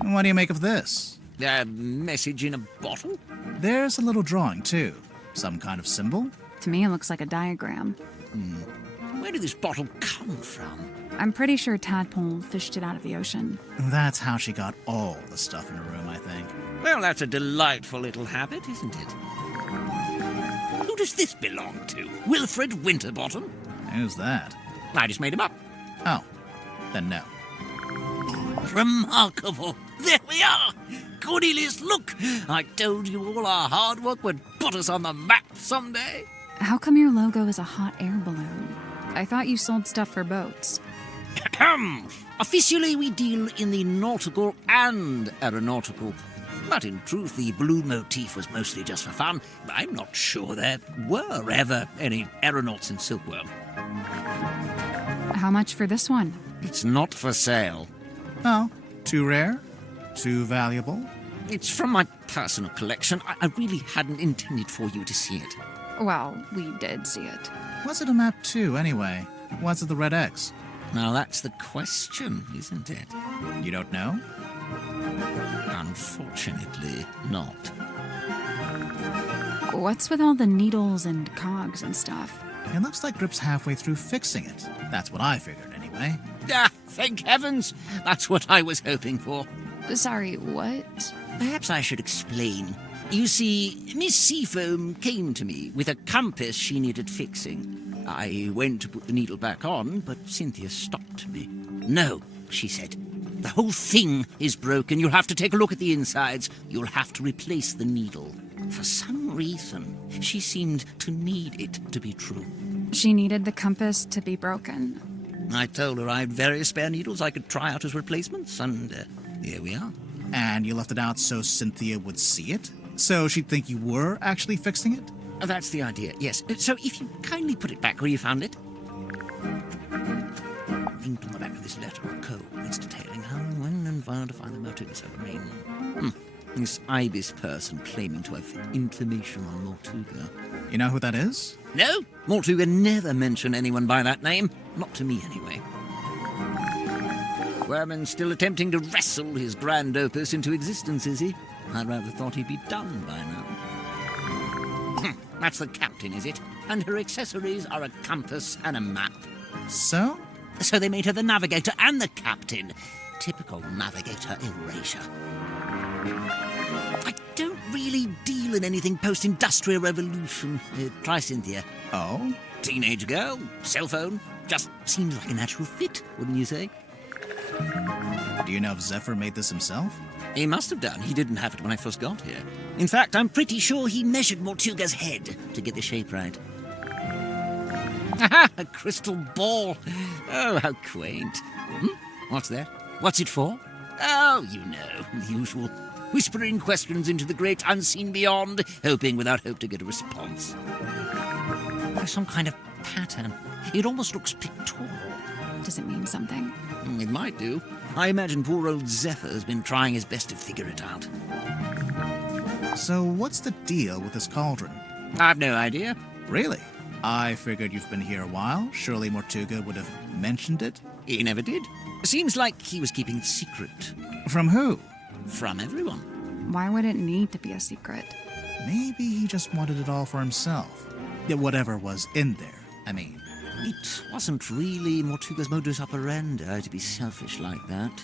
And what do you make of this? A message in a bottle? There's a little drawing, too. Some kind of symbol? To me, it looks like a diagram. Where did this bottle come from? I'm pretty sure Tadpole fished it out of the ocean. That's how she got all the stuff in her room, I think. Well, that's a delightful little habit, isn't it? Who does this belong to? Wilfred Winterbottom? Who's that? I just made him up. Oh, then no. Remarkable. There we are. Cornelius, look. I told you all our hard work would put us on the map someday. How come your logo is a hot air balloon? I thought you sold stuff for boats. Officially, we deal in the nautical and aeronautical. But in truth, the balloon motif was mostly just for fun. I'm not sure there were ever any aeronauts in Silkworm. How much for this one? It's not for sale. Oh, too rare? Too valuable? It's from my personal collection. I really hadn't intended for you to see it. Well, we did see it. What's it a map to, anyway? What's it the red X? Now that's the question, isn't it? You don't know? Unfortunately, not. What's with all the needles and cogs and stuff? It looks like Grip's halfway through fixing it. That's what I figured, anyway. Thank heavens! That's what I was hoping for. Sorry, what? Perhaps I should explain. You see, Miss Seafoam came to me with a compass she needed fixing. I went to put the needle back on, but Cynthia stopped me. No, she said. The whole thing is broken. You'll have to take a look at the insides. You'll have to replace the needle. For some reason, she seemed to need it to be true. She needed the compass to be broken. I told her I had various spare needles I could try out as replacements, and here we are. And you left it out so Cynthia would see it? So she'd think you were actually fixing it? That's the idea, yes. So if you kindly put it back where you found it. Inked on the back of this letter of code. It's detailing how, when, and where to find the Mortuga submarine. This ibis person claiming to have information on Mortuga. You know who that is? No, Mortuga never mentioned anyone by that name. Not to me, anyway. Werman's still attempting to wrestle his grand opus into existence, is he? I rather thought he'd be done by now. That's the captain, is it? And her accessories are a compass and a map. So? So they made her the navigator and the captain. Typical navigator erasure. I don't really deal in anything post-industrial revolution. Try Cynthia. Oh? Teenage girl, cell phone. Just seems like a natural fit, wouldn't you say? Do you know if Zephyr made this himself? He must have done. He didn't have it when I first got here. In fact, I'm pretty sure he measured Mortuga's head to get the shape right. Aha! A crystal ball. Oh, how quaint. What's that? What's it for? Oh, you know, the usual. Whispering questions into the great unseen beyond, hoping without hope to get a response. There's some kind of pattern. It almost looks pictorial. Does it mean something? It might do. I imagine poor old Zephyr has been trying his best to figure it out. So what's the deal with this cauldron? I've no idea. Really? I figured you've been here a while. Surely Mortuga would have mentioned it? He never did. Seems like he was keeping it secret. From who? From everyone. Why would it need to be a secret? Maybe he just wanted it all for himself. Yeah, whatever was in there, I mean. It wasn't really Mortuga's modus operandi to be selfish like that.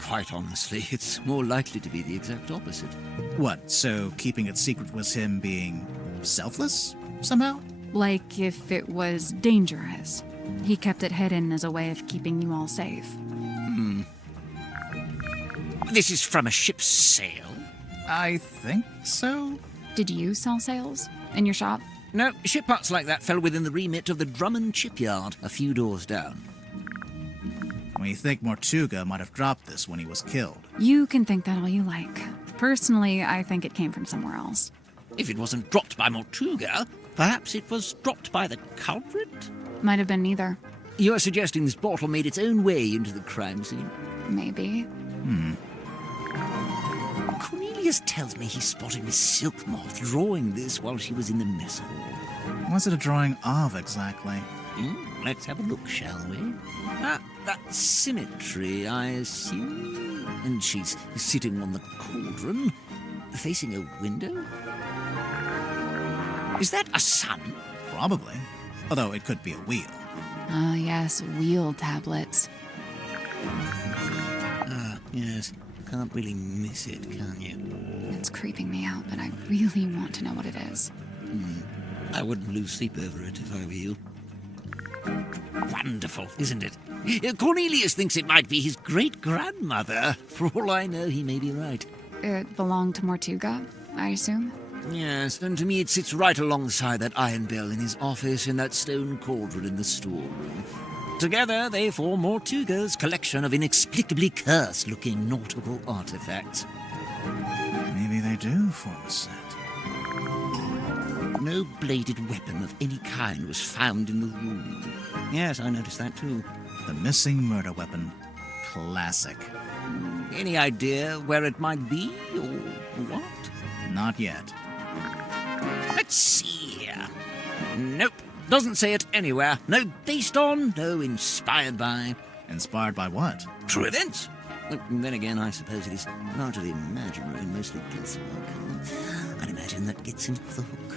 Quite honestly, it's more likely to be the exact opposite. What, so keeping it secret was him being selfless, somehow? Like if it was dangerous. He kept it hidden as a way of keeping you all safe. This is from a ship's sail? I think so. Did you sell sails? In your shop? No, ship parts like that fell within the remit of the Drummond shipyard, a few doors down. We think Mortuga might have dropped this when he was killed. You can think that all you like. Personally, I think it came from somewhere else. If it wasn't dropped by Mortuga, perhaps it was dropped by the culprit? Might have been neither. You're suggesting this bottle made its own way into the crime scene? Maybe. Cornelius tells me he spotted Miss Silk Moth drawing this while she was in the mess hall. What's it a drawing of, exactly? Let's have a look, shall we? That symmetry, I assume. And she's sitting on the cauldron, facing a window? Is that a sun? Probably. Although it could be a wheel. Ah, yes, wheel tablets. Yes. Can't really miss it, can you? It's creeping me out, but I really want to know what it is. I wouldn't lose sleep over it if I were you. Wonderful, isn't it? Cornelius thinks it might be his great-grandmother. For all I know, he may be right. It belonged to Mortuga, I assume? Yes, and to me it sits right alongside that iron bell in his office and that stone cauldron in the storeroom. Together, they form Mortuga's collection of inexplicably cursed-looking nautical artifacts. Maybe they do form a set. No bladed weapon of any kind was found in the room. Yes, I noticed that too. The missing murder weapon. Classic. Any idea where it might be, or what? Not yet. Let's see here. Nope. Doesn't say it anywhere. No based on, no inspired by. Inspired by what? True events. Then again, I suppose it is largely imaginary and mostly guesswork. I'd imagine that gets him off the hook.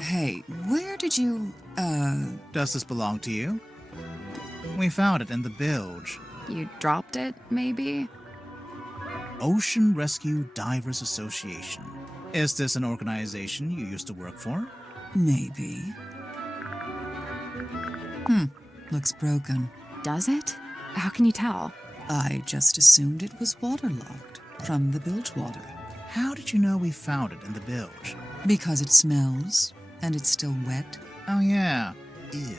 Hey, where did you, Does this belong to you? We found it in the bilge. You dropped it, maybe? Ocean Rescue Divers Association. Is this an organization you used to work for? Maybe. Looks broken. Does it? How can you tell? I just assumed it was waterlogged from the bilge water. How did you know we found it in the bilge? Because it smells, and it's still wet. Oh, yeah. Ew.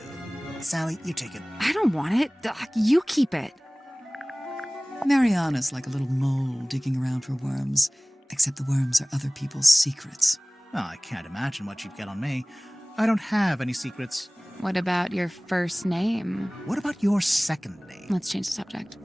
Sally, you take it. I don't want it. Ugh, you keep it. Mariana's like a little mole digging around for worms, except the worms are other people's secrets. Well, I can't imagine what you'd get on me. I don't have any secrets. What about your first name? What about your second name? Let's change the subject.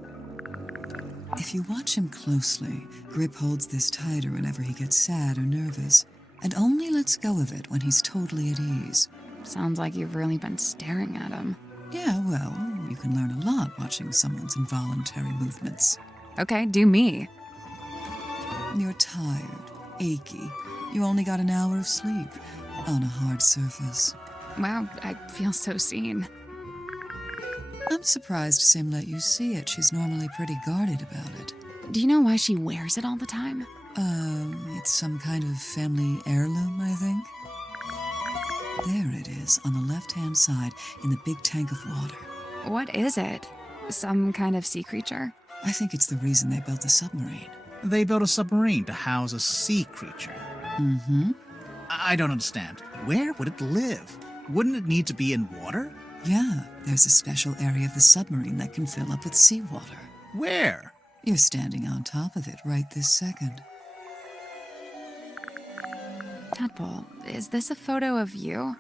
If you watch him closely, Grip holds this tighter whenever he gets sad or nervous, and only lets go of it when he's totally at ease. Sounds like you've really been staring at him. Yeah, well, you can learn a lot watching someone's involuntary movements. Okay, do me. You're tired, achy. You only got an hour of sleep on a hard surface. Wow, I feel so seen. I'm surprised Sim let you see it. She's normally pretty guarded about it. Do you know why she wears it all the time? It's some kind of family heirloom, I think. There it is, on the left-hand side, in the big tank of water. What is it? Some kind of sea creature? I think it's the reason they built the submarine. They built a submarine to house a sea creature. Mm-hmm. I don't understand. Where would it live? Wouldn't it need to be in water? Yeah, there's a special area of the submarine that can fill up with seawater. Where? You're standing on top of it right this second. Tadpole, is this a photo of you?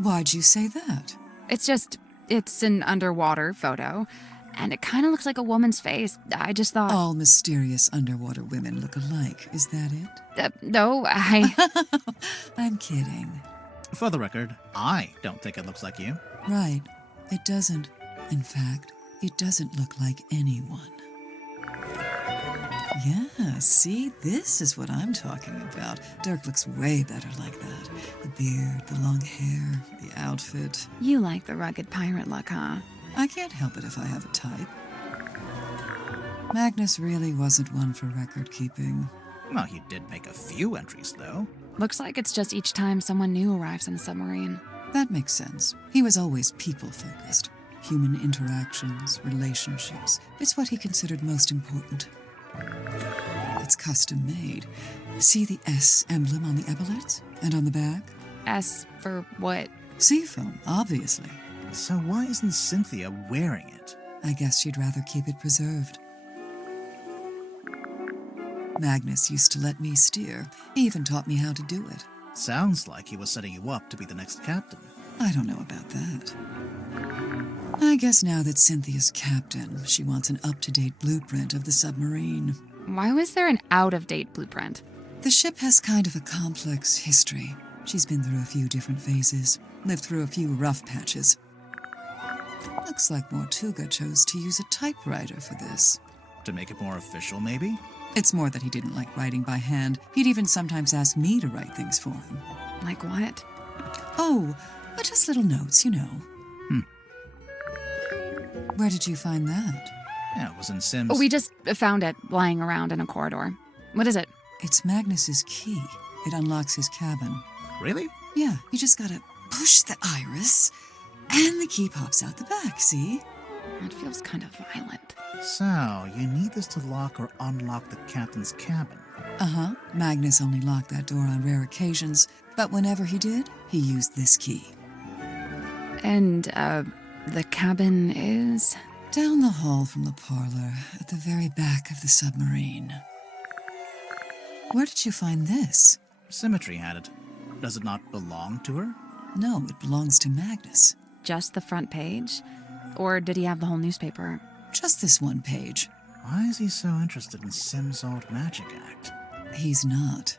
Why'd you say that? It's an underwater photo, and it kind of looks like a woman's face. I just thought... All mysterious underwater women look alike, is that it? No, I'm kidding. For the record, I don't think it looks like you. Right, it doesn't. In fact, it doesn't look like anyone. Yeah, see, this is what I'm talking about. Dirk looks way better like that. The beard, the long hair, the outfit. You like the rugged pirate look, huh? I can't help it if I have a type. Magnus really wasn't one for record keeping. Well, he did make a few entries, though. Looks like it's just each time someone new arrives in the submarine. That makes sense. He was always people-focused. Human interactions, relationships. It's what he considered most important. It's custom-made. See the S emblem on the epaulets? And on the back? S for what? Seafoam, obviously. So why isn't Cynthia wearing it? I guess she'd rather keep it preserved. Magnus used to let me steer. He even taught me how to do it. Sounds like he was setting you up to be the next captain. I don't know about that. I guess now that Cynthia's captain, she wants an up-to-date blueprint of the submarine. Why was there an out-of-date blueprint? The ship has kind of a complex history. She's been through a few different phases, lived through a few rough patches. Looks like Mortuga chose to use a typewriter for this. To make it more official, maybe? It's more that he didn't like writing by hand. He'd even sometimes ask me to write things for him. Like what? Oh, just little notes, you know. Where did you find that? Yeah, it was in Sim's... We just found it lying around in a corridor. What is it? It's Magnus's key. It unlocks his cabin. Really? Yeah, you just gotta push the iris, and the key pops out the back, see? That feels kind of violent. So, you need this to lock or unlock the captain's cabin. Uh-huh. Magnus only locked that door on rare occasions, but whenever he did, he used this key. And, the cabin is? Down the hall from the parlor, at the very back of the submarine. Where did you find this? Symmetry had it. Does it not belong to her? No, it belongs to Magnus. Just the front page? Or did he have the whole newspaper? Just this one page. Why is he so interested in Sim's old magic act? He's not.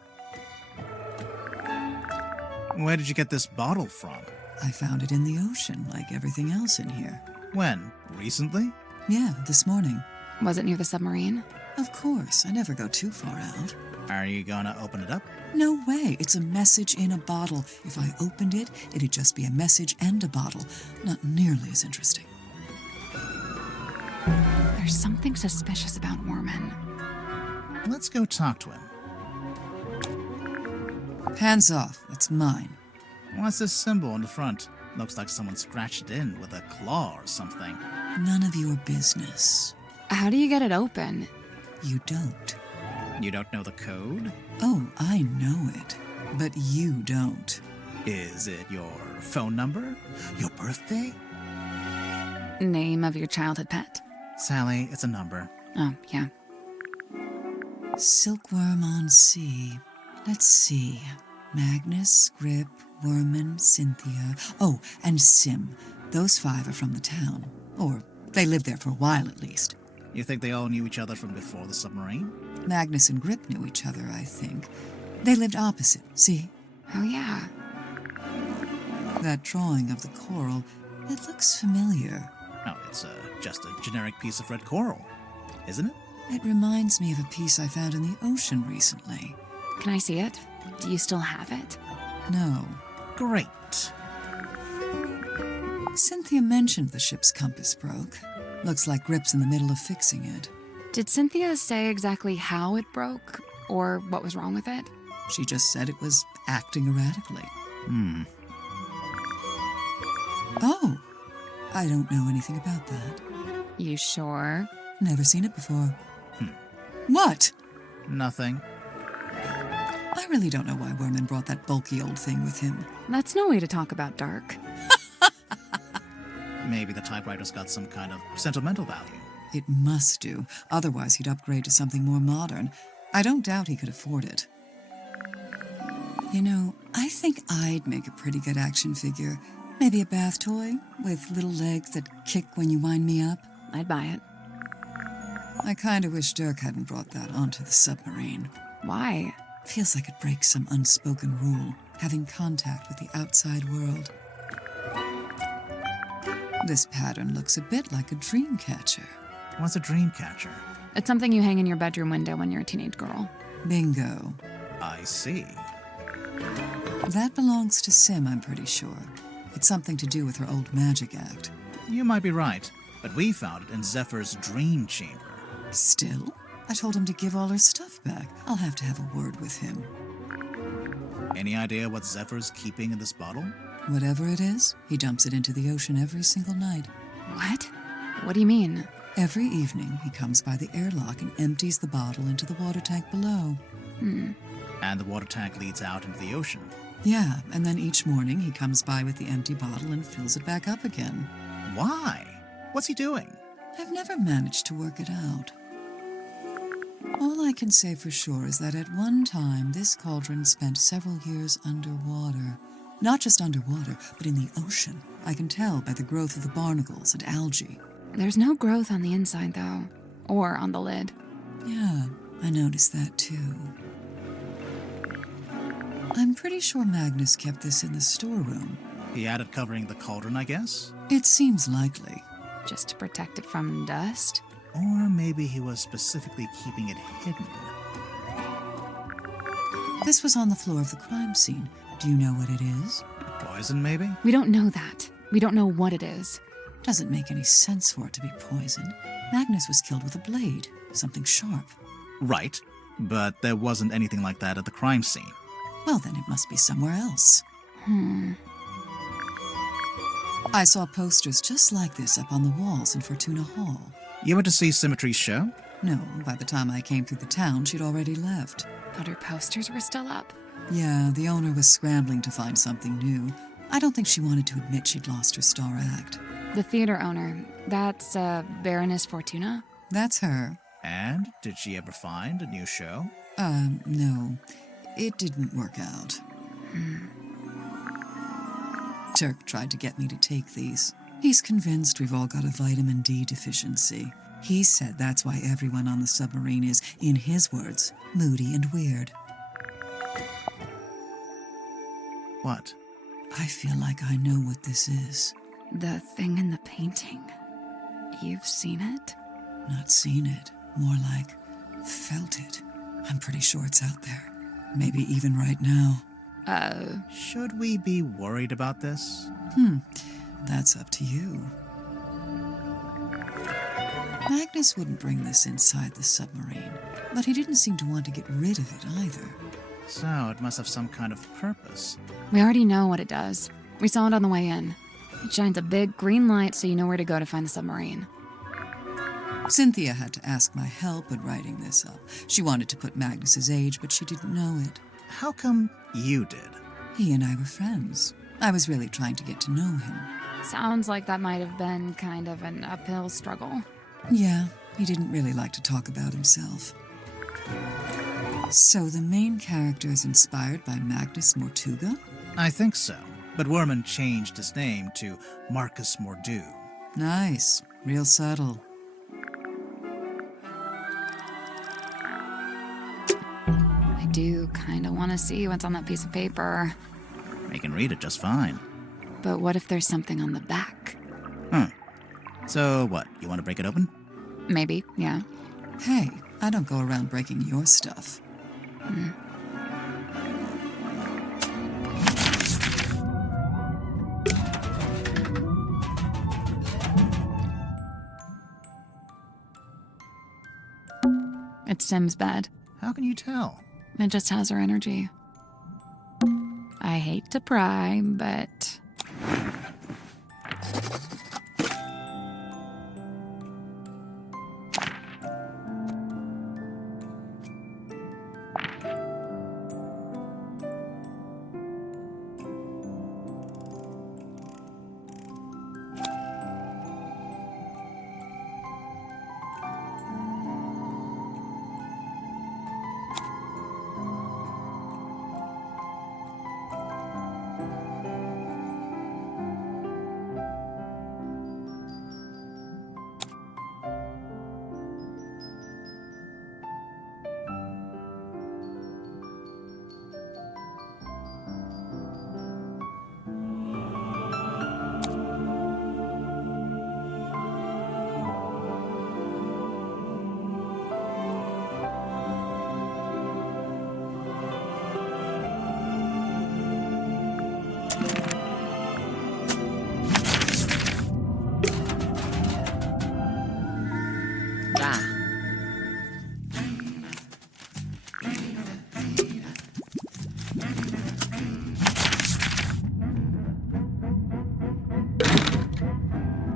Where did you get this bottle from? I found it in the ocean, like everything else in here. When? Recently? Yeah, this morning. Was it near the submarine? Of course, I never go too far out. Are you gonna open it up? No way, it's a message in a bottle. If I opened it, it'd just be a message and a bottle. Not nearly as interesting. There's something suspicious about Orman. Let's go talk to him. Hands off, it's mine. What's this symbol on the front? Looks like someone scratched it in with a claw or something. None of your business. How do you get it open? You don't. You don't know the code? Oh, I know it. But you don't. Is it your phone number? Your birthday? Name of your childhood pet? Sally, it's a number. Oh, yeah. Silkworm on sea. Let's see. Magnus, Grip, Worman, Cynthia. Oh, and Sim. Those 5 are from the town. Or they lived there for a while at least. You think they all knew each other from before the submarine? Magnus and Grip knew each other, I think. They lived opposite, see? Oh, yeah. That drawing of the coral, it looks familiar. Oh, it's just a generic piece of red coral, isn't it? It reminds me of a piece I found in the ocean recently. Can I see it? Do you still have it? No. Great. Cynthia mentioned the ship's compass broke. Looks like Grip's in the middle of fixing it. Did Cynthia say exactly how it broke? Or what was wrong with it? She just said it was acting erratically. Oh, I don't know anything about that. You sure? Never seen it before. What? Nothing. I really don't know why Worman brought that bulky old thing with him. That's no way to talk about Dark. Maybe the typewriter's got some kind of sentimental value. It must do. Otherwise, he'd upgrade to something more modern. I don't doubt he could afford it. You know, I think I'd make a pretty good action figure. Maybe a bath toy with little legs that kick when you wind me up. I'd buy it. I kind of wish Dirk hadn't brought that onto the submarine. Why? Feels like it breaks some unspoken rule, having contact with the outside world. This pattern looks a bit like a dream catcher. What's a dream catcher? It's something you hang in your bedroom window when you're a teenage girl. Bingo. I see. That belongs to Sim, I'm pretty sure. It's something to do with her old magic act. You might be right, but we found it in Zephyr's dream chamber. Still? I told him to give all her stuff back. I'll have to have a word with him. Any idea what Zephyr's keeping in this bottle? Whatever it is, he dumps it into the ocean every single night. What? What do you mean? Every evening, he comes by the airlock and empties the bottle into the water tank below. And the water tank leads out into the ocean. Yeah, and then each morning he comes by with the empty bottle and fills it back up again. Why? What's he doing? I've never managed to work it out. All I can say for sure is that at one time, this cauldron spent several years underwater. Not just underwater, but in the ocean. I can tell by the growth of the barnacles and algae. There's no growth on the inside, though. Or on the lid. Yeah, I noticed that too. I'm pretty sure Magnus kept this in the storeroom. He had it covering the cauldron, I guess? It seems likely. Just to protect it from dust? Or maybe he was specifically keeping it hidden. This was on the floor of the crime scene. Do you know what it is? Poison, maybe? We don't know that. We don't know what it is. Doesn't make any sense for it to be poison. Magnus was killed with a blade, something sharp. Right, but there wasn't anything like that at the crime scene. Well, then it must be somewhere else. I saw posters just like this up on the walls in Fortuna Hall. You went to see Symmetry's show? No, by the time I came through the town, she'd already left. But her posters were still up? Yeah, the owner was scrambling to find something new. I don't think she wanted to admit she'd lost her star act. The theater owner, that's Baroness Fortuna? That's her. And did she ever find a new show? No. It didn't work out. Turk tried to get me to take these. He's convinced we've all got a vitamin D deficiency. He said that's why everyone on the submarine is, in his words, moody and weird. What? I feel like I know what this is. The thing in the painting. You've seen it? Not seen it. More like felt it. I'm pretty sure it's out there. Maybe even right now. Should we be worried about this? That's up to you. Magnus wouldn't bring this inside the submarine, but he didn't seem to want to get rid of it either. So it must have some kind of purpose. We already know what it does. We saw it on the way in. It shines a big green light so you know where to go to find the submarine. Cynthia had to ask my help in writing this up. She wanted to put Magnus's age, but she didn't know it. How come you did? He and I were friends. I was really trying to get to know him. Sounds like that might have been kind of an uphill struggle. Yeah, he didn't really like to talk about himself. So the main character is inspired by Magnus Mortuga? I think so, but Werman changed his name to Marcus Mordu. Nice. Real subtle. I do kind of want to see what's on that piece of paper. I can read it just fine. But what if there's something on the back? So what, you want to break it open? Maybe, yeah. Hey, I don't go around breaking your stuff. It's Sim's bed. How can you tell? It just has her energy. I hate to pry, but...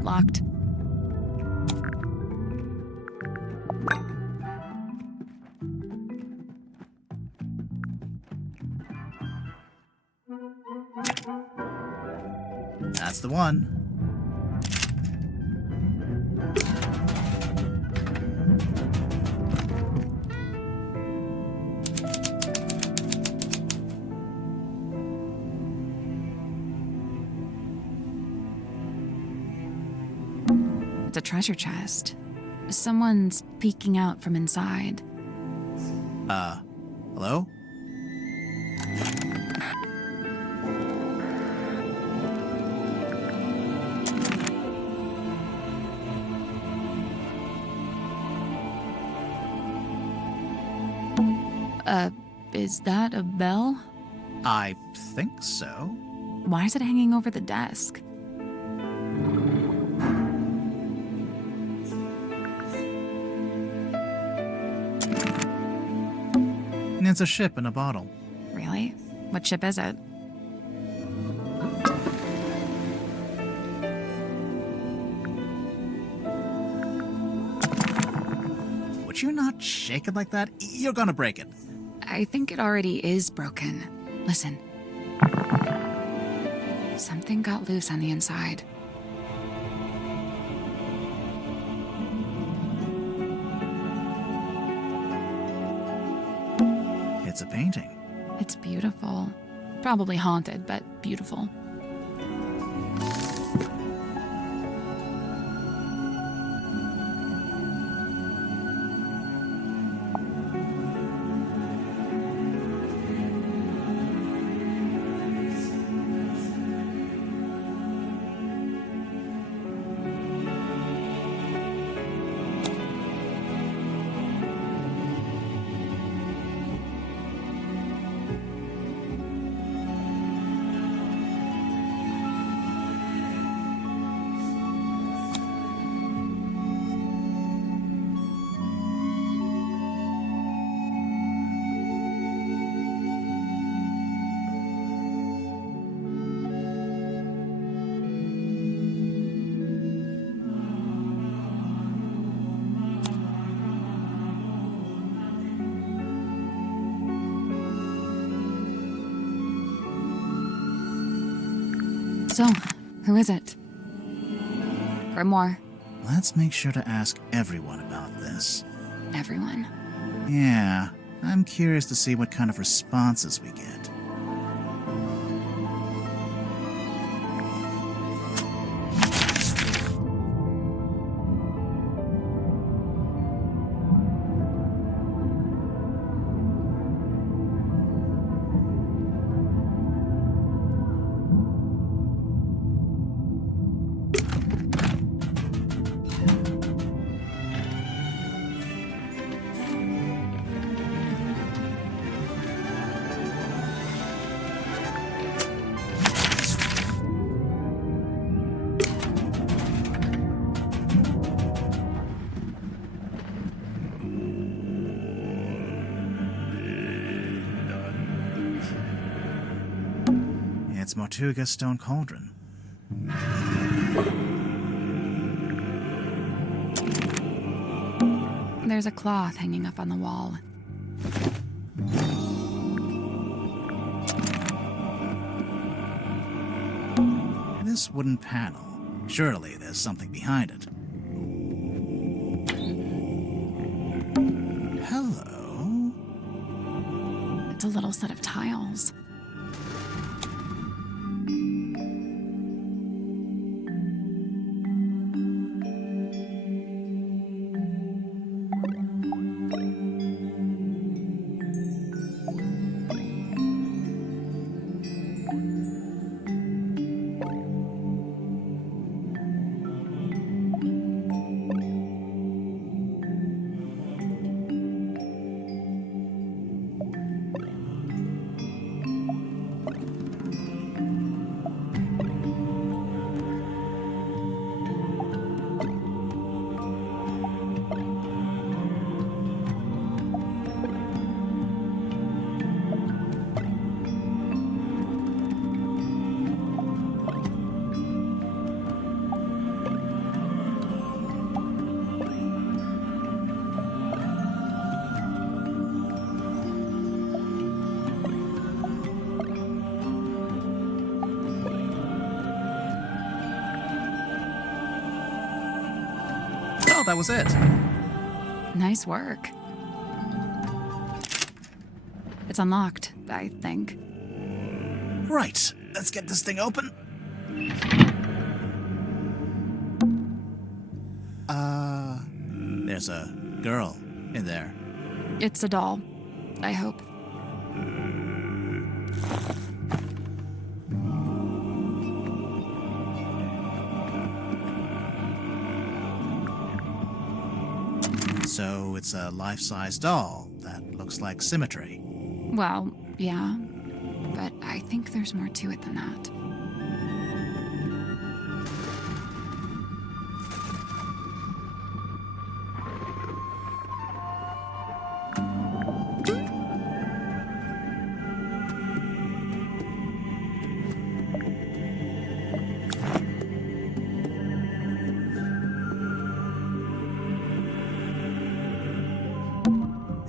Locked. That's the one. It's a treasure chest. Someone's peeking out from inside. Hello? Is that a bell? I think so. Why is it hanging over the desk? It's a ship in a bottle. Really? What ship is it? Would you not shake it like that? You're gonna break it. I think it already is broken. Listen. Something got loose on the inside. It's a painting. It's beautiful. Probably haunted, but beautiful. So, who is it? Grimoire. Let's make sure to ask everyone about this. Everyone. Yeah, I'm curious to see what kind of responses we get. It's Mortuga's stone cauldron. There's a cloth hanging up on the wall. This wooden panel. Surely there's something behind it. Hello? It's a little set of tiles. Oh, that was it. Nice work. It's unlocked, I think. Right, let's get this thing open. There's a girl in there. It's a doll, I hope. So it's a life-size doll that looks like symmetry. Well, yeah, but I think there's more to it than that.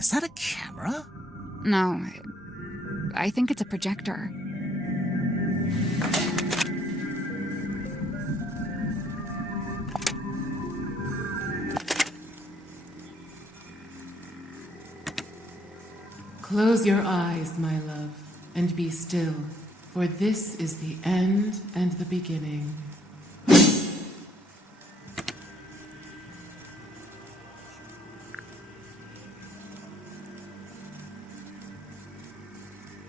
Is that a camera? No, I think it's a projector. Close your eyes, my love, and be still, for this is the end and the beginning.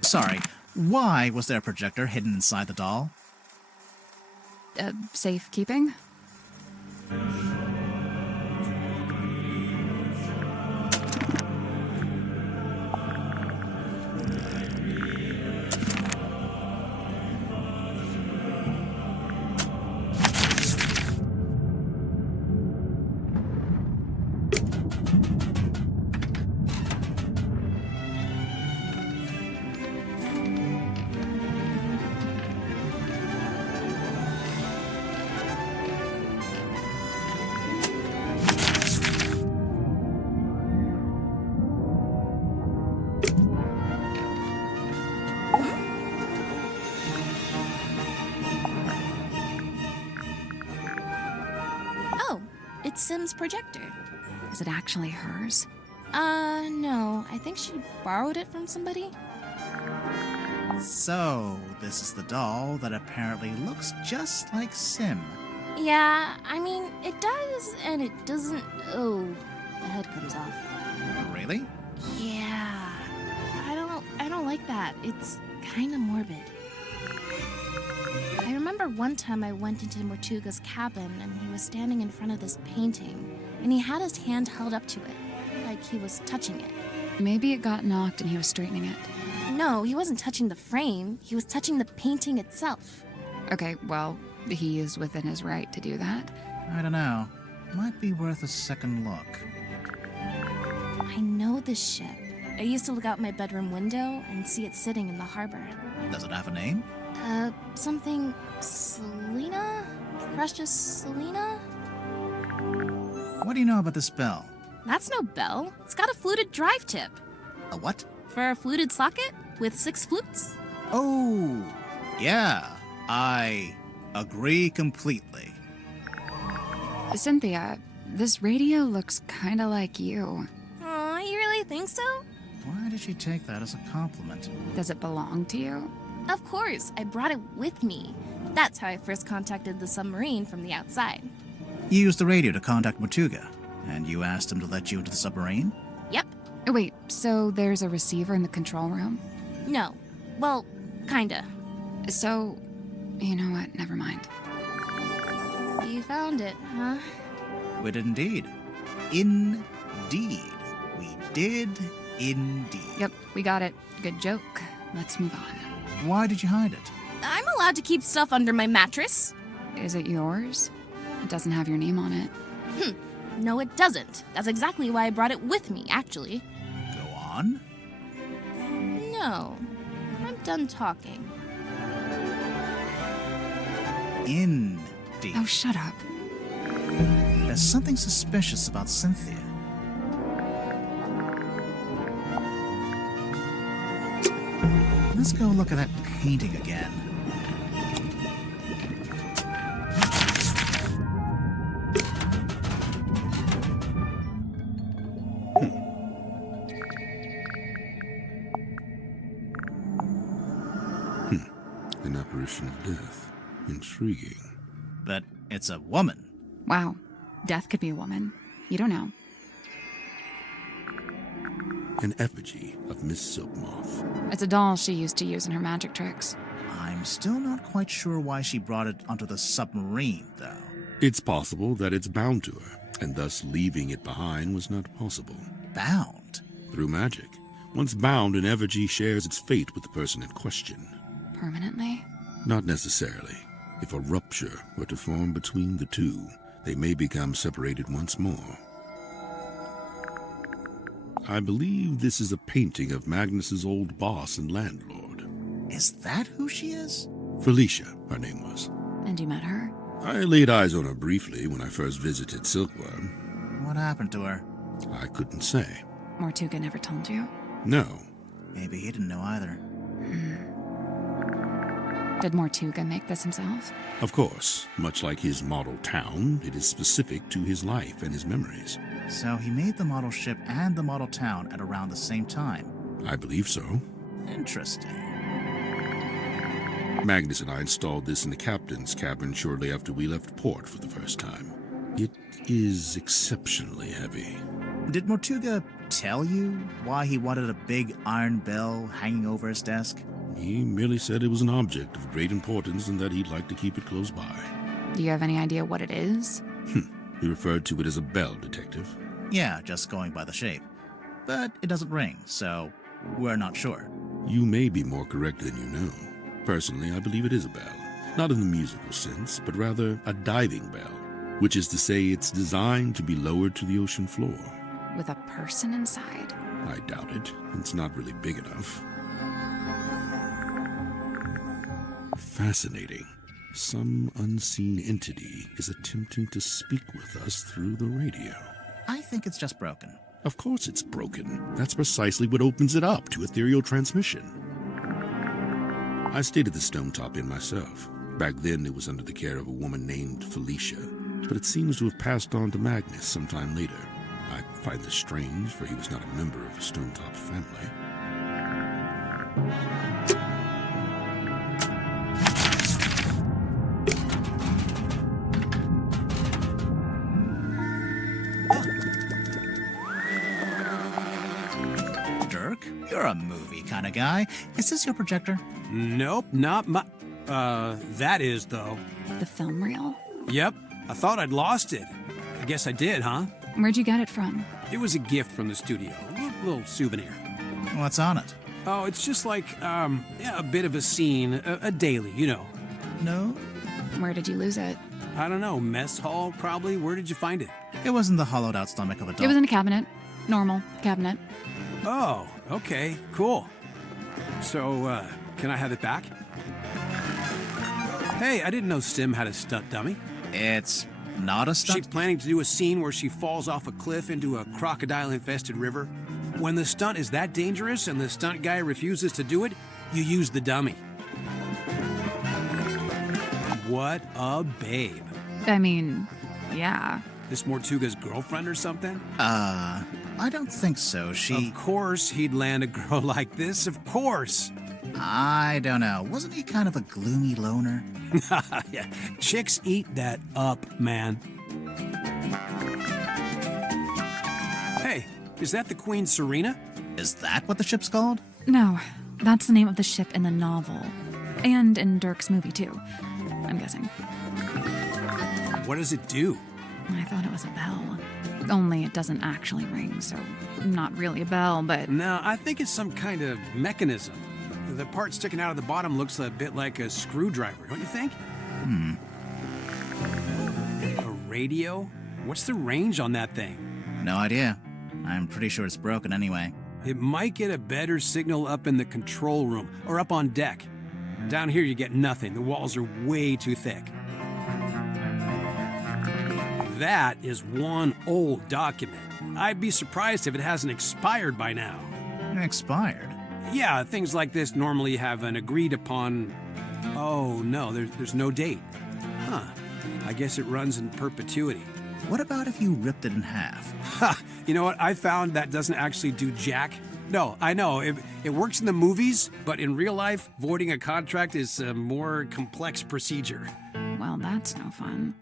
Sorry, why was there a projector hidden inside the doll? Safekeeping? It's Sim's projector. Is it actually hers? No. I think she borrowed it from somebody. So, this is the doll that apparently looks just like Sim. Yeah, I mean, it does and it doesn't. Oh, the head comes off. Really? Yeah. I don't like that. It's kind of morbid. I remember one time I went into Mortuga's cabin and he was standing in front of this painting and he had his hand held up to it, like he was touching it. Maybe it got knocked and he was straightening it. No, he wasn't touching the frame. He was touching the painting itself. Okay, well, he is within his right to do that. I don't know. Might be worth a second look. I know this ship. I used to look out my bedroom window and see it sitting in the harbor. Does it have a name? Something Selena? Precious Selena? What do you know about this bell? That's no bell. It's got a fluted drive tip. A what? For a fluted socket with 6 flutes. Oh, yeah. I agree completely. Cynthia, this radio looks kinda like you. Aw, you really think so? Why did she take that as a compliment? Does it belong to you? Of course, I brought it with me. That's how I first contacted the submarine from the outside. You used the radio to contact Mortuga, and you asked him to let you into the submarine? Yep. Oh, wait, so there's a receiver in the control room? No. Well, kinda. So, you know what, never mind. You found it, huh? We did indeed. Indeed. We did indeed. Yep, we got it. Good joke. Let's move on. Why did you hide it? I'm allowed to keep stuff under my mattress. Is it yours? It doesn't have your name on it. No, it doesn't. That's exactly why I brought it with me, actually. Go on. No. I'm done talking. Indeed. Oh, shut up. There's something suspicious about Cynthia. Let's go look at that painting again. An apparition of death. Intriguing. But it's a woman. Wow. Death could be a woman. You don't know. An effigy of Miss Silkmoth. It's a doll she used to use in her magic tricks. I'm still not quite sure why she brought it onto the submarine, though. It's possible that it's bound to her, and thus leaving it behind was not possible. Bound? Through magic. Once bound, an effigy shares its fate with the person in question. Permanently? Not necessarily. If a rupture were to form between the two, they may become separated once more. I believe this is a painting of Magnus's old boss and landlord. Is that who she is? Felicia, her name was. And you met her? I laid eyes on her briefly when I first visited Silkworm. What happened to her? I couldn't say. Mortuga never told you? No. Maybe he didn't know either. Did Mortuga make this himself? Of course. Much like his model town, it is specific to his life and his memories. So he made the model ship and the model town at around the same time? I believe so. Interesting. Magnus and I installed this in the captain's cabin shortly after we left port for the first time. It is exceptionally heavy. Did Mortuga tell you why he wanted a big iron bell hanging over his desk? He merely said it was an object of great importance and that he'd like to keep it close by. Do you have any idea what it is? He referred to it as a bell, Detective. Yeah, just going by the shape. But it doesn't ring, so we're not sure. You may be more correct than you know. Personally, I believe it is a bell. Not in the musical sense, but rather a diving bell, which is to say it's designed to be lowered to the ocean floor. With a person inside? I doubt it. It's not really big enough. Fascinating. Some unseen entity is attempting to speak with us through the radio. I think it's just broken. Of course it's broken. That's precisely what opens it up to ethereal transmission. I stayed at the Stone Top Inn myself. Back then it was under the care of a woman named Felicia. but it seems to have passed on to Magnus sometime later. I find this strange, for he was not a member of the Stonetop family. Dirk, you're a movie kind of guy. Is this your projector? Nope, not my... that is, though. The film reel? Yep, I thought I'd lost it. I guess I did, huh? Where'd you get it from? It was a gift from the studio. A little souvenir. What's on it? Oh, it's just like, a bit of a scene, a daily, you know. No? Where did you lose it? I don't know, mess hall, probably. Where did you find it? It wasn't the hollowed out stomach of a dog. It was in a cabinet. Normal cabinet. Oh, okay, cool. So, can I have it back? Hey, I didn't know Sim had a stunt dummy. It's not a stunt? She's planning to do a scene where she falls off a cliff into a crocodile-infested river. When the stunt is that dangerous and the stunt guy refuses to do it, you use the dummy. What a babe. I mean, yeah. This Mortuga's girlfriend or something? I don't think so. Of course he'd land a girl like this, of course. I don't know. Wasn't he kind of a gloomy loner? Yeah, chicks eat that up, man. Hey, is that the Queen Serena? Is that what the ship's called? No, that's the name of the ship in the novel. And in Dirk's movie, too. I'm guessing. What does it do? I thought it was a bell. Only it doesn't actually ring, so not really a bell, but... No, I think it's some kind of mechanism. The part sticking out of the bottom looks a bit like a screwdriver, don't you think? A radio? What's the range on that thing? No idea. I'm pretty sure it's broken anyway. It might get a better signal up in the control room, or up on deck. Down here you get nothing. The walls are way too thick. That is one old document. I'd be surprised if it hasn't expired by now. Expired? Yeah, things like this normally have an agreed upon... Oh, no, there's no date. Huh. I guess it runs in perpetuity. What about if you ripped it in half? Ha! You know what? I found that doesn't actually do jack. No, I know. It works in the movies, but in real life, voiding a contract is a more complex procedure. Well, that's no fun.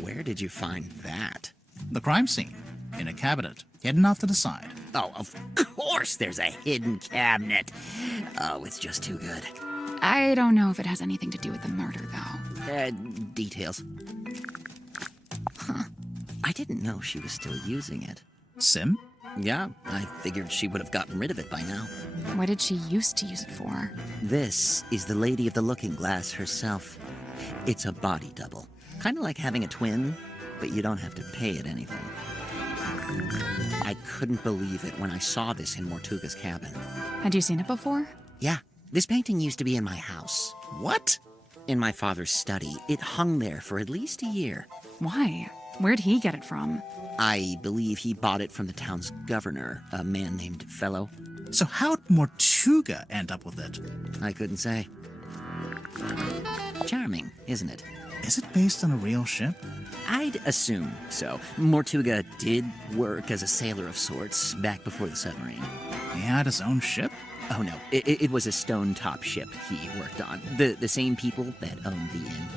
Where did you find that? The crime scene. In a cabinet, hidden off to the side. Oh, of course there's a hidden cabinet. Oh, it's just too good. I don't know if it has anything to do with the murder, though. Details. Huh. I didn't know she was still using it. Sim? Yeah, I figured she would have gotten rid of it by now. What did she used to use it for? This is the Lady of the Looking Glass herself. It's a body double. Kind of like having a twin, but you don't have to pay it anything. I couldn't believe it when I saw this in Mortuga's cabin. Had you seen it before? Yeah, this painting used to be in my house. What? In my father's study. It hung there for at least a year. Why? Where'd he get it from? I believe he bought it from the town's governor, a man named Fellow. So how'd Mortuga end up with it? I couldn't say. Charming, isn't it? Is it based on a real ship? I'd assume so. Mortuga did work as a sailor of sorts back before the submarine. He had his own ship? Oh no, it was a stone-top ship he worked on. The same people that owned the inn.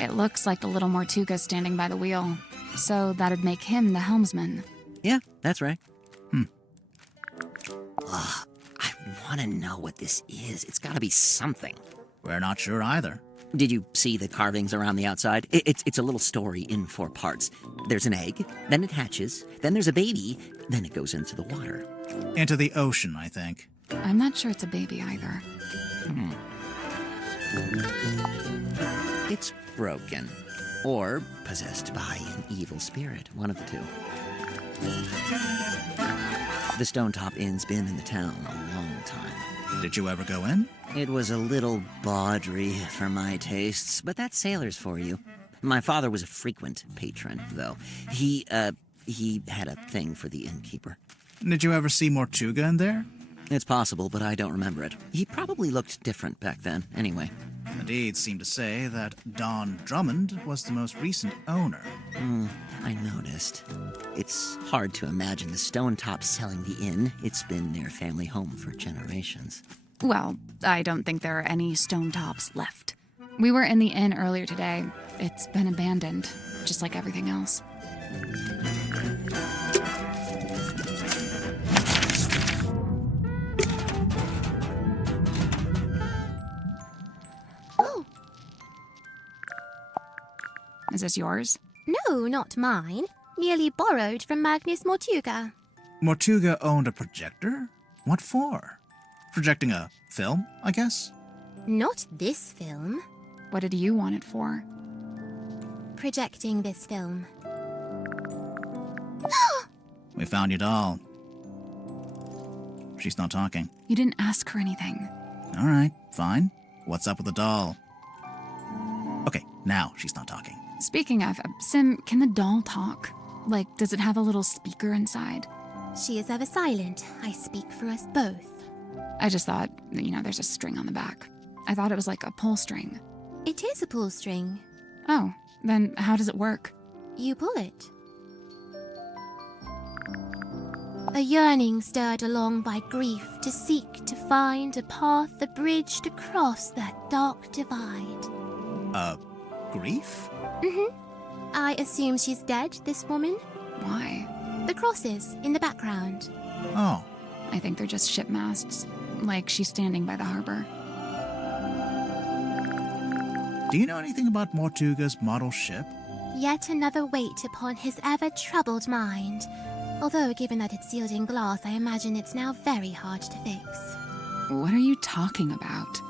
It looks like the little Mortuga standing by the wheel. So that'd make him the helmsman. Yeah, that's right. I want to know what this is. It's got to be something. We're not sure either. Did you see the carvings around the outside? It's a little story in 4 parts. There's an egg, then it hatches, then there's a baby, then it goes into the water. Into the ocean, I think. I'm not sure it's a baby either. It's broken. Or possessed by an evil spirit, one of the two. The Stonetop Inn's been in the town a long time. Did you ever go in? It was a little bawdry for my tastes, but that's sailors for you. My father was a frequent patron, though. He had a thing for the innkeeper. Did you ever see Mortuga in there? It's possible, but I don't remember it. He probably looked different back then, anyway. The deeds seem to say that Don Drummond was the most recent owner. I noticed. It's hard to imagine the Stonetops selling the inn. It's been their family home for generations. Well, I don't think there are any Stonetops left. We were in the inn earlier today. It's been abandoned, just like everything else. Oh. Is this yours? No, not mine. Merely borrowed from Magnus Mortuga. Mortuga owned a projector? What for? Projecting a film, I guess? Not this film. What did you want it for? Projecting this film. We found your doll. She's not talking. You didn't ask her anything. All right, fine. What's up with the doll? Okay, now she's not talking. Speaking of, Sim, can the doll talk? Like, does it have a little speaker inside? She is ever silent. I speak for us both. I just thought, there's a string on the back. I thought it was like a pull string. It is a pull string. Oh, then how does it work? You pull it. A yearning stirred along by grief to seek to find a path, a bridge to cross that dark divide. Grief? I assume she's dead, this woman? Why? The crosses in the background. Oh. I think they're just ship masts. Like she's standing by the harbor. Do you know anything about Mortuga's model ship? Yet another weight upon his ever-troubled mind. Although, given that it's sealed in glass, I imagine it's now very hard to fix. What are you talking about?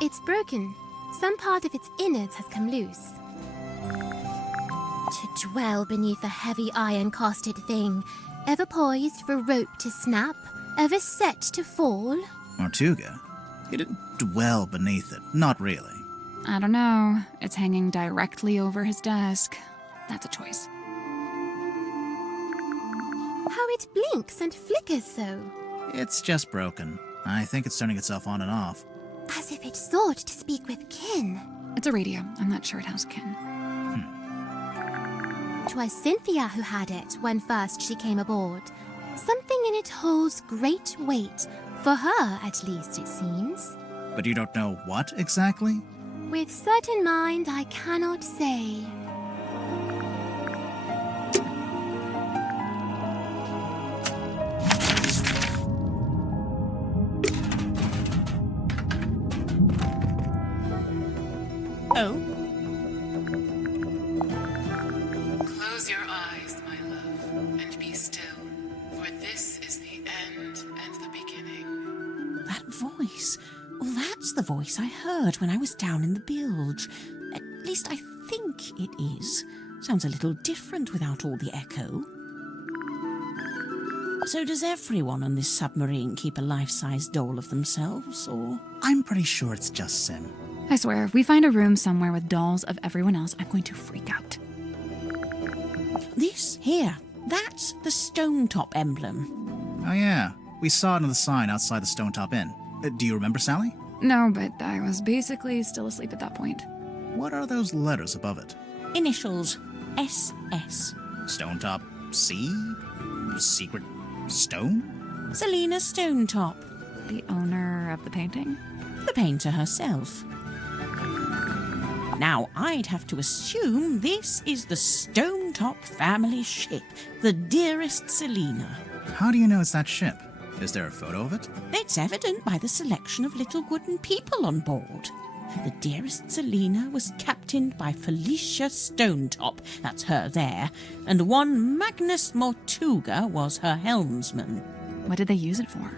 It's broken. Some part of its innards has come loose. To dwell beneath a heavy iron-casted thing, ever poised for rope to snap, ever set to fall. Mortuga? He didn't dwell beneath it. Not really. I don't know. It's hanging directly over his desk. That's a choice. How it blinks and flickers so. It's just broken. I think it's turning itself on and off. As if it sought to speak with kin. It's a radio. I'm not sure it has kin. 'Twas Cynthia who had it when first she came aboard. Something in it holds great weight. For her, at least, it seems. But you don't know what exactly? With certain mind, I cannot say. Oh? Close your eyes, my love, and be still, for this is the end and the beginning. That voice. Well, that's the voice I heard when I was down in the bilge. At least I think it is. Sounds a little different without all the echo. So does everyone on this submarine keep a life-size doll of themselves, or...? I'm pretty sure it's just Sim. I swear, if we find a room somewhere with dolls of everyone else, I'm going to freak out. This here, that's the Stonetop emblem. Oh yeah, we saw it on the sign outside the Stonetop Inn. Do you remember, Sally? No, but I was basically still asleep at that point. What are those letters above it? Initials. SS. Stonetop C? Secret stone? Selina Stonetop. The owner of the painting? The painter herself. Now, I'd have to assume this is the Stonetop family ship, the dearest Selina. How do you know it's that ship? Is there a photo of it? It's evident by the selection of little wooden people on board. The dearest Selina was captained by Felicia Stonetop, that's her there, and one Magnus Mortuga was her helmsman. What did they use it for?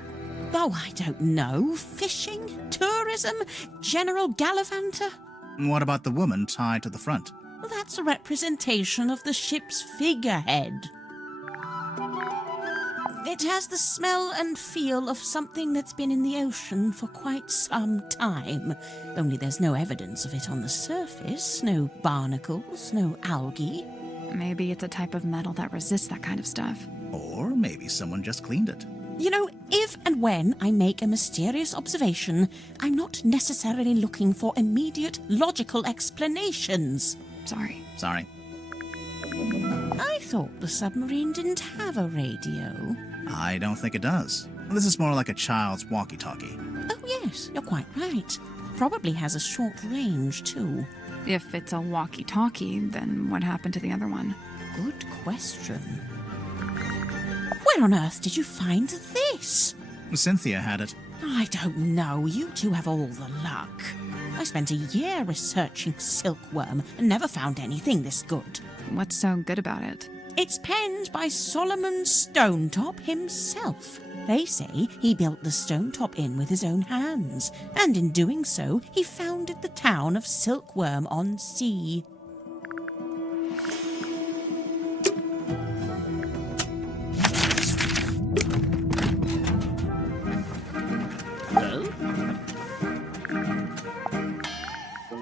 Oh, I don't know. Fishing? Tourism? General gallivanter? What about the woman tied to the front? Well, that's a representation of the ship's figurehead. It has the smell and feel of something that's been in the ocean for quite some time. Only there's no evidence of it on the surface. No barnacles, no algae. Maybe it's a type of metal that resists that kind of stuff. Or maybe someone just cleaned it. You know, if and when I make a mysterious observation, I'm not necessarily looking for immediate logical explanations. Sorry. Sorry. I thought the submarine didn't have a radio. I don't think it does. This is more like a child's walkie-talkie. Oh, yes, you're quite right. Probably has a short range, too. If it's a walkie-talkie, then what happened to the other one? Good question. Where on earth did you find this? Cynthia had it. I don't know. You two have all the luck. I spent a year researching silkworm and never found anything this good. What's so good about it? It's penned by Solomon Stonetop himself. They say he built the Stonetop Inn with his own hands, and in doing so, he founded the town of Silkworm-on-Sea.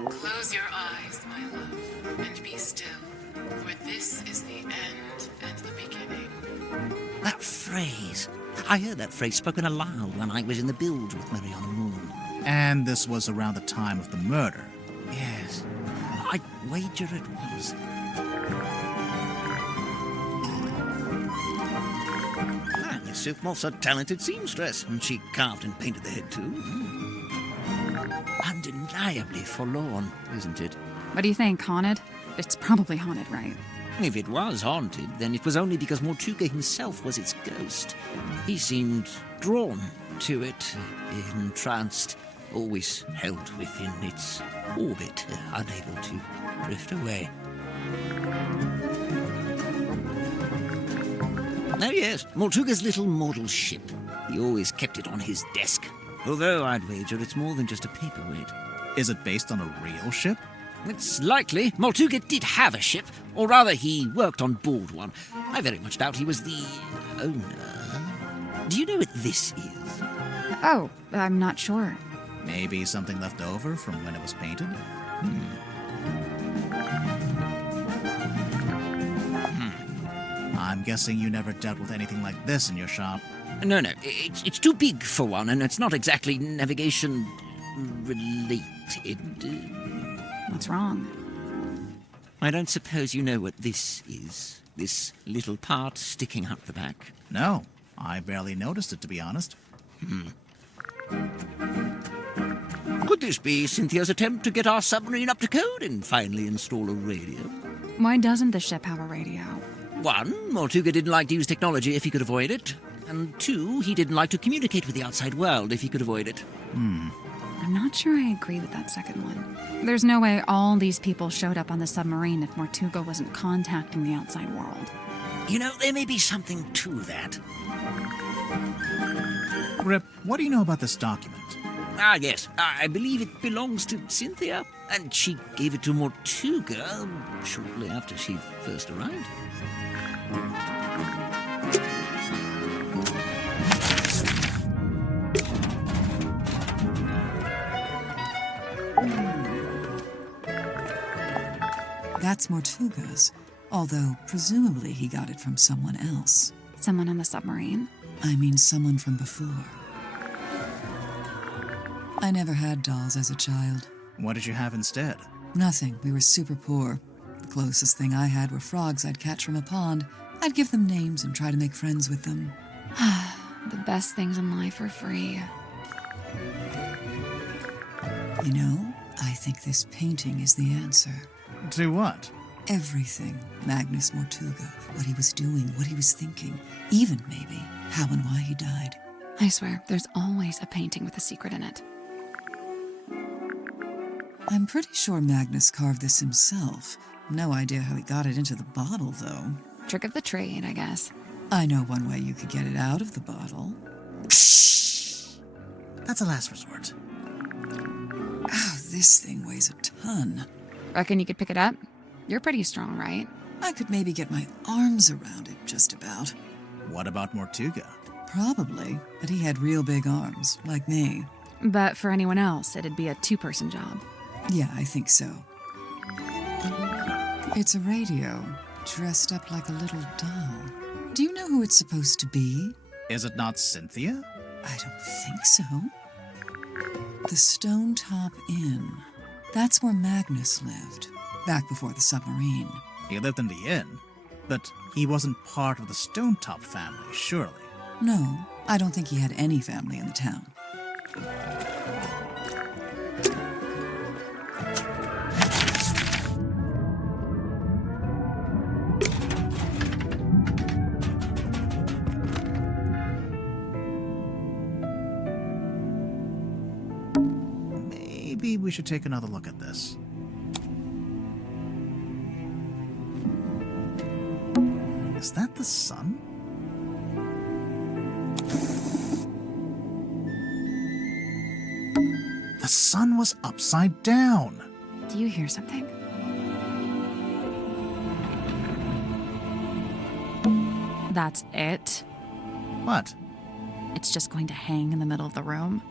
Close your eyes, my love, and be still, for this is the end and the beginning. That phrase. I heard that phrase spoken aloud when I was in the bilge with Mariana Moon. And this was around the time of the murder. Yes. I'd wager it was. Miss Silkmoth's a talented seamstress, and she carved and painted the head too. Undeniably forlorn, isn't it? What do you think, haunted? It's probably haunted, right? If it was haunted, then it was only because Mortuga himself was its ghost. He seemed drawn to it, entranced, always held within its orbit, unable to drift away. Oh yes, Mortuga's little model ship. He always kept it on his desk. Although I'd wager it's more than just a paperweight. Is it based on a real ship? It's likely. Mortuga did have a ship, or rather he worked on board one. I very much doubt he was the owner. Do you know what this is? Oh, I'm not sure. Maybe something left over from when it was painted? I'm guessing you never dealt with anything like this in your shop. No, it's too big for one, and it's not exactly navigation related. What's wrong? I don't suppose you know what this is? This little part sticking out the back? No, I barely noticed it, to be honest. Could this be Cynthia's attempt to get our submarine up to code and finally install a radio? Why doesn't the ship have a radio? 1, Mortuga didn't like to use technology if he could avoid it. And 2, he didn't like to communicate with the outside world if he could avoid it. I'm not sure I agree with that second one. There's no way all these people showed up on the submarine if Mortuga wasn't contacting the outside world. You know, there may be something to that. Rip, what do you know about this document? Ah, yes. I believe it belongs to Cynthia, and she gave it to Mortuga shortly after she first arrived. That's Mortuga's, although presumably he got it from someone else. Someone on the submarine? I mean someone from before. I never had dolls as a child. What did you have instead? Nothing. We were super poor. The closest thing I had were frogs I'd catch from a pond. I'd give them names and try to make friends with them. The best things in life are free. You know, I think this painting is the answer. To what? Everything. Magnus Mortuga, what he was doing, what he was thinking, even maybe how and why he died. I swear, there's always a painting with a secret in it. I'm pretty sure Magnus carved this himself. No idea how he got it into the bottle, though. Trick of the trade, I guess. I know one way you could get it out of the bottle. That's a last resort. Oh, this thing weighs a ton. Reckon you could pick it up? You're pretty strong, right? I could maybe get my arms around it, just about. What about Mortuga? Probably, but he had real big arms, like me. But for anyone else, it'd be a two-person job. Yeah, I think so. It's a radio, dressed up like a little doll. Do you know who it's supposed to be? Is it not Cynthia? I don't think so. The Stone Top Inn. That's where Magnus lived, back before the submarine. He lived in the inn, but he wasn't part of the Stone Top family, surely. No, I don't think he had any family in the town. Maybe we should take another look at this. Is that the sun? The sun was upside down. Do you hear something? That's it? What? It's just going to hang in the middle of the room?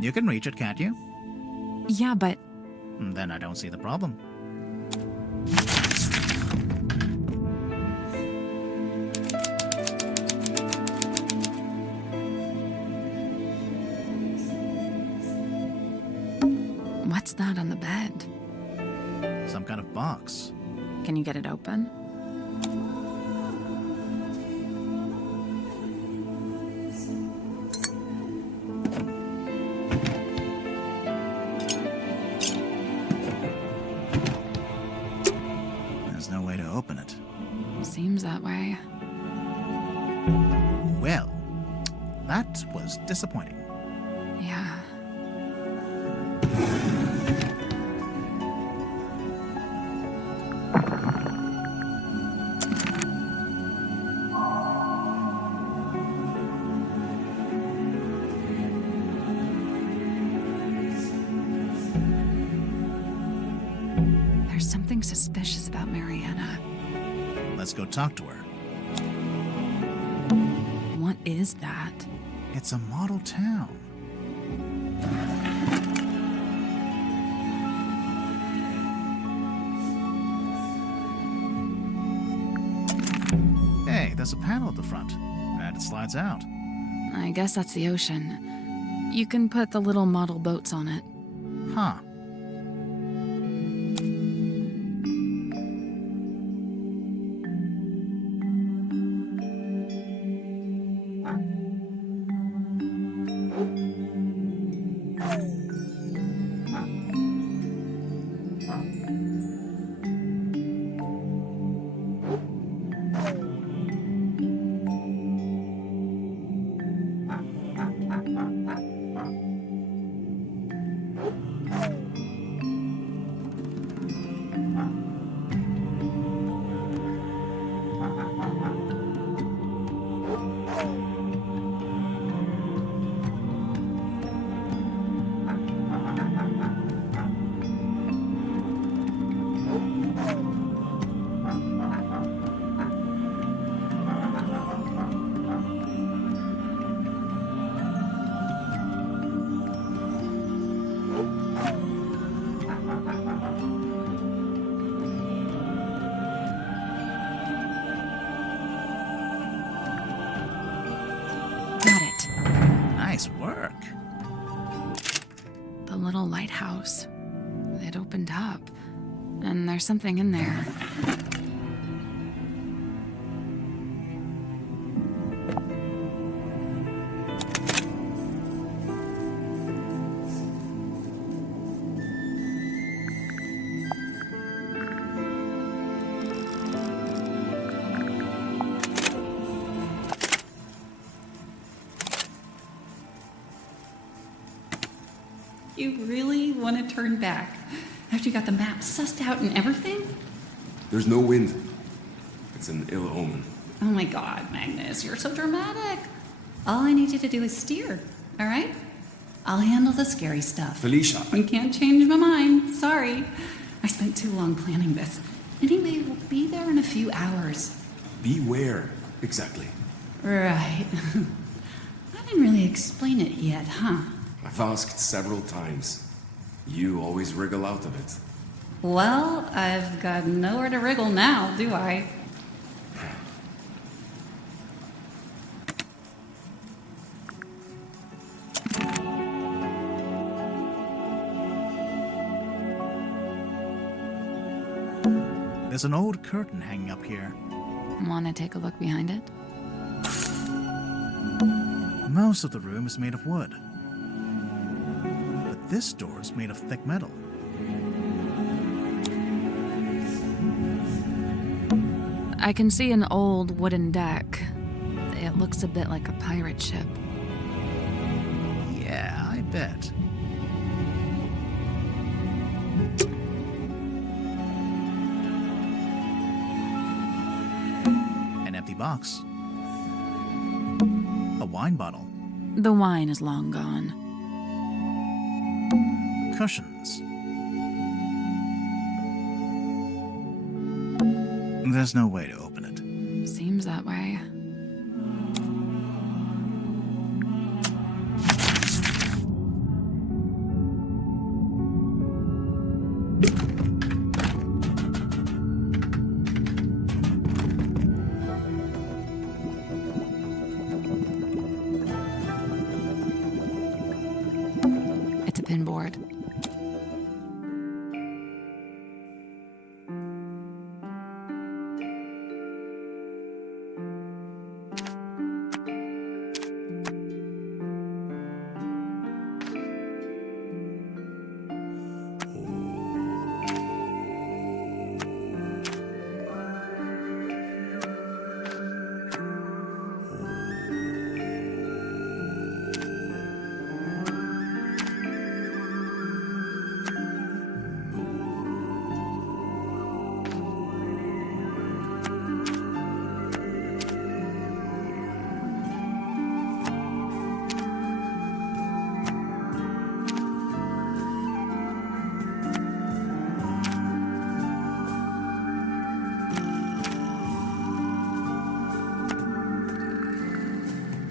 You can reach it, can't you? Yeah, but... Then I don't see the problem. What's that on the bed? Some kind of box. Can you get it open? There's no way to open it. Seems that way. Well, that was disappointing. Yeah. There's something suspicious about Mariana. Let's go talk to her. What is that? It's a model town. Hey, there's a panel at the front, and it slides out. I guess that's the ocean. You can put the little model boats on it. Huh. Nice work. The little lighthouse. It opened up, and there's something in there. You really want to turn back after you got the map sussed out and everything? There's no wind. It's an ill omen. Oh my God, Magnus, you're so dramatic. All I need you to do is steer, all right? I'll handle the scary stuff. Felicia. You can't change my mind. Sorry. I spent too long planning this. Anyway, we'll be there in a few hours. Be where, exactly? Right. I didn't really explain it yet, huh? I've asked several times. You always wriggle out of it. Well, I've got nowhere to wriggle now, do I? There's an old curtain hanging up here. Want to take a look behind it? Most of the room is made of wood. But this door is made of thick metal. I can see an old wooden deck. It looks a bit like a pirate ship. Yeah, I bet. An empty box. A wine bottle. The wine is long gone. Cushions. There's no way to open it. Seems that way. It's a pinboard.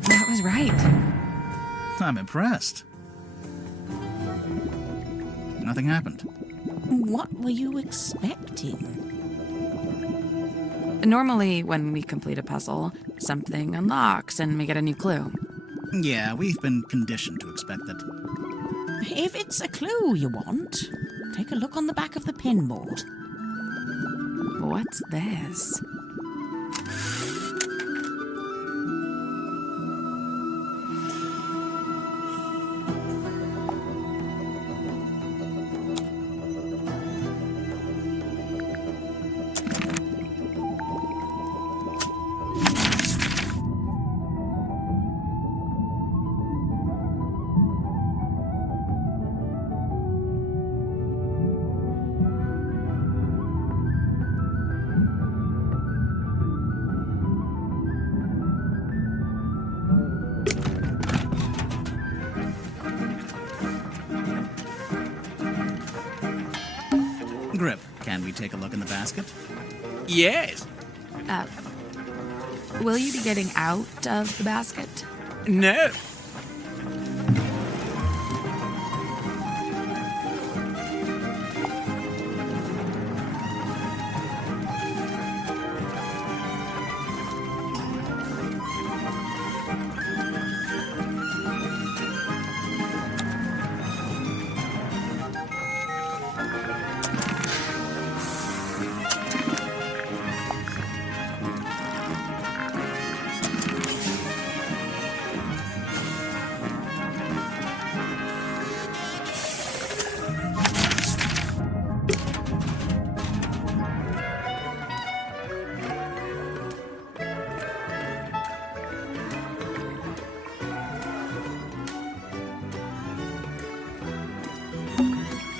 That was right. I'm impressed. Nothing happened. What were you expecting? Normally, when we complete a puzzle, something unlocks and we get a new clue. Yeah, we've been conditioned to expect that. If it's a clue you want, take a look on the back of the pinboard. What's this? Grip, can we take a look in the basket? Yes. Will you be getting out of the basket? No.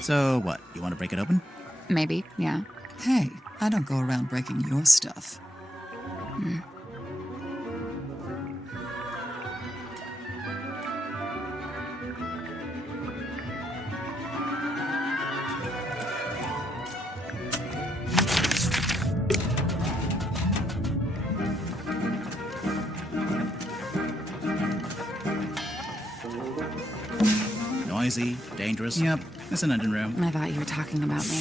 So what, you want to break it open? Maybe, yeah. Hey, I don't go around breaking your stuff. Noisy, dangerous. Yep, it's an engine room. I thought you were talking about me.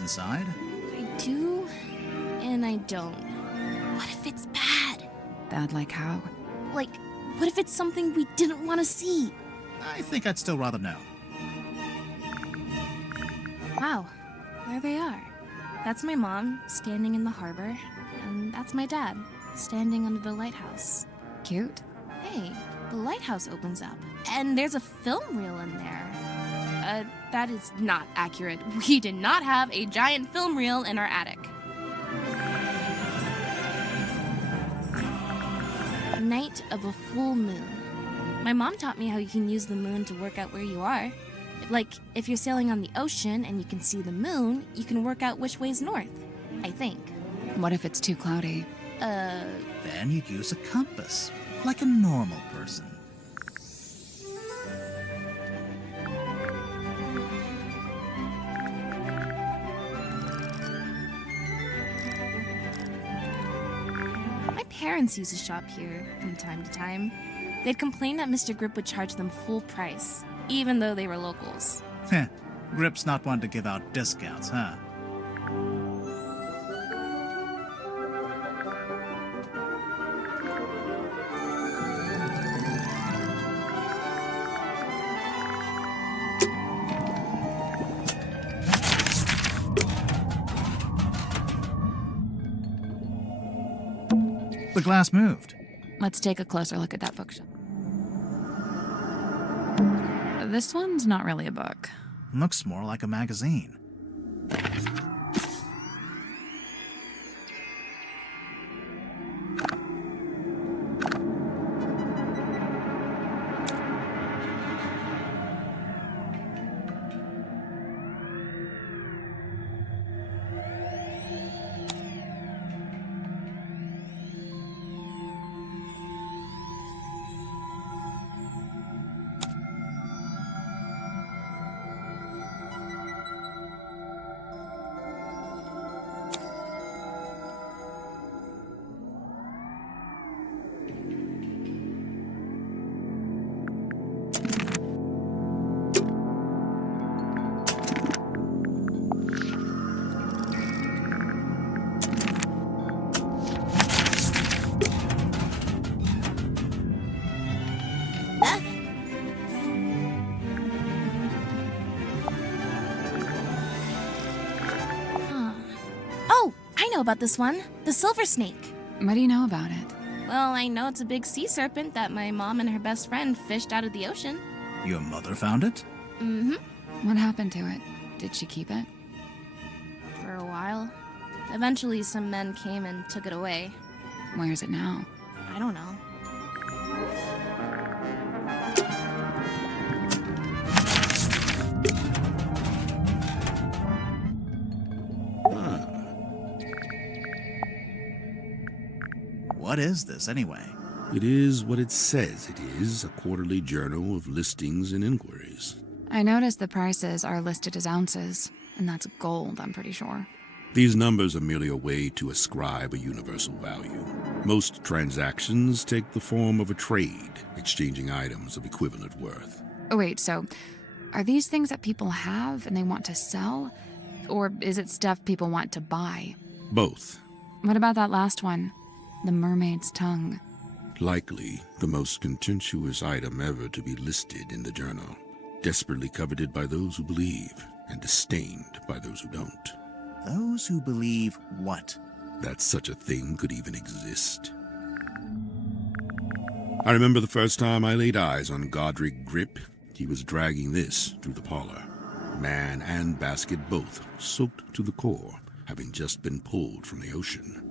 what's inside? I do, and I don't. What if it's bad? Bad like how? Like, what if it's something we didn't want to see? I think I'd still rather know. Wow, there they are. That's my mom, standing in the harbor, and that's my dad, standing under the lighthouse. Cute. Hey, the lighthouse opens up, and there's a film reel in there. That is not accurate. We did not have a giant film reel in our attic. Night of a full moon. My mom taught me how you can use the moon to work out where you are. Like, if you're sailing on the ocean and you can see the moon, you can work out which way's north, I think. What if it's too cloudy? Then you'd use a compass, like a normal person. My parents used to shop here from time to time. They'd complain that Mr. Grip would charge them full price, even though they were locals. Heh, Grip's not one to give out discounts, huh? The glass moved. Let's take a closer look at that bookshelf. This one's not really a book. Looks more like a magazine. About this one, the silver snake. What do you know about it? Well, I know it's a big sea serpent that my mom and her best friend fished out of the ocean. Your mother found it? Mm-hmm. What happened to it? Did she keep it? For a while. Eventually, some men came and took it away. Where is it now? I don't know. What is this, anyway? It is what it says it is, a quarterly journal of listings and inquiries. I noticed the prices are listed as ounces, and that's gold, I'm pretty sure. These numbers are merely a way to ascribe a universal value. Most transactions take the form of a trade, exchanging items of equivalent worth. Oh, wait, so are these things that people have and they want to sell? Or is it stuff people want to buy? Both. What about that last one? The mermaid's tongue. Likely the most contentious item ever to be listed in the journal. Desperately coveted by those who believe, and disdained by those who don't. Those who believe what? That such a thing could even exist. I remember the first time I laid eyes on Godric Grip. He was dragging this through the parlor. Man and basket both soaked to the core, having just been pulled from the ocean.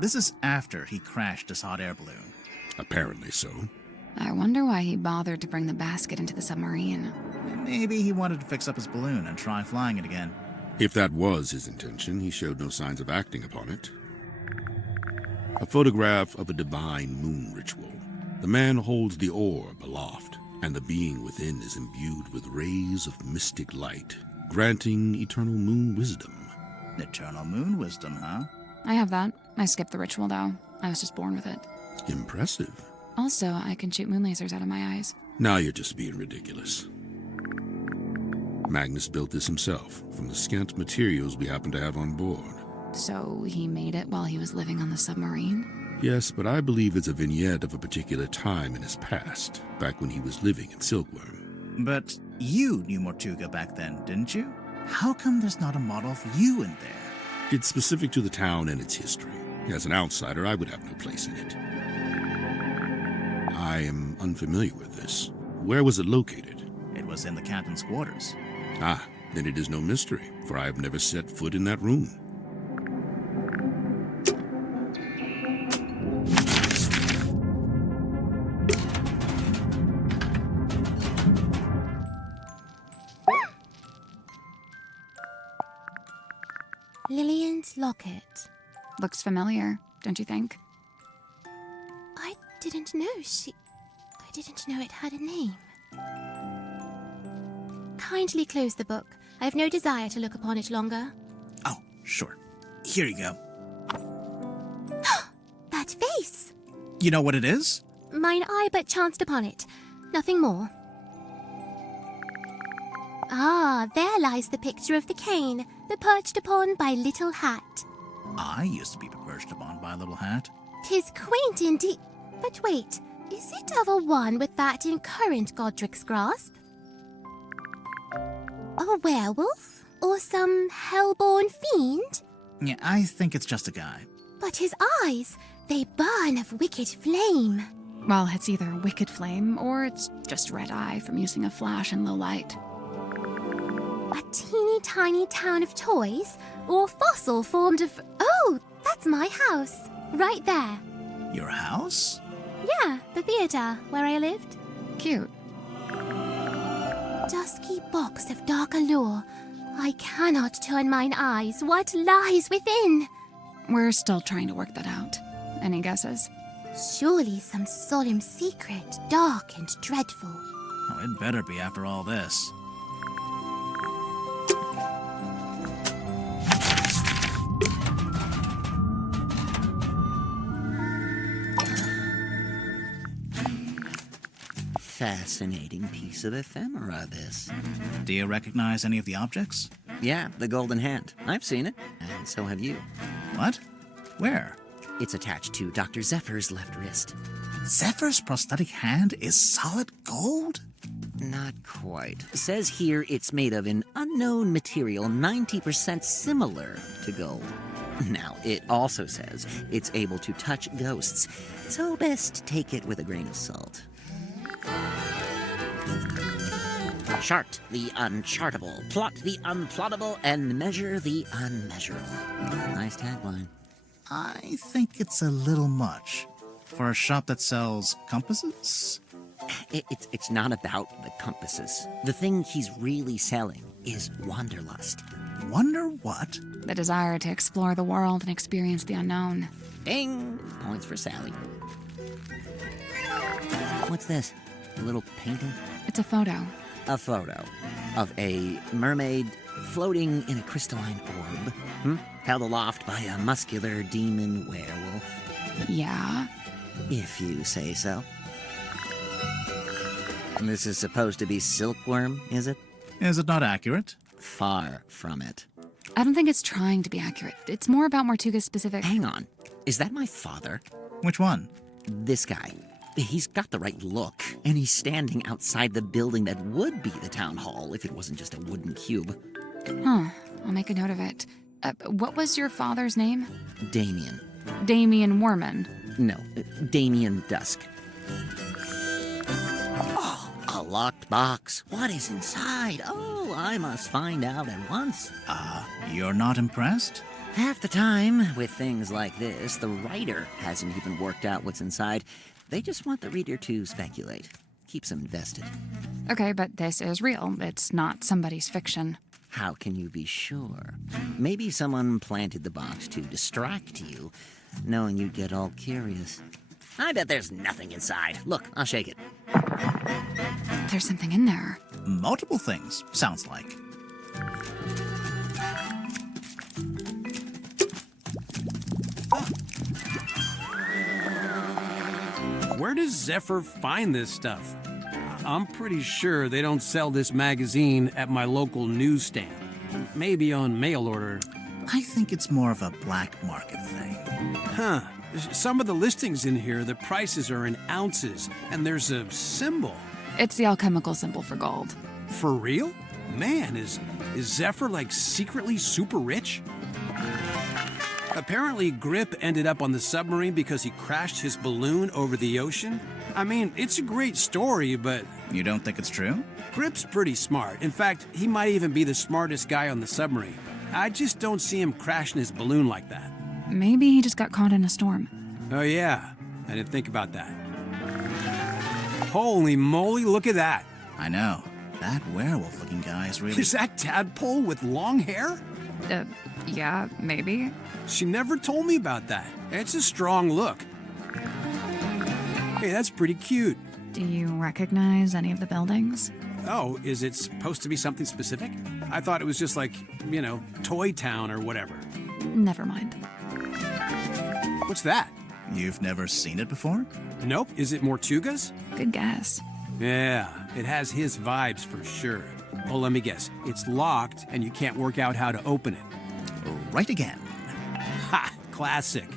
This is after he crashed his hot air balloon. Apparently so. I wonder why he bothered to bring the basket into the submarine. Maybe he wanted to fix up his balloon and try flying it again. If that was his intention, he showed no signs of acting upon it. A photograph of a divine moon ritual. The man holds the orb aloft, and the being within is imbued with rays of mystic light, granting eternal moon wisdom. Eternal moon wisdom, huh? I have that. I skipped the ritual, though. I was just born with it. Impressive. Also, I can shoot moon lasers out of my eyes. Now you're just being ridiculous. Magnus built this himself from the scant materials we happen to have on board. So he made it while he was living on the submarine? Yes, but I believe it's a vignette of a particular time in his past, back when he was living in Silkworm. But you knew Mortuga back then, didn't you? How come there's not a model for you in there? It's specific to the town and its history. As an outsider, I would have no place in it. I am unfamiliar with this. Where was it located? It was in the captain's quarters. Ah, then it is no mystery, for I have never set foot in that room. Lillian's locket. Looks familiar, don't you think? I didn't know it had a name. Kindly close the book. I have no desire to look upon it longer. Oh, sure. Here you go. That face! You know what it is? Mine eye but chanced upon it. Nothing more. Ah, there lies the picture of the cane, the perched upon by little hat. I used to be perched upon by a little hat. 'Tis quaint indeed. But wait, is it of a one with that in current Godric's grasp? A werewolf? Or some hell-born fiend? Yeah, I think it's just a guy. But his eyes, they burn of wicked flame. Well, it's either wicked flame or it's just red eye from using a flash in low light. A teeny tiny town of toys? Or fossil formed of... Oh, that's my house. Right there. Your house? Yeah, the theatre where I lived. Cute. Dusky box of dark allure. I cannot turn mine eyes. What lies within? We're still trying to work that out. Any guesses? Surely some solemn secret, dark and dreadful. Oh, it better be after all this. Fascinating piece of ephemera, this. Do you recognize any of the objects? Yeah, the golden hand. I've seen it, and so have you. What? Where? It's attached to Dr. Zephyr's left wrist. Zephyr's prosthetic hand is solid gold? Not quite. It says here it's made of an unknown material 90% similar to gold. Now, it also says it's able to touch ghosts, so best take it with a grain of salt. Chart the unchartable, plot the unplottable, and measure the unmeasurable. Nice tagline. I think it's a little much. For a shop that sells compasses? It's not about the compasses. The thing he's really selling is wanderlust. Wonder what? The desire to explore the world and experience the unknown. Ding! Points for Sally. What's this? A little painting? It's a photo. A photo of a mermaid floating in a crystalline orb, held aloft by a muscular demon werewolf. Yeah? If you say so. This is supposed to be Silkworm, is it? Is it not accurate? Far from it. I don't think it's trying to be accurate. It's more about Mortuga's specific... Hang on. Is that my father? Which one? This guy. He's got the right look, and he's standing outside the building that would be the town hall if it wasn't just a wooden cube. Huh. I'll make a note of it. What was your father's name? Damien. Damien Warman. No, Damien Dusk. Oh, a locked box. What is inside? Oh, I must find out at once. You're not impressed? Half the time, with things like this, the writer hasn't even worked out what's inside. They just want the reader to speculate. Keeps them invested. Okay, but this is real. It's not somebody's fiction. How can you be sure? Maybe someone planted the box to distract you, knowing you'd get all curious. I bet there's nothing inside. Look, I'll shake it. There's something in there. Multiple things, sounds like. Where does Zephyr find this stuff? I'm pretty sure they don't sell this magazine at my local newsstand. Maybe on mail order. I think it's more of a black market thing. Huh. Some of the listings in here, the prices are in ounces, and there's a symbol. It's the alchemical symbol for gold. For real? Man, is Zephyr like secretly super rich? Apparently, Grip ended up on the submarine because he crashed his balloon over the ocean. I mean, it's a great story, but... You don't think it's true? Grip's pretty smart. In fact, he might even be the smartest guy on the submarine. I just don't see him crashing his balloon like that. Maybe he just got caught in a storm. Oh yeah, I didn't think about that. Holy moly, look at that. I know. That werewolf-looking guy is really... Is that Tadpole with long hair? Yeah, maybe. She never told me about that. It's a strong look. Hey, that's pretty cute. Do you recognize any of the buildings? Oh, is it supposed to be something specific? I thought it was just like, you know, Toy Town or whatever. Never mind. What's that? You've never seen it before? Nope. Is it Mortuga's? Good guess. Yeah, it has his vibes for sure. Oh, let me guess. It's locked and you can't work out how to open it. Right again. Ha! Classic.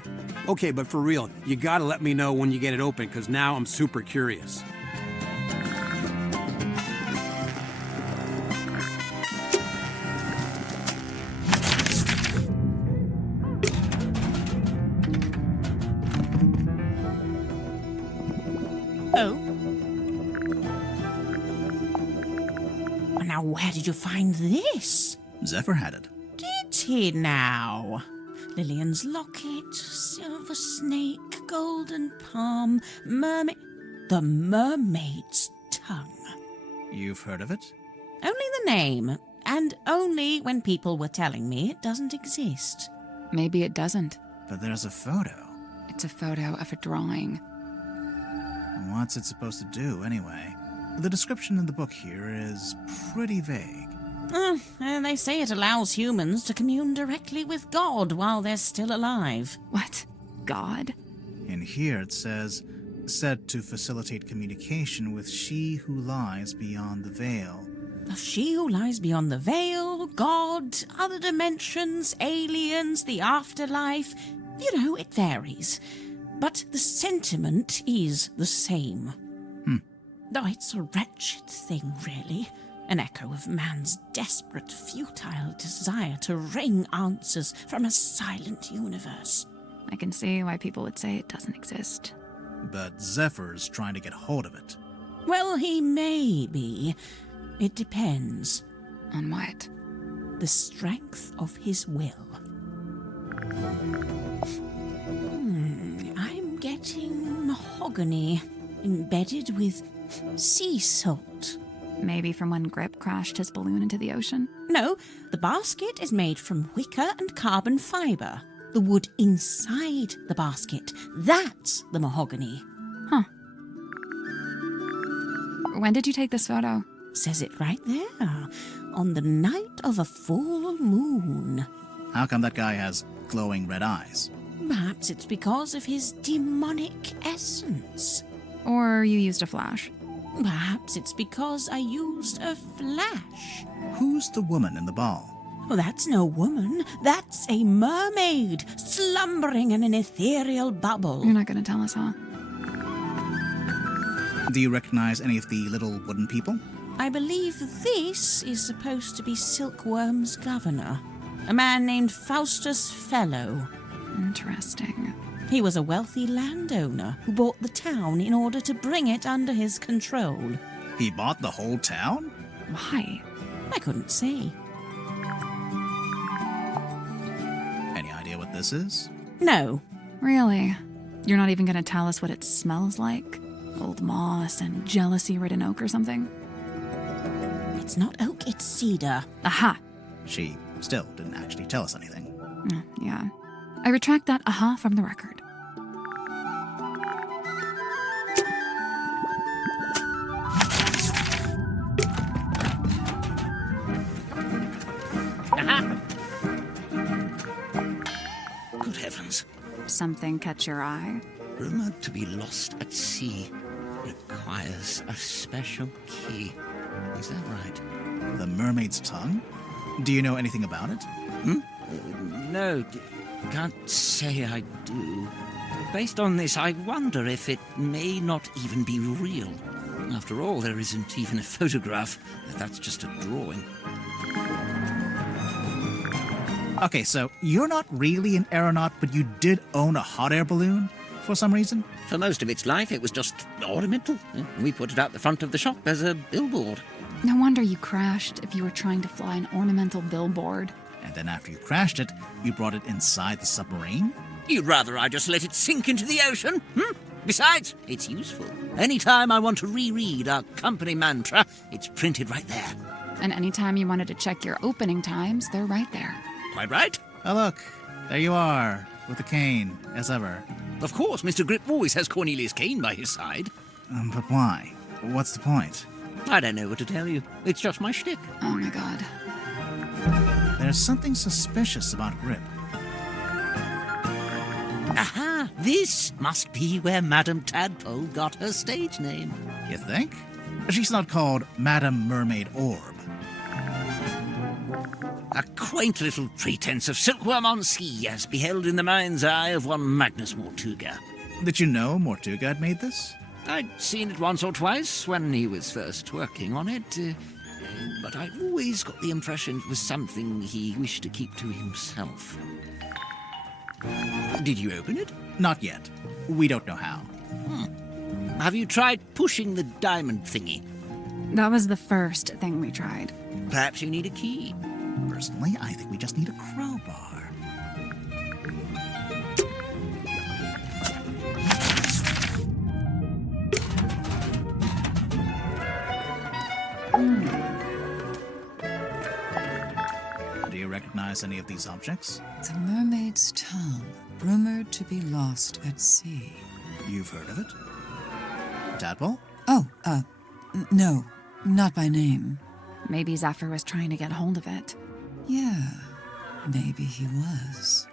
Okay, but for real, you gotta let me know when you get it open, because now I'm super curious. Now, where did you find this? Zephyr had it. Did he now? Lillian's locket, silver snake, golden palm, mermaid... The mermaid's tongue. You've heard of it? Only the name, and only when people were telling me it doesn't exist. Maybe it doesn't. But there's a photo. It's a photo of a drawing. What's it supposed to do, anyway? The description in the book here is pretty vague. They say it allows humans to commune directly with God while they're still alive. What? God? In here it says, said to facilitate communication with she who lies beyond the veil. She who lies beyond the veil, God, other dimensions, aliens, the afterlife. You know, it varies. But the sentiment is the same. Though it's a wretched thing, really. An echo of man's desperate, futile desire to wring answers from a silent universe. I can see why people would say it doesn't exist. But Zephyr's trying to get hold of it. Well, he may be. It depends. On what? The strength of his will. I'm getting mahogany, embedded with sea salt. Maybe from when Grip crashed his balloon into the ocean? No, the basket is made from wicker and carbon fiber. The wood inside the basket, that's the mahogany. Huh. When did you take this photo? Says it right there. On the night of a full moon. How come that guy has glowing red eyes? Perhaps it's because of his demonic essence. Or you used a flash? Perhaps it's because I used a flash. Who's the woman in the ball? Well, that's no woman. That's a mermaid, slumbering in an ethereal bubble. You're not going to tell us, huh? Do you recognize any of the little wooden people? I believe this is supposed to be Silkworm's governor, a man named Faustus Fellow. Interesting. He was a wealthy landowner who bought the town in order to bring it under his control. He bought the whole town? Why? I couldn't say. Any idea what this is? No. Really? You're not even going to tell us what it smells like? Old moss and jealousy-ridden oak or something? It's not oak, it's cedar. Aha! She still didn't actually tell us anything. Yeah. I retract that aha from the record. Good heavens. Something catch your eye? Rumored to be lost at sea. requires a special key. Is that right? The mermaid's tongue? Do you know anything about it? No, can't say I do. Based on this, I wonder if it may not even be real. After all, there isn't even a photograph. That's just a drawing. Okay, so you're not really an aeronaut, but you did own a hot air balloon for some reason? For most of its life, it was just ornamental. We put it out the front of the shop as a billboard. No wonder you crashed if you were trying to fly an ornamental billboard. And then after you crashed it, you brought it inside the submarine? You'd rather I just let it sink into the ocean? Besides, it's useful. Anytime I want to reread our company mantra, it's printed right there. And anytime you wanted to check your opening times, they're right there. Quite right. Oh, look. There you are, with the cane, as ever. Of course, Mr. Grip always has Cornelius Kane by his side. But why? What's the point? I don't know what to tell you. It's just my shtick. Oh, my God. There's something suspicious about Grip. Aha! This must be where Madame Tadpole got her stage name. You think? She's not called Madame Mermaid Orb. A quaint little pretense of silkworm on ski as beheld in the mind's eye of one Magnus Mortuga. Did you know Mortuga had made this? I'd seen it once or twice when he was first working on it, but I always got the impression it was something he wished to keep to himself. Did you open it? Not yet. We don't know how. Have you tried pushing the diamond thingy? That was the first thing we tried. Perhaps you need a key. Personally, I think we just need a crowbar. Do you recognize any of these objects? The mermaid's tongue, rumored to be lost at sea. You've heard of it? Tadpole? Oh, no, not by name. Maybe Zephyr was trying to get hold of it. Yeah, maybe he was.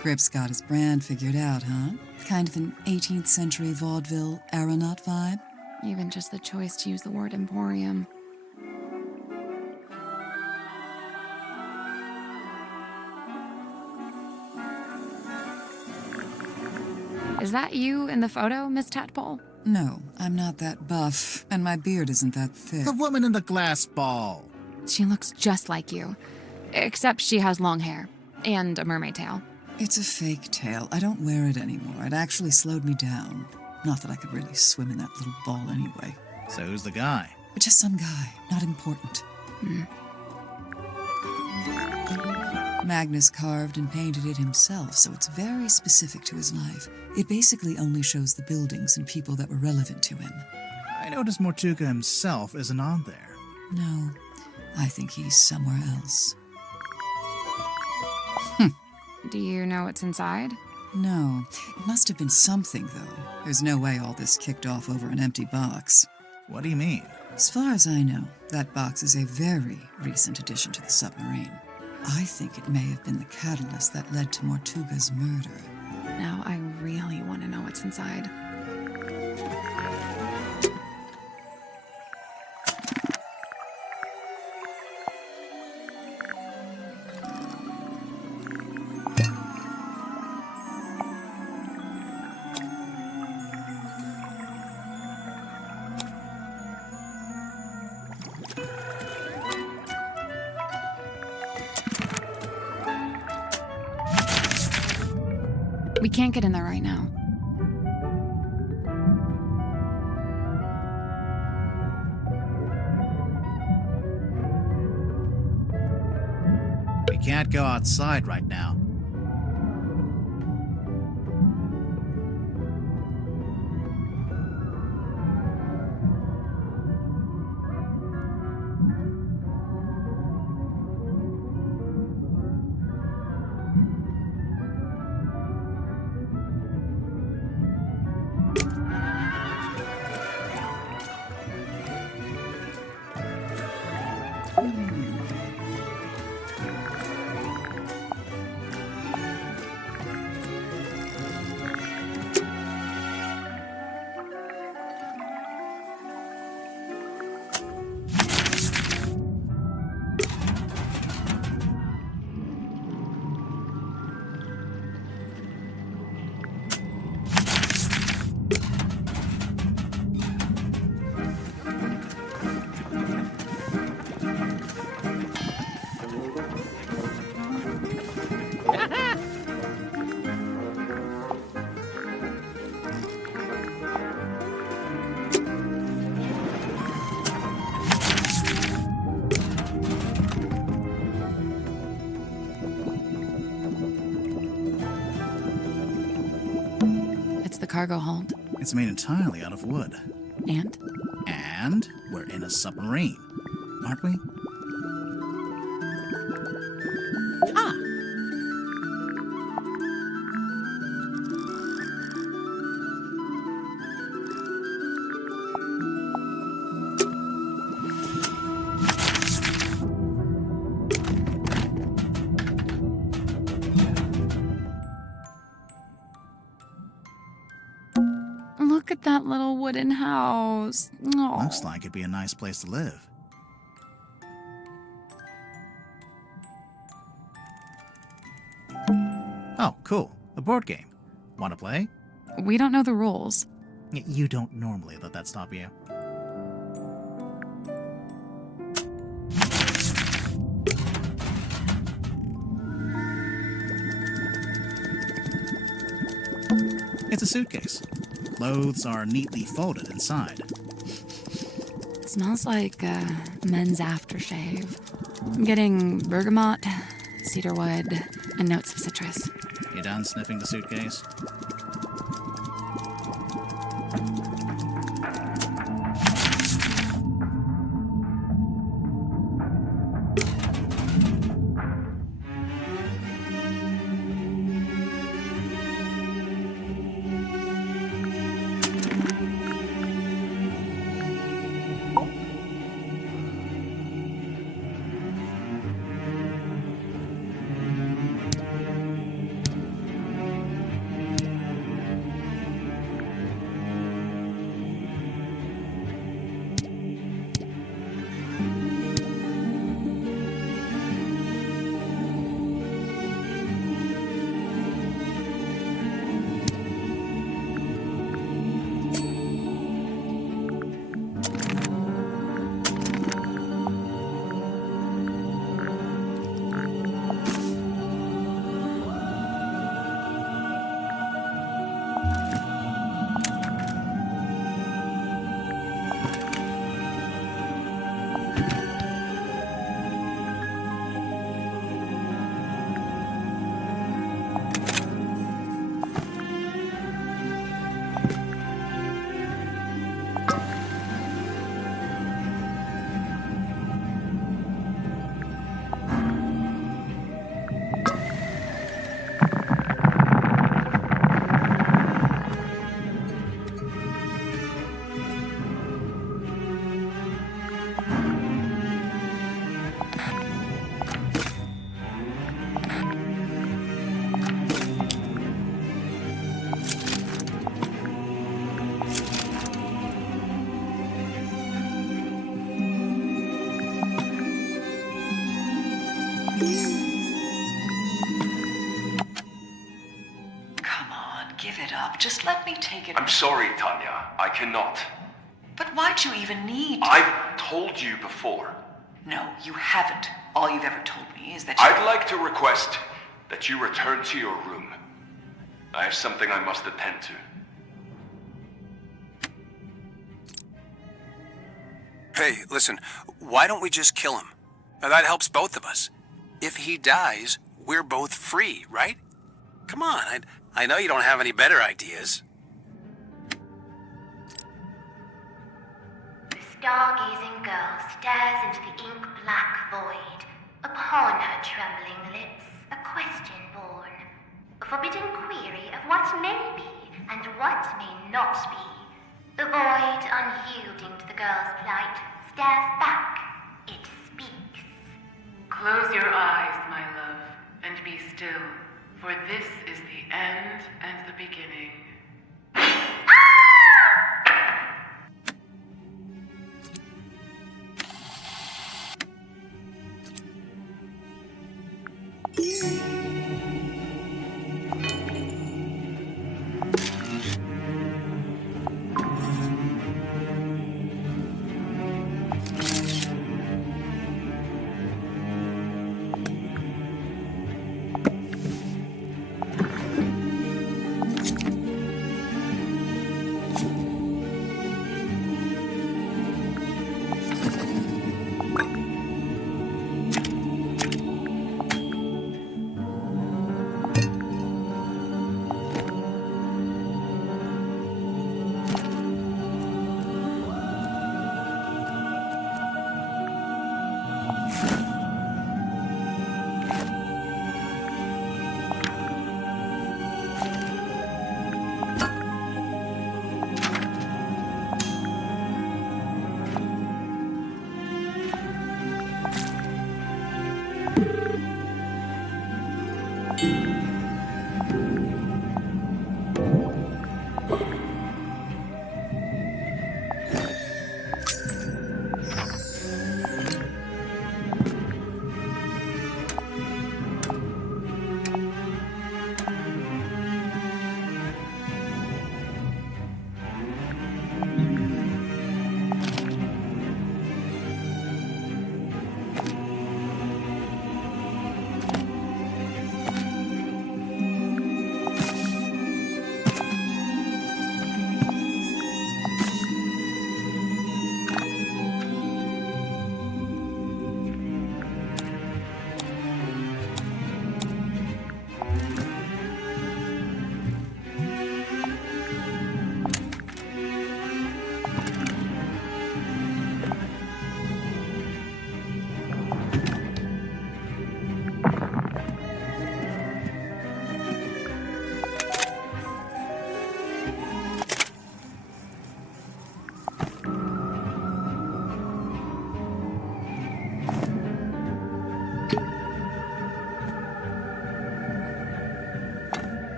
Grip's got his brand figured out, huh? Kind of an 18th century vaudeville aeronaut vibe? Even just the choice to use the word emporium. Is that you in the photo, Miss Tadpole? No, I'm not that buff, and my beard isn't that thick. The woman in the glass ball. She looks just like you, except she has long hair and a mermaid tail. It's a fake tail. I don't wear it anymore. It actually slowed me down. Not that I could really swim in that little ball anyway. So who's the guy? Just some guy. Not important. Magnus carved and painted it himself, so it's very specific to his life. It basically only shows the buildings and people that were relevant to him. I noticed Mortuga himself isn't on there. No, I think he's somewhere else. Do you know what's inside? No. It must have been something, though. There's no way all this kicked off over an empty box. What do you mean? As far as I know, that box is a very recent addition to the submarine. I think it may have been the catalyst that led to Mortuga's murder. Now I really want to know what's inside. We can't get in there right now. We can't go outside right now. cargo hold. It's made entirely out of wood. And? And we're in a submarine, aren't we? Ah, Look at that little wooden house. Aw. Looks like it'd be a nice place to live. Oh, cool. A board game. Want to play? We don't know the rules. You don't normally let that stop you. It's a suitcase. Clothes are neatly folded inside. It smells like men's aftershave. I'm getting bergamot, cedarwood, and notes of citrus. You done sniffing the suitcase? Give it up. Just let me take it. I'm sorry, Tanya. I cannot. But why'd you even need to? I've told you before. No, you haven't. All you've ever told me is that I'd like to request that you return to your room. I have something I must attend to. Hey, listen, why don't we just kill him? Now, that helps both of us. If he dies, we're both free, right? Come on, I know you don't have any better ideas. The stargazing girl stares into the ink-black void. Upon her trembling lips, a question born. A forbidden query of what may be and what may not be. The void, unyielding to the girl's plight, stares back. It speaks. Close your eyes, my love, and be still, for this is the end and the beginning.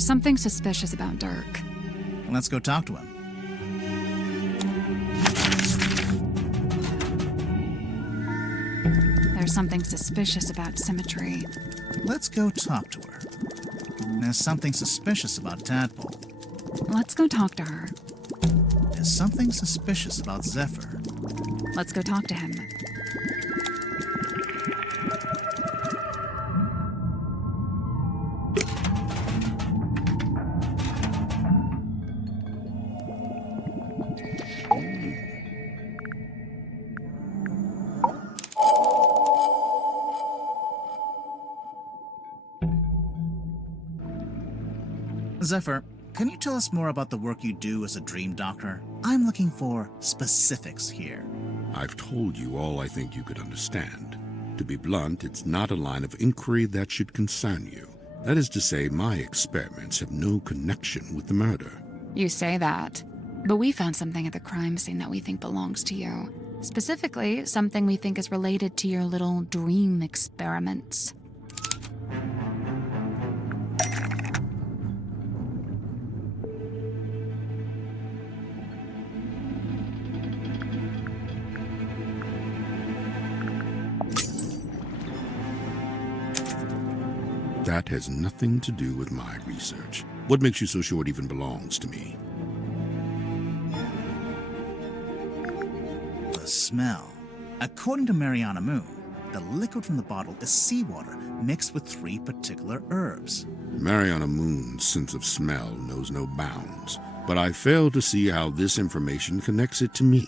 There's something suspicious about Dirk. Let's go talk to him. There's something suspicious about Symmetry. Let's go talk to her. There's something suspicious about Tadpole. Let's go talk to her. There's something suspicious about Zephyr. Let's go talk to him. Zephyr, can you tell us more about the work you do as a dream doctor? I'm looking for specifics here. I've told you all I think you could understand. To be blunt, it's not a line of inquiry that should concern you. That is to say, my experiments have no connection with the murder. You say that, but we found something at the crime scene that we think belongs to you. Specifically, something we think is related to your little dream experiments. That has nothing to do with my research. What makes you so sure it even belongs to me? The smell. According to Mariana Moon, the liquid from the bottle is seawater mixed with 3 particular herbs. Mariana Moon's sense of smell knows no bounds, but I fail to see how this information connects it to me.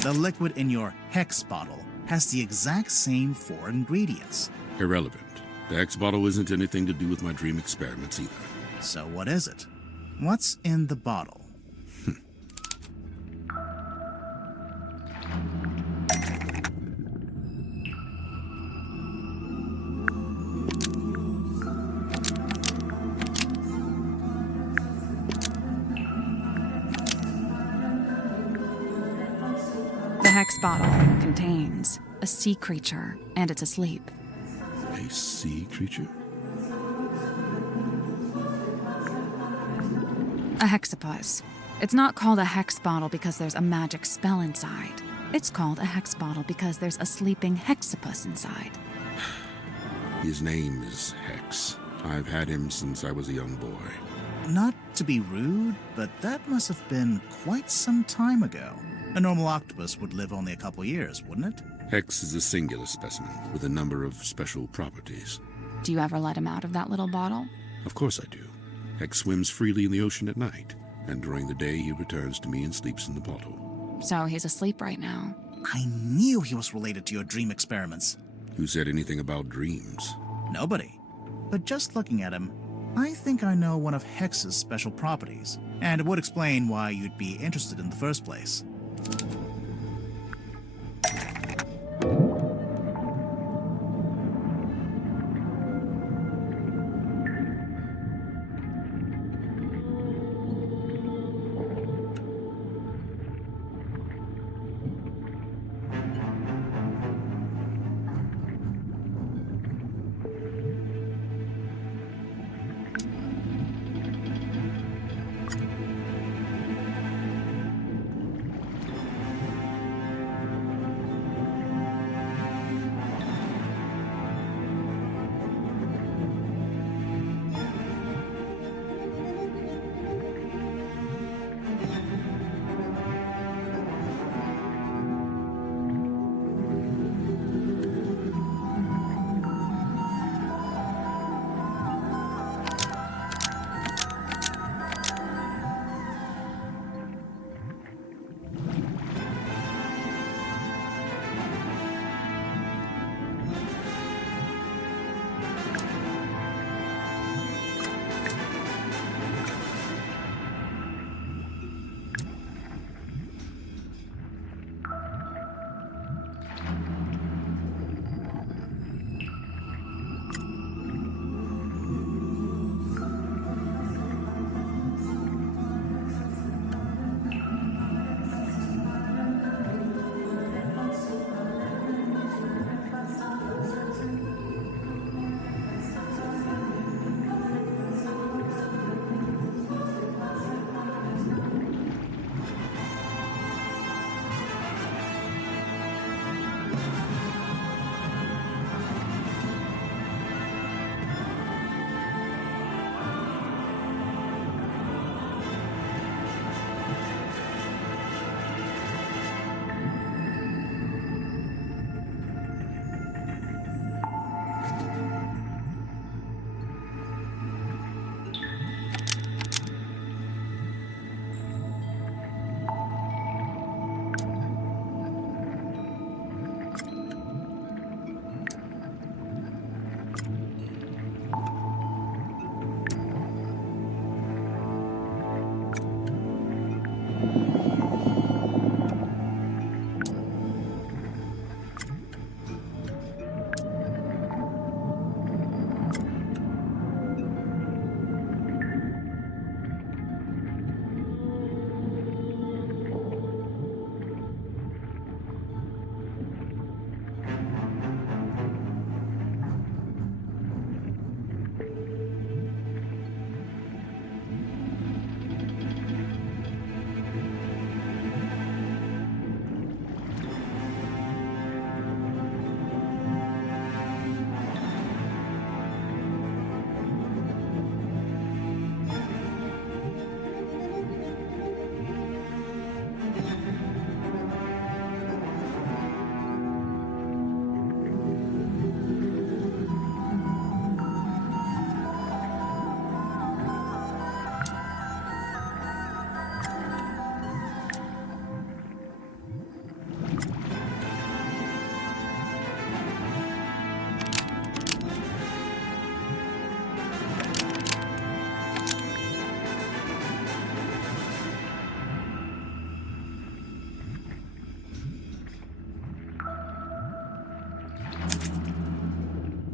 The liquid in your Hex bottle has the exact same 4 ingredients. Irrelevant. The Hex bottle isn't anything to do with my dream experiments either. So what is it? What's in the bottle? The Hex bottle contains a sea creature, and it's asleep. A sea creature? A hexapus. It's not called a hex bottle because there's a magic spell inside. It's called a hex bottle because there's a sleeping hexapus inside. His name is Hex. I've had him since I was a young boy. Not to be rude, but that must have been quite some time ago. A normal octopus would live only a couple years, wouldn't it? Hex is a singular specimen with a number of special properties. Do you ever let him out of that little bottle? Of course I do. Hex swims freely in the ocean at night, and during the day he returns to me and sleeps in the bottle. So he's asleep right now. I knew he was related to your dream experiments. Who said anything about dreams? Nobody. But just looking at him, I think I know one of Hex's special properties, and it would explain why you'd be interested in the first place.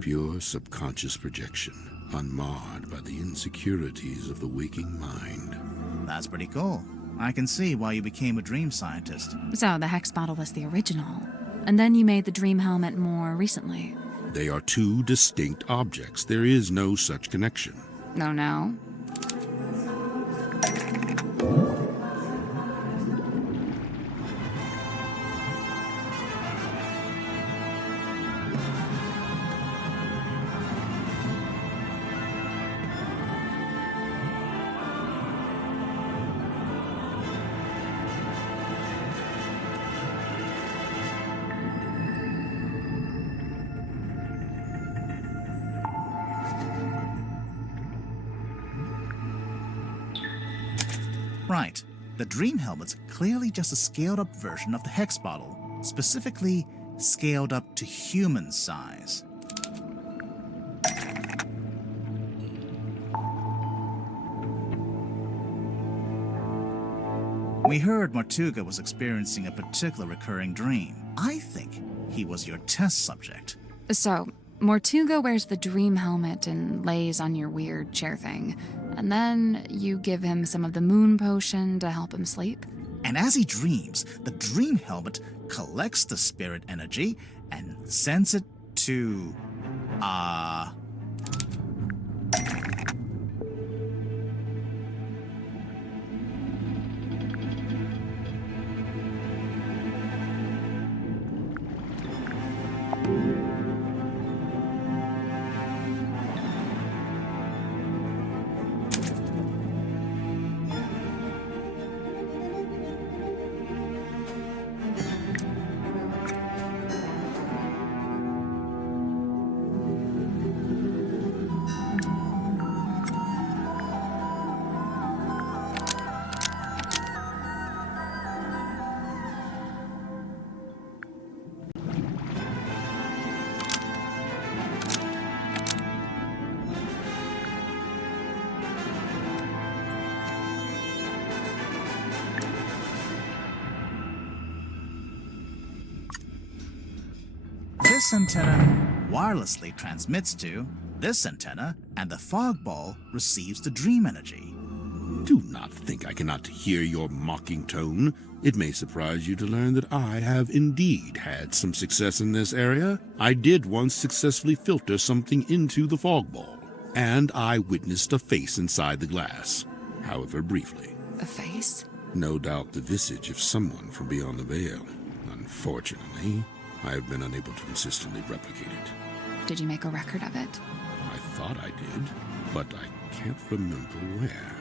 Pure subconscious projection, unmarred by the insecurities of the waking mind. That's pretty cool. I can see why you became a dream scientist. So the hex bottle was the original, and then you made the dream helmet more recently. They are two distinct objects. There is no such connection. Oh no? Right. The dream helmet's clearly just a scaled-up version of the hex bottle, specifically scaled up to human size. We heard Mortuga was experiencing a particular recurring dream. I think he was your test subject. So, Mortuga wears the dream helmet and lays on your weird chair thing. And then you give him some of the moon potion to help him sleep. And as he dreams, the dream helmet collects the spirit energy and sends it to... This antenna wirelessly transmits to this antenna, and the fog ball receives the dream energy. Do not think I cannot hear your mocking tone. It may surprise you to learn that I have indeed had some success in this area. I did once successfully filter something into the fog ball, and I witnessed a face inside the glass, however briefly. A face? No doubt the visage of someone from beyond the veil. Unfortunately, I have been unable to consistently replicate it. Did you make a record of it? I thought I did, but I can't remember where.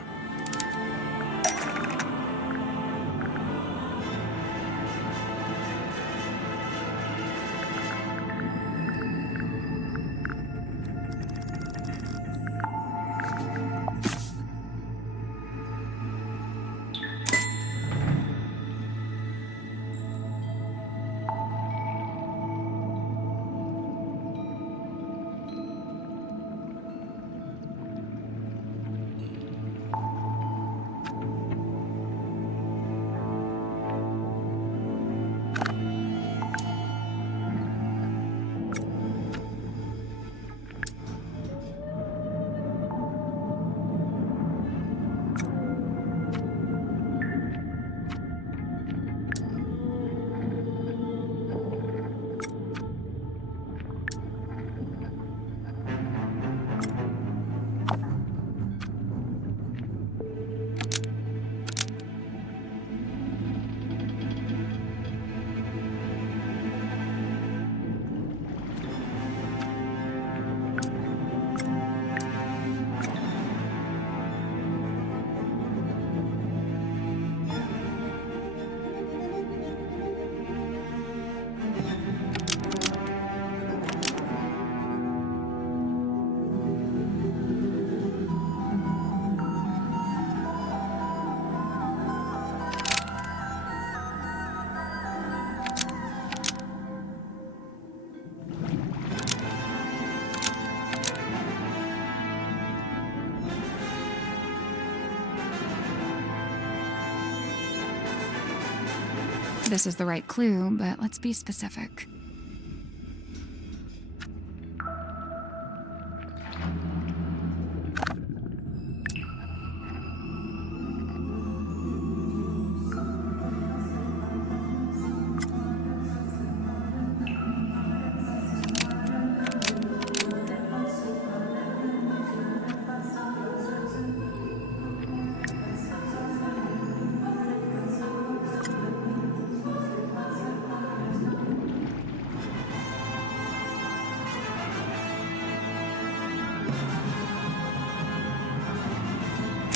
This is the right clue, but let's be specific.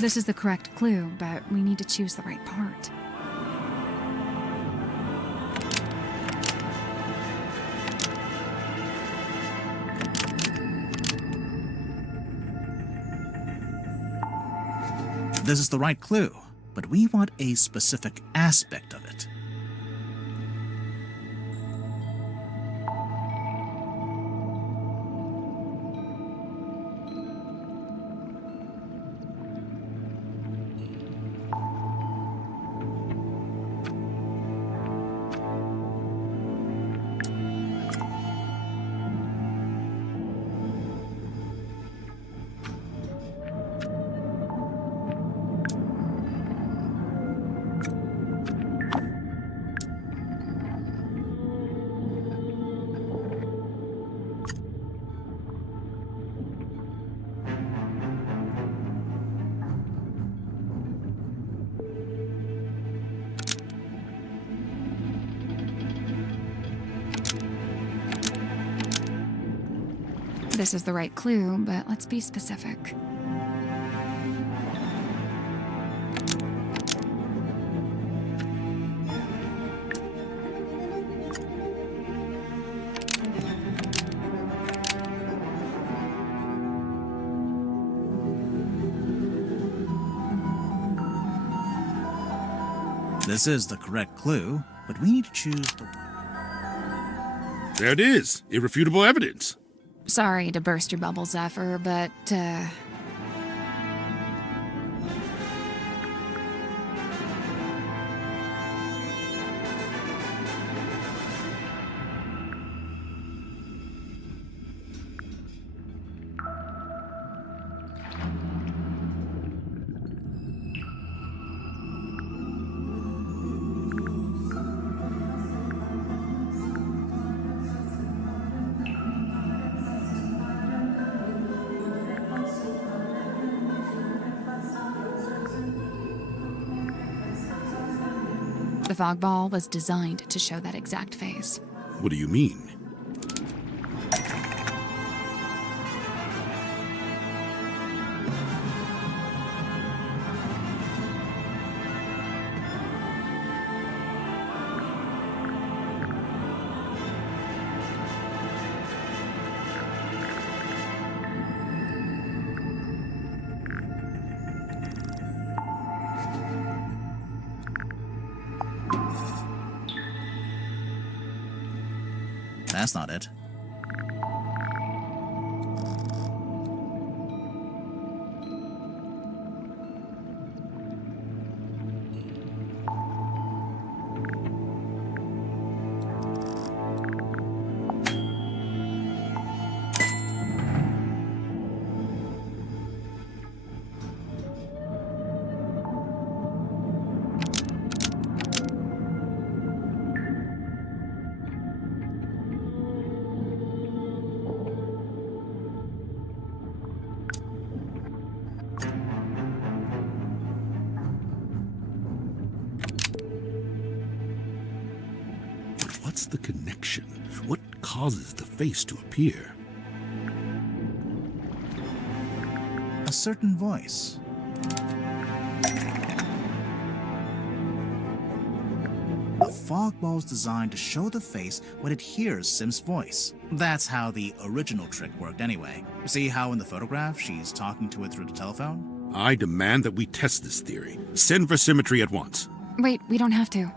This is the correct clue, but we need to choose the right part. This is the right clue, but we want a specific aspect of it. This is the right clue, but let's be specific. This is the correct clue, but we need to choose the... There it is. Irrefutable evidence. Sorry to burst your bubble, Zephyr, but, the fog ball was designed to show that exact face. What do you mean? That's not it. What's the connection? What causes the face to appear? A certain voice. The fog ball is designed to show the face when it hears Sim's voice. That's how the original trick worked anyway. See how in the photograph she's talking to it through the telephone? I demand that we test this theory. Send for symmetry at once. Wait, we don't have to.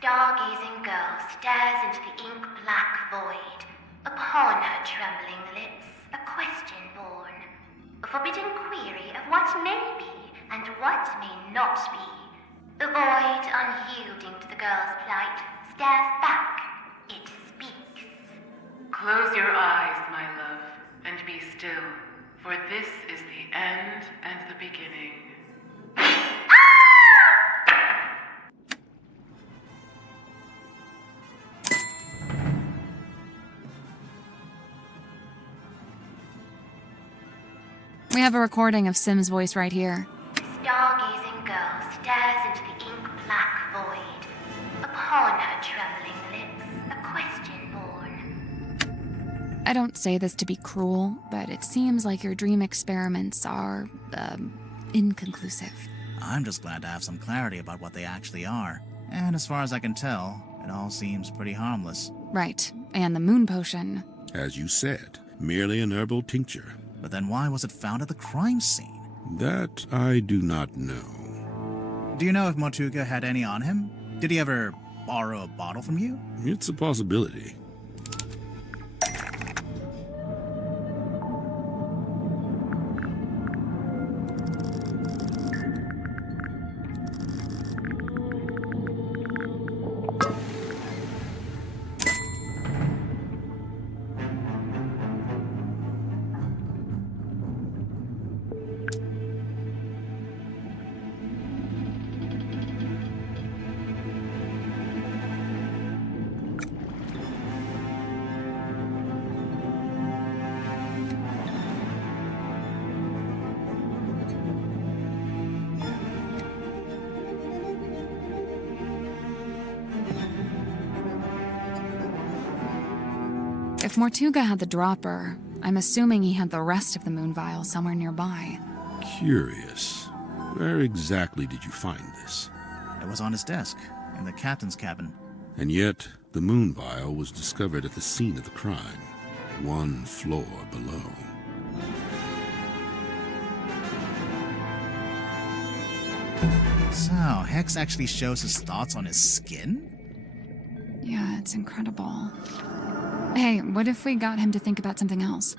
Stargazing girl stares into the ink-black void. Upon her trembling lips, a question born. A forbidden query of what may be and what may not be. The void, unyielding to the girl's plight, stares back. It speaks. Close your eyes, my love, and be still, for this is the end and the beginning. We have a recording of Sim's voice right here. Stargazing girl stares into the ink-black void. Upon her trembling lips, a question born. I don't say this to be cruel, but it seems like your dream experiments are, inconclusive. I'm just glad to have some clarity about what they actually are. And as far as I can tell, it all seems pretty harmless. Right, and the moon potion. As you said, merely an herbal tincture. But then why was it found at the crime scene? That I do not know. Do you know if Mortuga had any on him? Did he ever borrow a bottle from you? It's a possibility. If Mortuga had the dropper, I'm assuming he had the rest of the moon vial somewhere nearby. Curious. Where exactly did you find this? It was on his desk, in the captain's cabin. And yet, the moon vial was discovered at the scene of the crime, 1 floor below. So, Hex actually shows his thoughts on his skin? Yeah, it's incredible. Hey, what if we got him to think about something else?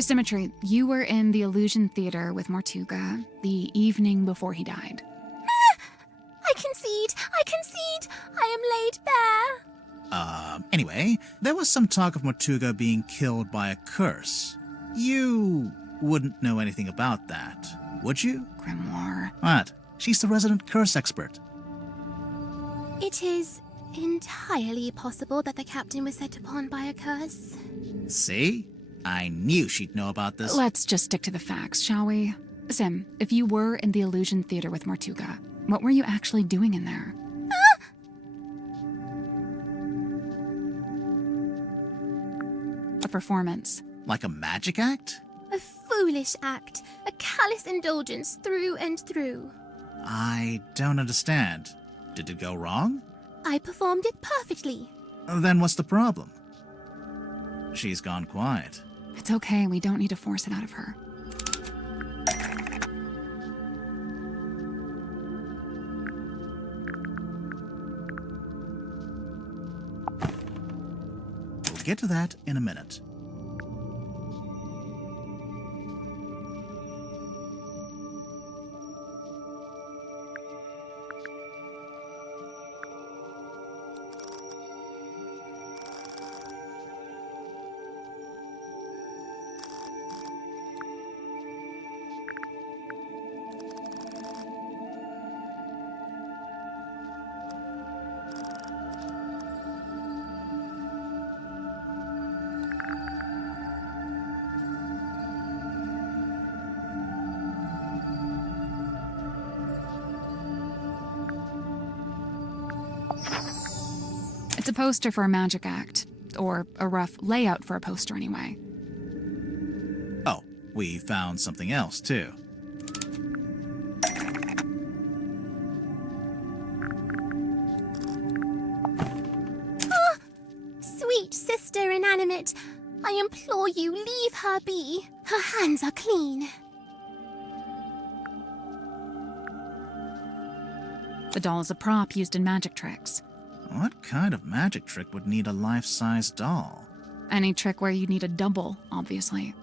Symmetry, you were in the Illusion Theater with Mortuga the evening before he died. I concede! I am laid bare! Anyway, there was some talk of Mortuga being killed by a curse. You wouldn't know anything about that, would you? Grimoire. What? She's the resident curse expert. It is entirely possible that the captain was set upon by a curse. See? I knew she'd know about this. Let's just stick to the facts, shall we? Sim, if you were in the Illusion Theater with Mortuga, what were you actually doing in there? A performance. Like a magic act? A foolish act. A callous indulgence through and through. I don't understand. Did it go wrong? I performed it perfectly. Then what's the problem? She's gone quiet. It's okay, we don't need to force it out of her. We'll get to that in a minute. It's a poster for a magic act, or a rough layout for a poster anyway. Oh, we found something else too. Sweet sister inanimate, I implore you, leave her be. Her hands are clean. The doll is a prop used in magic tricks. What kind of magic trick would need a life-size doll? Any trick where you need a double, obviously.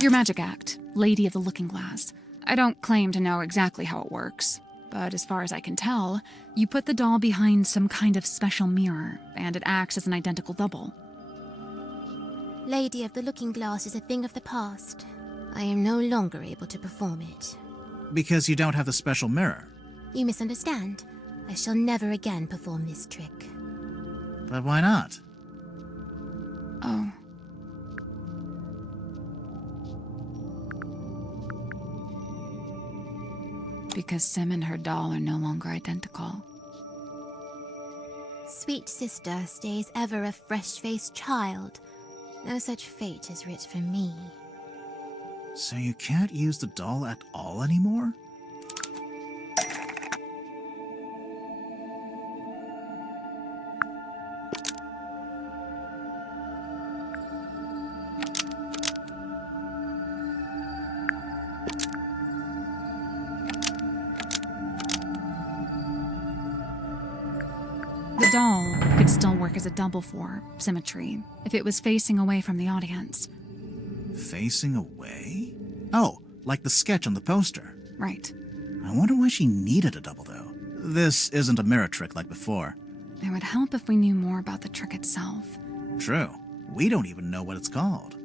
Your magic act, Lady of the Looking Glass. I don't claim to know exactly how it works, but as far as I can tell, you put the doll behind some kind of special mirror, and it acts as an identical double. Lady of the Looking Glass is a thing of the past. I am no longer able to perform it. Because you don't have the special mirror. You misunderstand. I shall never again perform this trick. But why not? Oh. Because Sim and her doll are no longer identical. Sweet sister stays ever a fresh-faced child. No such fate is writ for me. So you can't use the doll at all anymore? The doll could still work as a double for symmetry if it was facing away from the audience. Facing away? Oh, like the sketch on the poster. Right. I wonder why she needed a double, though. This isn't a mirror trick like before. It would help if we knew more about the trick itself. True. We don't even know what it's called.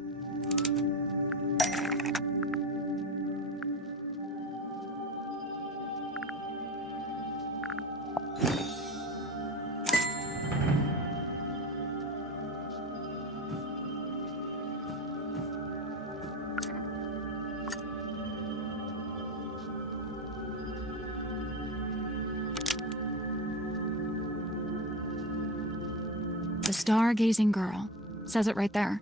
The Stargazing Girl. Says it right there.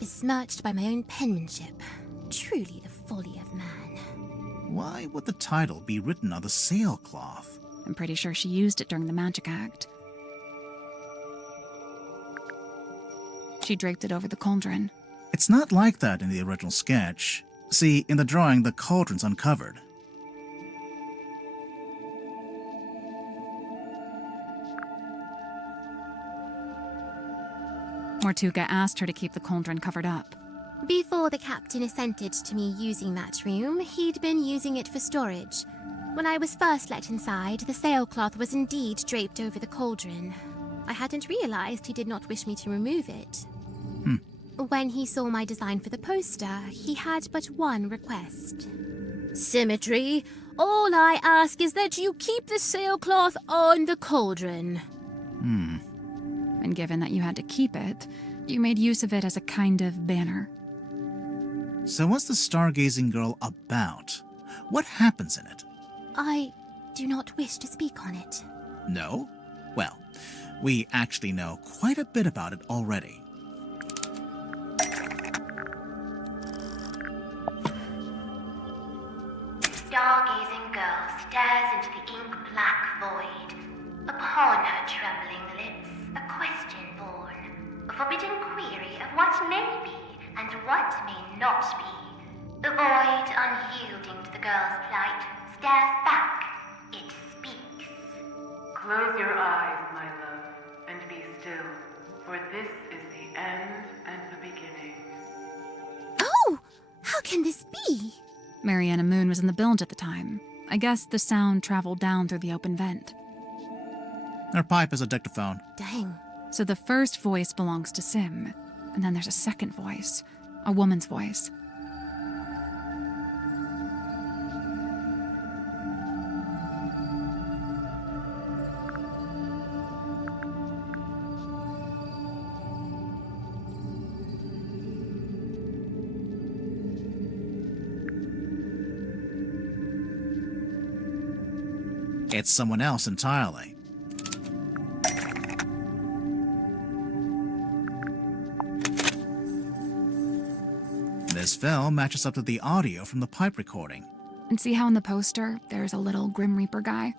Besmirched by my own penmanship. Truly the folly of man. Why would the title be written on the sailcloth? I'm pretty sure she used it during the magic act. She draped it over the cauldron. It's not like that in the original sketch. See, in the drawing, the cauldron's uncovered. Mortuga asked her to keep the cauldron covered up. Before the captain assented to me using that room, he'd been using it for storage. When I was first let inside, the sailcloth was indeed draped over the cauldron. I hadn't realized he did not wish me to remove it. When he saw my design for the poster, he had but one request. Symmetry. All I ask is that you keep the sailcloth on the cauldron. And given that you had to keep it, you made use of it as a kind of banner. So what's the Stargazing Girl about? What happens in it? I do not wish to speak on it. No? Well, we actually know quite a bit about it already. Stargazing girl stares into the ink-black void. Upon her trembling lips, a question born. A forbidden query of what may be and what may not be. The void, unyielding to the girl's plight, stares back. It speaks. Close your eyes, my can this be? Mariana Moon was in the bilge at the time. I guess the sound traveled down through the open vent. Her pipe is a dictaphone. Dang. So the first voice belongs to Sim, and then there's a second voice, a woman's voice. It's someone else entirely. This film matches up to the audio from the pipe recording. And see how in the poster there's a little Grim Reaper guy?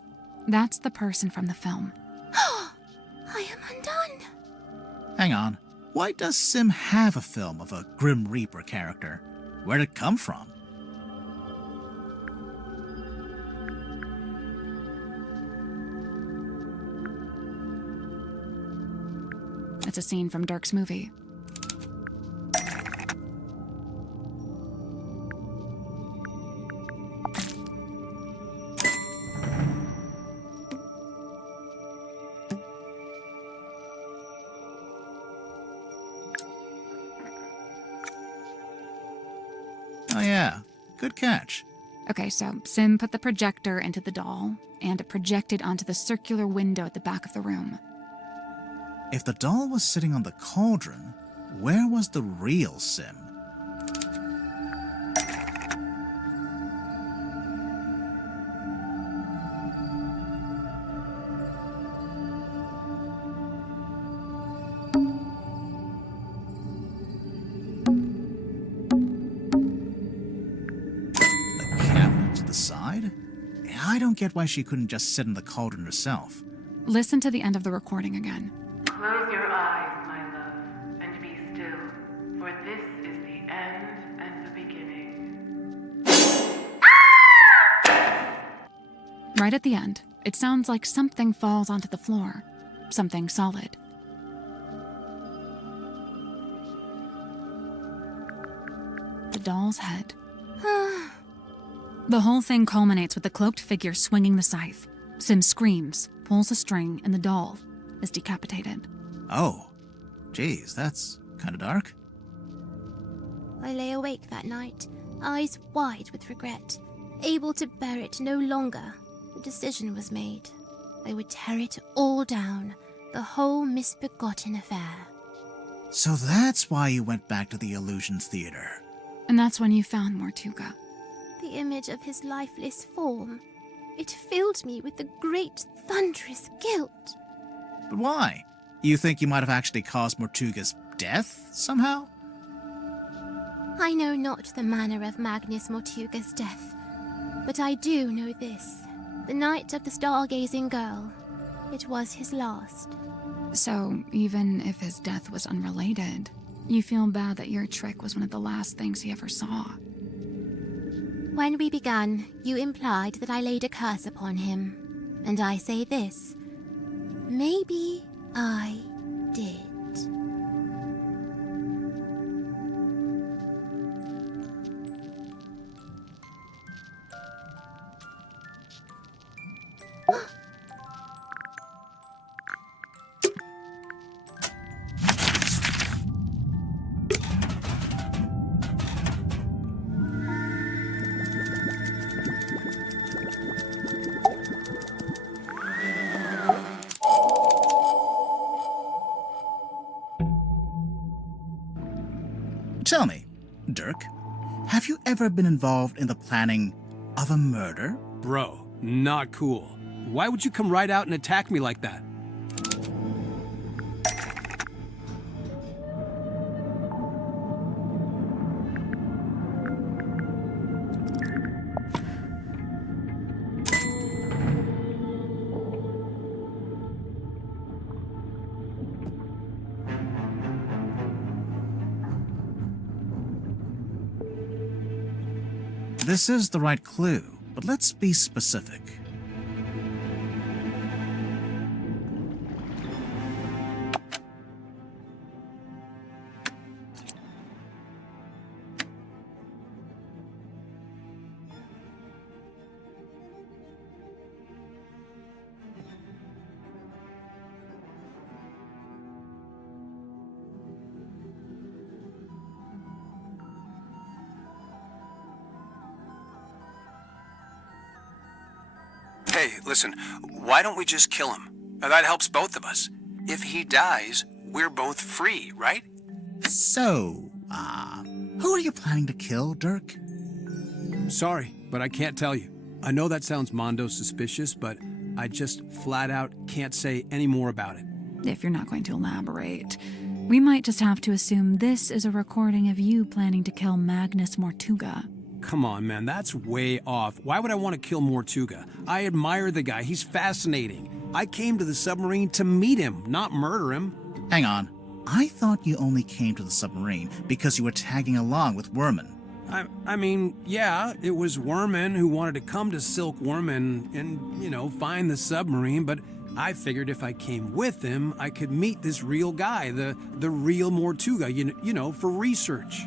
That's the person from the film. I am undone. Hang on. Why does Sim have a film of a Grim Reaper character? Where'd it come from? It's a scene from Dirk's movie. Oh yeah, good catch. Okay, so Sim put the projector into the doll, and it projected onto the circular window at the back of the room. If the doll was sitting on the cauldron, where was the real Sim? The cabinet to the side? I don't get why she couldn't just sit in the cauldron herself. Listen to the end of the recording again. Close your eyes, my love, and be still, for this is the end and the beginning. Right at the end, it sounds like something falls onto the floor. Something solid. The doll's head. The whole thing culminates with the cloaked figure swinging the scythe. Sim screams, pulls a string, and the doll is decapitated. Oh, geez, that's kind of dark. I lay awake that night, eyes wide with regret, able to bear it no longer. The decision was made. I would tear it all down, the whole misbegotten affair. So that's why you went back to the Illusions Theater. And that's when you found Mortuga. The image of his lifeless form. It filled me with a great thunderous guilt. But why? You think you might have actually caused Mortuga's death, somehow? I know not the manner of Magnus Mortuga's death, but I do know this. The night of the stargazing girl, it was his last. So, even if his death was unrelated, you feel bad that your trick was one of the last things he ever saw. When we began, you implied that I laid a curse upon him. And I say this. Maybe I did. Tell me, Dirk, have you ever been involved in the planning of a murder? Bro, not cool. Why would you come right out and attack me like that? This is the right clue, but let's be specific. Hey, listen, why don't we just kill him? That helps both of us. If he dies, we're both free, right? So, who are you planning to kill, Dirk? Sorry, but I can't tell you. I know that sounds mondo suspicious, but I just flat out can't say any more about it. If you're not going to elaborate, we might just have to assume this is a recording of you planning to kill Magnus Mortuga. Come on, man, that's way off. Why would I want to kill Mortuga? I admire the guy. He's fascinating. I came to the submarine to meet him, not murder him. Hang on. I thought you only came to the submarine because you were tagging along with Worman. I mean, yeah, it was Worman who wanted to come to Silk Worm and, find the submarine, but I figured if I came with him, I could meet this real guy, the real Mortuga, for research.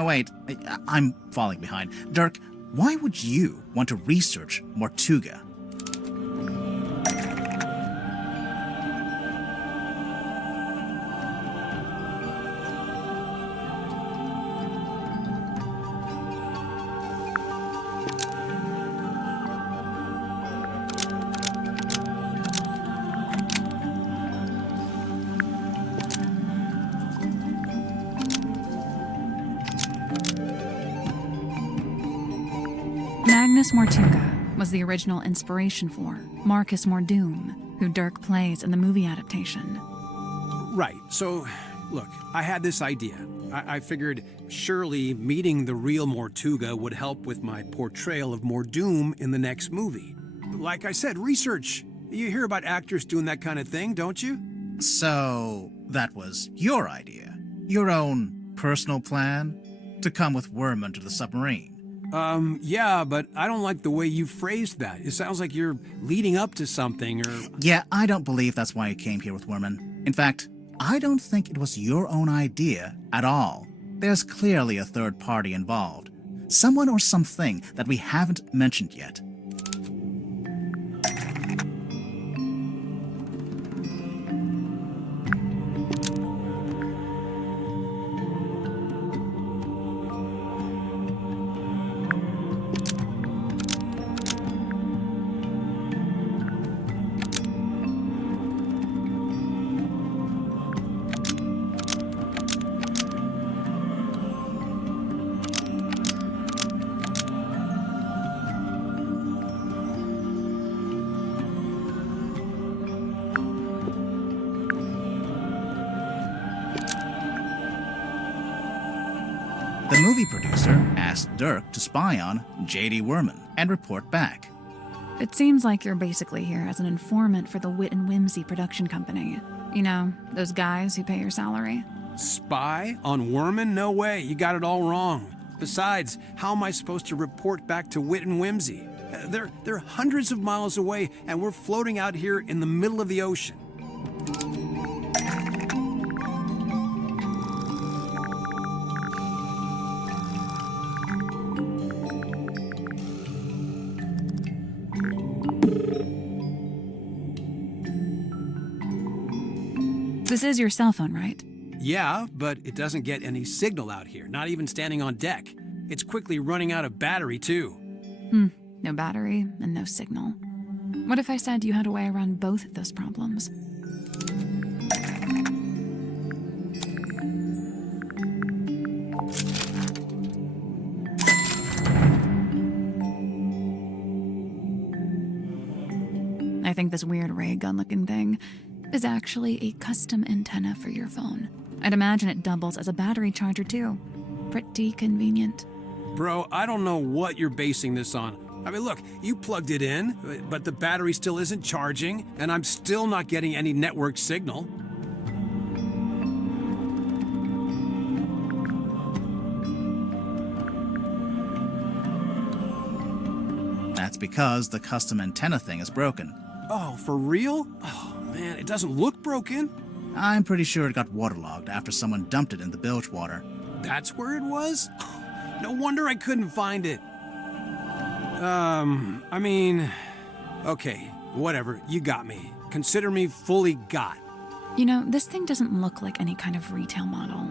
Oh, wait, I'm falling behind. Dirk, why would you want to research Mortuga? Magnus Mortuga was the original inspiration for Marcus Mordoom, who Dirk plays in the movie adaptation. Right, so, look, I had this idea. I figured surely meeting the real Mortuga would help with my portrayal of Mordoom in the next movie. Like I said, research. You hear about actors doing that kind of thing, don't you? So, that was your idea? Your own personal plan? To come with Worman to the submarine? Yeah, but I don't like the way you phrased that. It sounds like you're leading up to something, or... Yeah, I don't believe that's why you came here with Worman. In fact, I don't think it was your own idea at all. There's clearly a third party involved. Someone or something that we haven't mentioned yet. The movie producer asked Dirk to spy on J.D. Worman and report back. It seems like you're basically here as an informant for the Wit and Whimsy production company. You know, those guys who pay your salary. Spy on Worman? No way, you got it all wrong. Besides, how am I supposed to report back to Wit and Whimsy? They're hundreds of miles away, and we're floating out here in the middle of the ocean. This is your cell phone, right? Yeah, but it doesn't get any signal out here, not even standing on deck. It's quickly running out of battery, too. No battery and no signal. What if I said you had a way around both of those problems? I think this weird ray gun-looking thing is actually a custom antenna for your phone. I'd imagine it doubles as a battery charger, too. Pretty convenient. Bro, I don't know what you're basing this on. I mean, look, you plugged it in, but the battery still isn't charging, and I'm still not getting any network signal. That's because the custom antenna thing is broken. Oh, for real? Oh, man, it doesn't look broken. I'm pretty sure it got waterlogged after someone dumped it in the bilge water. That's where it was? No wonder I couldn't find it. Okay, whatever, you got me. Consider me fully got. You know, this thing doesn't look like any kind of retail model.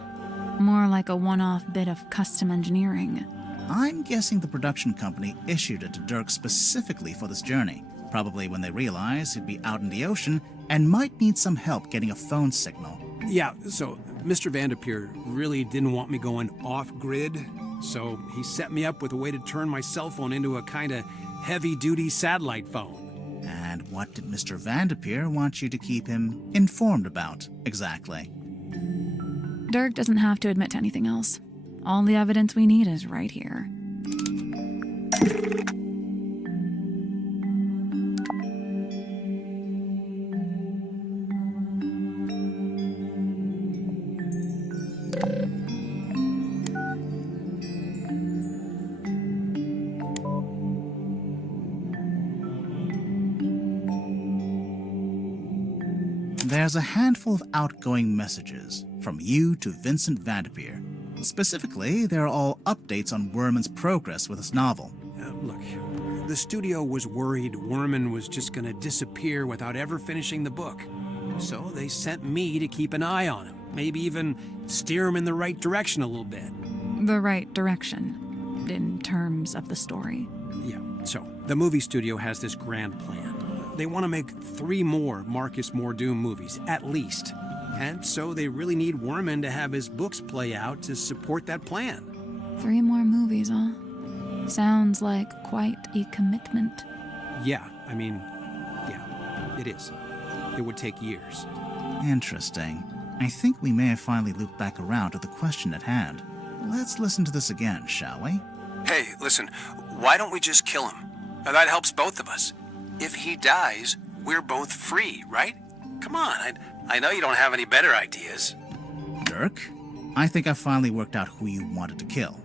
More like a one-off bit of custom engineering. I'm guessing the production company issued it to Dirk specifically for this journey. probably when they realized he'd be out in the ocean and might need some help getting a phone signal. Yeah, so Mr. Vanderpeer really didn't want me going off-grid, so he set me up with a way to turn my cell phone into a kind of heavy-duty satellite phone. And what did Mr. Vanderpeer want you to keep him informed about, exactly? Dirk doesn't have to admit to anything else. All the evidence we need is right here. There's a handful of outgoing messages from you to Vincent Vanderpeer. Specifically, they're all updates on Werman's progress with his novel. Look, the studio was worried Werman was just going to disappear without ever finishing the book. So they sent me to keep an eye on him, maybe even steer him in the right direction a little bit. The right direction, in terms of the story. Yeah, so the movie studio has this grand plan. They want to make 3 more Marcus Mordoom movies, at least. And so they really need Werman to have his books play out to support that plan. 3 more movies, huh? Sounds like quite a commitment. Yeah, yeah, it is. It would take years. Interesting. I think we may have finally looped back around to the question at hand. Let's listen to this again, shall we? Hey, listen, why don't we just kill him? Now, that helps both of us. If he dies, we're both free, right? Come on, I know you don't have any better ideas. Dirk, I think I finally worked out who you wanted to kill.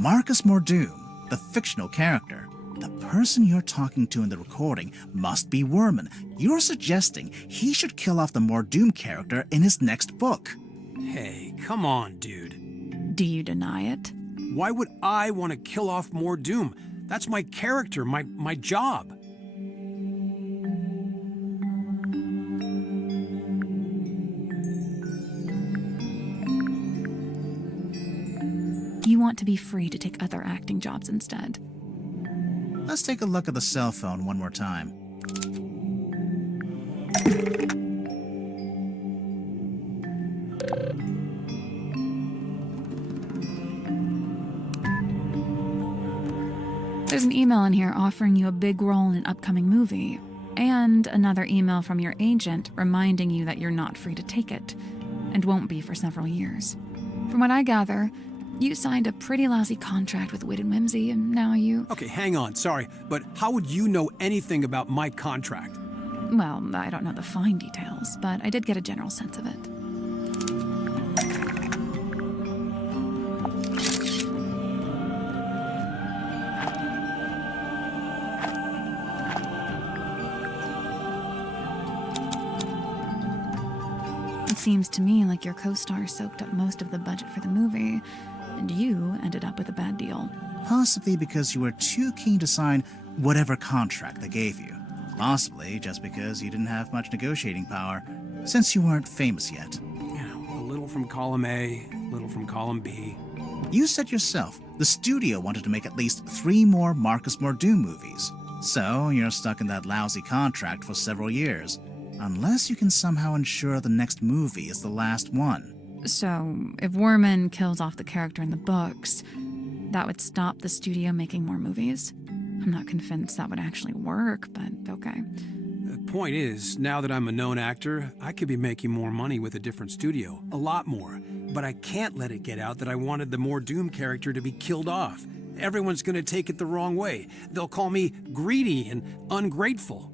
Marcus Mordoom, the fictional character. The person you're talking to in the recording must be Werman. You're suggesting he should kill off the Mordoom character in his next book. Hey, come on, dude. Do you deny it? Why would I want to kill off Mordoom? That's my character, my job. You want to be free to take other acting jobs instead. Let's take a look at the cell phone one more time. There's an email in here offering you a big role in an upcoming movie, and another email from your agent reminding you that you're not free to take it, and won't be for several years. From what I gather, you signed a pretty lousy contract with Wit and Whimsy, and now you... Okay, hang on, sorry, but how would you know anything about my contract? Well, I don't know the fine details, but I did get a general sense of it. It seems to me like your co-star soaked up most of the budget for the movie, and you ended up with a bad deal. Possibly because you were too keen to sign whatever contract they gave you. Possibly just because you didn't have much negotiating power, since you weren't famous yet. You know, a little from column A, a little from column B. You said yourself the studio wanted to make at least 3 more Marcus Mordoom movies. So you're stuck in that lousy contract for several years. Unless you can somehow ensure the next movie is the last one. So, if Werman kills off the character in the books, that would stop the studio making more movies? I'm not convinced that would actually work, but okay. The point is, now that I'm a known actor, I could be making more money with a different studio. A lot more. But I can't let it get out that I wanted the Mordoom character to be killed off. Everyone's gonna take it the wrong way. They'll call me greedy and ungrateful.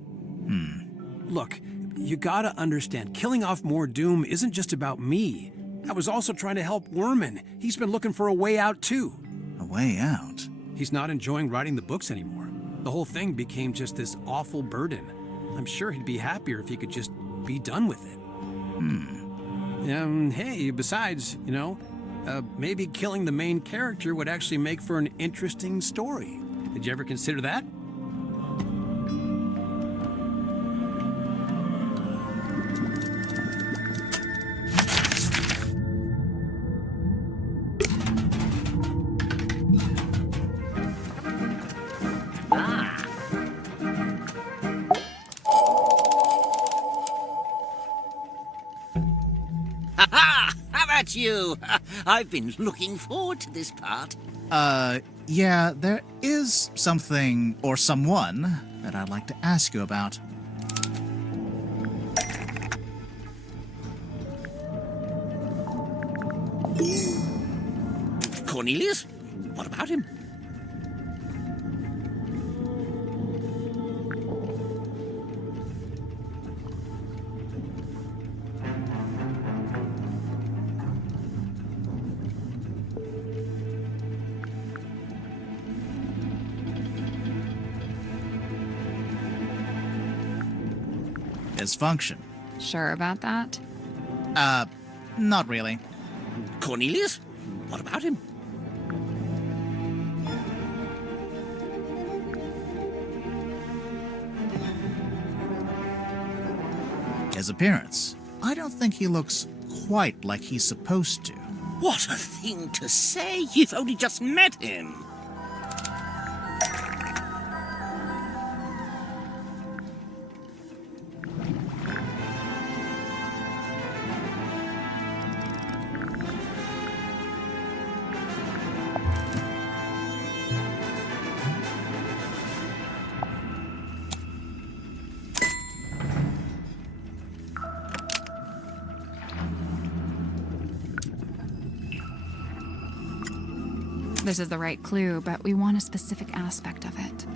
Look, you gotta understand, killing off Mordoom isn't just about me. I was also trying to help Werman. He's been looking for a way out, too. A way out? He's not enjoying writing the books anymore. The whole thing became just this awful burden. I'm sure he'd be happier if he could just be done with it. Hey, besides, maybe killing the main character would actually make for an interesting story. Did you ever consider that? that's you. I've been looking forward to this part. Yeah, there is something or someone that I'd like to ask you about. Cornelius? What about him? Dysfunction. Sure about that? Not really. Cornelius? What about him? His appearance. I don't think he looks quite like he's supposed to. What a thing to say! You've only just met him! This is the right clue, but we want a specific aspect of it.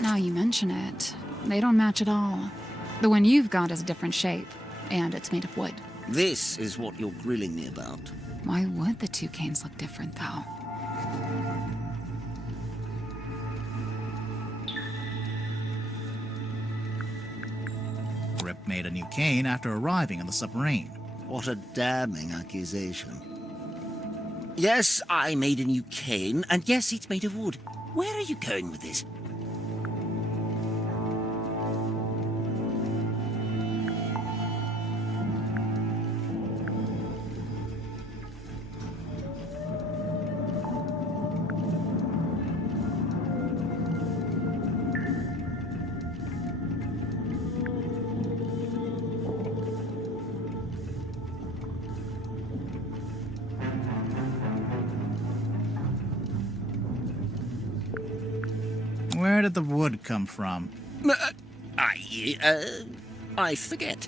Now you mention it, they don't match at all. The one you've got is a different shape, and it's made of wood. This is what you're grilling me about. Why would the two canes look different, though? Rip made a new cane after arriving on the submarine. What a damning accusation. Yes, I made a new cane, and yes, it's made of wood. Where are you going with this? Where did the wood come from? I forget.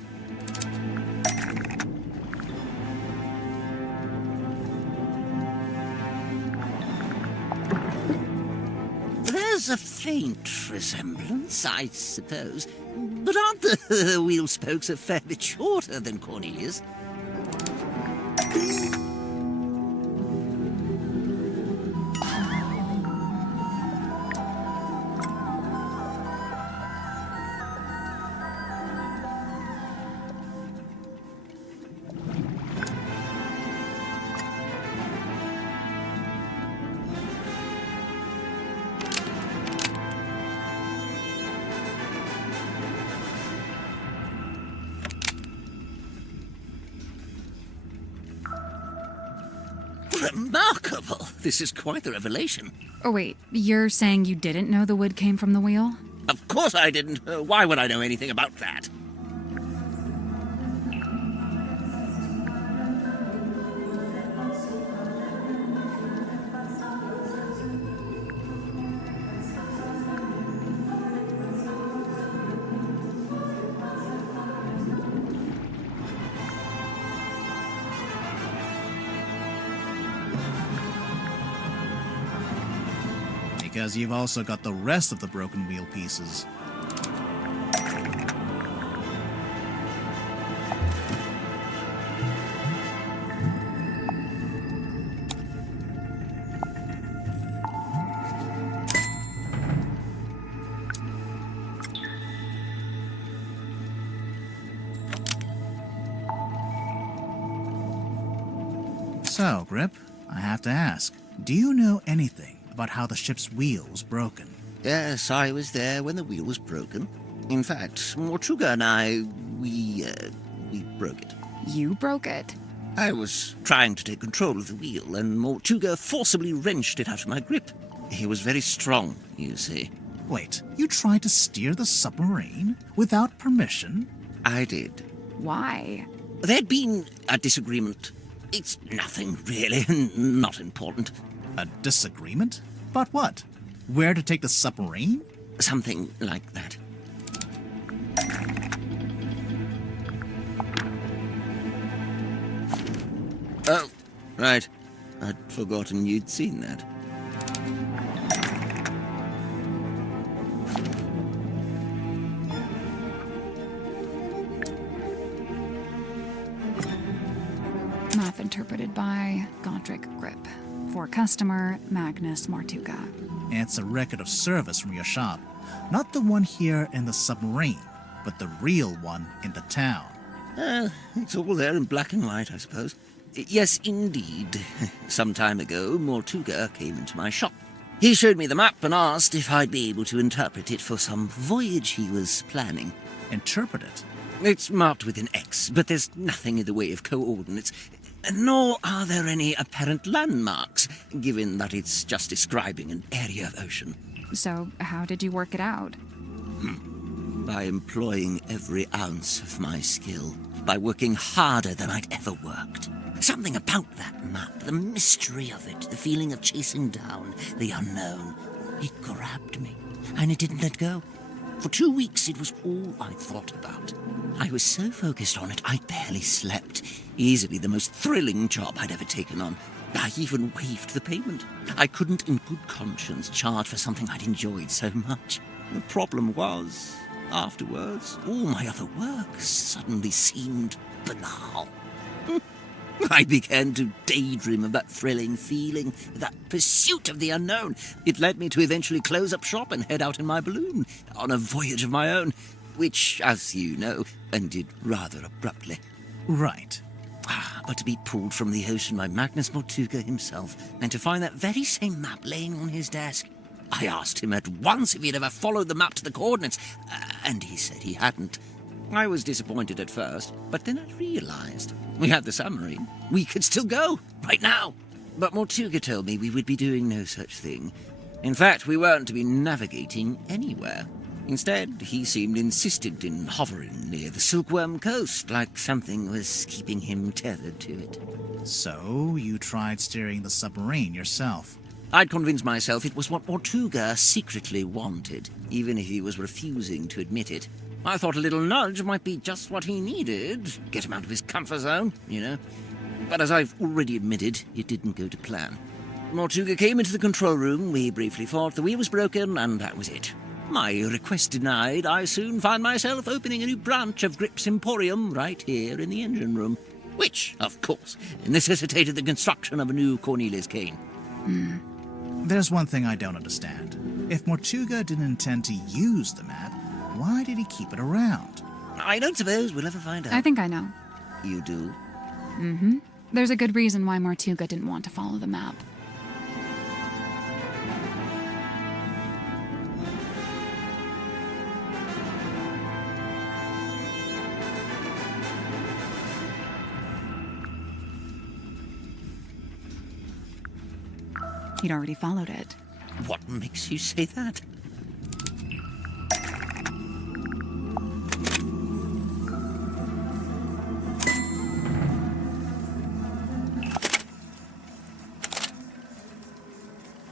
There's a faint resemblance, I suppose. But aren't the wheel spokes a fair bit shorter than Cornelius? Remarkable! This is quite the revelation. Oh wait, you're saying you didn't know the wood came from the wheel? Of course I didn't. Why would I know anything about that? Because you've also got the rest of the broken wheel pieces. So, Grip, I I have to ask, do you know anything about how the ship's wheel was broken? Yes, I was there when the wheel was broken. In fact, Mortuga and I, we broke it. You broke it? I was trying to take control of the wheel, and Mortuga forcibly wrenched it out of my grip. He was very strong, you see. Wait, you tried to steer the submarine without permission? I did. Why? There'd been a disagreement. It's nothing, really, not important. A disagreement? About what? Where to take the submarine? Something like that. Oh, right. I'd forgotten you'd seen that. Map interpreted by Godric Grip. For customer, Magnus Mortuga. It's a record of service from your shop. Not the one here in the submarine, but the real one in the town. It's all there in black and white, I suppose. Yes, indeed. Some time ago, Mortuga came into my shop. He showed me the map and asked if I'd be able to interpret it for some voyage he was planning. Interpret it? It's marked with an X, but there's nothing in the way of coordinates, nor are there any apparent landmarks, given that it's just describing an area of ocean. So, how did you work it out? By employing every ounce of my skill, by working harder than I'd ever worked. Something about that map, the mystery of it, the feeling of chasing down the unknown. It grabbed me, and it didn't let go. For 2 weeks, it was all I thought about. I was so focused on it, I barely slept. Easily the most thrilling job I'd ever taken on. I even waived the payment. I couldn't in good conscience charge for something I'd enjoyed so much. The problem was, afterwards, all my other work suddenly seemed banal. I began to daydream of that thrilling feeling, that pursuit of the unknown. It led me to eventually close up shop and head out in my balloon, on a voyage of my own, which, as you know, ended rather abruptly. Right. But to be pulled from the ocean by Magnus Mortuga himself, and to find that very same map laying on his desk. I asked him at once if he'd ever followed the map to the coordinates, and he said he hadn't. I was disappointed at first, but then I realized we had the submarine. We could still go, right now. But Mortuga told me we would be doing no such thing. In fact, we weren't to be navigating anywhere. Instead, he seemed insistent in hovering near the Silkworm Coast, like something was keeping him tethered to it. So, you tried steering the submarine yourself? I'd convinced myself it was what Mortuga secretly wanted, even if he was refusing to admit it. I thought a little nudge might be just what he needed. Get him out of his comfort zone, you know. But as I've already admitted, it didn't go to plan. Mortuga came into the control room, we briefly thought the wheel was broken, and that was it. My request denied, I soon found myself opening a new branch of Grip's Emporium right here in the engine room, which, of course, necessitated the construction of a new Cornelius cane. There's one thing I don't understand. If Mortuga didn't intend to use the map, why did he keep it around? I don't suppose we'll ever find out. I think I know. You do? Mm-hmm. There's a good reason why Mortuga didn't want to follow the map. He'd already followed it. What makes you say that?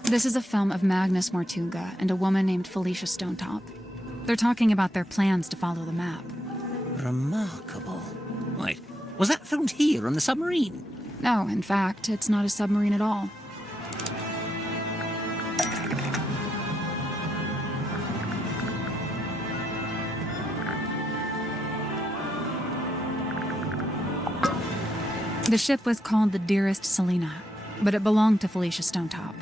This is a film of Magnus Mortuga and a woman named Felicia Stonetop. They're talking about their plans to follow the map. Remarkable. Wait, was that filmed here on the submarine? No, in fact, it's not a submarine at all. The ship was called the Dearest Selena, but it belonged to Felicia Stonetop.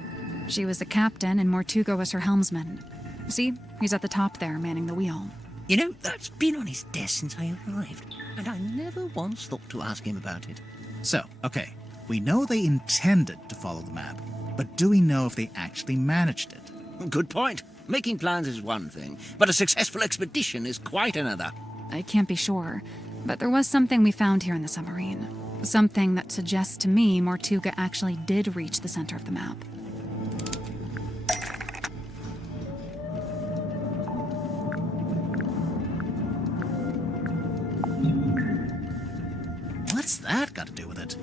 She was the captain and Mortuga was her helmsman. See, he's at the top there, manning the wheel. You know, that's been on his desk since I arrived, and I never once thought to ask him about it. So, okay, We know they intended to follow the map, but do we know if they actually managed it? Good point. Making plans is one thing, but a successful expedition is quite another. I can't be sure, but there was something we found here in the submarine. Something that suggests to me Mortuga actually did reach the center of the map. What's that got to do with it?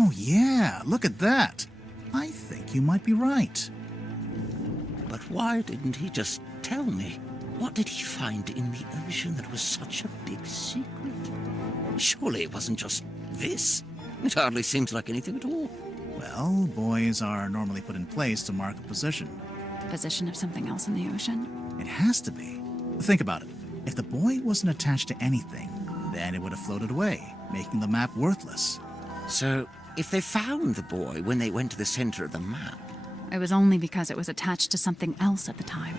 Oh yeah, look at that. I think you might be right. But why didn't he just tell me? What did he find in the ocean that was such a big secret? Surely it wasn't just this. It hardly seems like anything at all. Well, buoys are normally put in place to mark a position. The position of something else in the ocean? It has to be. Think about it. If the buoy wasn't attached to anything, then it would have floated away, making the map worthless. So, if they found the buoy when they went to the center of the map... It was only because it was attached to something else at the time.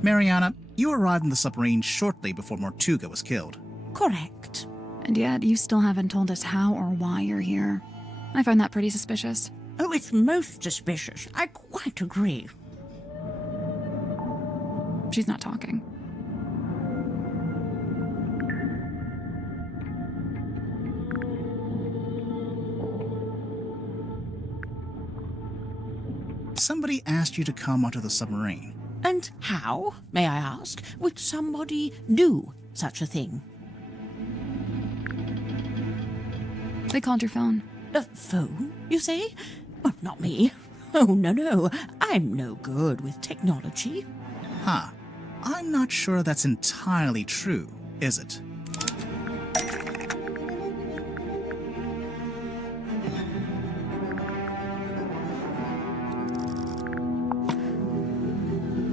Mariana, you arrived in the submarine shortly before Mortuga was killed. Correct. And yet, you still haven't told us how or why you're here. I find that pretty suspicious. Oh, it's most suspicious. I quite agree. She's not talking. Somebody asked you to come onto the submarine. And how, may I ask, would somebody do such a thing? They called your phone. A phone, you say? Well, not me. Oh, no. I'm no good with technology. Huh. I'm not sure that's entirely true, is it?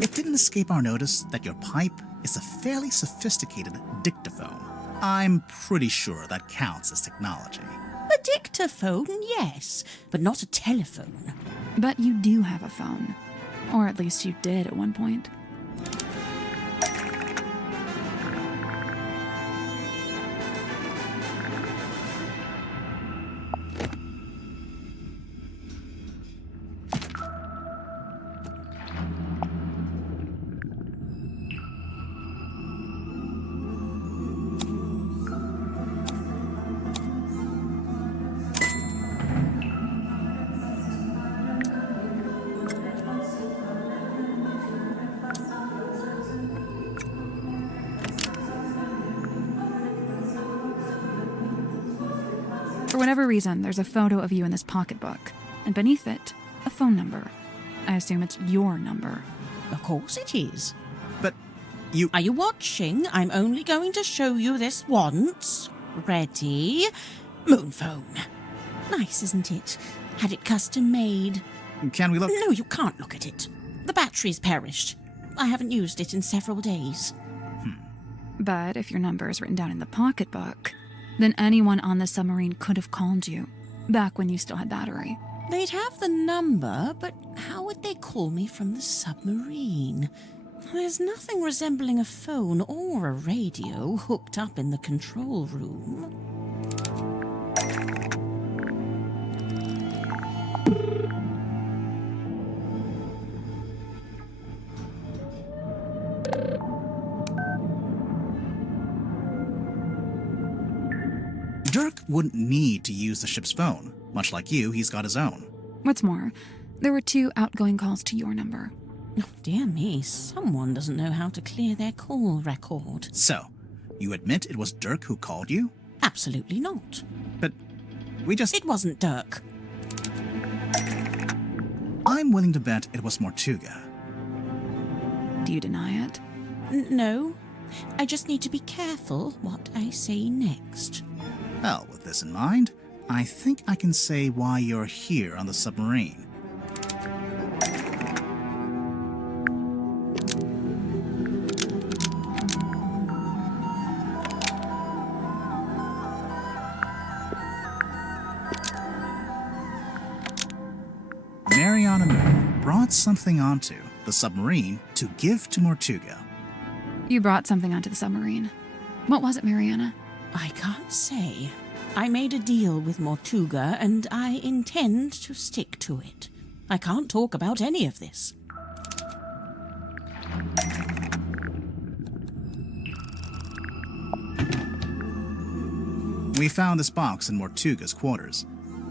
It didn't escape our notice that your pipe is a fairly sophisticated dictaphone. I'm pretty sure that counts as technology. A dictaphone, yes, but not a telephone. But you do have a phone. Or at least you did at one point. For whatever reason, there's a photo of you in this pocketbook, and beneath it, a phone number. I assume it's your number. Of course it is. But you... Are you watching? I'm only going to show you this once. Ready? Moon phone. Nice, isn't it? Had it custom made. Can we look? No, you can't look at it. The battery's perished. I haven't used it in several days. But if your number is written down in the pocketbook, then anyone on the submarine could have called you, back when you still had battery. They'd have the number, but how would they call me from the submarine? There's nothing resembling a phone or a radio hooked up in the control room. Dirk wouldn't need to use the ship's phone. Much like you, he's got his own. What's more, there were 2 outgoing calls to your number. Oh, dear me, someone doesn't know how to clear their call record. So, you admit it was Dirk who called you? Absolutely not. But we just... It wasn't Dirk. I'm willing to bet it was Mortuga. Do you deny it? No. I just need to be careful what I say next. Well, with this in mind, I think I can say why you're here on the submarine. Mariana Moon brought something onto the submarine to give to Mortuga. You brought something onto the submarine. What was it, Mariana? I can't say. I made a deal with Mortuga, and I intend to stick to it. I can't talk about any of this. We found this box in Mortuga's quarters.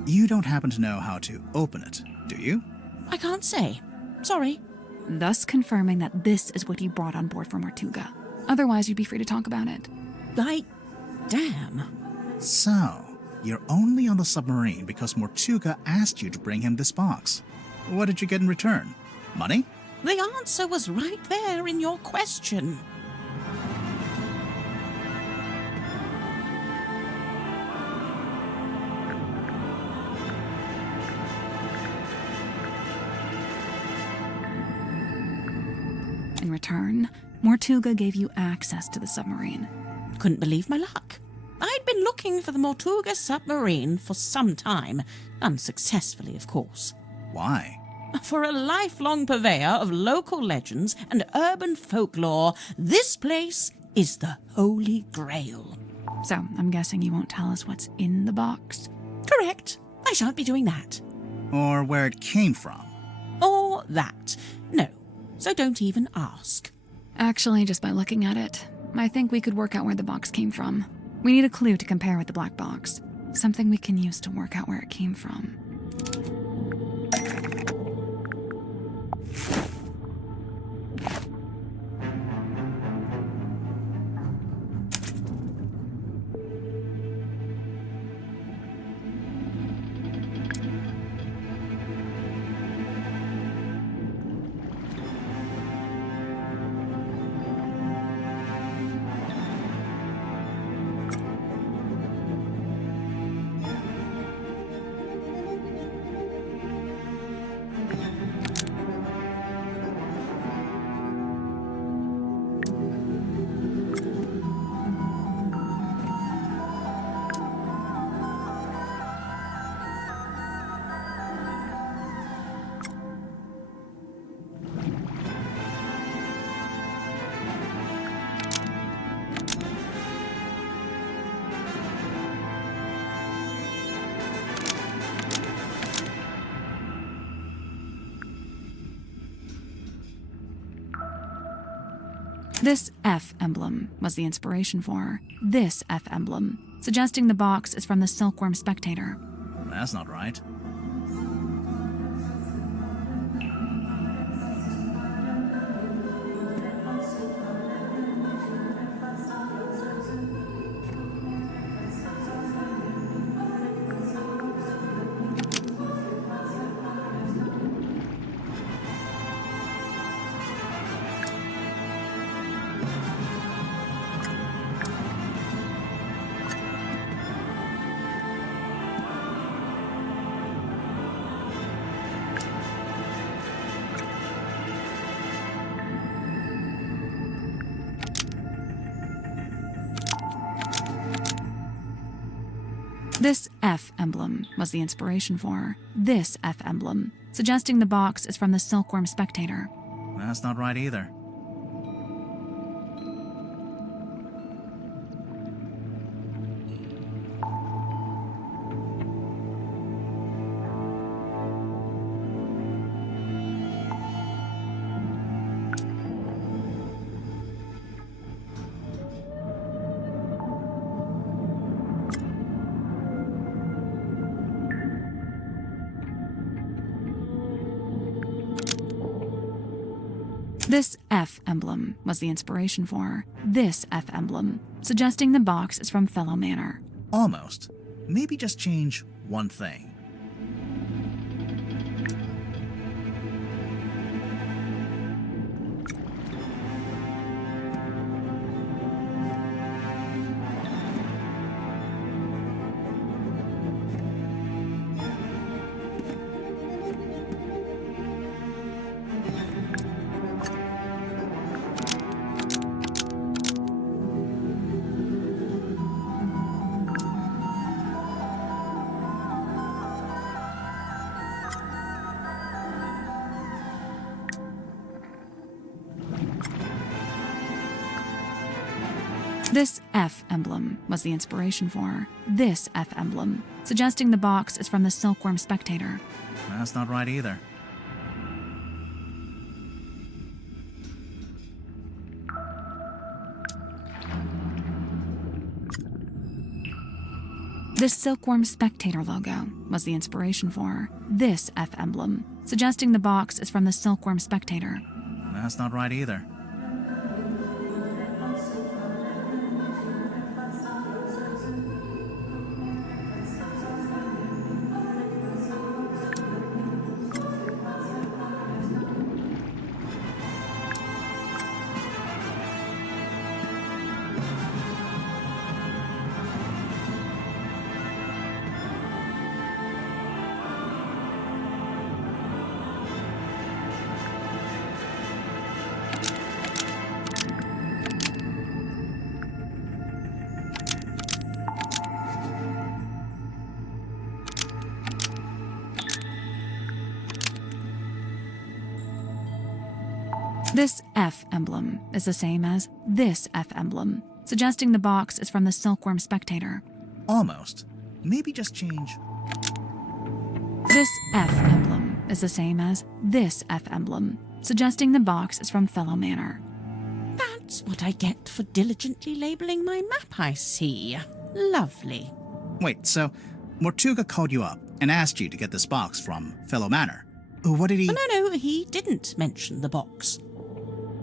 You don't happen to know how to open it, do you? I can't say. Sorry. Thus confirming that this is what you brought on board for Mortuga. Otherwise, you'd be free to talk about it. Damn. So, you're only on the submarine because Mortuga asked you to bring him this box. What did you get in return? Money? The answer was right there in your question. In return, Mortuga gave you access to the submarine. Couldn't believe my luck. I'd been looking for the Mortuga submarine for some time, unsuccessfully, of course. Why? For a lifelong purveyor of local legends and urban folklore, this place is the Holy Grail. So, I'm guessing you won't tell us what's in the box? Correct. I shan't be doing that. Or where it came from? Or that. No. So don't even ask. Actually, just by looking at it, I think we could work out where the box came from. We need a clue to compare with the black box. Something we can use to work out where it came from. This F emblem was the inspiration for this F emblem, suggesting the box is from the Silkworm Spectator. That's not right. This F emblem was the inspiration for this F emblem, suggesting the box is from the Silkworm Spectator. That's not right either. This F emblem was the inspiration for this F emblem, suggesting the box is from Fellow Manor. Almost. Maybe just change one thing. This F emblem was the inspiration for this F emblem, suggesting the box is from the Silkworm Spectator. That's not right either. This Silkworm Spectator logo was the inspiration for this F emblem, suggesting the box is from the Silkworm Spectator. That's not right either. This F emblem is the same as this F emblem, suggesting the box is from the Silkworm Spectator. Almost. Maybe just change. This F emblem is the same as this F emblem, suggesting the box is from Fellow Manor. That's what I get for diligently labeling my map, I see. Lovely. Wait, so Mortuga called you up and asked you to get this box from Fellow Manor. What did he... No, he didn't mention the box.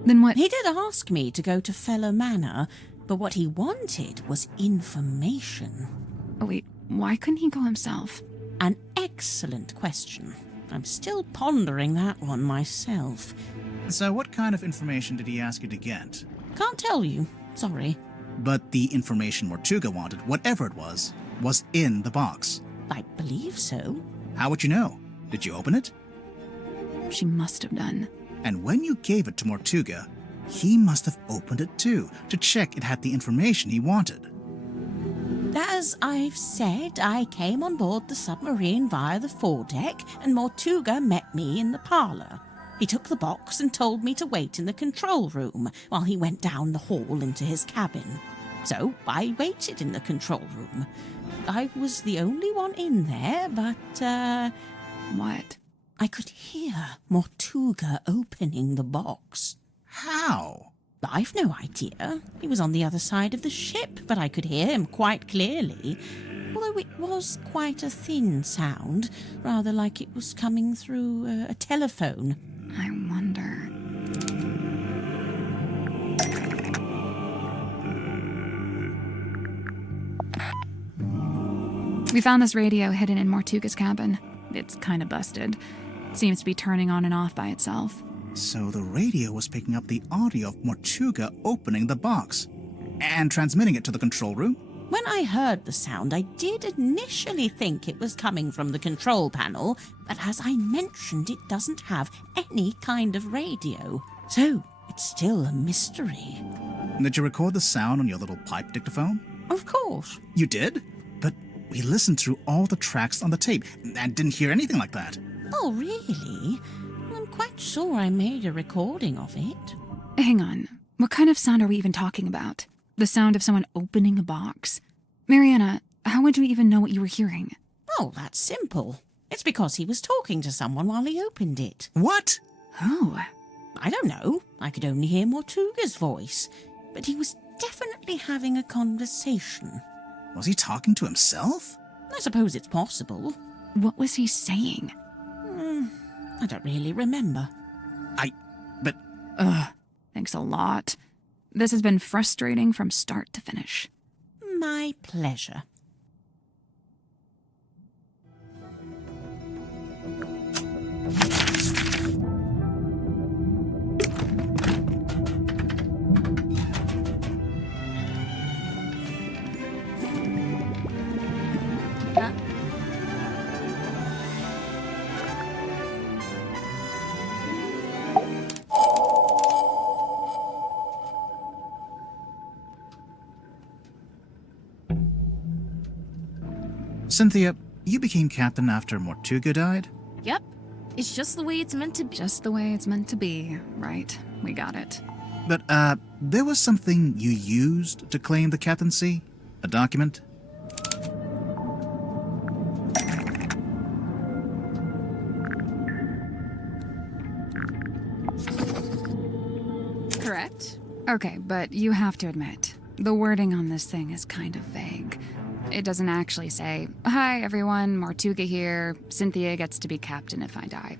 Then what? He did ask me to go to Fellow Manor, but what he wanted was information. Oh, wait, why couldn't he go himself? An excellent question. I'm still pondering that one myself. So what kind of information did he ask you to get? Can't tell you. Sorry. But the information Mortuga wanted, whatever it was in the box. I believe so. How would you know? Did you open it? She must have done. And when you gave it to Mortuga, he must have opened it too, to check it had the information he wanted. As I've said, I came on board the submarine via the foredeck, and Mortuga met me in the parlour. He took the box and told me to wait in the control room while he went down the hall into his cabin. So I waited in the control room. I was the only one in there, but, What? I could hear Mortuga opening the box. How? I've no idea. He was on the other side of the ship, but I could hear him quite clearly. Although it was quite a thin sound, rather like it was coming through a telephone. I wonder... We found this radio hidden in Mortuga's cabin. It's kind of busted. Seems to be turning on and off by itself. So the radio was picking up the audio of Mortuga opening the box and transmitting it to the control room? When I heard the sound, I did initially think it was coming from the control panel, but as I mentioned, it doesn't have any kind of radio. So it's still a mystery. Did you record the sound on your little pipe dictaphone? Of course. You did? But we listened through all the tracks on the tape and didn't hear anything like that. Oh, really? I'm quite sure I made a recording of it. Hang on. What kind of sound are we even talking about? The sound of someone opening a box? Mariana, how would you even know what you were hearing? Oh, that's simple. It's because he was talking to someone while he opened it. What? Oh. I don't know. I could only hear Mortuga's voice. But he was definitely having a conversation. Was he talking to himself? I suppose it's possible. What was he saying? I don't really remember. Thanks a lot. This has been frustrating from start to finish. My pleasure. Cynthia, you became captain after Mortuga died? Yep. It's just the way it's meant to be. Just the way it's meant to be, right? We got it. But, there was something you used to claim the captaincy? A document? Correct. Okay, but you have to admit, the wording on this thing is kind of vague. It doesn't actually say, "Hi everyone, Mortuga here. Cynthia gets to be captain if I die."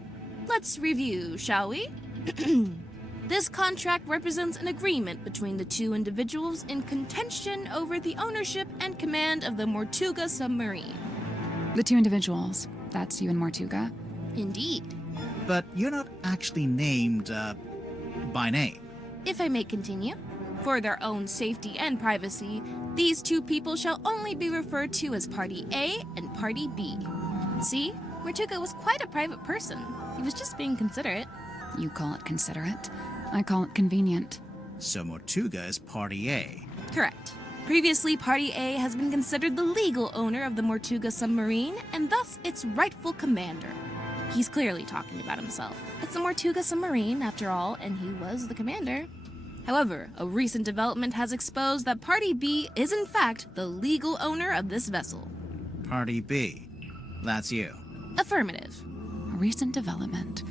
Let's review, shall we? This contract represents an agreement between the two individuals in contention over the ownership and command of the Mortuga submarine. The two individuals, that's you and Mortuga? Indeed. But you're not actually named, by name. If I may continue, for their own safety and privacy, these two people shall only be referred to as Party A and Party B. See, Mortuga was quite a private person. He was just being considerate. You call it considerate. I call it convenient. So Mortuga is Party A. Correct. Previously, Party A has been considered the legal owner of the Mortuga submarine, and thus its rightful commander. He's clearly talking about himself. It's the Mortuga submarine, after all, and he was the commander. However, a recent development has exposed that Party B is in fact the legal owner of this vessel. Party B. That's you. Affirmative. A recent development.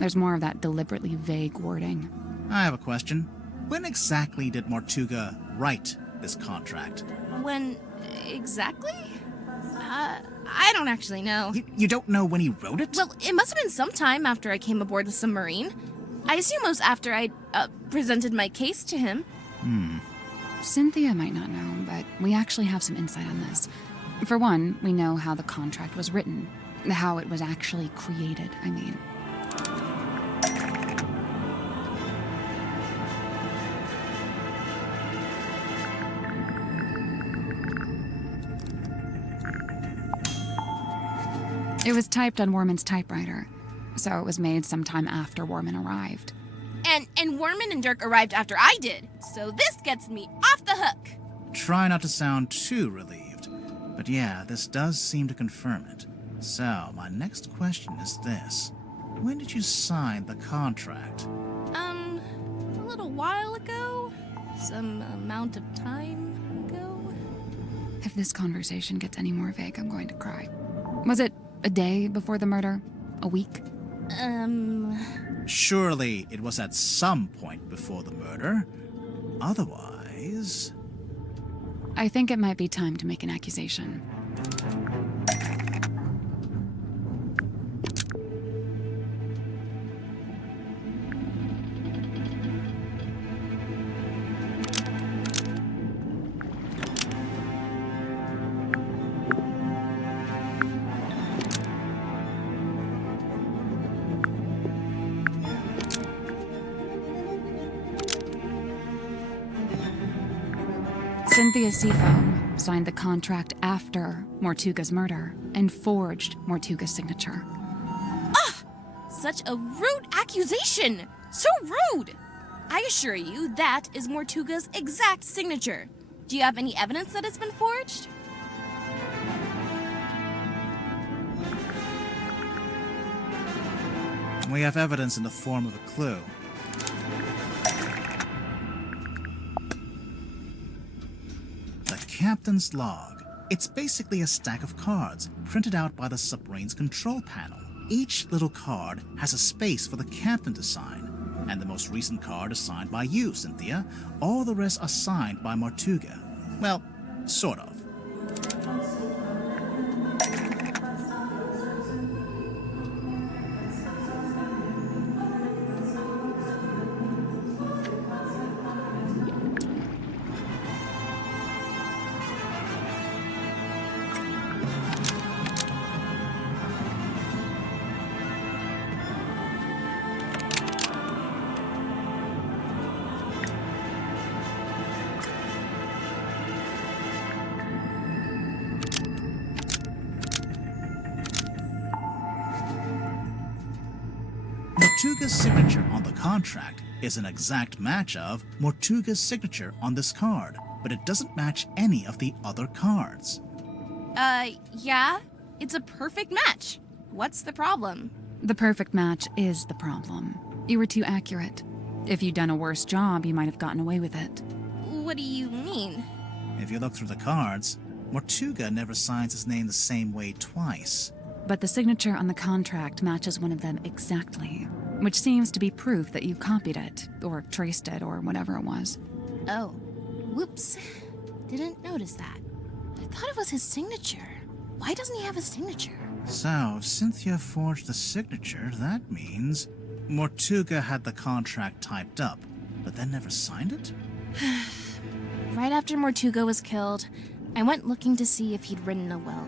There's more of that deliberately vague wording. I have a question. When exactly did Mortuga write this contract? When exactly? I don't actually know. You don't know when he wrote it? Well, it must have been sometime after I came aboard the submarine. I assume it was after I presented my case to him. Cynthia might not know, but we actually have some insight on this. For one, we know how the contract was written. How it was actually created, I mean. It was typed on Worman's typewriter, so it was made sometime after Worman arrived. And Worman and Dirk arrived after I did, so this gets me off the hook. Try not to sound too relieved, but yeah, this does seem to confirm it. So, my next question is this. When did you sign the contract? A little while ago. Some amount of time ago. If this conversation gets any more vague, I'm going to cry. Was it a day before the murder? A week? Surely it was at some point before the murder. Otherwise... I think it might be time to make an accusation. Cynthia Seafoam signed the contract after Mortuga's murder and forged Mortuga's signature. Such a rude accusation! So rude! I assure you that is Mortuga's exact signature. Do you have any evidence that it's been forged? We have evidence in the form of a clue. Captain's log. It's basically a stack of cards printed out by the submarine's control panel. Each little card has a space for the captain to sign, and the most recent card is signed by you, Cynthia. All the rest are signed by Mortuga. Well, sort of. Mortuga's signature on the contract is an exact match of Mortuga's signature on this card, but it doesn't match any of the other cards. Yeah, it's a perfect match. What's the problem? The perfect match is the problem. You were too accurate. If you'd done a worse job, you might have gotten away with it. What do you mean? If you look through the cards, Mortuga never signs his name the same way twice. But the signature on the contract matches one of them exactly, which seems to be proof that you copied it, or traced it, or whatever it was. Oh. Whoops. Didn't notice that. I thought it was his signature. Why doesn't he have a signature? So, if Cynthia forged the signature, that means Mortuga had the contract typed up, but then never signed it? Right after Mortuga was killed, I went looking to see if he'd written a will.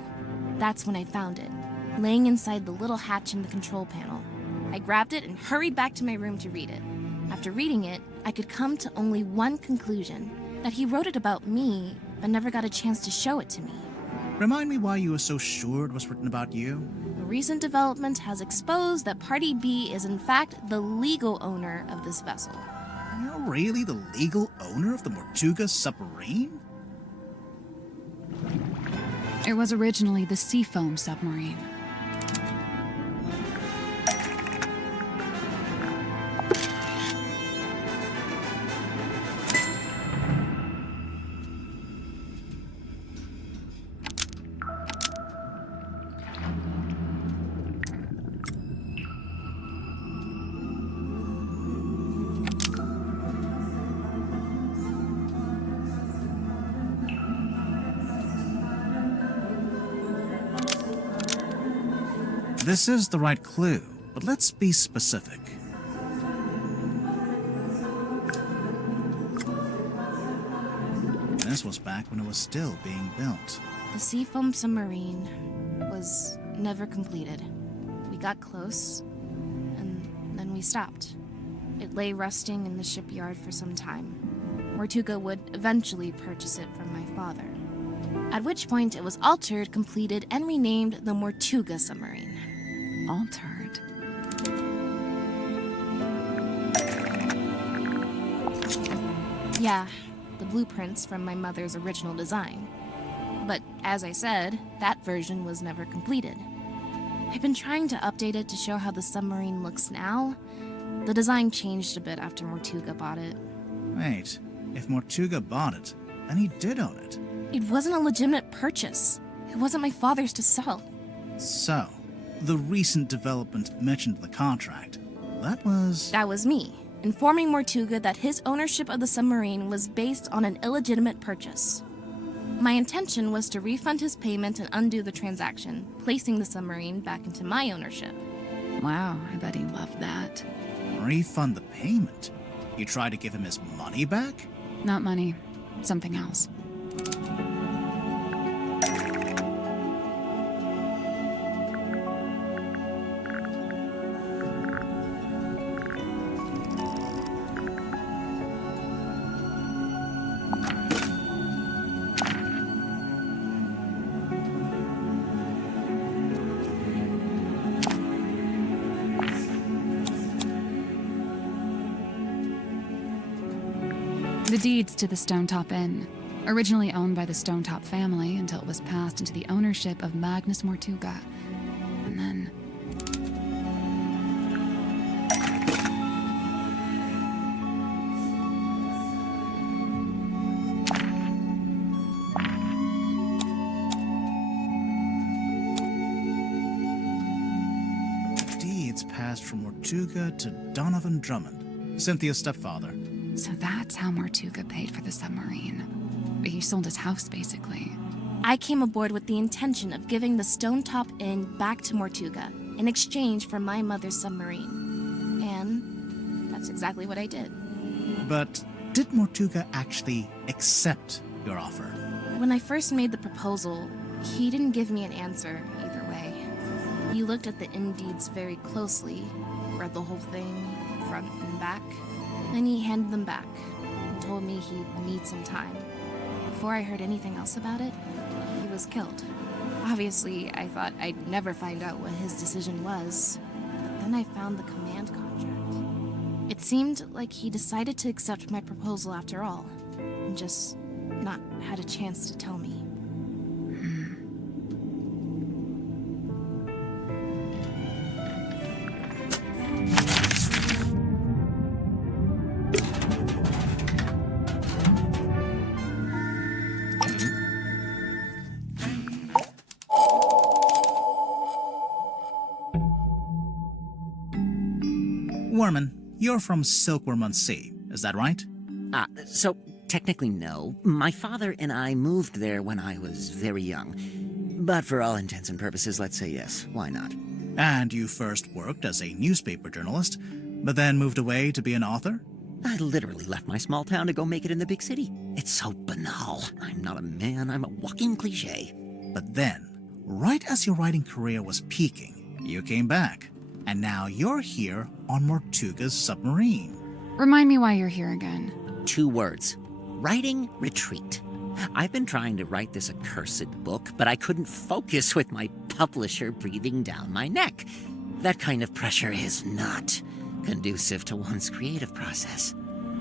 That's when I found it, laying inside the little hatch in the control panel. I grabbed it and hurried back to my room to read it. After reading it, I could come to only one conclusion, that he wrote it about me, but never got a chance to show it to me. Remind me why you were so sure it was written about you? A recent development has exposed that Party B is in fact the legal owner of this vessel. You're really the legal owner of the Mortuga submarine? It was originally the Seafoam submarine. This is the right clue, but let's be specific. This was back when it was still being built. The Seafoam submarine was never completed. We got close, and then we stopped. It lay rusting in the shipyard for some time. Mortuga would eventually purchase it from my father. At which point it was altered, completed, and renamed the Mortuga submarine. Altered? Yeah, the blueprints from my mother's original design. But as I said, that version was never completed. I've been trying to update it to show how the submarine looks now. The design changed a bit after Mortuga bought it. Wait, if Mortuga bought it, then he did own it. It wasn't a legitimate purchase. It wasn't my father's to sell. So, the recent development mentioned in the contract, that was me, informing Mortuga that his ownership of the submarine was based on an illegitimate purchase. My intention was to refund his payment and undo the transaction, placing the submarine back into my ownership. Wow, I bet he loved that. Refund the payment? You tried to give him his money back? Not money, something else. The deeds to the Stonetop Inn, originally owned by the Stonetop family until it was passed into the ownership of Magnus Mortuga. And then... Deeds passed from Mortuga to Donovan Drummond, Cynthia's stepfather. So that's how Mortuga paid for the submarine. He sold his house, basically. I came aboard with the intention of giving the Stonetop Inn back to Mortuga in exchange for my mother's submarine. And that's exactly what I did. But did Mortuga actually accept your offer? When I first made the proposal, he didn't give me an answer either way. He looked at the inn deeds very closely, read the whole thing, front and back. Then he handed them back and told me he'd need some time. Before I heard anything else about it, he was killed. Obviously, I thought I'd never find out what his decision was, but then I found the command contract. It seemed like he decided to accept my proposal after all, and just not had a chance to tell me. Worman, you're from Silkworm-on-Sea, is that right? So technically no. My father and I moved there when I was very young. But for all intents and purposes, let's say yes. Why not? And you first worked as a newspaper journalist, but then moved away to be an author? I literally left my small town to go make it in the big city. It's so banal. I'm not a man, I'm a walking cliché. But then, right as your writing career was peaking, you came back. And now you're here on Mortuga's submarine. Remind me why you're here again. 2 words. Writing retreat. I've been trying to write this accursed book, but I couldn't focus with my publisher breathing down my neck. That kind of pressure is not conducive to one's creative process.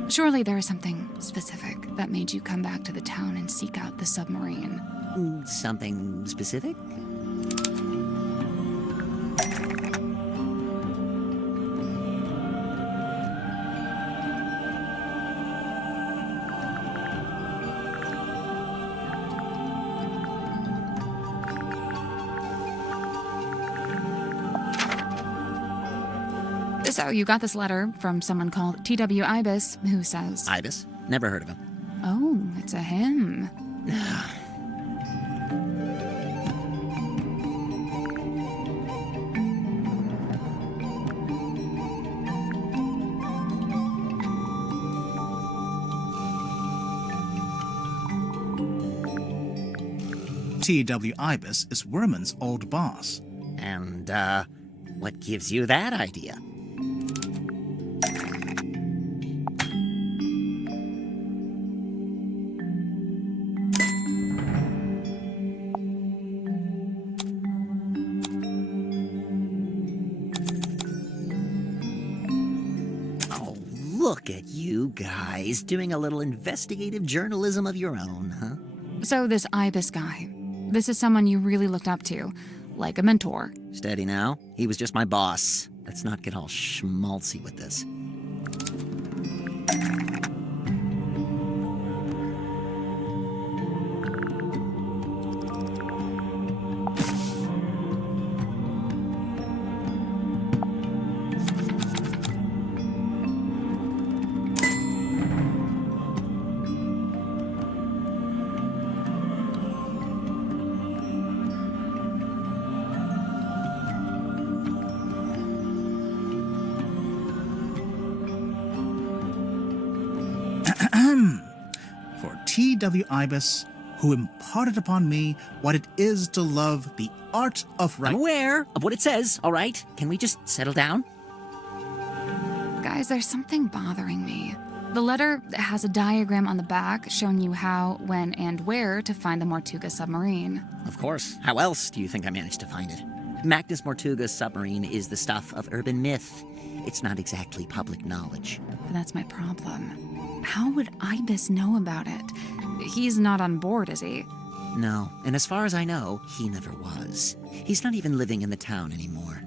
Surely there is something specific that made you come back to the town and seek out the submarine. Something specific? So you got this letter from someone called T.W. Ibis, who says... Ibis? Never heard of him. Oh, it's a him. T.W. Ibis is Worman's old boss. And, what gives you that idea? Look at you guys doing a little investigative journalism of your own, huh? So this Ibis guy, this is someone you really looked up to, like a mentor. Steady now. He was just my boss. Let's not get all schmaltzy with this. For T.W. Ibis, who imparted upon me what it is to love the art of writing. I'm aware of what it says, all right? Can we just settle down? Guys, there's something bothering me. The letter has a diagram on the back showing you how, when, and where to find the Mortuga submarine. Of course. How else do you think I managed to find it? Magnus Mortuga's submarine is the stuff of urban myth. It's not exactly public knowledge. But that's my problem. How would Ibis know about it? He's not on board, is he? No, and as far as I know, he never was. He's not even living in the town anymore.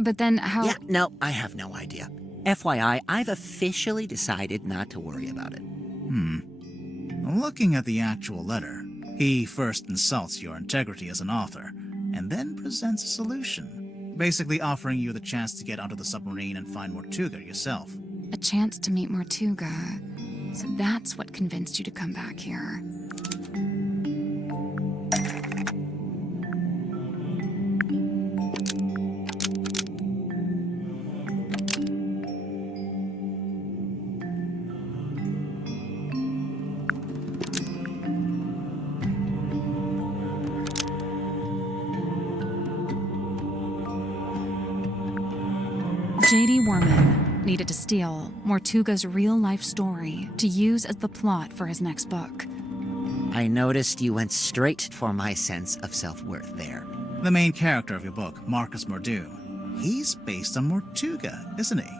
But then how... Yeah, no, I have no idea. FYI, I've officially decided not to worry about it. Looking at the actual letter, he first insults your integrity as an author, and then presents a solution, basically offering you the chance to get onto the submarine and find Mortuga yourself. A chance to meet Mortuga. So that's what convinced you to come back here. J.D. Worman needed to steal Mortuga's real-life story to use as the plot for his next book. I noticed you went straight for my sense of self-worth there. The main character of your book, Marcus Mordoom, he's based on Mortuga, isn't he?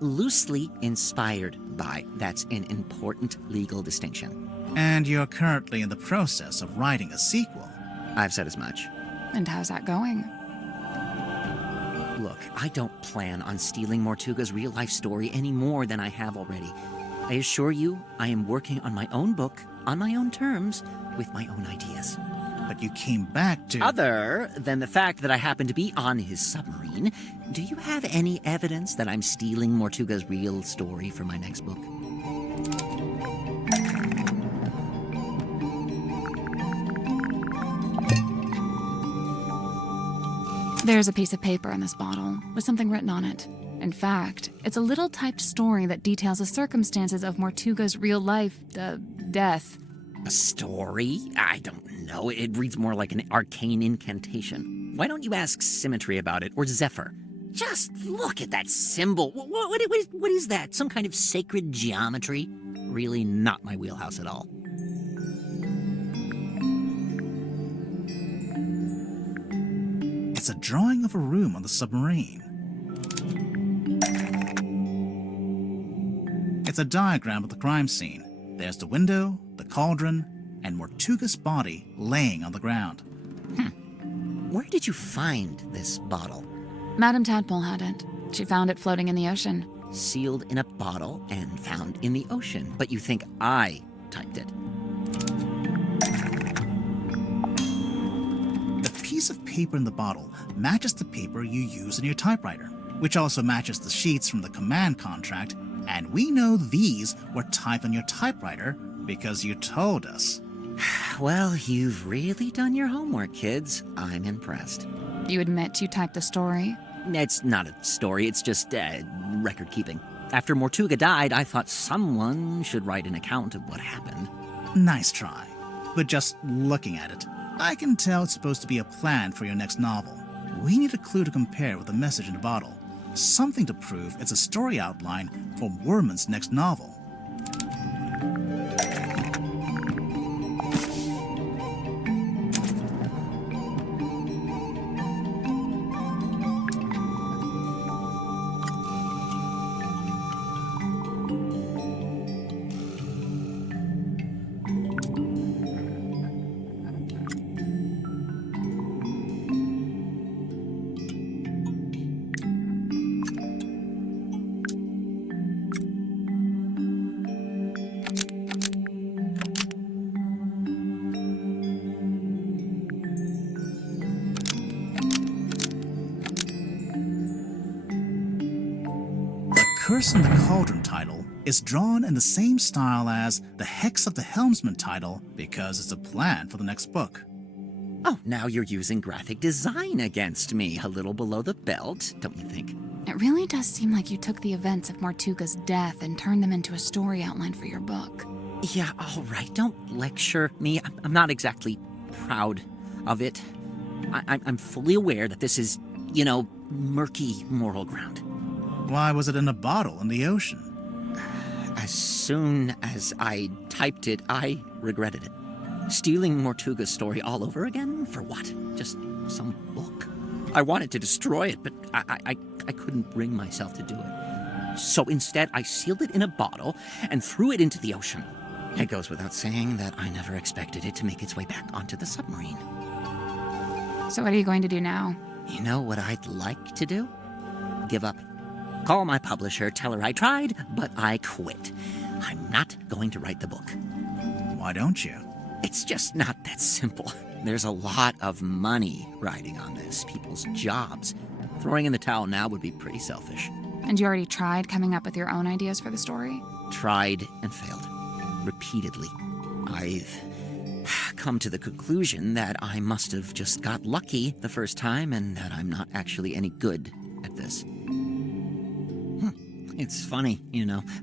Loosely inspired by. That's an important legal distinction. And you're currently in the process of writing a sequel. I've said as much. And how's that going? Look, I don't plan on stealing Mortuga's real-life story any more than I have already. I assure you, I am working on my own book, on my own terms, with my own ideas. but you came back to... Other than the fact that I happen to be on his submarine, do you have any evidence that I'm stealing Mortuga's real story for my next book? There's a piece of paper in this bottle with something written on it. In fact, it's a little typed story that details the circumstances of Mortuga's real life, death. A story? I don't know. It reads more like an arcane incantation. Why don't you ask Symmetry about it, or Zephyr? Just look at that symbol. What is that? Some kind of sacred geometry? Really not my wheelhouse at all. It's a drawing of a room on the submarine. It's a diagram of the crime scene. There's the window, the cauldron, and Mortuga's body laying on the ground. Where did you find this bottle? Madame Tadpole had it. She found it floating in the ocean. Sealed in a bottle and found in the ocean. But you think I typed it? The piece of paper in the bottle matches the paper you use in your typewriter, which also matches the sheets from the command contract, and we know these were typed on your typewriter because you told us. Well, you've really done your homework, kids. I'm impressed. You admit you typed the story? It's not a story, it's just record keeping. After Mortuga died, I thought someone should write an account of what happened. Nice try. But just looking at it, I can tell it's supposed to be a plan for your next novel. We need a clue to compare with the message in the bottle. Something to prove it's a story outline for Worman's next novel. The Curse in the Cauldron title is drawn in the same style as the Hex of the Helmsman title because it's a plan for the next book. Oh, now you're using graphic design against me, a little below the belt, don't you think? It really does seem like you took the events of Mortuga's death and turned them into a story outline for your book. Yeah, all right, don't lecture me. I'm not exactly proud of it. I'm fully aware that this is, murky moral ground. Why was it in a bottle in the ocean? As soon as I typed it, I regretted it. Stealing Mortuga's story all over again? For what? Just some book? I wanted to destroy it, but I couldn't bring myself to do it. So instead, I sealed it in a bottle and threw it into the ocean. It goes without saying that I never expected it to make its way back onto the submarine. So what are you going to do now? You know what I'd like to do? Give up. Call my publisher, tell her I tried, but I quit. I'm not going to write the book. Why don't you? It's just not that simple. There's a lot of money riding on this, people's jobs. Throwing in the towel now would be pretty selfish. And you already tried coming up with your own ideas for the story? Tried and failed. Repeatedly. I've come to the conclusion that I must have just got lucky the first time and that I'm not actually any good at this. It's funny,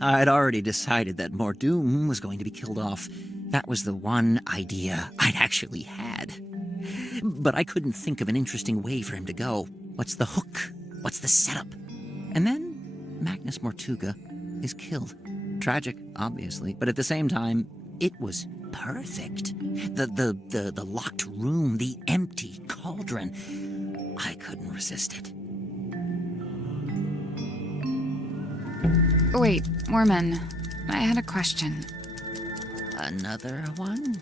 I'd already decided that Mordoom was going to be killed off. That was the one idea I'd actually had. But I couldn't think of an interesting way for him to go. What's the hook? What's the setup? And then Magnus Mortuga is killed. Tragic, obviously, but at the same time, it was perfect. The locked room, the empty cauldron. I couldn't resist it. Wait, Worman, I had a question. Another one?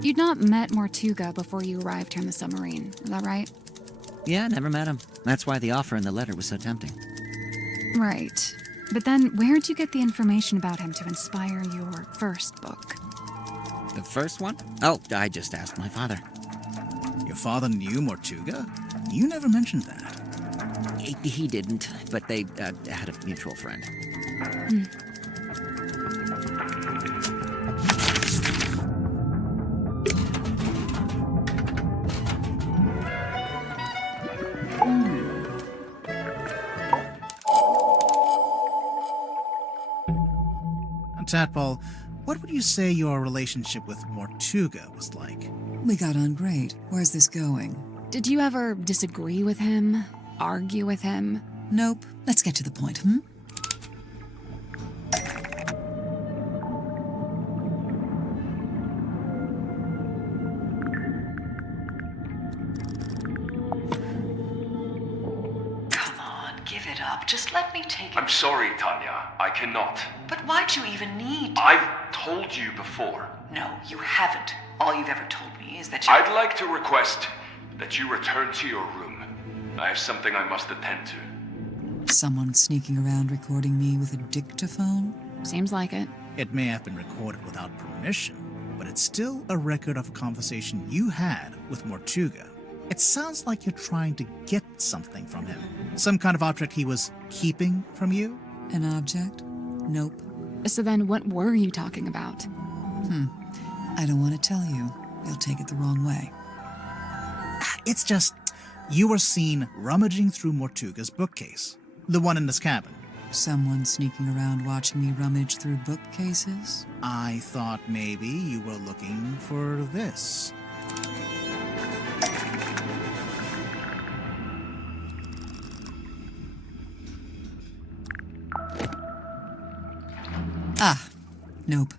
You'd not met Mortuga before you arrived here in the submarine, is that right? Yeah, never met him. That's why the offer in the letter was so tempting. Right. But then, where'd you get the information about him to inspire your first book? The first one? Oh, I just asked my father. Your father knew Mortuga? You never mentioned that. He didn't, but they had a mutual friend. Tadpole, what would you say your relationship with Mortuga was like? We got on great. Where's this going? Did you ever disagree with him? Argue with him? Nope. Let's get to the point, Come on, give it up. Just let me take it. I'm sorry, Tanya. I cannot. But why'd you even need... I've told you before. No, you haven't. All you've ever told me is that you... I'd like to request that you return to your room. I have something I must attend to. Someone sneaking around recording me with a dictaphone? Seems like it. It may have been recorded without permission, but it's still a record of a conversation you had with Mortuga. It sounds like you're trying to get something from him. Some kind of object he was keeping from you? An object? Nope. So then what were you talking about? I don't want to tell you. You'll take it the wrong way. It's just, you were seen rummaging through Mortuga's bookcase. The one in this cabin. Someone sneaking around watching me rummage through bookcases? I thought maybe you were looking for this. Nope.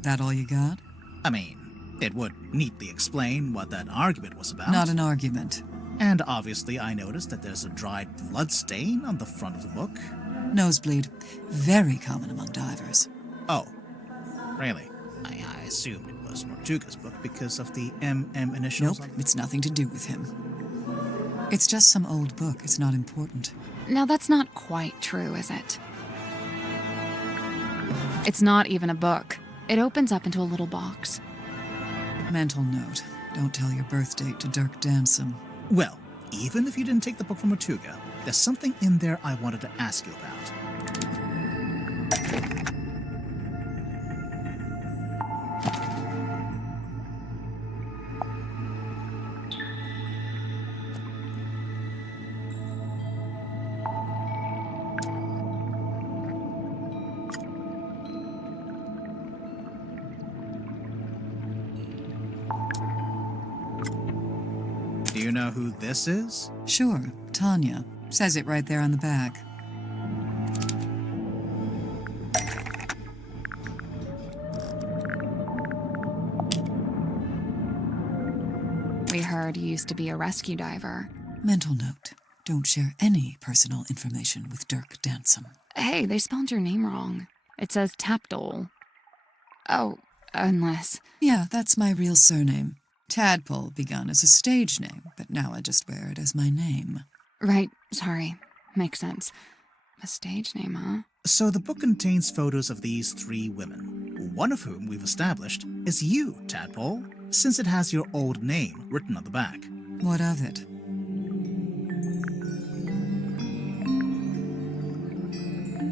That all you got? I mean, it would neatly explain what that argument was about. Not an argument. And obviously I noticed that there's a dried blood stain on the front of the book. Nosebleed. Very common among divers. Oh, really? I assumed it was Mortuga's book because of the MM initials. Nope, it's nothing to do with him. It's just some old book. It's not important. Now that's not quite true, is it? It's not even a book. It opens up into a little box. Mental note. Don't tell your birth date to Dirk Dansom. Well, even if you didn't take the book from Mortuga, there's something in there I wanted to ask you about. Do you know who this is? Sure, Tanya. Says it right there on the back. We heard you used to be a rescue diver. Mental note. Don't share any personal information with Dirk Dansom. Hey, they spelled your name wrong. It says Tapdole. Oh, unless... Yeah, that's my real surname. Tadpole begun as a stage name, but now I just wear it as my name. Right, sorry. Makes sense. A stage name, huh? So the book contains photos of these 3 women, one of whom we've established is you, Tadpole, since it has your old name written on the back. What of it?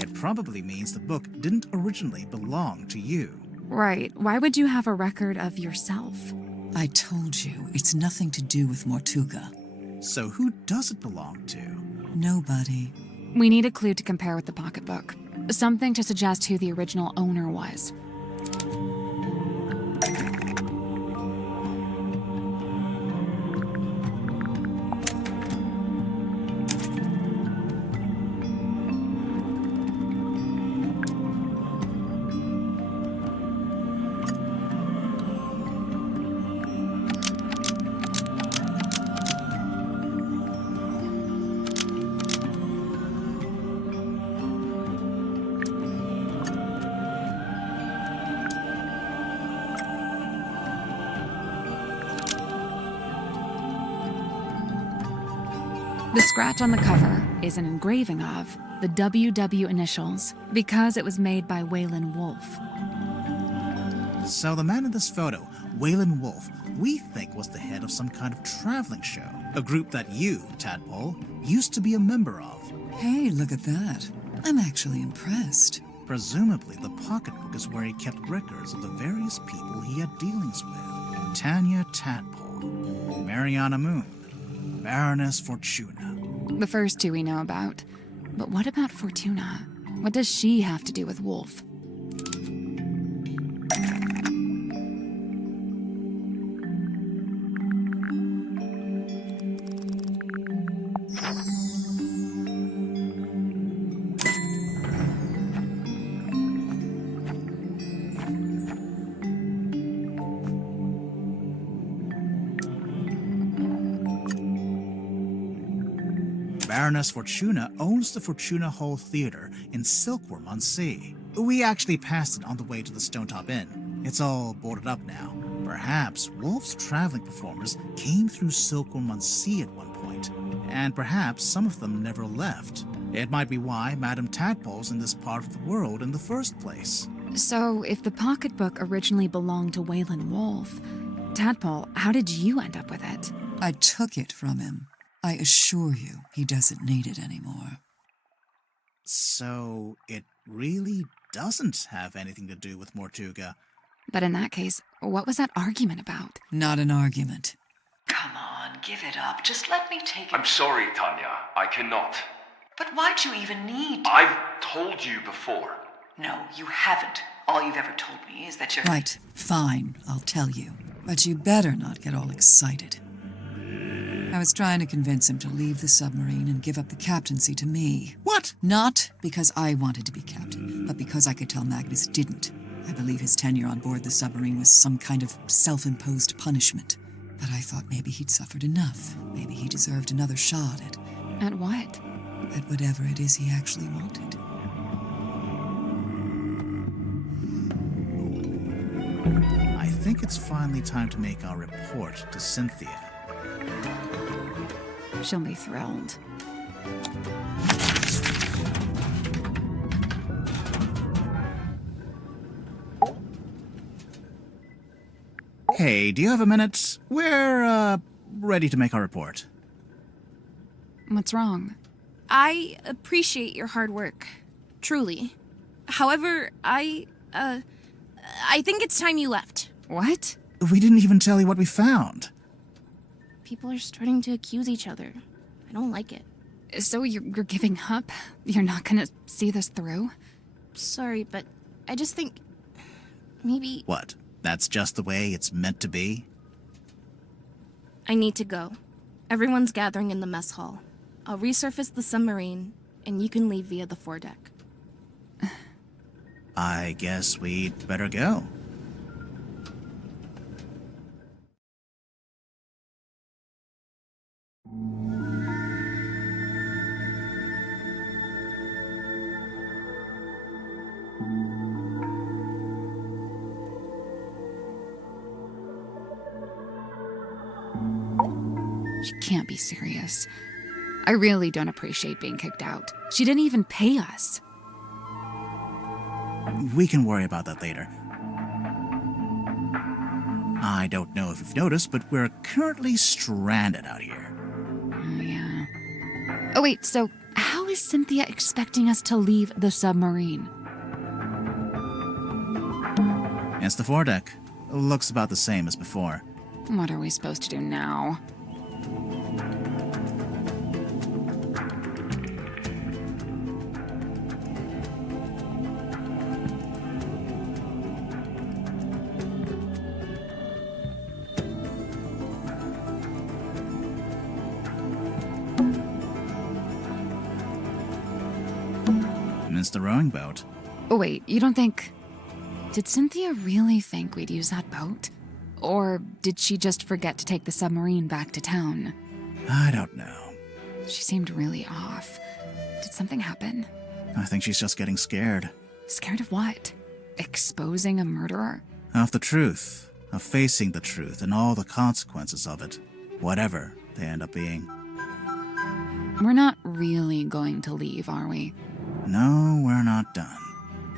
It probably means the book didn't originally belong to you. Right. Why would you have a record of yourself? I told you, it's nothing to do with Mortuga. So who does it belong to? Nobody. We need a clue to compare with the pocketbook. Something to suggest who the original owner was. The scratch on the cover is an engraving of the WW initials because it was made by Waylon Wolfe. So the man in this photo, Waylon Wolf, we think was the head of some kind of traveling show. A group that you, Tadpole, used to be a member of. Hey, look at that. I'm actually impressed. Presumably, the pocketbook is where he kept records of the various people he had dealings with. Tanya Tadpole, Mariana Moon, Baroness Fortuna. The first two we know about. But what about Fortuna? What does she have to do with Wolf? Baroness Fortuna owns the Fortuna Hall Theater in Silkworm on Sea. We actually passed it on the way to the Stonetop Inn. It's all boarded up now. Perhaps Wolf's traveling performers came through Silkworm on Sea at one point, and perhaps some of them never left. It might be why Madame Tadpole's in this part of the world in the first place. So, if the pocketbook originally belonged to Waylon Wolf, Tadpole, how did you end up with it? I took it from him. I assure you, he doesn't need it anymore. So, it really doesn't have anything to do with Mortuga. But in that case, what was that argument about? Not an argument. Come on, give it up. Just let me take it. I'm sorry, Tanya. I cannot. But why'd you even need to? I've told you before. No, you haven't. All you've ever told me is that you're... Right, fine, I'll tell you. But you better not get all excited. I was trying to convince him to leave the submarine and give up the captaincy to me. What? Not because I wanted to be captain, but because I could tell Magnus didn't. I believe his tenure on board the submarine was some kind of self-imposed punishment. But I thought maybe he'd suffered enough. Maybe he deserved another shot at... At what? At whatever it is he actually wanted. I think it's finally time to make our report to Cynthia. She'll be thrilled. Hey, do you have a minute? We're, ready to make our report. What's wrong? I appreciate your hard work. Truly. However, I think it's time you left. What? We didn't even tell you what we found. People are starting to accuse each other. I don't like it. So you're giving up? You're not gonna see this through? Sorry, but I just think... maybe... What? That's just the way it's meant to be? I need to go. Everyone's gathering in the mess hall. I'll resurface the submarine, and you can leave via the foredeck. I guess we'd better go. She can't be serious. I really don't appreciate being kicked out. She didn't even pay us. We can worry about that later. I don't know if you've noticed, but we're currently stranded out here. Oh, yeah. Oh, wait, so how is Cynthia expecting us to leave the submarine? It's the foredeck. Looks about the same as before. What are we supposed to do now? It's the rowing boat. Oh, wait, you don't think... Did Cynthia really think we'd use that boat? Or did she just forget to take the submarine back to town? I don't know. She seemed really off. Did something happen? I think she's just getting scared. Scared of what? Exposing a murderer? Of the truth. Of facing the truth and all the consequences of it. Whatever they end up being. We're not really going to leave, are we? No, we're not done.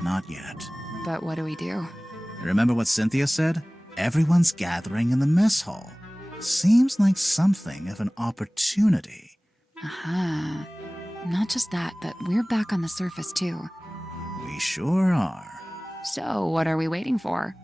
Not yet. But what do we do? Remember what Cynthia said? Everyone's gathering in the mess hall. Seems like something of an opportunity. Aha. Not just that, but we're back on the surface too. We sure are. So, what are we waiting for?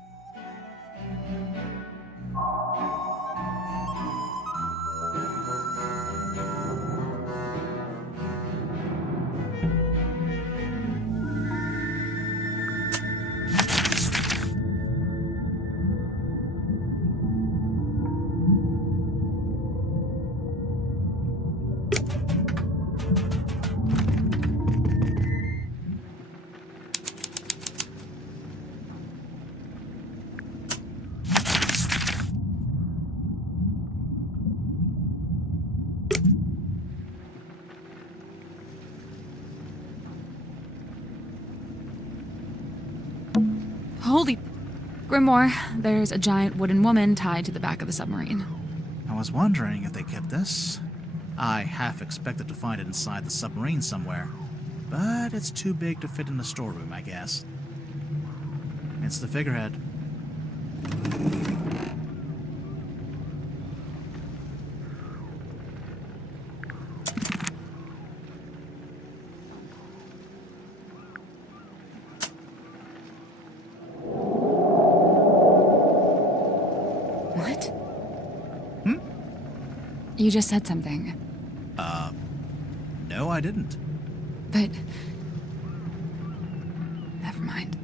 Holy Grimoire, there's a giant wooden woman tied to the back of the submarine. I was wondering if they kept this. I half expected to find it inside the submarine somewhere, but it's too big to fit in the storeroom, I guess. It's the figurehead. You just said something. No, I didn't. But... never mind.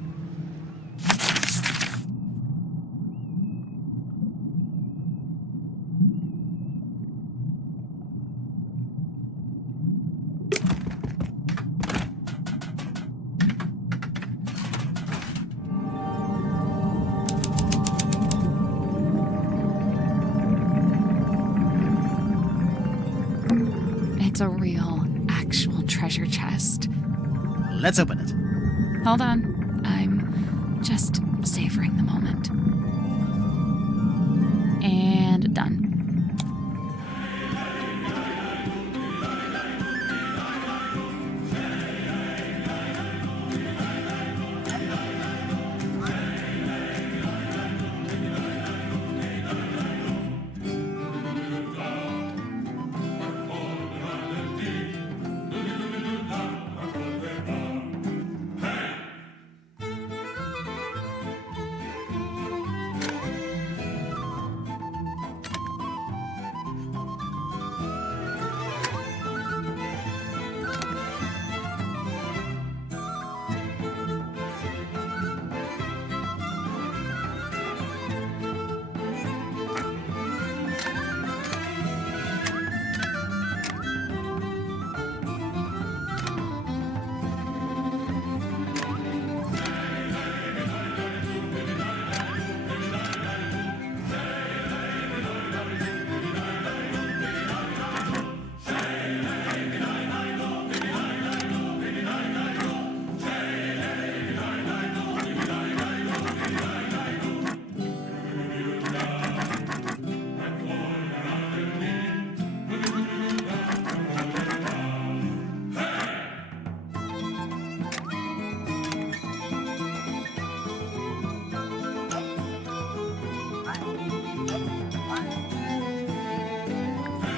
It's a real, actual treasure chest. Let's open it. Hold on. I'm just savoring the moment. And done.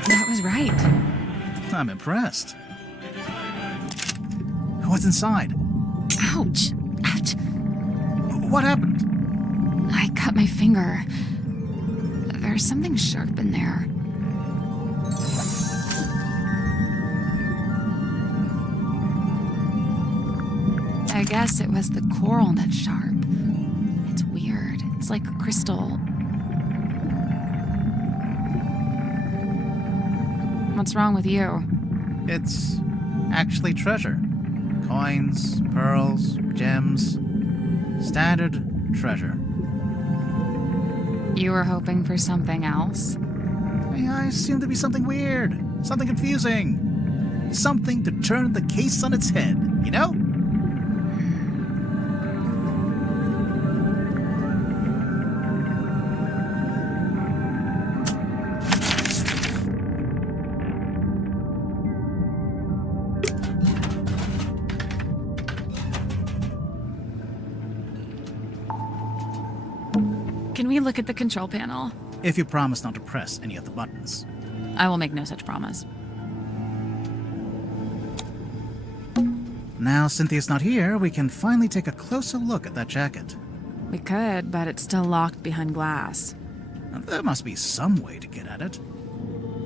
That was right. I'm impressed. What's inside? Ouch. Ouch. What happened? I cut my finger. There's something sharp in there. I guess it was the coral that's sharp. It's weird. It's like crystal. What's wrong with you? It's actually treasure. Coins, pearls, gems. Standard treasure. You were hoping for something else? I assumed to be something weird, something confusing. Something to turn the case on its head, you know? Can we look at the control panel? If you promise not to press any of the buttons. I will make no such promise. Now Cynthia's not here, we can finally take a closer look at that jacket. We could, but it's still locked behind glass. There must be some way to get at it.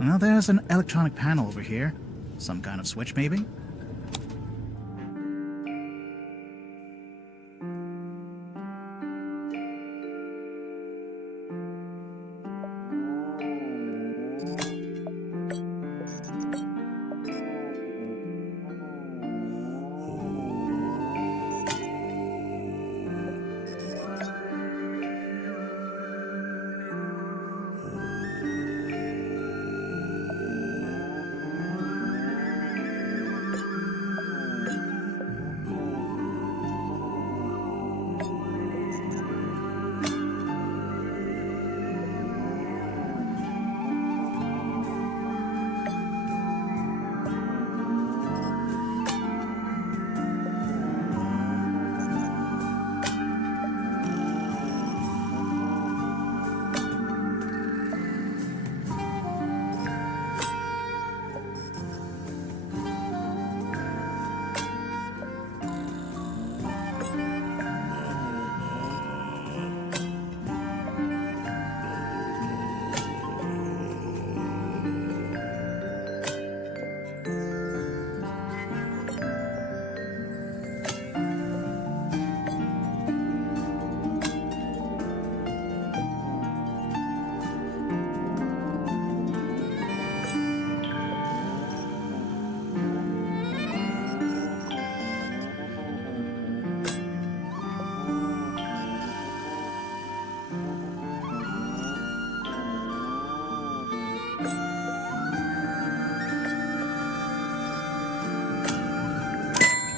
Well, there's an electronic panel over here. Some kind of switch, maybe?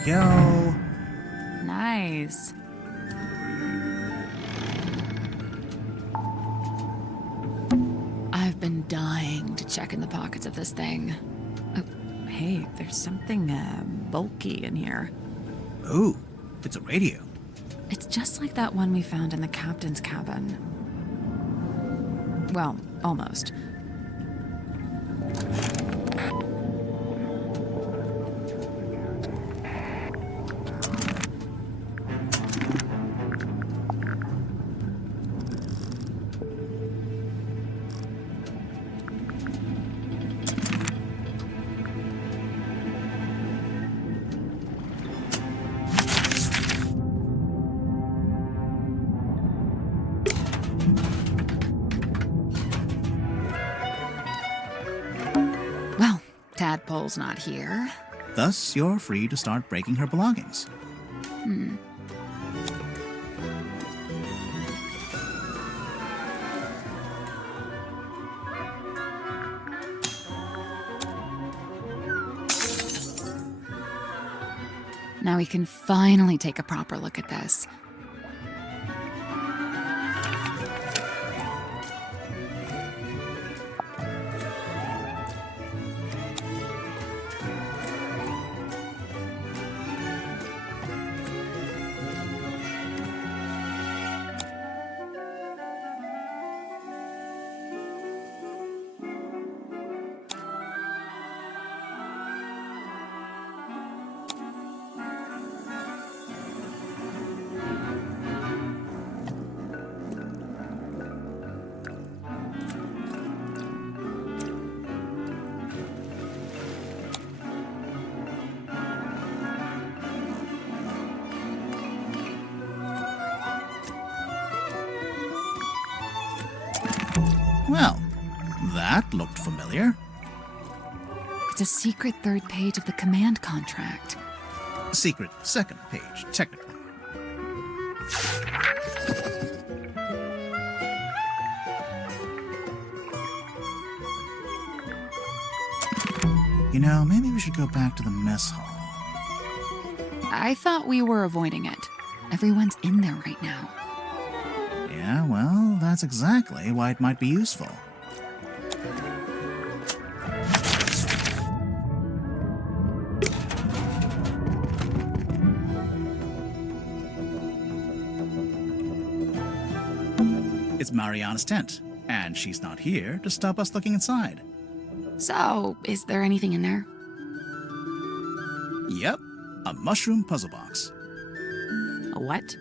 Go. Nice. I've been dying to check in the pockets of this thing. Oh, hey, there's something bulky in here. Ooh, it's a radio. It's just like that one we found in the captain's cabin. Well, almost. Tadpole's not here. Thus, you're free to start breaking her belongings. Now we can finally take a proper look at this. Well, that looked familiar. It's a secret third page of the command contract. Secret second page, technically. You know, maybe we should go back to the mess hall. I thought we were avoiding it. Everyone's in there right now. Yeah, well, that's exactly why it might be useful. It's Mariana's tent, and she's not here to stop us looking inside. So, is there anything in there? Yep, a mushroom puzzle box. A what?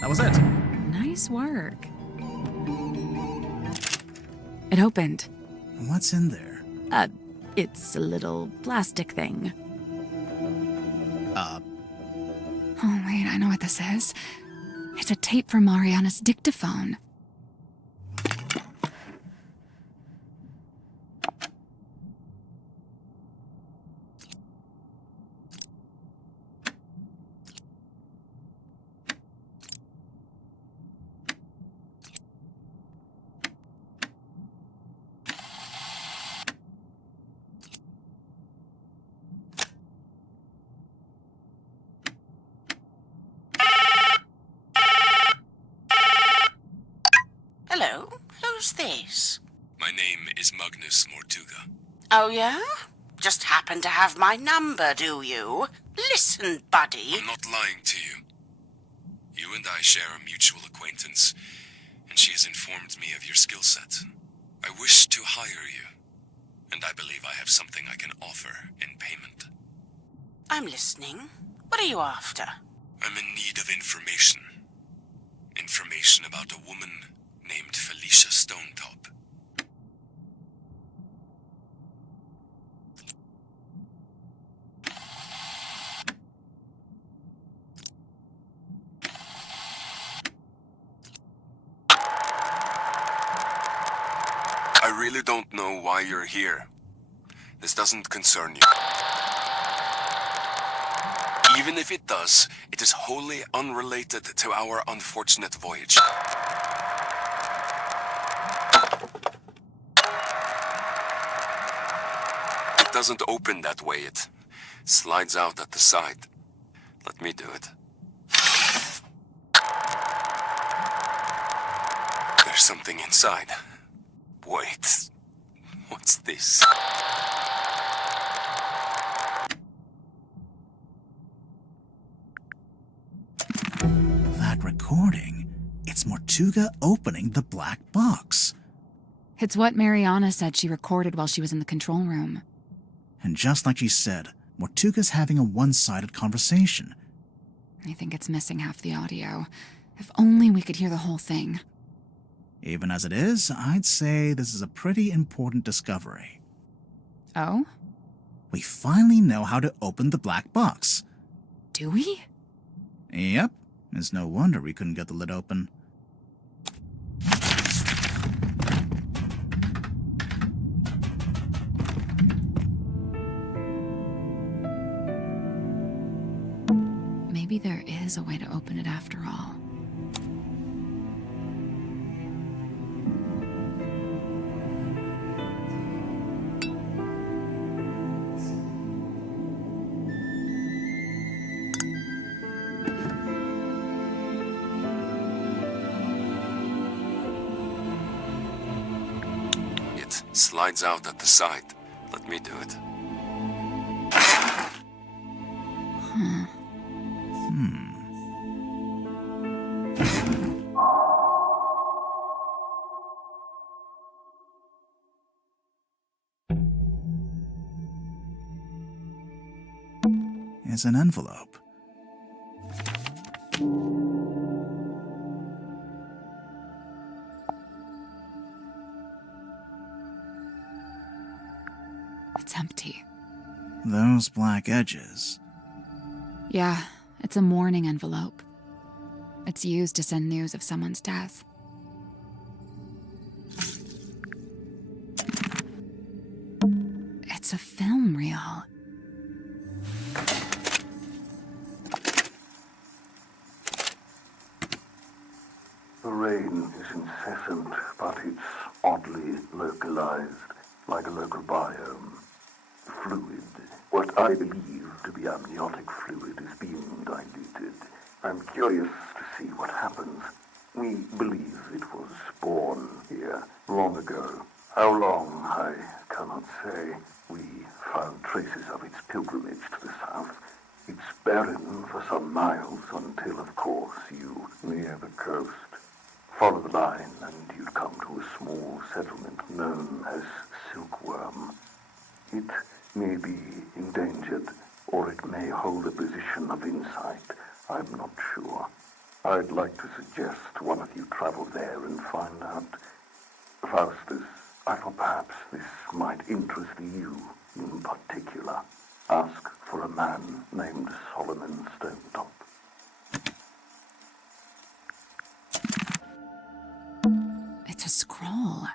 That was it. Nice work. It opened. What's in there? It's a little plastic thing. Oh, wait, I know what this is. It's a tape from Mariana's dictaphone. Hello, who's this? My name is Magnus Mortuga. Oh, yeah? Just happen to have my number, do you? Listen, buddy. I'm not lying to you. You and I share a mutual acquaintance, and she has informed me of your skill set. I wish to hire you, and I believe I have something I can offer in payment. I'm listening. What are you after? I'm in need of information. Information about a woman named Felicia Stonetop. I really don't know why you're here. This doesn't concern you. Even if it does, it is wholly unrelated to our unfortunate voyage. It doesn't open that way, it slides out at the side. Let me do it. There's something inside. Wait, what's this? That recording, it's Mortuga opening the black box. It's what Mariana said she recorded while she was in the control room. And just like she said, Mortuga's having a one-sided conversation. I think it's missing half the audio. If only we could hear the whole thing. Even as it is, I'd say this is a pretty important discovery. Oh? We finally know how to open the black box. Do we? Yep. It's no wonder we couldn't get the lid open. Maybe there is a way to open it after all. Slides out at the side. Let me do it. Here's an envelope. It's empty. Those black edges. Yeah, it's a mourning envelope. It's used to send news of someone's death. It's a film reel. The rain is incessant, but it's oddly localized, like a local biome. Fluid. What I believe to be amniotic fluid is being diluted. I'm curious to see what happens. We believe it was born here long ago. How long, I cannot say. We found traces of its pilgrimage to the south. It's barren for some miles until, of course, you near the coast. Follow the line and you'd come to a small settlement known as Silkworm. It may be endangered, or it may hold a position of insight. I'm not sure. I'd like to suggest one of you travel there and find out. Faustus, I thought perhaps this might interest you in particular. Ask for a man named Solomon Stonetop. It's a scroll.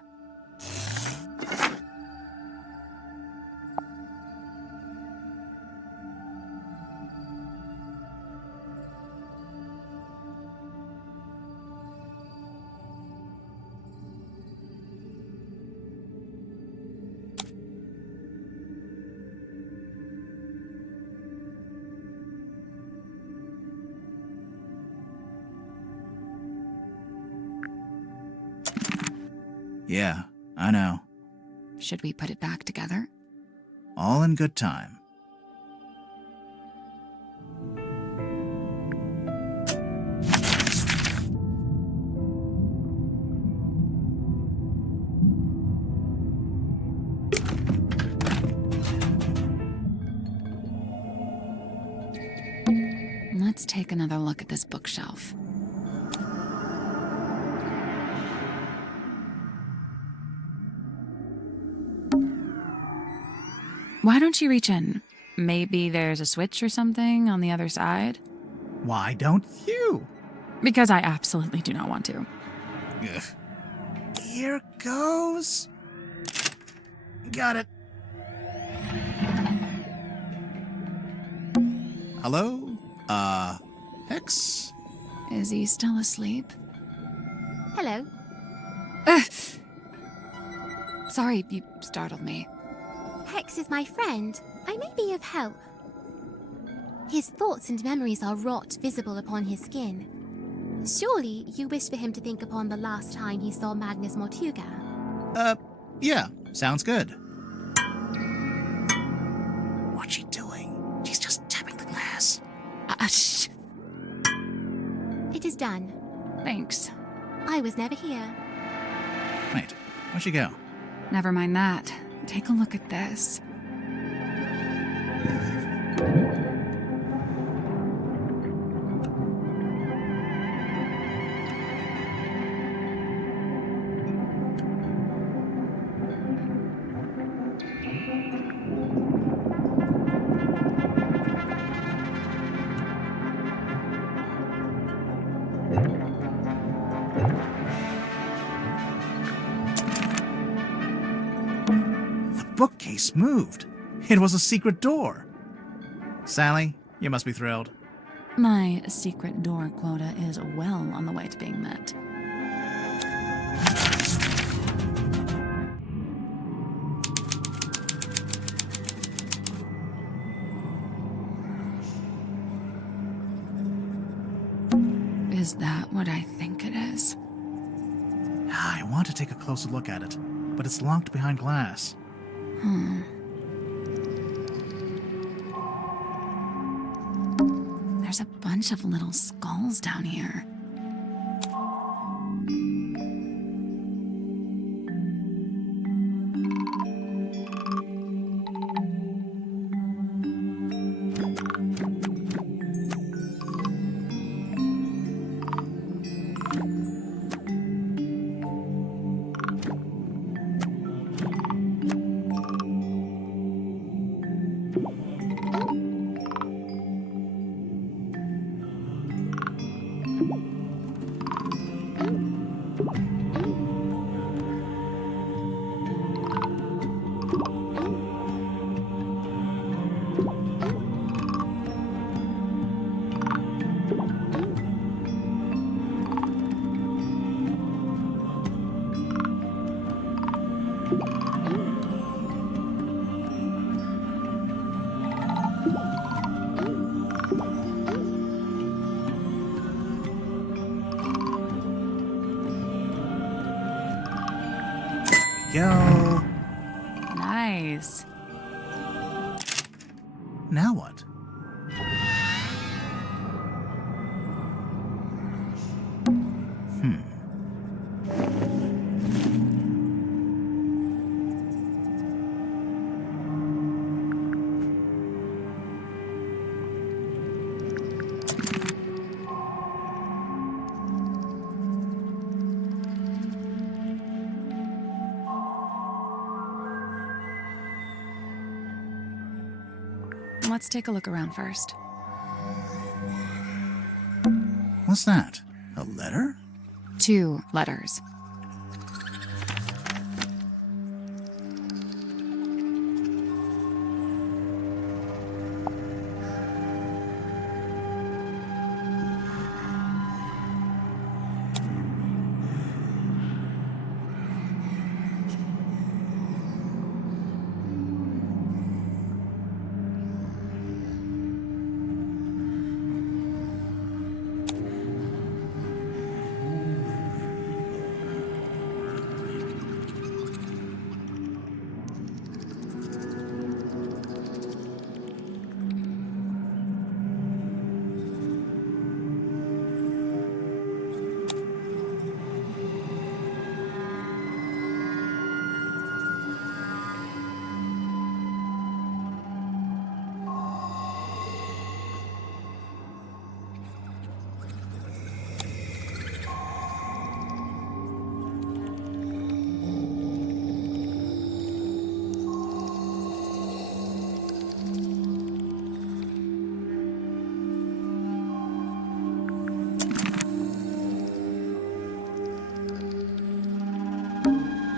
Yeah, I know. Should we put it back together? All in good time. Let's take another look at this bookshelf. Why don't you reach in? Maybe there's a switch or something on the other side? Why don't you? Because I absolutely do not want to. Ugh. Here goes. Got it. Hello? Hex? Is he still asleep? Hello. Sorry, you startled me. Hex is my friend. I may be of help. His thoughts and memories are rot visible upon his skin. Surely you wish for him to think upon the last time he saw Magnus Mortuga? Yeah, sounds good. What's she doing? She's just tapping the glass. Shh. It is done. Thanks. I was never here. Wait, where'd she go? Never mind that. Take a look at this. Bookcase moved. It was a secret door. Sally, you must be thrilled. My secret door quota is well on the way to being met. Is that what I think it is? I want to take a closer look at it, but it's locked behind glass. There's a bunch of little skulls down here. Go. Nice. Now what? Let's take a look around first. What's that? A letter? 2 letters.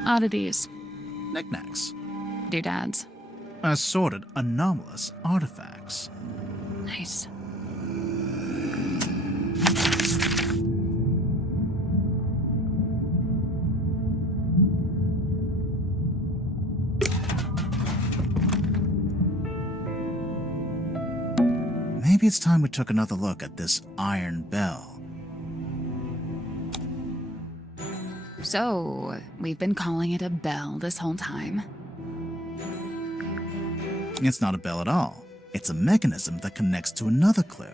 Oddities. Knickknacks. Doodads. Assorted anomalous artifacts. Nice. Maybe it's time we took another look at this iron bell. So, we've been calling it a bell this whole time. It's not a bell at all. It's a mechanism that connects to another clue.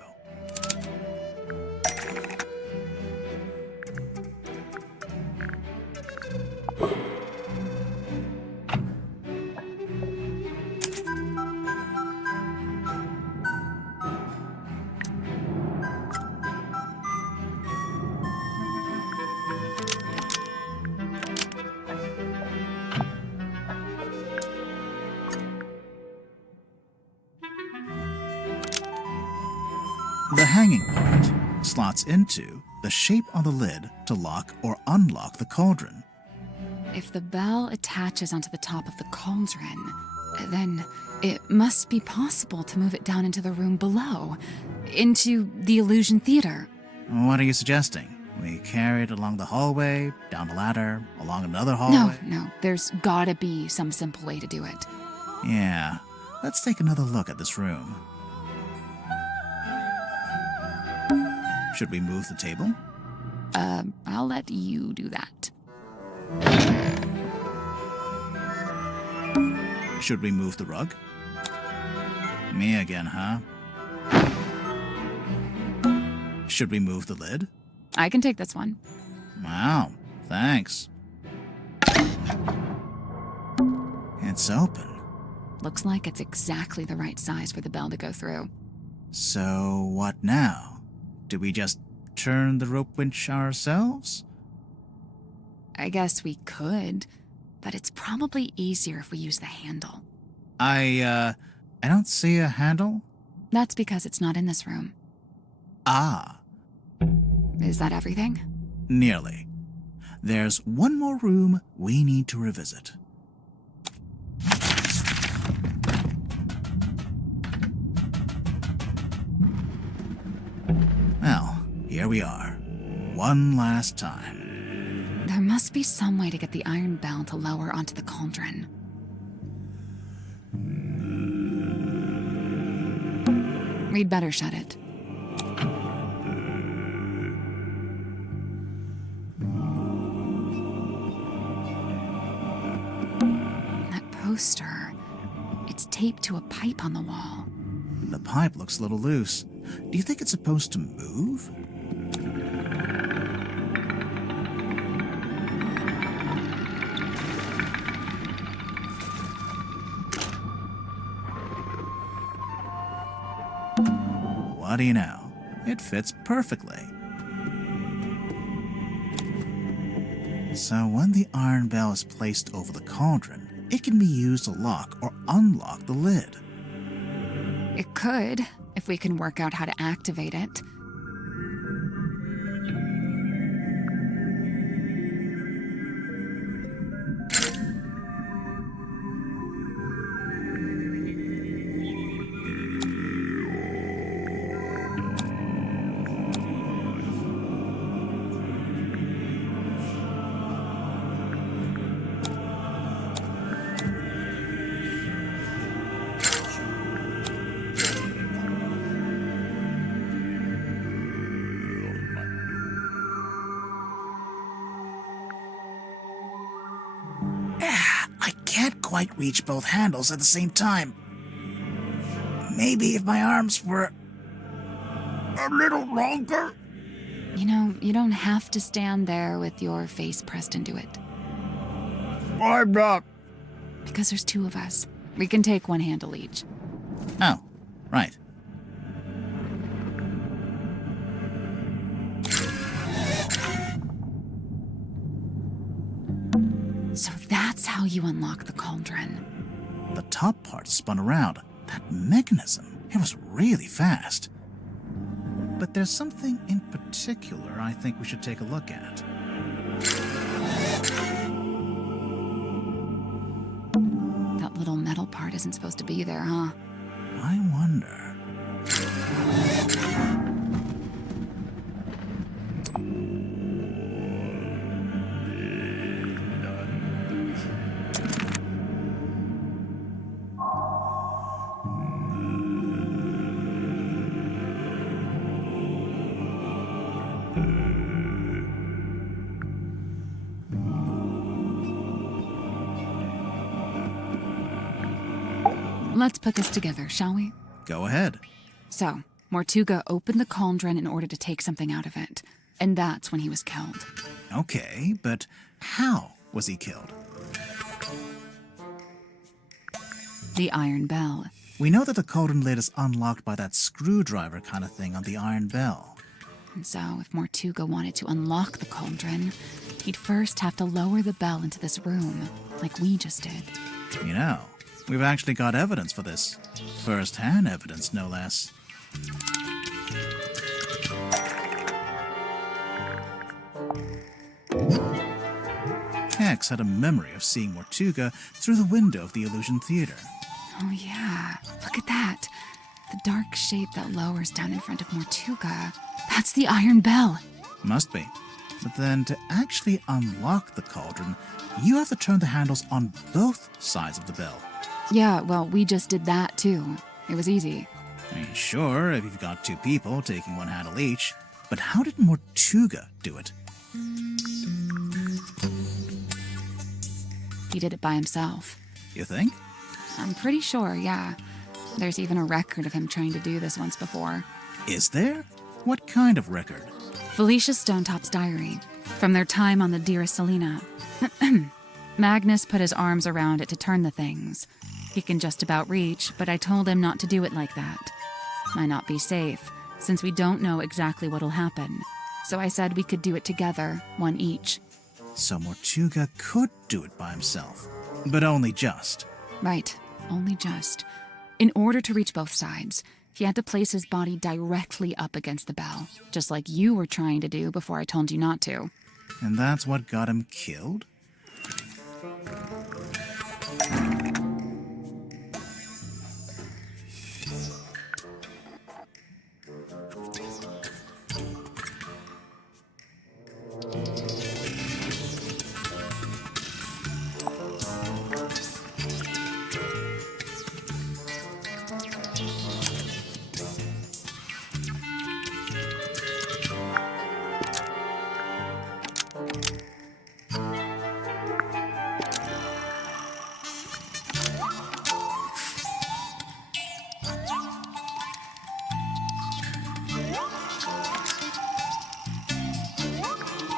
The hanging part slots into the shape on the lid to lock or unlock the cauldron. If the bell attaches onto the top of the cauldron, then it must be possible to move it down into the room below, into the illusion theater. What are you suggesting? We carry it along the hallway, down the ladder, along another hallway? No, there's gotta be some simple way to do it. Yeah, let's take another look at this room. Should we move the table? I'll let you do that. Should we move the rug? Me again, huh? Should we move the lid? I can take this one. Wow, thanks. It's open. Looks like it's exactly the right size for the bell to go through. So what now? Do we just turn the rope winch ourselves? I guess we could, but it's probably easier if we use the handle. I don't see a handle. That's because it's not in this room. Ah. Is that everything? Nearly. There's one more room we need to revisit. Well, here we are. One last time. There must be some way to get the iron bell to lower onto the cauldron. We'd better shut it. That poster, it's taped to a pipe on the wall. The pipe looks a little loose. Do you think it's supposed to move? What do you know? It fits perfectly. So when the iron bell is placed over the cauldron, it can be used to lock or unlock the lid. It could, if we can work out how to activate it. Quite reach both handles at the same time. Maybe if my arms were a little longer. You know, you don't have to stand there with your face pressed into it. I'm not. Because there's two of us. We can take one handle each. Oh, right. So that's how you unlock the cauldron. The top part spun around. That mechanism, it was really fast. But there's something in particular I think we should take a look at. That little metal part isn't supposed to be there, huh? I wonder. Let's put this together, shall we? Go ahead. So, Mortuga opened the cauldron in order to take something out of it. And that's when he was killed. Okay, but how was he killed? The iron bell. We know that the cauldron lid is unlocked by that screwdriver kind of thing on the iron bell. And so, if Mortuga wanted to unlock the cauldron, he'd first have to lower the bell into this room, like we just did. You know, we've actually got evidence for this. First-hand evidence, no less. Hex had a memory of seeing Mortuga through the window of the Illusion Theater. Oh yeah, look at that. The dark shape that lowers down in front of Mortuga. That's the iron bell. Must be. But then to actually unlock the cauldron, you have to turn the handles on both sides of the bell. Yeah, well, we just did that too. It was easy. I mean, sure, if you've got two people taking one handle each. But how did Mortuga do it? He did it by himself. You think? I'm pretty sure, yeah. There's even a record of him trying to do this once before. Is there? What kind of record? Felicia Stonetop's diary, from their time on the Dearest Selena. Magnus put his arms around it to turn the things. He can just about reach, but I told him not to do it like that. Might not be safe, since we don't know exactly what'll happen. So I said we could do it together, one each. So Mortuga could do it by himself, but only just. Right, only just. In order to reach both sides, he had to place his body directly up against the bell, just like you were trying to do before I told you not to. And that's what got him killed?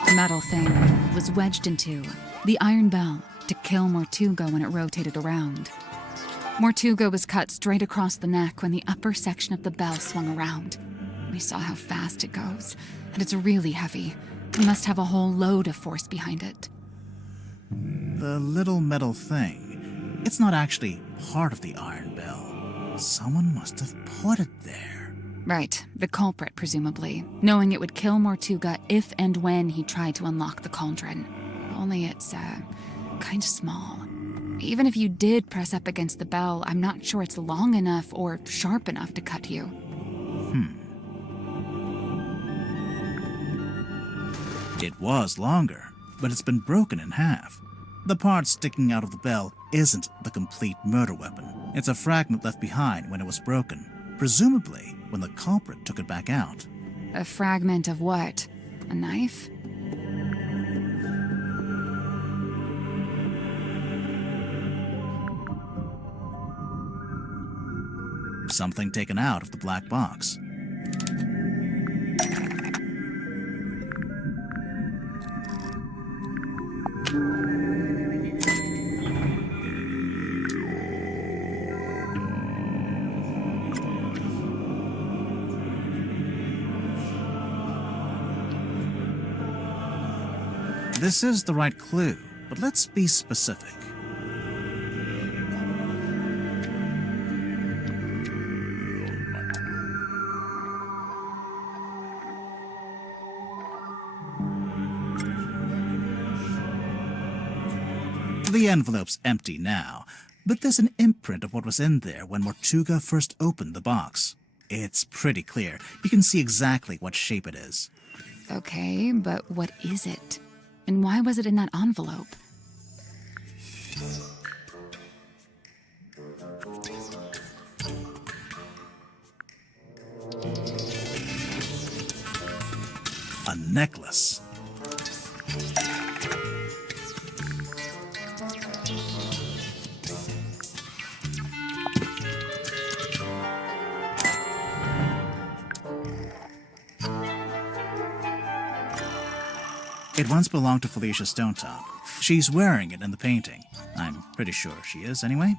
The metal thing was wedged into the iron bell to kill Mortuga when it rotated around. Mortuga was cut straight across the neck when the upper section of the bell swung around. We saw how fast it goes, and it's really heavy. It must have a whole load of force behind it. The little metal thing, it's not actually part of the iron bell. Someone must have put it there. Right, the culprit, presumably, knowing it would kill Mortuga if and when he tried to unlock the cauldron. Only it's, kind of small. Even if you did press up against the bell, I'm not sure it's long enough or sharp enough to cut you. It was longer, but it's been broken in half. The part sticking out of the bell isn't the complete murder weapon. It's a fragment left behind when it was broken, presumably when the culprit took it back out. A fragment of what? A knife? Something taken out of the black box. This is the right clue, but let's be specific. The envelope's empty now, but there's an imprint of what was in there when Mortuga first opened the box. It's pretty clear. You can see exactly what shape it is. Okay, but what is it? And why was it in that envelope? A necklace. It once belonged to Felicia Stonetop. She's wearing it in the painting. I'm pretty sure she is, anyway.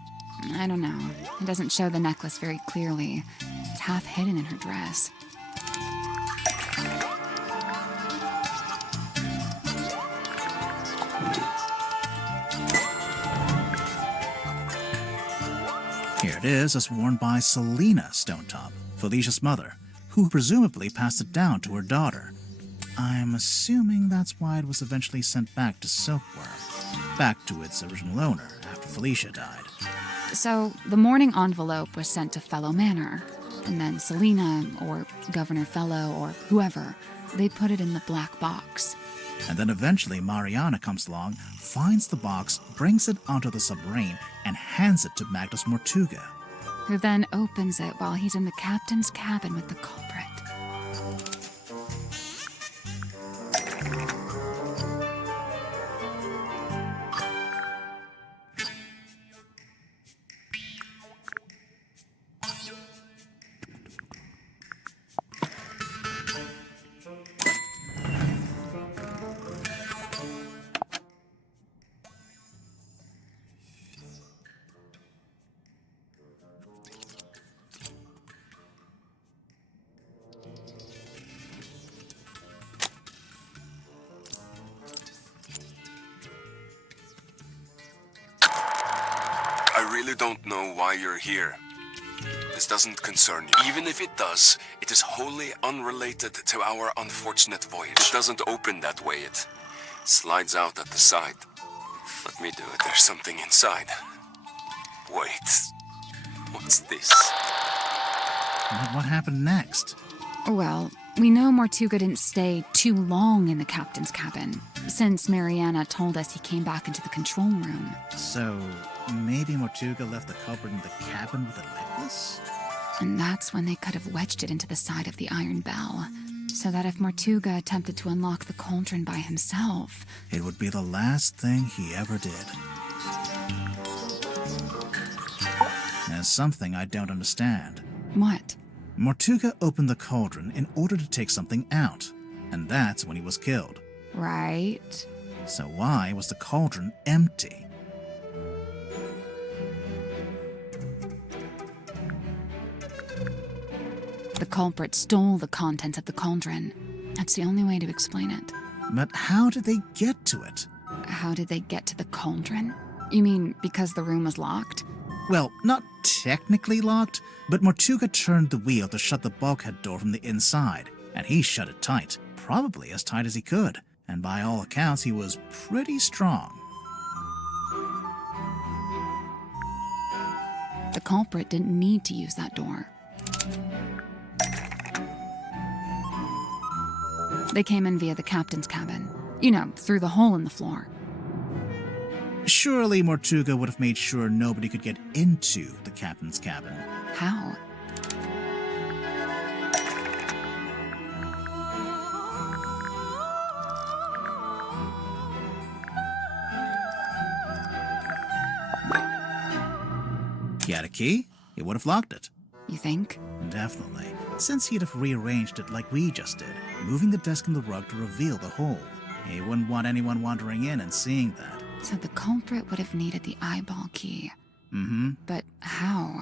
I don't know. It doesn't show the necklace very clearly. It's half hidden in her dress. Here it is, as worn by Selena Stonetop, Felicia's mother, who presumably passed it down to her daughter. I'm assuming that's why it was eventually sent back to Silkworm, back to its original owner after Felicia died. So, the mourning envelope was sent to Fellow Manor, and then Selena, or Governor Fellow, or whoever, they put it in the black box. And then eventually Mariana comes along, finds the box, brings it onto the submarine, and hands it to Magnus Mortuga. Who then opens it while he's in the captain's cabin with the culprit. don't know why you're here. This doesn't concern you. Even if it does, it is wholly unrelated to our unfortunate voyage. It doesn't open that way. It slides out at the side. Let me do it. There's something inside. Wait. What's this? What happened next? Well, we know Mortuga didn't stay too long in the captain's cabin, since Mariana told us he came back into the control room. So, maybe Mortuga left the culprit in the cabin with a necklace? And that's when they could have wedged it into the side of the iron bell, so that if Mortuga attempted to unlock the cauldron by himself, it would be the last thing he ever did. There's something I don't understand. What? Mortuga opened the cauldron in order to take something out, and that's when he was killed. Right. So why was the cauldron empty? The culprit stole the contents of the cauldron. That's the only way to explain it. But how did they get to it? How did they get to the cauldron? You mean because the room was locked? Well, not technically locked, but Mortuga turned the wheel to shut the bulkhead door from the inside, and he shut it tight, probably as tight as he could, and by all accounts he was pretty strong. The culprit didn't need to use that door. They came in via the captain's cabin. You know, through the hole in the floor. Surely Mortuga would have made sure nobody could get into the captain's cabin. How? He had a key, he would have locked it. You think? Definitely. Since he'd have rearranged it like we just did, moving the desk and the rug to reveal the hole. He wouldn't want anyone wandering in and seeing that. So the culprit would have needed the eyeball key. Mm-hmm. But how?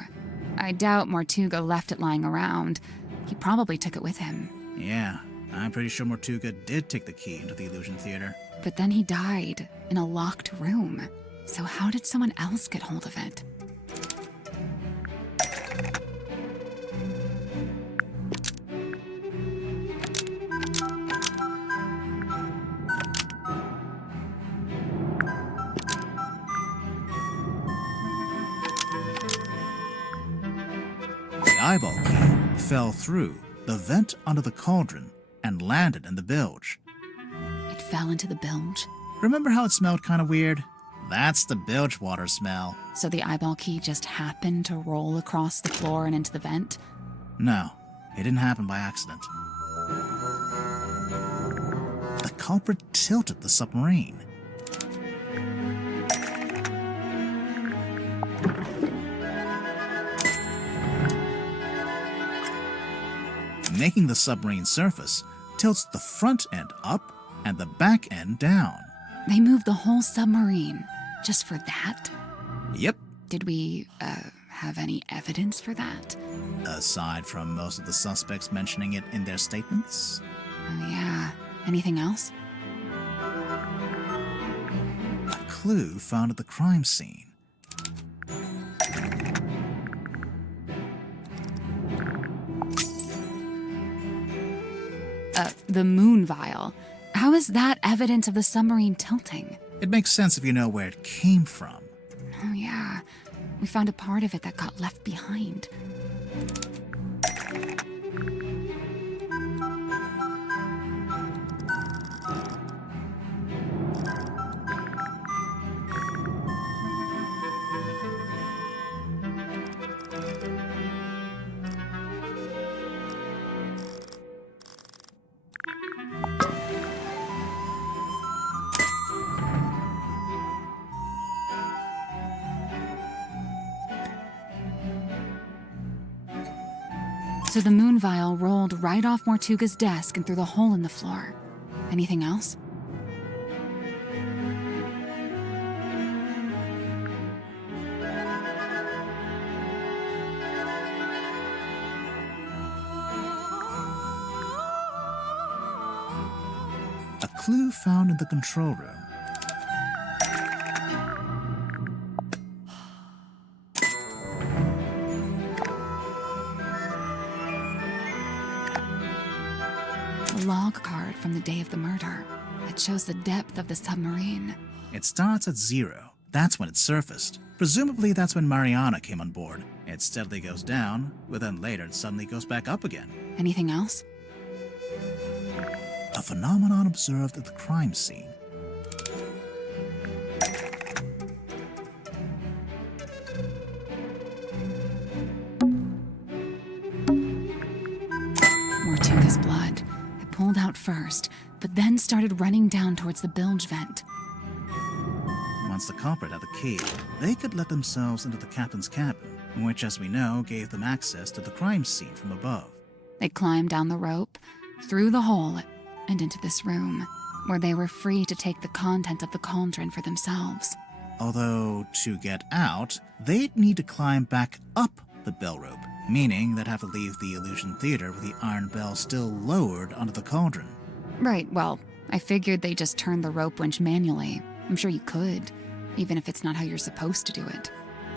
I doubt Mortuga left it lying around. He probably took it with him. Yeah, I'm pretty sure Mortuga did take the key into the illusion theater. But then he died in a locked room. So how did someone else get hold of it? The eyeball key fell through the vent under the cauldron and landed in the bilge. It fell into the bilge? Remember how it smelled kind of weird? That's the bilge water smell. So the eyeball key just happened to roll across the floor and into the vent? No, it didn't happen by accident. The culprit tilted the submarine. Making the submarine surface tilts the front end up and the back end down. They moved the whole submarine just for that? Yep. Did we, have any evidence for that? Aside from most of the suspects mentioning it in their statements? Oh, yeah. Anything else? A clue found at the crime scene. The moon vial. How is that evidence of the submarine tilting? It makes sense if you know where it came from. Oh, yeah. We found a part of it that got left behind. So the moon vial rolled right off Mortuga's desk and through the hole in the floor. Anything else? A clue found in the control room. A log card from the day of the murder. It shows the depth of the submarine. It starts at 0. That's when it surfaced. Presumably that's when Mariana came on board. It steadily goes down, but then later it suddenly goes back up again. Anything else? A phenomenon observed at the crime scene. Mortuga's blood. It pulled out first, but then started running down towards the bilge vent. Once the culprit had the key, they could let themselves into the captain's cabin, which, as we know, gave them access to the crime scene from above. They climbed down the rope, through the hole, and into this room, where they were free to take the content of the cauldron for themselves. Although, to get out, they'd need to climb back up the bell rope, meaning they'd have to leave the illusion theater with the iron bell still lowered onto the cauldron. Right, well, I figured they just turned the rope winch manually. I'm sure you could, even if it's not how you're supposed to do it.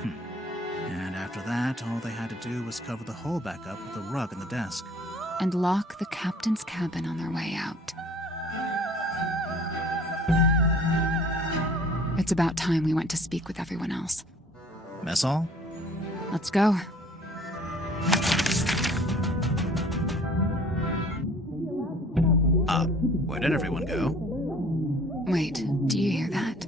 And after that, all they had to do was cover the hole back up with a rug in the desk. And lock the captain's cabin on their way out. It's about time we went to speak with everyone else. Mess hall? Let's go. Where did everyone go? Wait, do you hear that?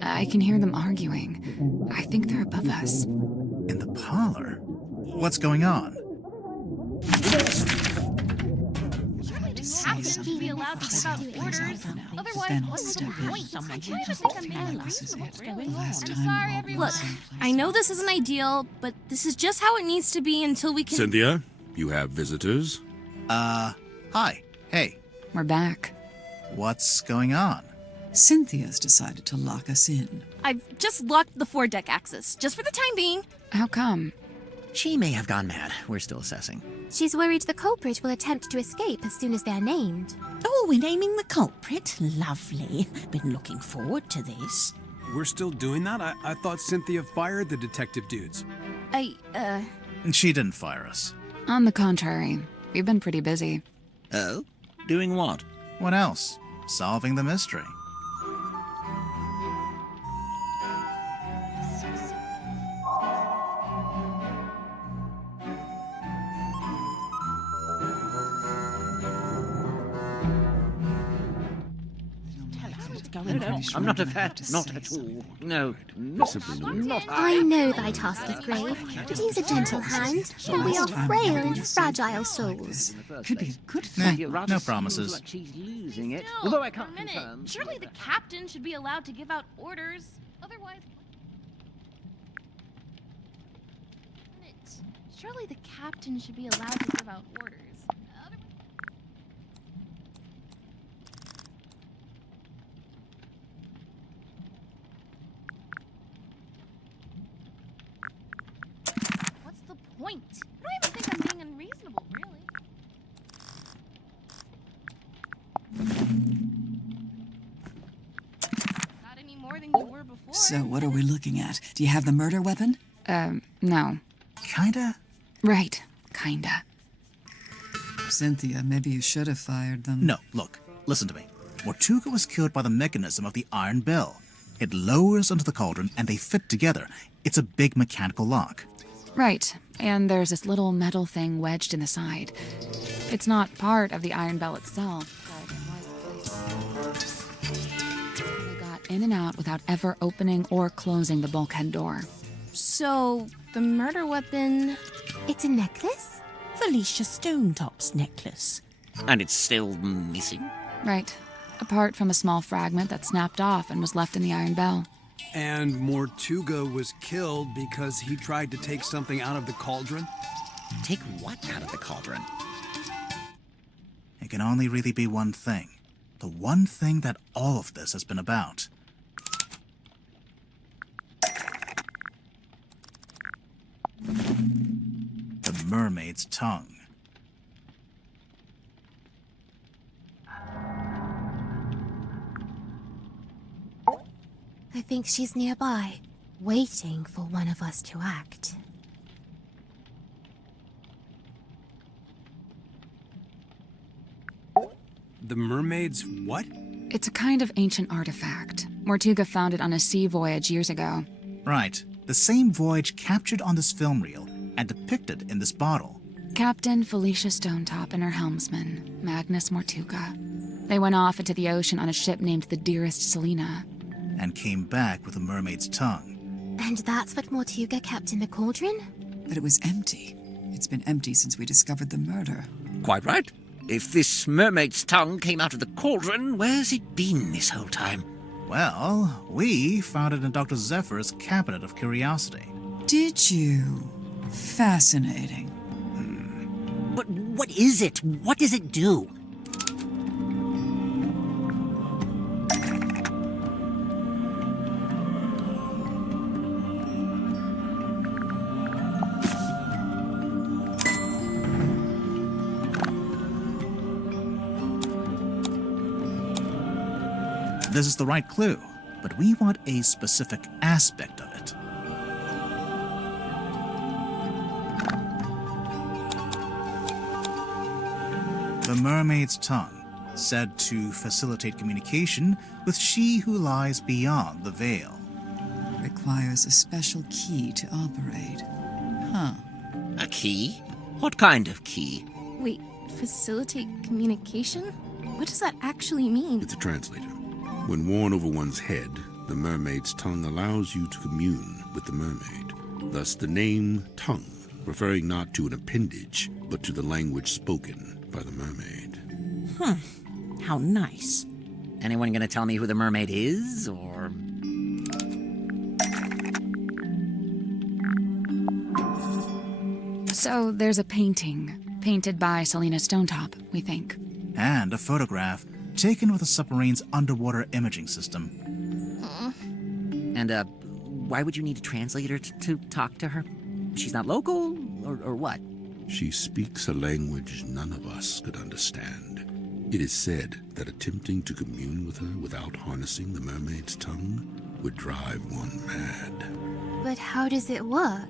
I can hear them arguing. I think they're above us. In the parlor? What's going on? Captain should be allowed to give out orders. Otherwise, what's the point? I can't even think I'm being reasonable. What's going on? I'm sorry, everyone. Look, I know this isn't ideal, but this is just how it needs to be until we can... Cynthia, you have visitors? Hi. Hey. We're back. What's going on? Cynthia's decided to lock us in. I've just locked the foredeck access, just for the time being. How come? She may have gone mad. We're still assessing. She's worried the culprit will attempt to escape as soon as they're named. Oh, we're naming the culprit? Lovely. Been looking forward to this. We're still doing that? I thought Cynthia fired the detective dudes. She didn't fire us. On the contrary, we've been pretty busy. Oh? Doing what? What else? Solving the mystery. I'm not a fat, not at all. No, not. I know thy task is grave, but use a gentle hand, for we are frail and fragile souls. Could be a good thing. No promises. She's losing it. Still, Although I for a can't minute, confirm. surely the captain should be allowed to give out orders. Otherwise... Surely the captain should be allowed to give out orders. What's the point? I don't even think I'm being unreasonable, really. Not any more than you were before. So what are we looking at? Do you have the murder weapon? No. Kinda? Right, kinda. Cynthia, maybe you should have fired them. No, look, listen to me. Mortuga was killed by the mechanism of the iron bell. It lowers onto the cauldron and they fit together. It's a big mechanical lock. Right, and there's this little metal thing wedged in the side. It's not part of the iron bell itself, but they got in and out without ever opening or closing the bulkhead door. So, the murder weapon... It's a necklace? Felicia Stonetop's necklace. And it's still missing? Right, apart from a small fragment that snapped off and was left in the iron bell. And Mortuga was killed because he tried to take something out of the cauldron? Take what out of the cauldron? It can only really be one thing. The one thing that all of this has been about. The mermaid's tongue. I think she's nearby, waiting for one of us to act. The mermaid's what? It's a kind of ancient artifact. Mortuga found it on a sea voyage years ago. Right. The same voyage captured on this film reel and depicted in this bottle. Captain Felicia Stonetop and her helmsman, Magnus Mortuga. They went off into the ocean on a ship named the Dearest Selina. And came back with a mermaid's tongue. And that's what Mortuga kept in the cauldron? But it was empty. It's been empty since we discovered the murder. Quite right. If this mermaid's tongue came out of the cauldron, where's it been this whole time? Well, we found it in Dr. Zephyr's cabinet of curiosity. Did you? Fascinating. But what is it? What does it do? This is the right clue, but we want a specific aspect of it. The mermaid's tongue, said to facilitate communication with she who lies beyond the veil. Requires a special key to operate. Huh. A key? What kind of key? Wait, facilitate communication? What does that actually mean? It's a translator. When worn over one's head, the mermaid's tongue allows you to commune with the mermaid. Thus the name tongue, referring not to an appendage, but to the language spoken by the mermaid. How nice. Anyone gonna tell me who the mermaid is, or...? So there's a painting, painted by Selina Stonetop, we think. And a photograph taken with a submarine's underwater imaging system. And, why would you need a translator to talk to her? She's not local, or what? She speaks a language none of us could understand. It is said that attempting to commune with her without harnessing the mermaid's tongue would drive one mad. But how does it work?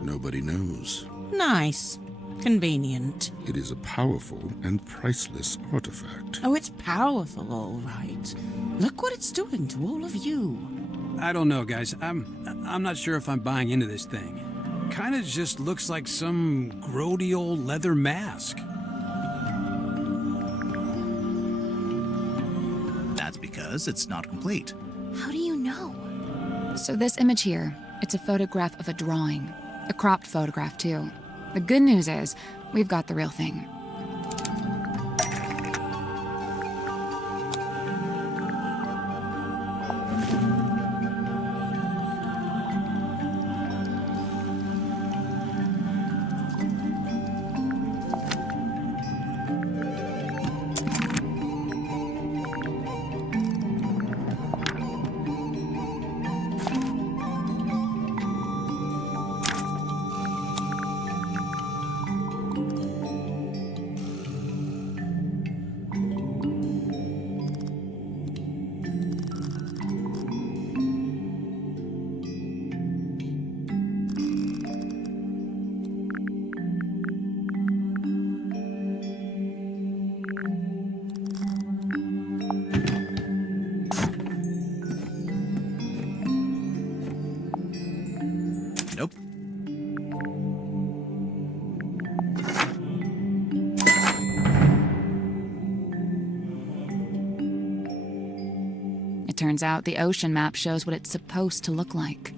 Nobody knows. Nice. Convenient. It is a powerful and priceless artifact. Oh, it's powerful, all right. Look what it's doing to all of you. I don't know, guys. I'm not sure if I'm buying into this thing. Kinda just looks like some grody old leather mask. That's because it's not complete. How do you know? So this image here, it's a photograph of a drawing. A cropped photograph, too. The good news is, we've got the real thing. Nope. It turns out the ocean map shows what it's supposed to look like.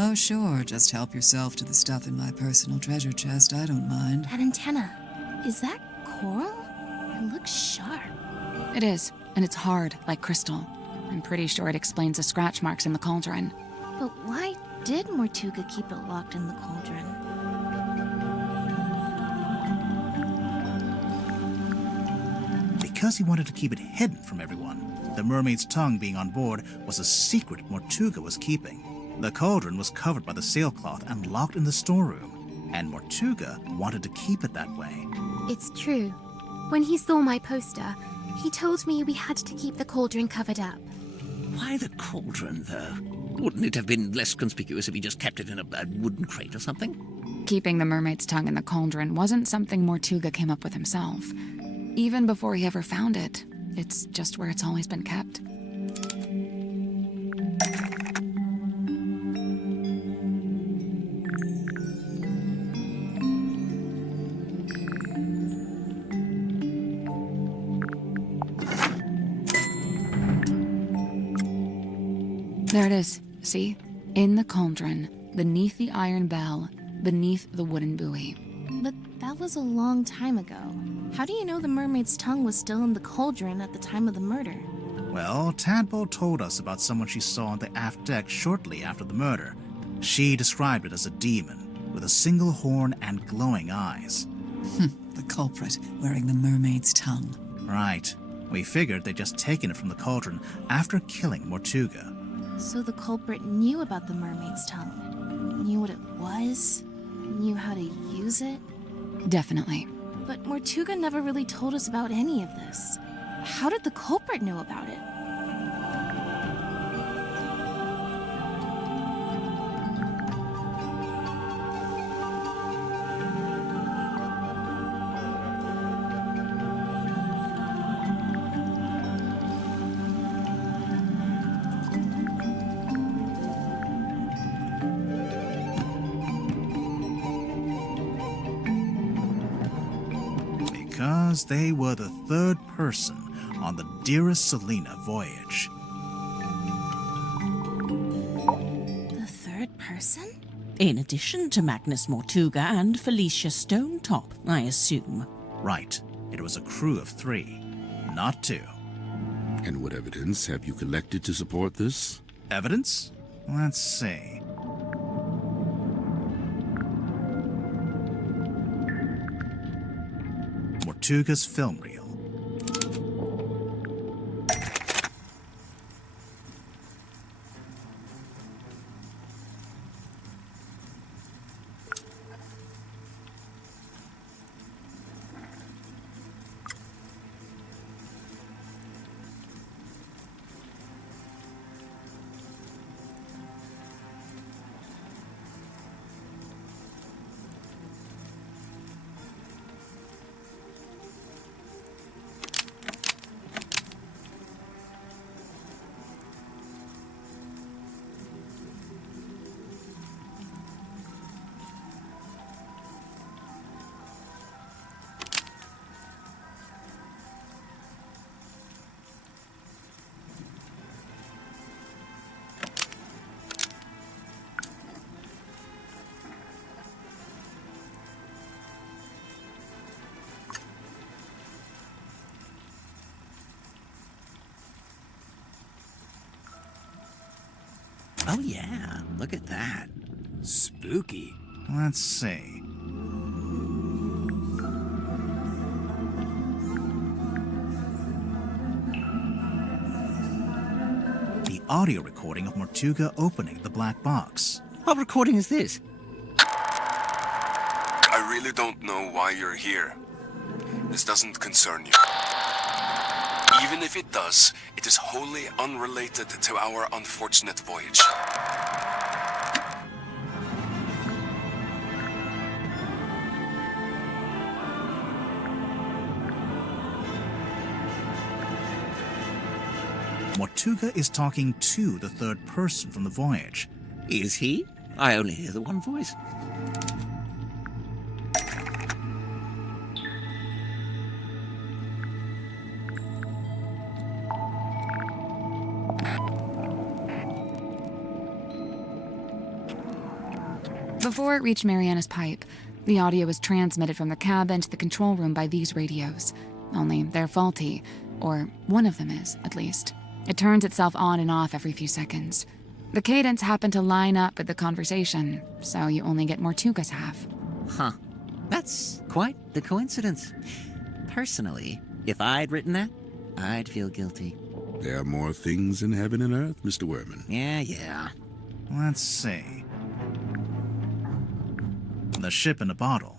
Oh, sure, just help yourself to the stuff in my personal treasure chest. I don't mind. That antenna, is that coral? It looks sharp. It is, and it's hard, like crystal. I'm pretty sure it explains the scratch marks in the cauldron. But why did Mortuga keep it locked in the cauldron? because he wanted to keep it hidden from everyone. The mermaid's tongue being on board was a secret Mortuga was keeping. The cauldron was covered by the sailcloth and locked in the storeroom, and Mortuga wanted to keep it that way. It's true. When he saw my poster, he told me we had to keep the cauldron covered up. Why the cauldron, though? Wouldn't it have been less conspicuous if he just kept it in a wooden crate or something? Keeping the mermaid's tongue in the cauldron wasn't something Mortuga came up with himself. Even before he ever found it, it's just where it's always been kept. There it is. See? In the cauldron, beneath the iron bell, beneath the wooden buoy. But that was a long time ago. How do you know the mermaid's tongue was still in the cauldron at the time of the murder? Well, Tadpole told us about someone she saw on the aft deck shortly after the murder. She described it as a demon, with a single horn and glowing eyes. The culprit, wearing the mermaid's tongue. Right. We figured they'd just taken it from the cauldron after killing Mortuga. So the culprit knew about the mermaid's tongue, knew what it was, knew how to use it? Definitely. But Mortuga never really told us about any of this. How did the culprit know about it? Because they were the third person on the Dearest Selena voyage. The third person? In addition to Magnus Mortuga and Felicia Stonetop, I assume. Right. It was a crew of 3, not 2. And what evidence have you collected to support this? Evidence? Let's see. Mortuga's film reel. Oh yeah, look at that. Spooky. Let's see. The audio recording of Mortuga opening the black box. What recording is this? I really don't know why you're here. This doesn't concern you. Even if it does, it is wholly unrelated to our unfortunate voyage. Mortuga is talking to the third person from the voyage. Is he? I only hear the one voice. Before it reached Mariana's pipe, the audio was transmitted from the cabin to the control room by these radios. Only they're faulty, or one of them is, at least. It turns itself on and off every few seconds. The cadence happened to line up with the conversation, so you only get Mortuga's half. Huh. That's quite the coincidence. Personally, If I'd written that, I'd feel guilty. There are more things in heaven and earth, Mr. Werman. Yeah. Let's see. The ship in a bottle.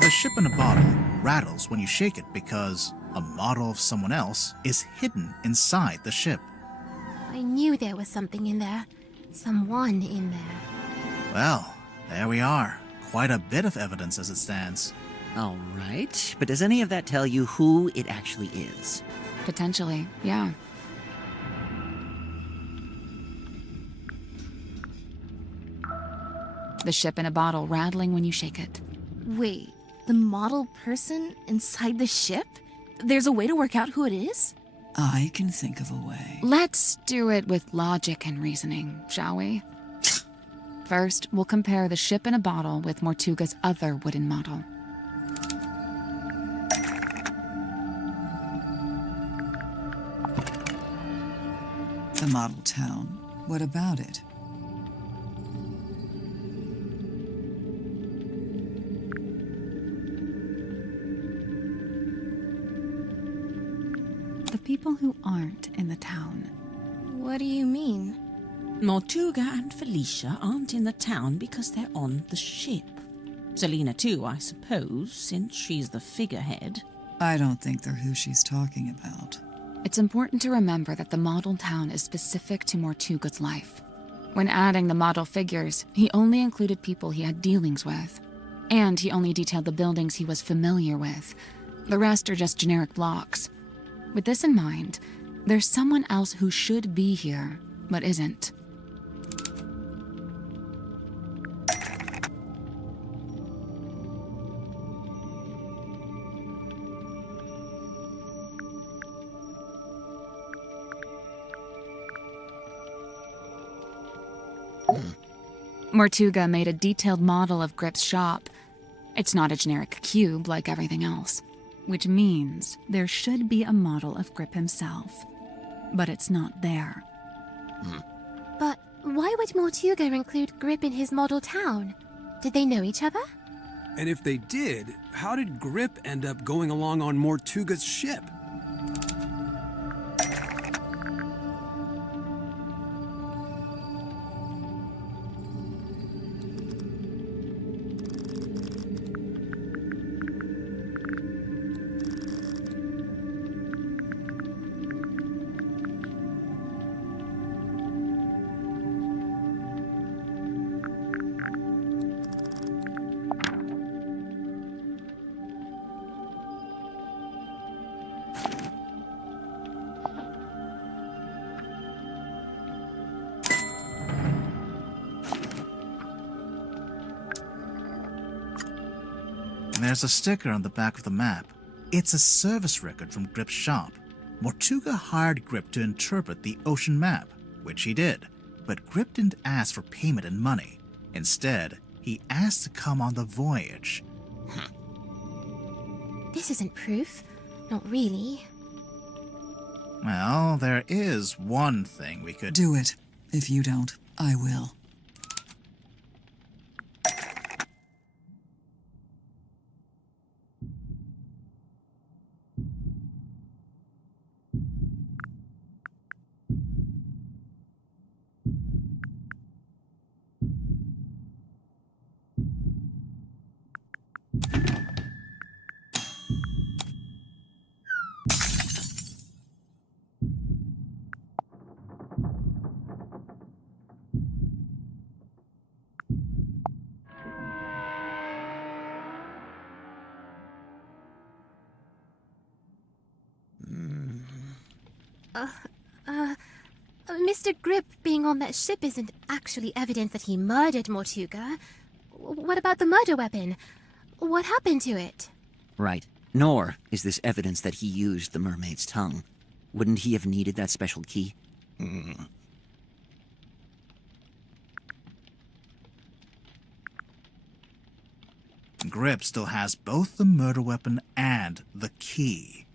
The ship in a bottle rattles when you shake it because a model of someone else is hidden inside the ship. I knew there was something in there. Someone in there. Well, there we are. Quite a bit of evidence as it stands. All right, but does any of that tell you who it actually is? Potentially, yeah. The ship in a bottle rattling when you shake it. Wait, the model person inside the ship? There's a way to work out who it is? I can think of a way. Let's do it with logic and reasoning, shall we? First, we'll compare the ship in a bottle with Mortuga's other wooden model. The model town. What about it? The people who aren't in the town. What do you mean? Mortuga and Felicia aren't in the town because they're on the ship. Selena too, I suppose, since she's the figurehead. I don't think they're who she's talking about. It's important to remember that the model town is specific to Mortuga's life. When adding the model figures, he only included people he had dealings with. And he only detailed the buildings he was familiar with. The rest are just generic blocks. With this in mind, there's someone else who should be here, but isn't. Mortuga made a detailed model of Grip's shop. It's not a generic cube like everything else, which means there should be a model of Grip himself. But it's not there. But why would Mortuga include Grip in his model town? Did they know each other? And if they did, how did Grip end up going along on Mortuga's ship? There's a sticker on the back of the map. It's a service record from Grip's shop. Mortuga hired Grip to interpret the ocean map, which he did. But Grip didn't ask for payment in money. Instead, he asked to come on the voyage. This isn't proof. Not really. Well, there is one thing we could... Do it. If you don't, I will. Mr. Grip being on that ship isn't actually evidence that he murdered Mortuga. What about the murder weapon? What happened to it? Right. Nor is this evidence that he used the mermaid's tongue. Wouldn't he have needed that special key? Grip still has both the murder weapon and the key.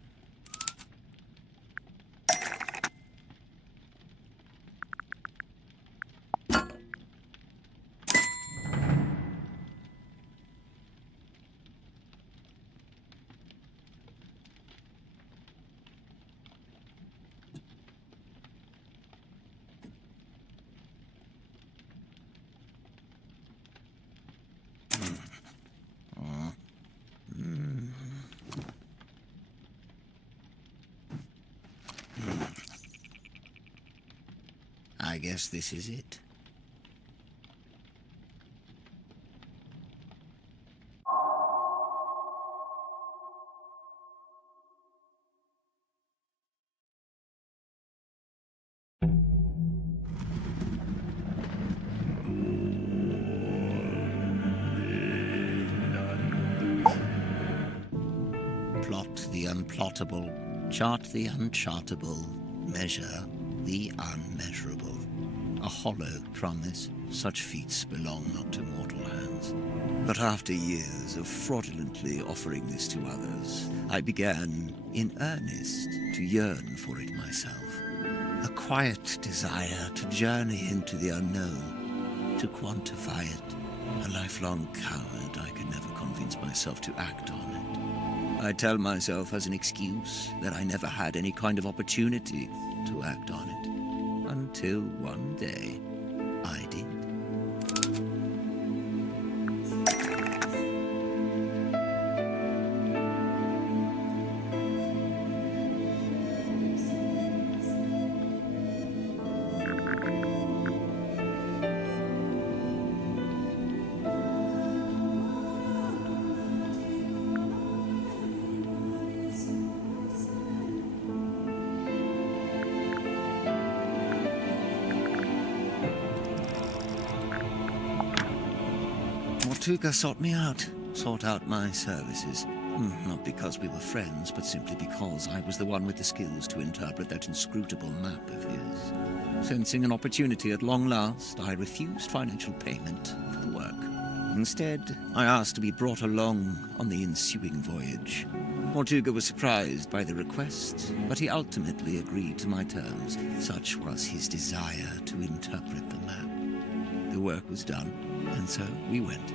I guess this is it. Plot the unplottable, chart the unchartable, measure the unmeasurable. A hollow promise, such feats belong not to mortal hands. But after years of fraudulently offering this to others, I began, in earnest, to yearn for it myself. A quiet desire to journey into the unknown, to quantify it. A lifelong coward, I could never convince myself to act on it. I tell myself as an excuse that I never had any kind of opportunity to act on it. Until one day, I did. Mortuga sought out my services. Not because we were friends, but simply because I was the one with the skills to interpret that inscrutable map of his. Sensing an opportunity at long last, I refused financial payment for the work. Instead, I asked to be brought along on the ensuing voyage. Mortuga was surprised by the request, but he ultimately agreed to my terms. Such was his desire to interpret the map. The work was done, and so we went.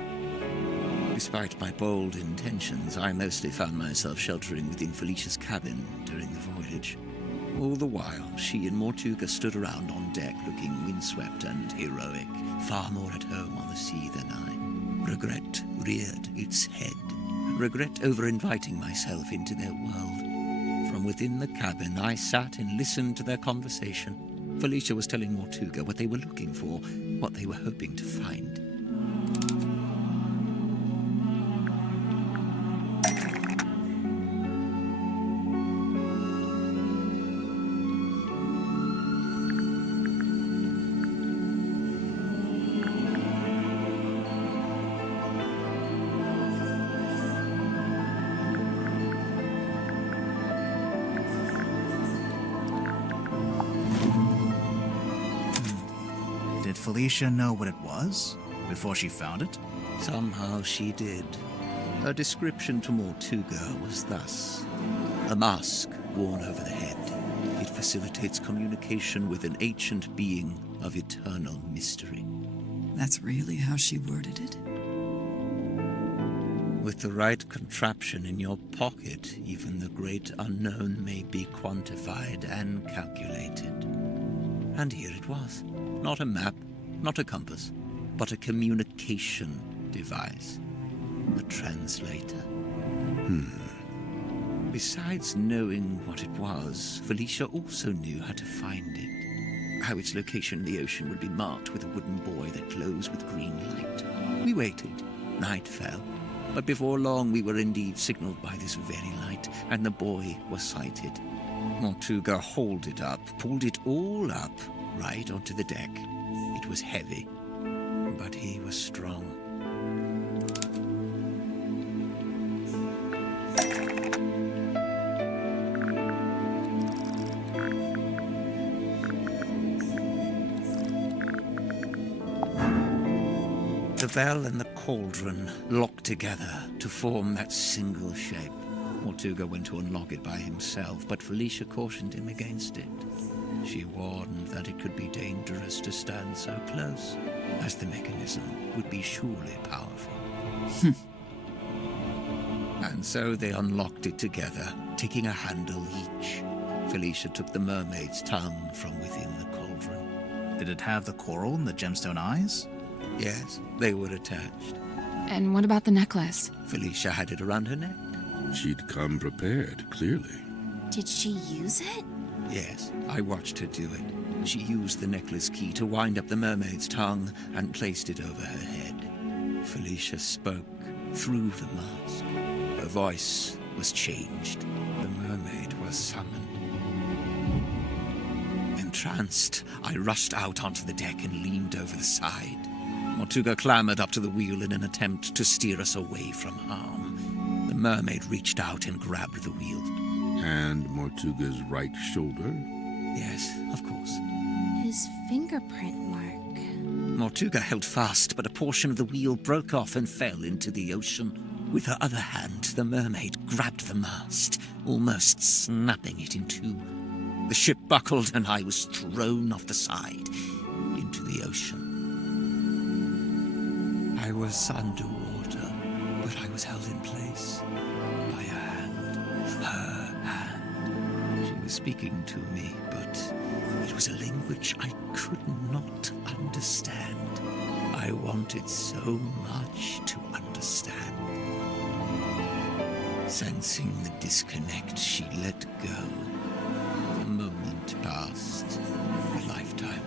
Despite my bold intentions, I mostly found myself sheltering within Felicia's cabin during the voyage. All the while, she and Mortuga stood around on deck looking windswept and heroic, far more at home on the sea than I. Regret reared its head. Regret over inviting myself into their world. From within the cabin, I sat and listened to their conversation. Felicia was telling Mortuga what they were looking for, what they were hoping to find. Did Felicia know what it was before she found it? Somehow she did. Her description to Mortuga was thus: a mask worn over the head. It facilitates communication with an ancient being of eternal mystery. That's really how she worded it? With the right contraption in your pocket, even the great unknown may be quantified and calculated. And here it was. Not a map, not a compass, but a communication device. A translator. Besides knowing what it was, Felicia also knew how to find it. How its location in the ocean would be marked with a wooden buoy that glows with green light. We waited. Night fell. But before long we were indeed signaled by this very light, and the buoy was sighted. Mortuga hauled it up, pulled it all up, right onto the deck. It was heavy, but he was strong. bell and the cauldron locked together to form that single shape. Mortuga went to unlock it by himself, but Felicia cautioned him against it. She warned that it could be dangerous to stand so close, as the mechanism would be surely powerful. And so they unlocked it together, taking a handle each. Felicia took the mermaid's tongue from within the cauldron. Did it have the coral and the gemstone eyes? Yes, they were attached. And what about the necklace? Felicia had it around her neck. She'd come prepared, clearly. Did she use it? Yes, I watched her do it. She used the necklace key to wind up the mermaid's tongue and placed it over her head. Felicia spoke through the mask. Her voice was changed. The mermaid was summoned. Entranced, I rushed out onto the deck and leaned over the side. Mortuga clambered up to the wheel in an attempt to steer us away from harm. The mermaid reached out and grabbed the wheel. And Mortuga's right shoulder? Yes, of course. His fingerprint mark. Mortuga held fast, but a portion of the wheel broke off and fell into the ocean. With her other hand, the mermaid grabbed the mast, almost snapping it in two. The ship buckled and I was thrown off the side into the ocean. I was underwater, but I was held in place by a hand, her hand. She was speaking to me, but it was a language I could not understand. I wanted so much to understand. Sensing the disconnect, she let go. The moment passed. A lifetime.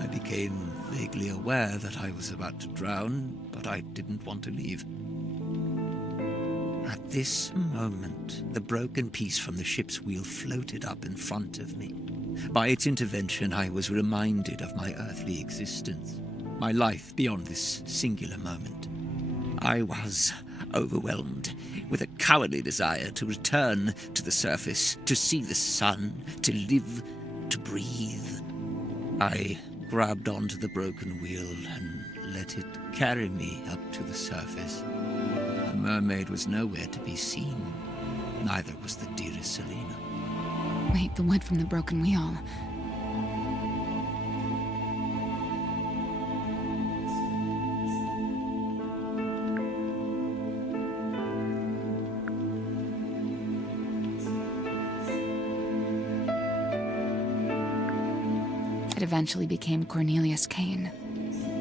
I became vaguely aware that I was about to drown, but I didn't want to leave. At this moment, the broken piece from the ship's wheel floated up in front of me. By its intervention, I was reminded of my earthly existence, my life beyond this singular moment. I was overwhelmed with a cowardly desire to return to the surface, to see the sun, to live, to breathe. I grabbed onto the broken wheel and let it carry me up to the surface. The mermaid was nowhere to be seen. Neither was the dearest Selena. Wait, the wood from the broken wheel. It eventually became Cornelius Kane.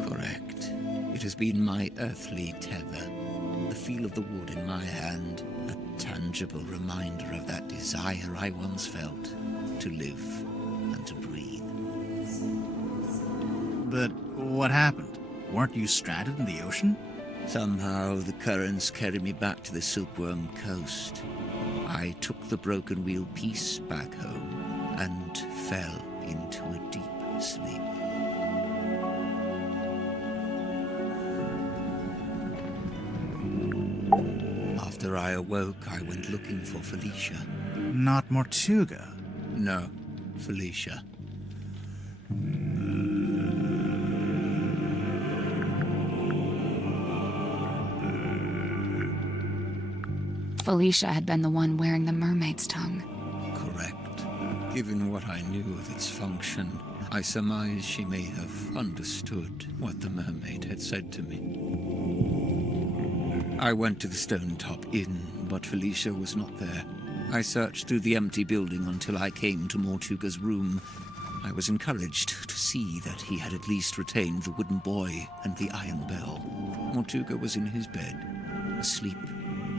Correct. It has been my earthly tether. The feel of the wood in my hand, a tangible reminder of that desire I once felt to live and to breathe. But what happened? Weren't you stranded in the ocean? Somehow the currents carried me back to the Silkworm Coast. I took the broken wheel piece back home and fell into a deep sleep. After I awoke, I went looking for Felicia. Not Mortuga. No, Felicia. Felicia had been the one wearing the mermaid's tongue. Correct. Given what I knew of its function, I surmised she may have understood what the mermaid had said to me. I went to the Stone Top Inn, but Felicia was not there. I searched through the empty building until I came to Mortuga's room. I was encouraged to see that he had at least retained the wooden boy and the iron bell. Mortuga was in his bed, asleep.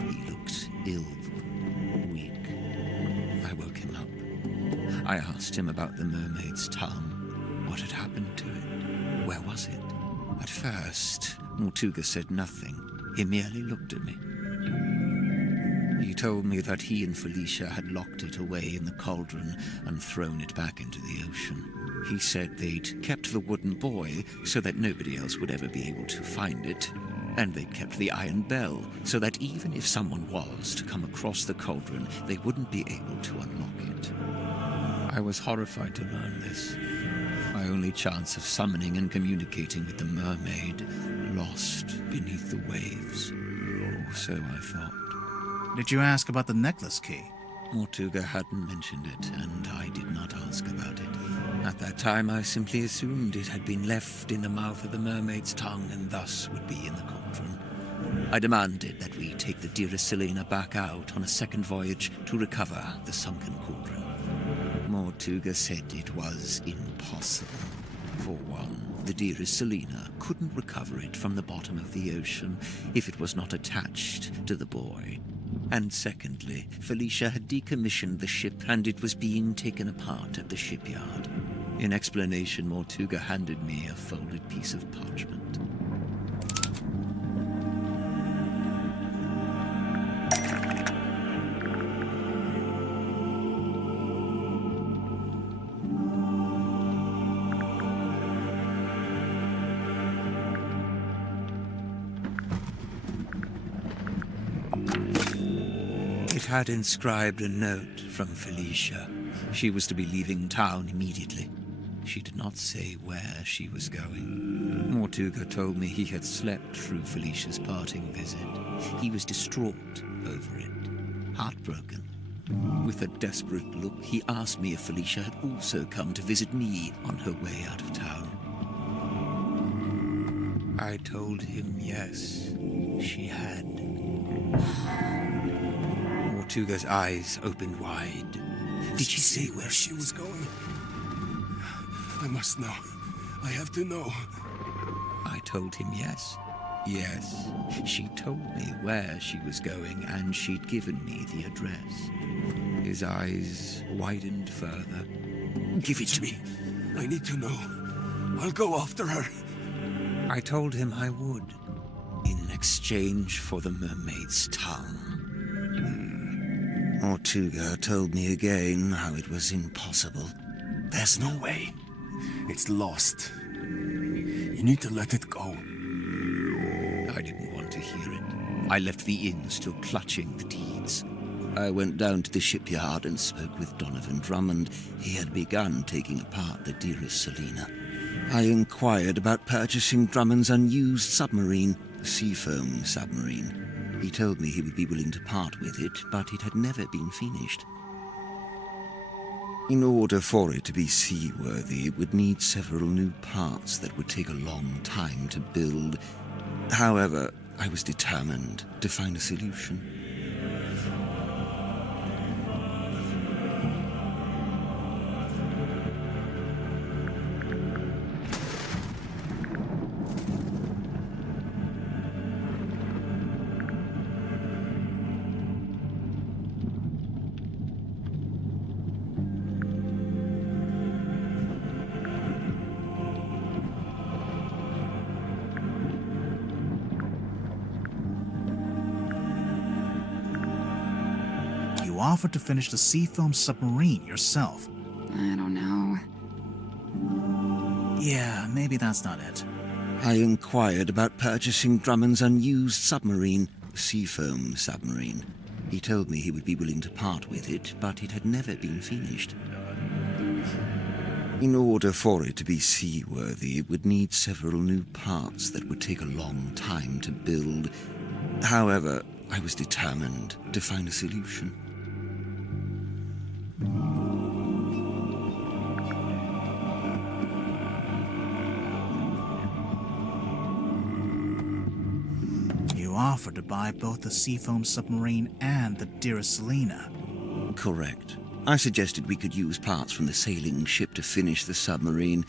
He looked ill, weak. I woke him up. I asked him about the mermaid's tongue. What had happened to it? Where was it? At first, Mortuga said nothing. He merely looked at me. He told me that he and Felicia had locked it away in the cauldron and thrown it back into the ocean. He said they'd kept the wooden boy so that nobody else would ever be able to find it, and they'd kept the iron bell so that even if someone was to come across the cauldron, they wouldn't be able to unlock it. I was horrified to learn this. My only chance of summoning and communicating with the mermaid, lost beneath the waves. Or so I thought. Did you ask about the necklace key? Mortuga hadn't mentioned it, and I did not ask about it. At that time, I simply assumed it had been left in the mouth of the mermaid's tongue and thus would be in the cauldron. I demanded that we take the dearest Selena back out on a second voyage to recover the sunken cauldron. Mortuga said it was impossible. For one, the dearest Selena couldn't recover it from the bottom of the ocean if it was not attached to the buoy. And secondly, Felicia had decommissioned the ship and it was being taken apart at the shipyard. In explanation, Mortuga handed me a folded piece of parchment. It had inscribed a note from Felicia. She was to be leaving town immediately. She did not say where she was going. Mortuga told me he had slept through Felicia's parting visit. He was distraught over it, heartbroken. With a desperate look, he asked me if Felicia had also come to visit me on her way out of town. I told him yes, she had. Mortuga's eyes opened wide. Did she say where she was going? I must know. I have to know. I told him yes. Yes, she told me where she was going and she'd given me the address. His eyes widened further. Give it to me. I need to know. I'll go after her. I told him I would, in exchange for the mermaid's tongue. Mortuga told me again how it was impossible. There's no way. It's lost. You need to let it go. I didn't want to hear it. I left the inn still clutching the deeds. I went down to the shipyard and spoke with Donovan Drummond. He had begun taking apart the dearest Selena. I inquired about purchasing Drummond's unused submarine, the Seafoam submarine. He told me he would be willing to part with it, but it had never been finished. In order for it to be seaworthy, it would need several new parts that would take a long time to build. However, I was determined to find a solution. You offered to finish the Seafoam submarine yourself. I don't know. Yeah, maybe that's not it. I inquired about purchasing Drummond's unused submarine, the Seafoam submarine. He told me he would be willing to part with it, but it had never been finished. In order for it to be seaworthy, it would need several new parts that would take a long time to build. However, I was determined to find a solution. You offered to buy both the Seafoam submarine and the dearest Selena. Correct. I suggested we could use parts from the sailing ship to finish the submarine.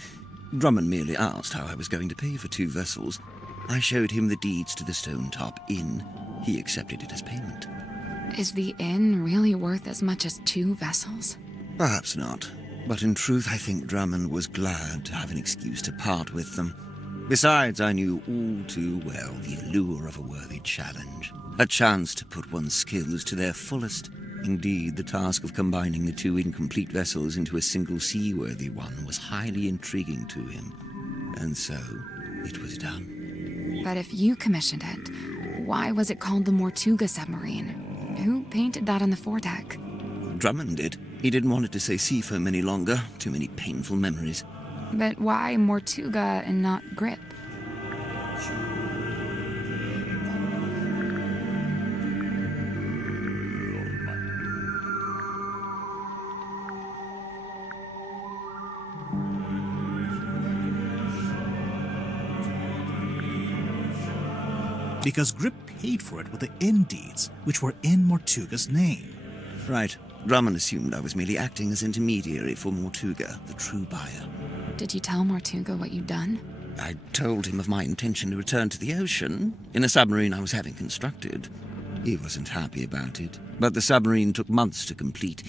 Drummond merely asked how I was going to pay for 2 vessels. I showed him the deeds to the Stone Top Inn. He accepted it as payment. Is the inn really worth as much as 2 vessels? Perhaps not. But in truth, I think Drummond was glad to have an excuse to part with them. Besides, I knew all too well the allure of a worthy challenge. A chance to put one's skills to their fullest. Indeed, the task of combining the 2 incomplete vessels into a single seaworthy one was highly intriguing to him. And so, it was done. But if you commissioned it, why was it called the Mortuga submarine? Who painted that on the foredeck? Drummond did. He didn't want it to say Seafoam any longer. Too many painful memories. But why Mortuga and not Grip? Because Grip paid for it with the end deeds, which were in Mortuga's name. Right. Drummond assumed I was merely acting as intermediary for Mortuga, the true buyer. Did you tell Mortuga what you'd done? I told him of my intention to return to the ocean in a submarine I was having constructed. He wasn't happy about it, but the submarine took months to complete.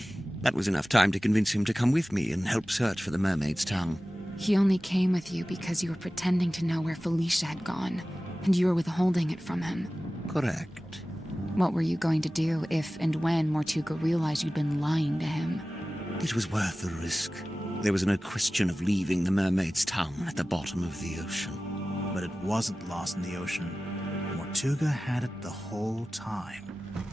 That was enough time to convince him to come with me and help search for the mermaid's tongue. He only came with you because you were pretending to know where Felicia had gone, and you were withholding it from him. Correct. What were you going to do if and when Mortuga realized you'd been lying to him? It was worth the risk. There was no question of leaving the mermaid's tongue at the bottom of the ocean. But it wasn't lost in the ocean. Mortuga had it the whole time.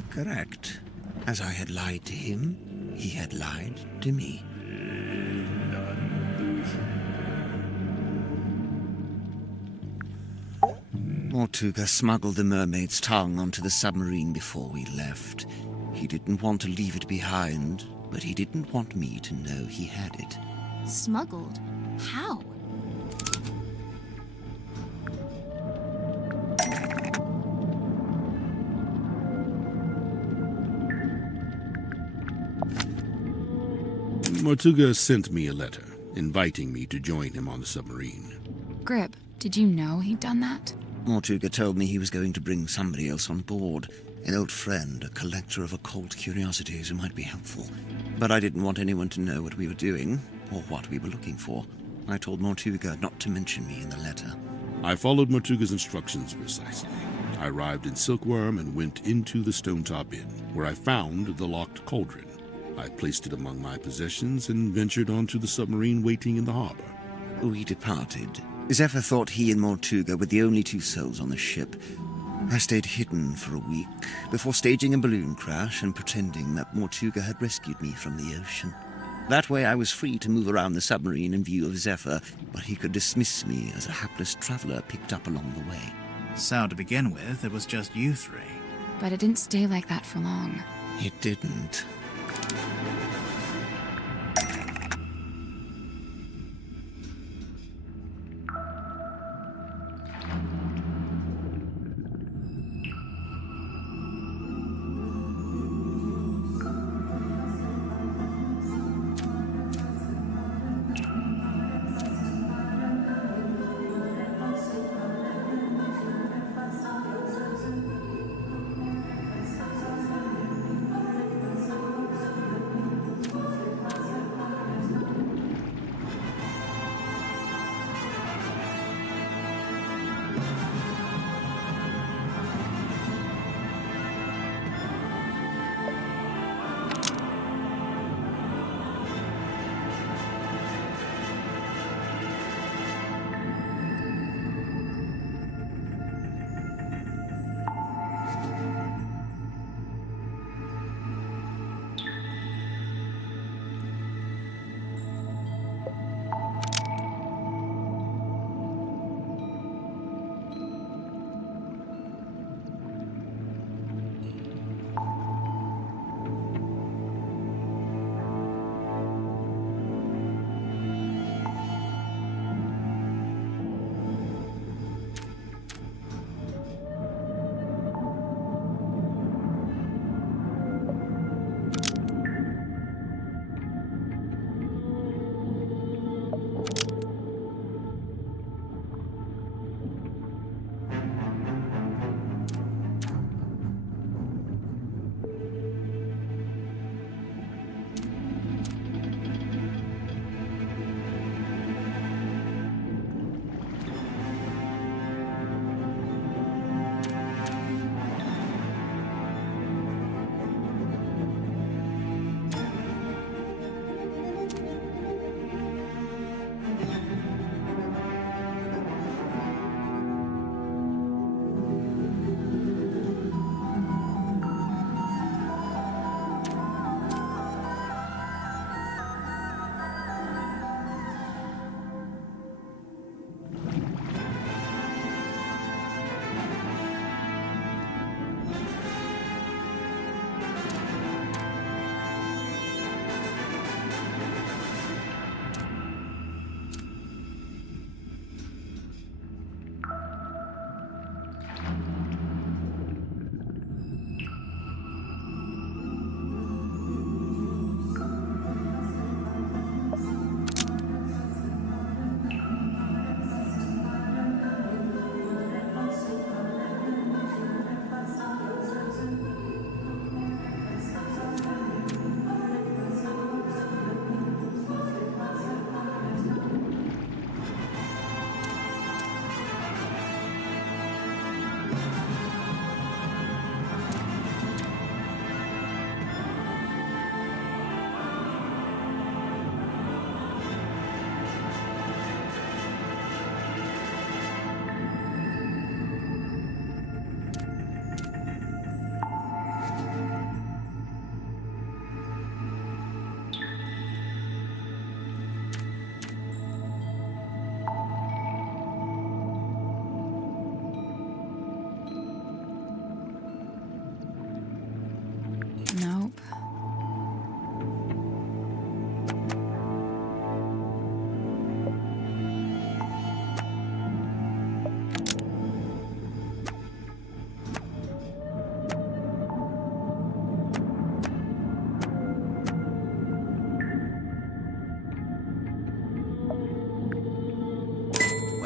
Correct. As I had lied to him, he had lied to me. Mortuga smuggled the mermaid's tongue onto the submarine before we left. He didn't want to leave it behind, but he didn't want me to know he had it. Smuggled? How? Mortuga sent me a letter, inviting me to join him on the submarine. Grip, did you know he'd done that? Mortuga told me he was going to bring somebody else on board, an old friend, a collector of occult curiosities who might be helpful. But I didn't want anyone to know what we were doing, or what we were looking for. I told Mortuga not to mention me in the letter. I followed Mortuga's instructions precisely. I arrived in Silkworm and went into the Stonetop Inn, where I found the locked cauldron. I placed it among my possessions and ventured onto the submarine waiting in the harbor. We departed. Zephyr thought he and Mortuga were the only two souls on the ship. I stayed hidden for a week, before staging a balloon crash and pretending that Mortuga had rescued me from the ocean. That way I was free to move around the submarine in view of Zephyr, but he could dismiss me as a hapless traveler picked up along the way. So, to begin with, it was just you three. But it didn't stay like that for long. It didn't.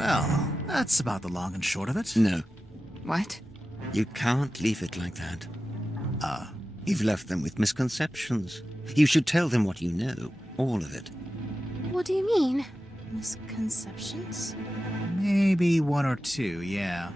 Well, that's about the long and short of it. No. What? You can't leave it like that. You've left them with misconceptions. You should tell them what you know. All of it. What do you mean? Misconceptions? Maybe one or two, yeah.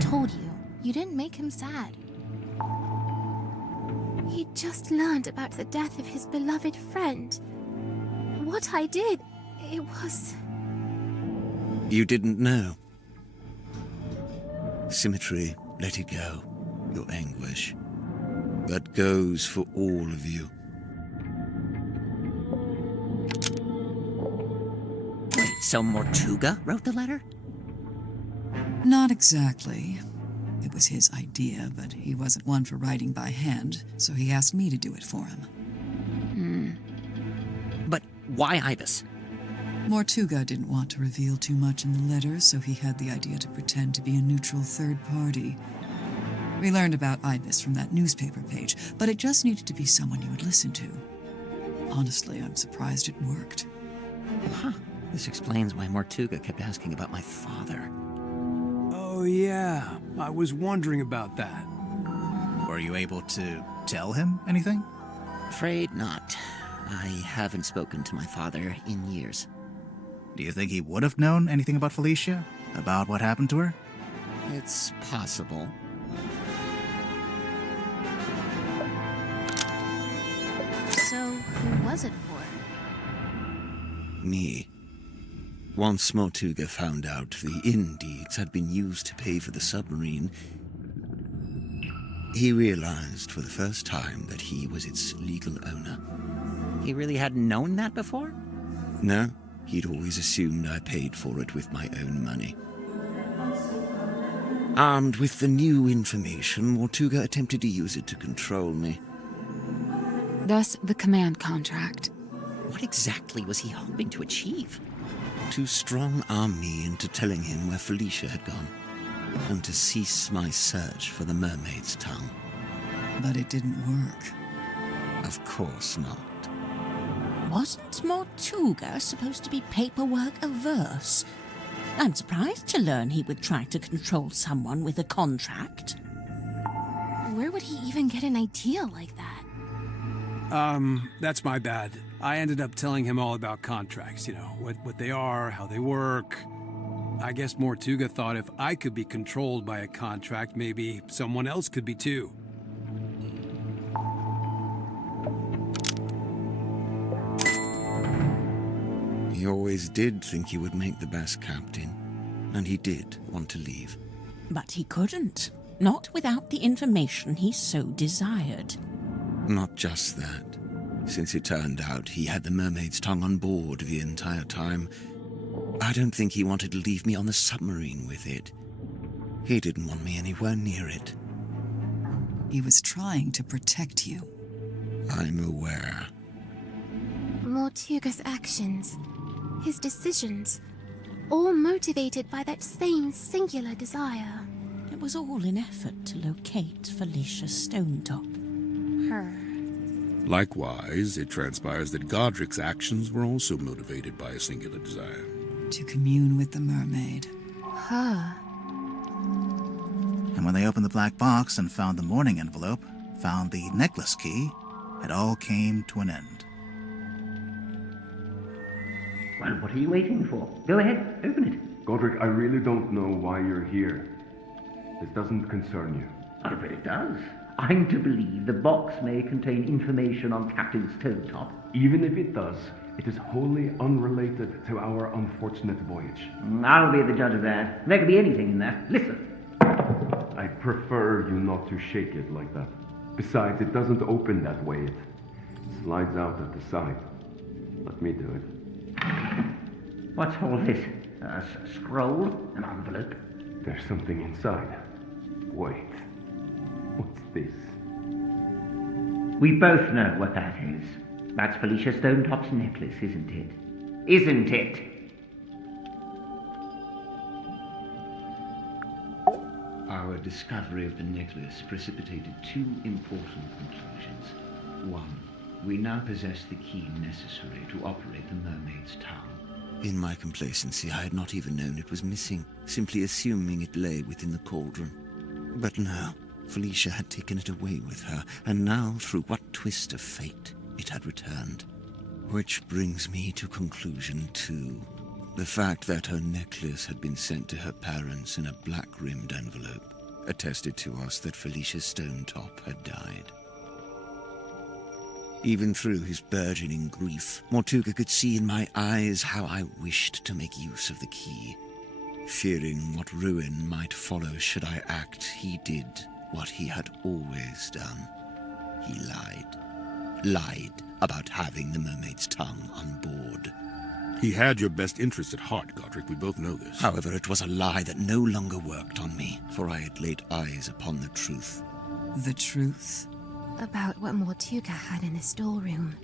Told you, you didn't make him sad. He just learned about the death of his beloved friend. What I did, it was... You didn't know. Symmetry, let it go. Your anguish. That goes for all of you. Wait, so Mortuga wrote the letter? Not exactly. It was his idea, but he wasn't one for writing by hand, so he asked me to do it for him. But why Ibis? Mortuga didn't want to reveal too much in the letter, so he had the idea to pretend to be a neutral third party. We learned about Ibis from that newspaper page, but it just needed to be someone you would listen to. Honestly, I'm surprised it worked. Huh. This explains why Mortuga kept asking about my father. Oh, yeah. I was wondering about that. Were you able to tell him anything? Afraid not. I haven't spoken to my father in years. Do you think he would have known anything about Felicia? About what happened to her? It's possible. So, who was it for? Me. Once Mortuga found out the inn deeds had been used to pay for the submarine, he realized for the first time that he was its legal owner. He really hadn't known that before? No, he'd always assumed I paid for it with my own money. Armed with the new information, Mortuga attempted to use it to control me. Thus, the command contract. What exactly was he hoping to achieve? To strong-arm me into telling him where Felicia had gone, and to cease my search for the mermaid's tongue. But it didn't work. Of course not. Wasn't Mortuga supposed to be paperwork averse? I'm surprised to learn he would try to control someone with a contract. Where would he even get an idea like that? That's my bad. I ended up telling him all about contracts, you know, what they are, how they work. I guess Mortuga thought if I could be controlled by a contract, maybe someone else could be too. He always did think he would make the best captain, and he did want to leave. But he couldn't. Not without the information he so desired. Not just that. Since it turned out he had the mermaid's tongue on board the entire time, I don't think he wanted to leave me on the submarine with it. He didn't want me anywhere near it. He was trying to protect you. I'm aware. Mortuga's actions, his decisions, all motivated by that same singular desire. It was all in effort to locate Felicia Stonetop. Her. Likewise, it transpires that Godric's actions were also motivated by a singular desire. To commune with the mermaid. Her. And when they opened the black box and found the mourning envelope, found the necklace key, it all came to an end. Well, what are you waiting for? Go ahead, open it. Godric, I really don't know why you're here. This doesn't concern you. Oh, but it does. I'm to believe the box may contain information on Captain Stonetop. Even if it does, it is wholly unrelated to our unfortunate voyage. I'll be the judge of that. There could be anything in there. Listen. I prefer you not to shake it like that. Besides, it doesn't open that way. It slides out at the side. Let me do it. What's all this? A scroll? An envelope? There's something inside. Wait. What's this? We both know what that is. That's Felicia Stonetop's necklace, isn't it? Isn't it? Our discovery of the necklace precipitated two important conclusions. One, we now possess the key necessary to operate the mermaid's tongue. In my complacency, I had not even known it was missing, simply assuming it lay within the cauldron. But no, Felicia had taken it away with her, and now, through what twist of fate, it had returned. Which brings me to conclusion 2. The fact that her necklace had been sent to her parents in a black-rimmed envelope attested to us that Felicia Stonetop had died. Even through his burgeoning grief, Mortuga could see in my eyes how I wished to make use of the key. Fearing what ruin might follow should I act, he did what he had always done. He lied. Lied about having the mermaid's tongue on board. He had your best interest at heart, Godric. We both know this. However, it was a lie that no longer worked on me, for I had laid eyes upon the truth. The truth? About what Mortuga had in the storeroom.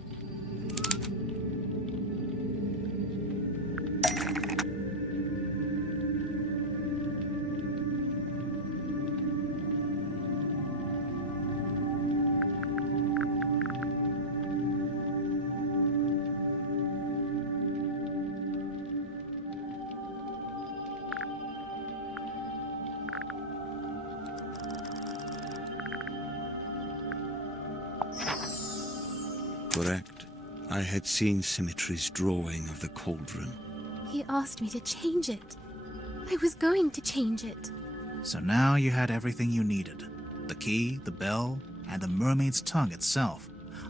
Correct. I had seen Symmetry's drawing of the cauldron. He asked me to change it. I was going to change it. So now you had everything you needed. The key, the bell, and the mermaid's tongue itself,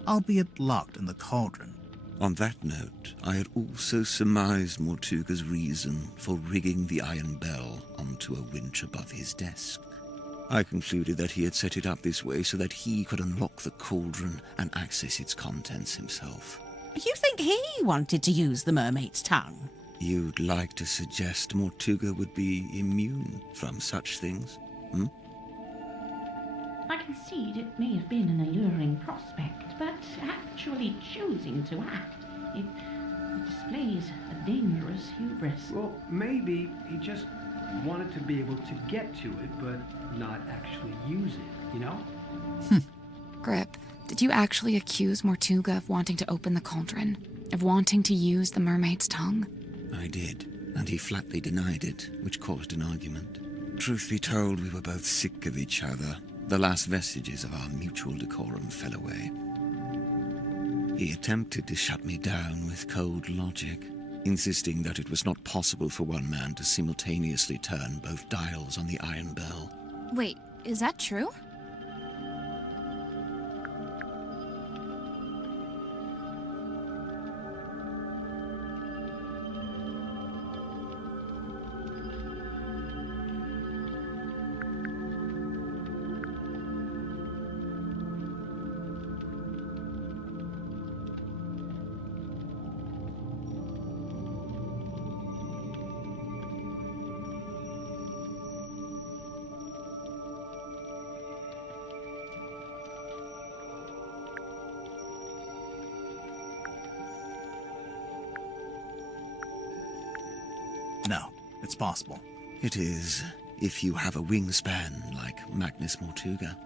albeit locked in the cauldron. On that note, I had also surmised Mortuga's reason for rigging the iron bell onto a winch above his desk. I concluded that he had set it up this way so that he could unlock the cauldron and access its contents himself. You think he wanted to use the mermaid's tongue? You'd like to suggest Mortuga would be immune from such things, hmm? I concede it may have been an alluring prospect, but actually choosing to act, it displays a dangerous hubris. Well, maybe he just wanted to be able to get to it, but not actually use it, you know? Grip, did you actually accuse Mortuga of wanting to open the cauldron? Of wanting to use the mermaid's tongue? I did, and he flatly denied it, which caused an argument. Truth be told, we were both sick of each other. The last vestiges of our mutual decorum fell away. He attempted to shut me down with cold logic, insisting that it was not possible for one man to simultaneously turn both dials on the iron bell. Wait, is that true? No, it's possible. It is, if you have a wingspan like Magnus Mortuga.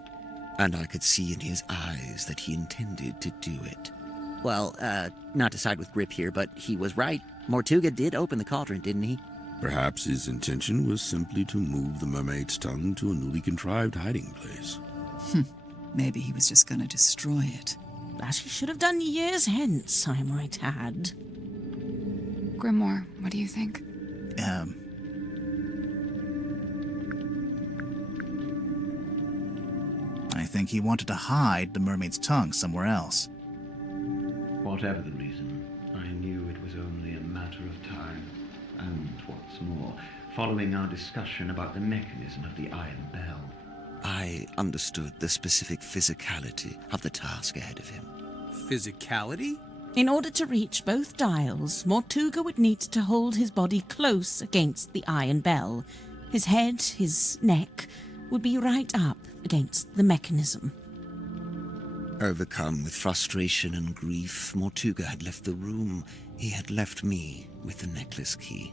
And I could see in his eyes that he intended to do it. Well, not to side with Grip here, but he was right. Mortuga did open the cauldron, didn't he? Perhaps his intention was simply to move the mermaid's tongue to a newly contrived hiding place. Maybe he was just going to destroy it. As he should have done years hence, I might add. Grimoire, what do you think? I think he wanted to hide the mermaid's tongue somewhere else. Whatever the reason, I knew it was only a matter of time. And what's more, following our discussion about the mechanism of the iron bell. I understood the specific physicality of the task ahead of him. Physicality? In order to reach both dials, Mortuga would need to hold his body close against the iron bell. His head, his neck, would be right up against the mechanism. Overcome with frustration and grief, Mortuga had left the room. He had left me with the necklace key.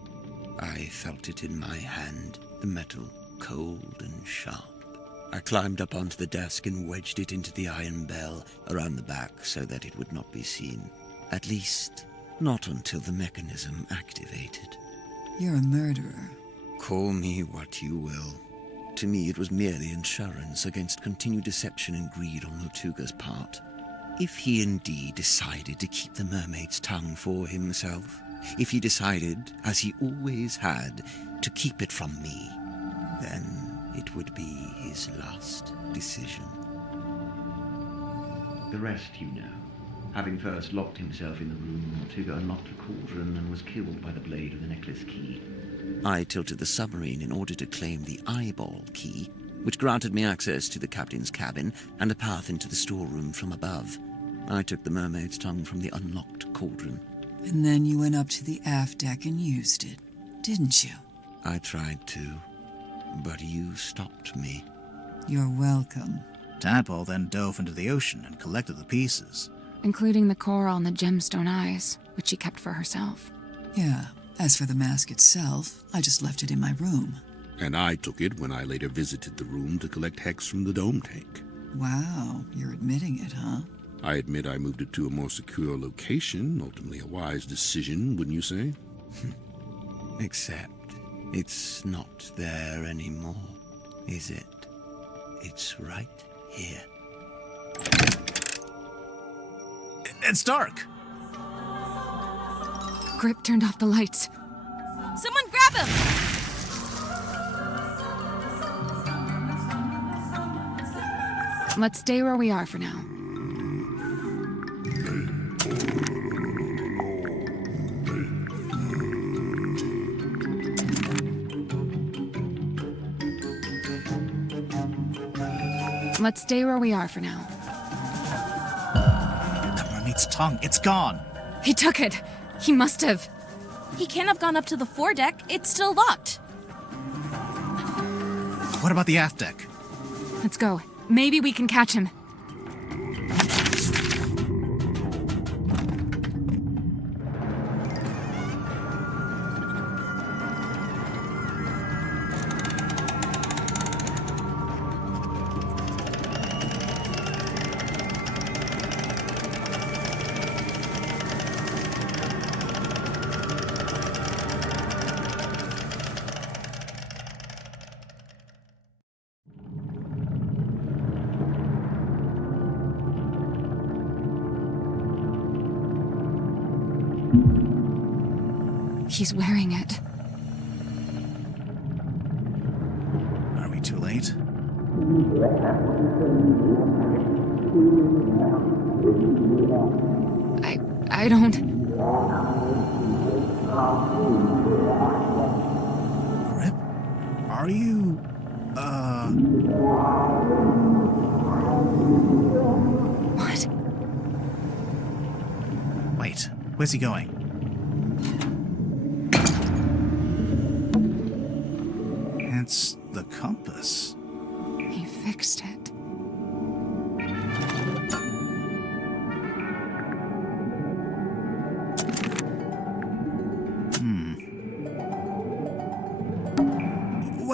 I felt it in my hand, the metal cold and sharp. I climbed up onto the desk and wedged it into the iron bell around the back so that it would not be seen. At least, not until the mechanism activated. You're a murderer. Call me what you will. To me, it was merely insurance against continued deception and greed on Mortuga's part. If he indeed decided to keep the mermaid's tongue for himself, if he decided, as he always had, to keep it from me, then it would be his last decision. The rest you know. Having first locked himself in the room, Mortuga unlocked the cauldron and was killed by the blade of the necklace key. I tilted the submarine in order to claim the eyeball key, which granted me access to the captain's cabin and a path into the storeroom from above. I took the mermaid's tongue from the unlocked cauldron. And then you went up to the aft deck and used it, didn't you? I tried to, but you stopped me. You're welcome. Tadpole then dove into the ocean and collected the pieces. Including the coral and the gemstone eyes, which she kept for herself. Yeah. As for the mask itself, I just left it in my room. And I took it when I later visited the room to collect hex from the dome tank. Wow, you're admitting it, huh? I admit I moved it to a more secure location, ultimately a wise decision, wouldn't you say? Except it's not there anymore, is it? It's right here. It's dark! Grip turned off the lights. Someone grab him! Let's stay where we are for now. Let's stay where we are for now. The mermaid's tongue, it's gone! He took it! He must have. He can't have gone up to the foredeck. It's still locked. What about the aft deck? Let's go. Maybe we can catch him. He's wearing it. Are we too late? I don't... Grip? Are you... What? Wait, where's he going? It's the compass. He fixed it.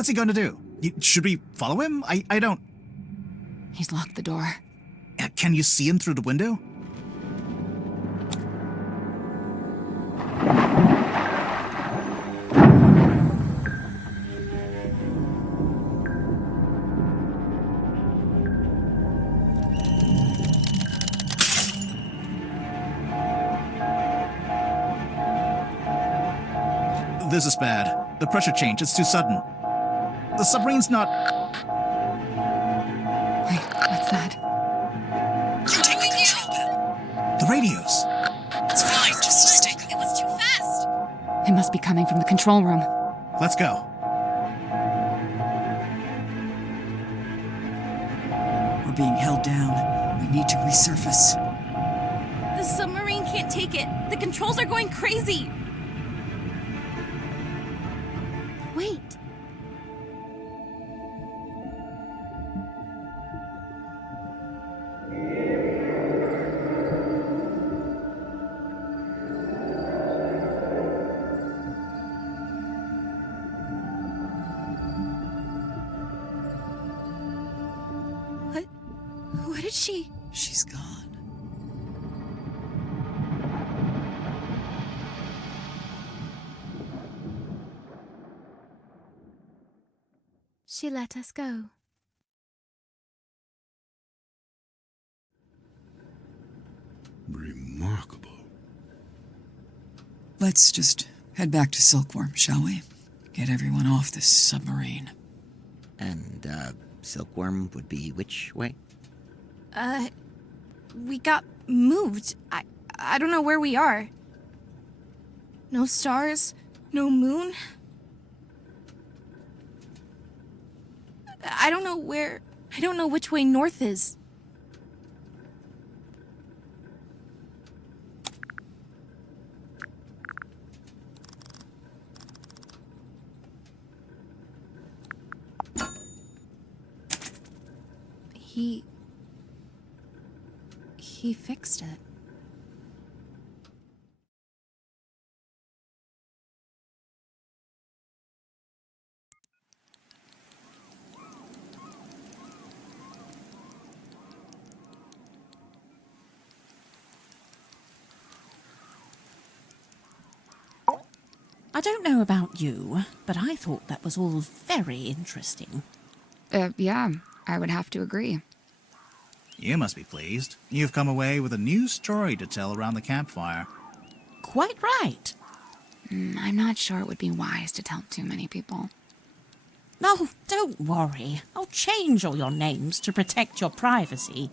What's he going to do? Should we follow him? I don't... He's locked the door. Can you see him through the window? This is bad. The pressure change, it's too sudden. The submarine's not... Wait, what's that? You're taking control, Ben. The radios. It's fine, just stay calm. It was too fast. It must be coming from the control room. Let's go. We're being held down. We need to resurface. The submarine can't take it. The controls are going crazy. Wait. What did she... She's gone. She let us go. Remarkable. Let's just head back to Silkworm, shall we? Get everyone off this submarine. And, Silkworm would be which way? We got moved. I don't know where we are. No stars, no moon. I don't know which way north is. He fixed it. I don't know about you, but I thought that was all very interesting. Yeah, I would have to agree. You must be pleased. You've come away with a new story to tell around the campfire. Quite right. I'm not sure it would be wise to tell too many people. No, don't worry. I'll change all your names to protect your privacy.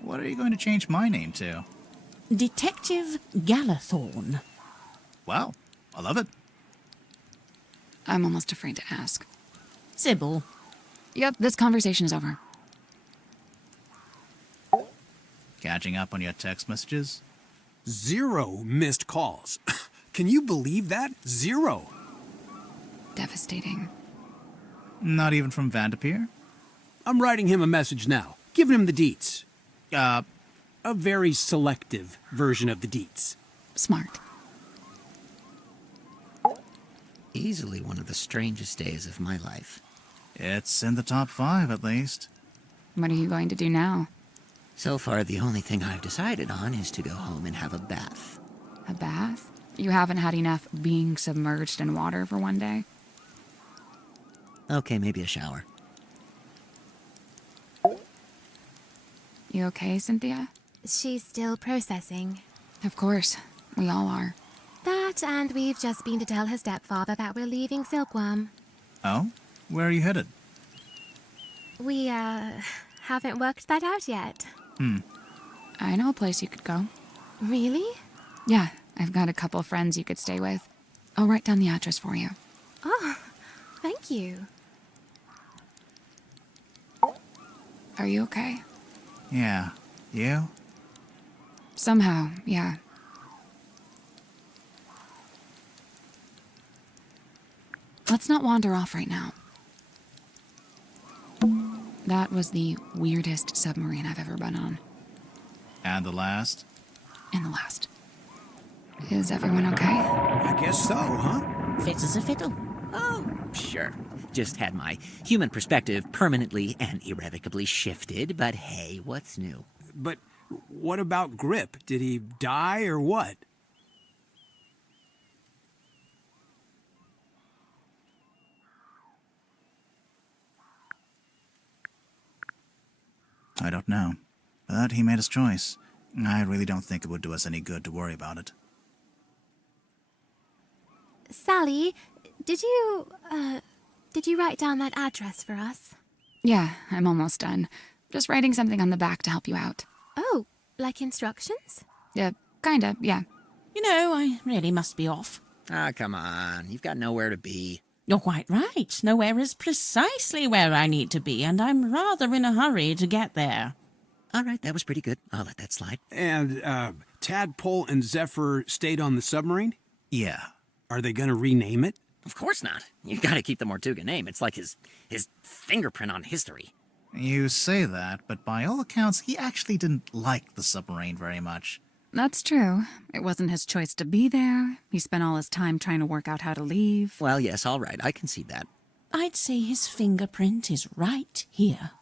What are you going to change my name to? Detective Galathorn. Wow, I love it. I'm almost afraid to ask. Sybil. Yep, this conversation is over. Catching up on your text messages? 0 missed calls. Can you believe that? 0. Devastating. Not even from Vanderpeer? I'm writing him a message now, giving him the deets. A very selective version of the deets. Smart. Easily one of the strangest days of my life. It's in the top 5, at least. What are you going to do now? So far, the only thing I've decided on is to go home and have a bath. A bath? You haven't had enough being submerged in water for one day? Okay, maybe a shower. You okay, Cynthia? She's still processing. Of course. We all are. That, and we've just been to tell her stepfather that we're leaving Silkworm. Oh? Where are you headed? We, haven't worked that out yet. I know a place you could go. Really? Yeah, I've got a couple friends you could stay with. I'll write down the address for you. Oh, thank you. Are you okay? Yeah. You? Somehow, yeah. Let's not wander off right now. That was the weirdest submarine I've ever been on. And the last? And the last. Is everyone okay? I guess so, huh? Fit as a fiddle. Oh, sure. Just had my human perspective permanently and irrevocably shifted, but hey, what's new? But what about Grip? Did he die or what? I don't know. But he made his choice. I really don't think it would do us any good to worry about it. Sally, did you write down that address for us? Yeah, I'm almost done. Just writing something on the back to help you out. Oh, like instructions? Kinda, yeah. You know, I really must be off. Ah, come on. You've got nowhere to be. You're quite right. Nowhere is precisely where I need to be, and I'm rather in a hurry to get there. All right, that was pretty good. I'll let that slide. And, Tadpole and Zephyr stayed on the submarine? Yeah. Are they gonna rename it? Of course not. You've got to keep the Mortuga name. It's like his fingerprint on history. You say that, but by all accounts, he actually didn't like the submarine very much. That's true. It wasn't his choice to be there. He spent all his time trying to work out how to leave. Well, yes, all right. I can see that. I'd say his fingerprint is right here.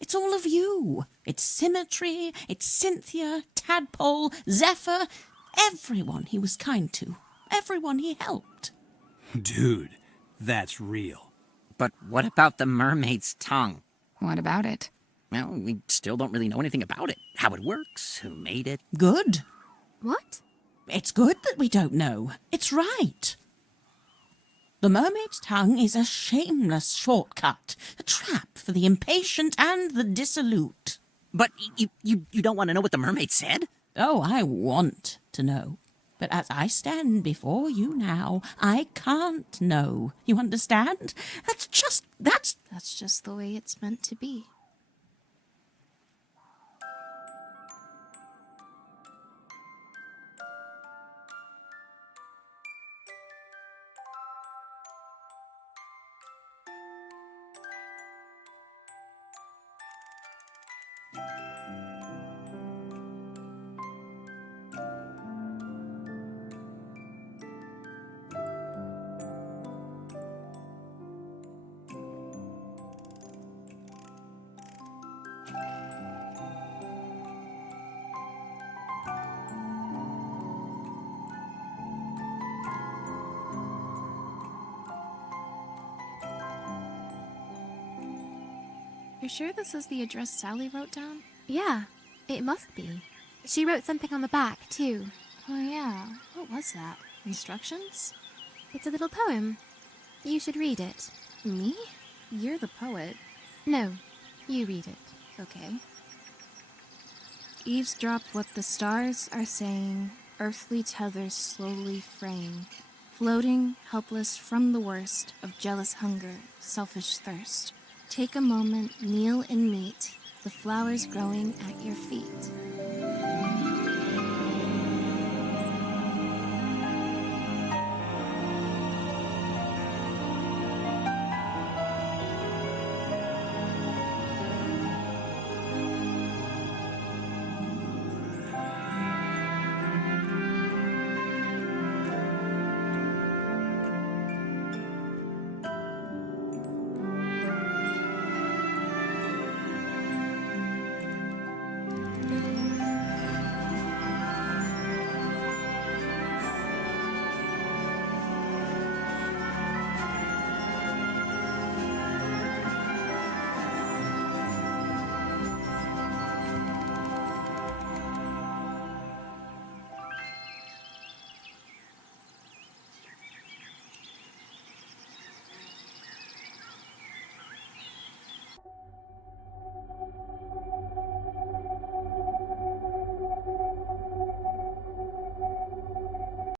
It's all of you. It's Symmetry, it's Cynthia, Tadpole, Zephyr, everyone he was kind to, everyone he helped. Dude, that's real. But what about the mermaid's tongue? What about it? Well, we still don't really know anything about it. How it works, who made it. Good. What? It's good that we don't know. It's right. The mermaid's tongue is a shameless shortcut, a trap for the impatient and the dissolute. But you don't want to know what the mermaid said? Oh, I want to know. But as I stand before you now, I can't know. You understand? That's just the way it's meant to be. You're sure this is the address Sally wrote down? Yeah, it must be. She wrote something on the back, too. Oh, yeah. What was that? Instructions? It's a little poem. You should read it. Me? You're the poet. No, you read it. Okay. Eavesdrop what the stars are saying, earthly tethers slowly fraying, floating, helpless from the worst of jealous hunger, selfish thirst. Take a moment, kneel and meet the flowers growing at your feet.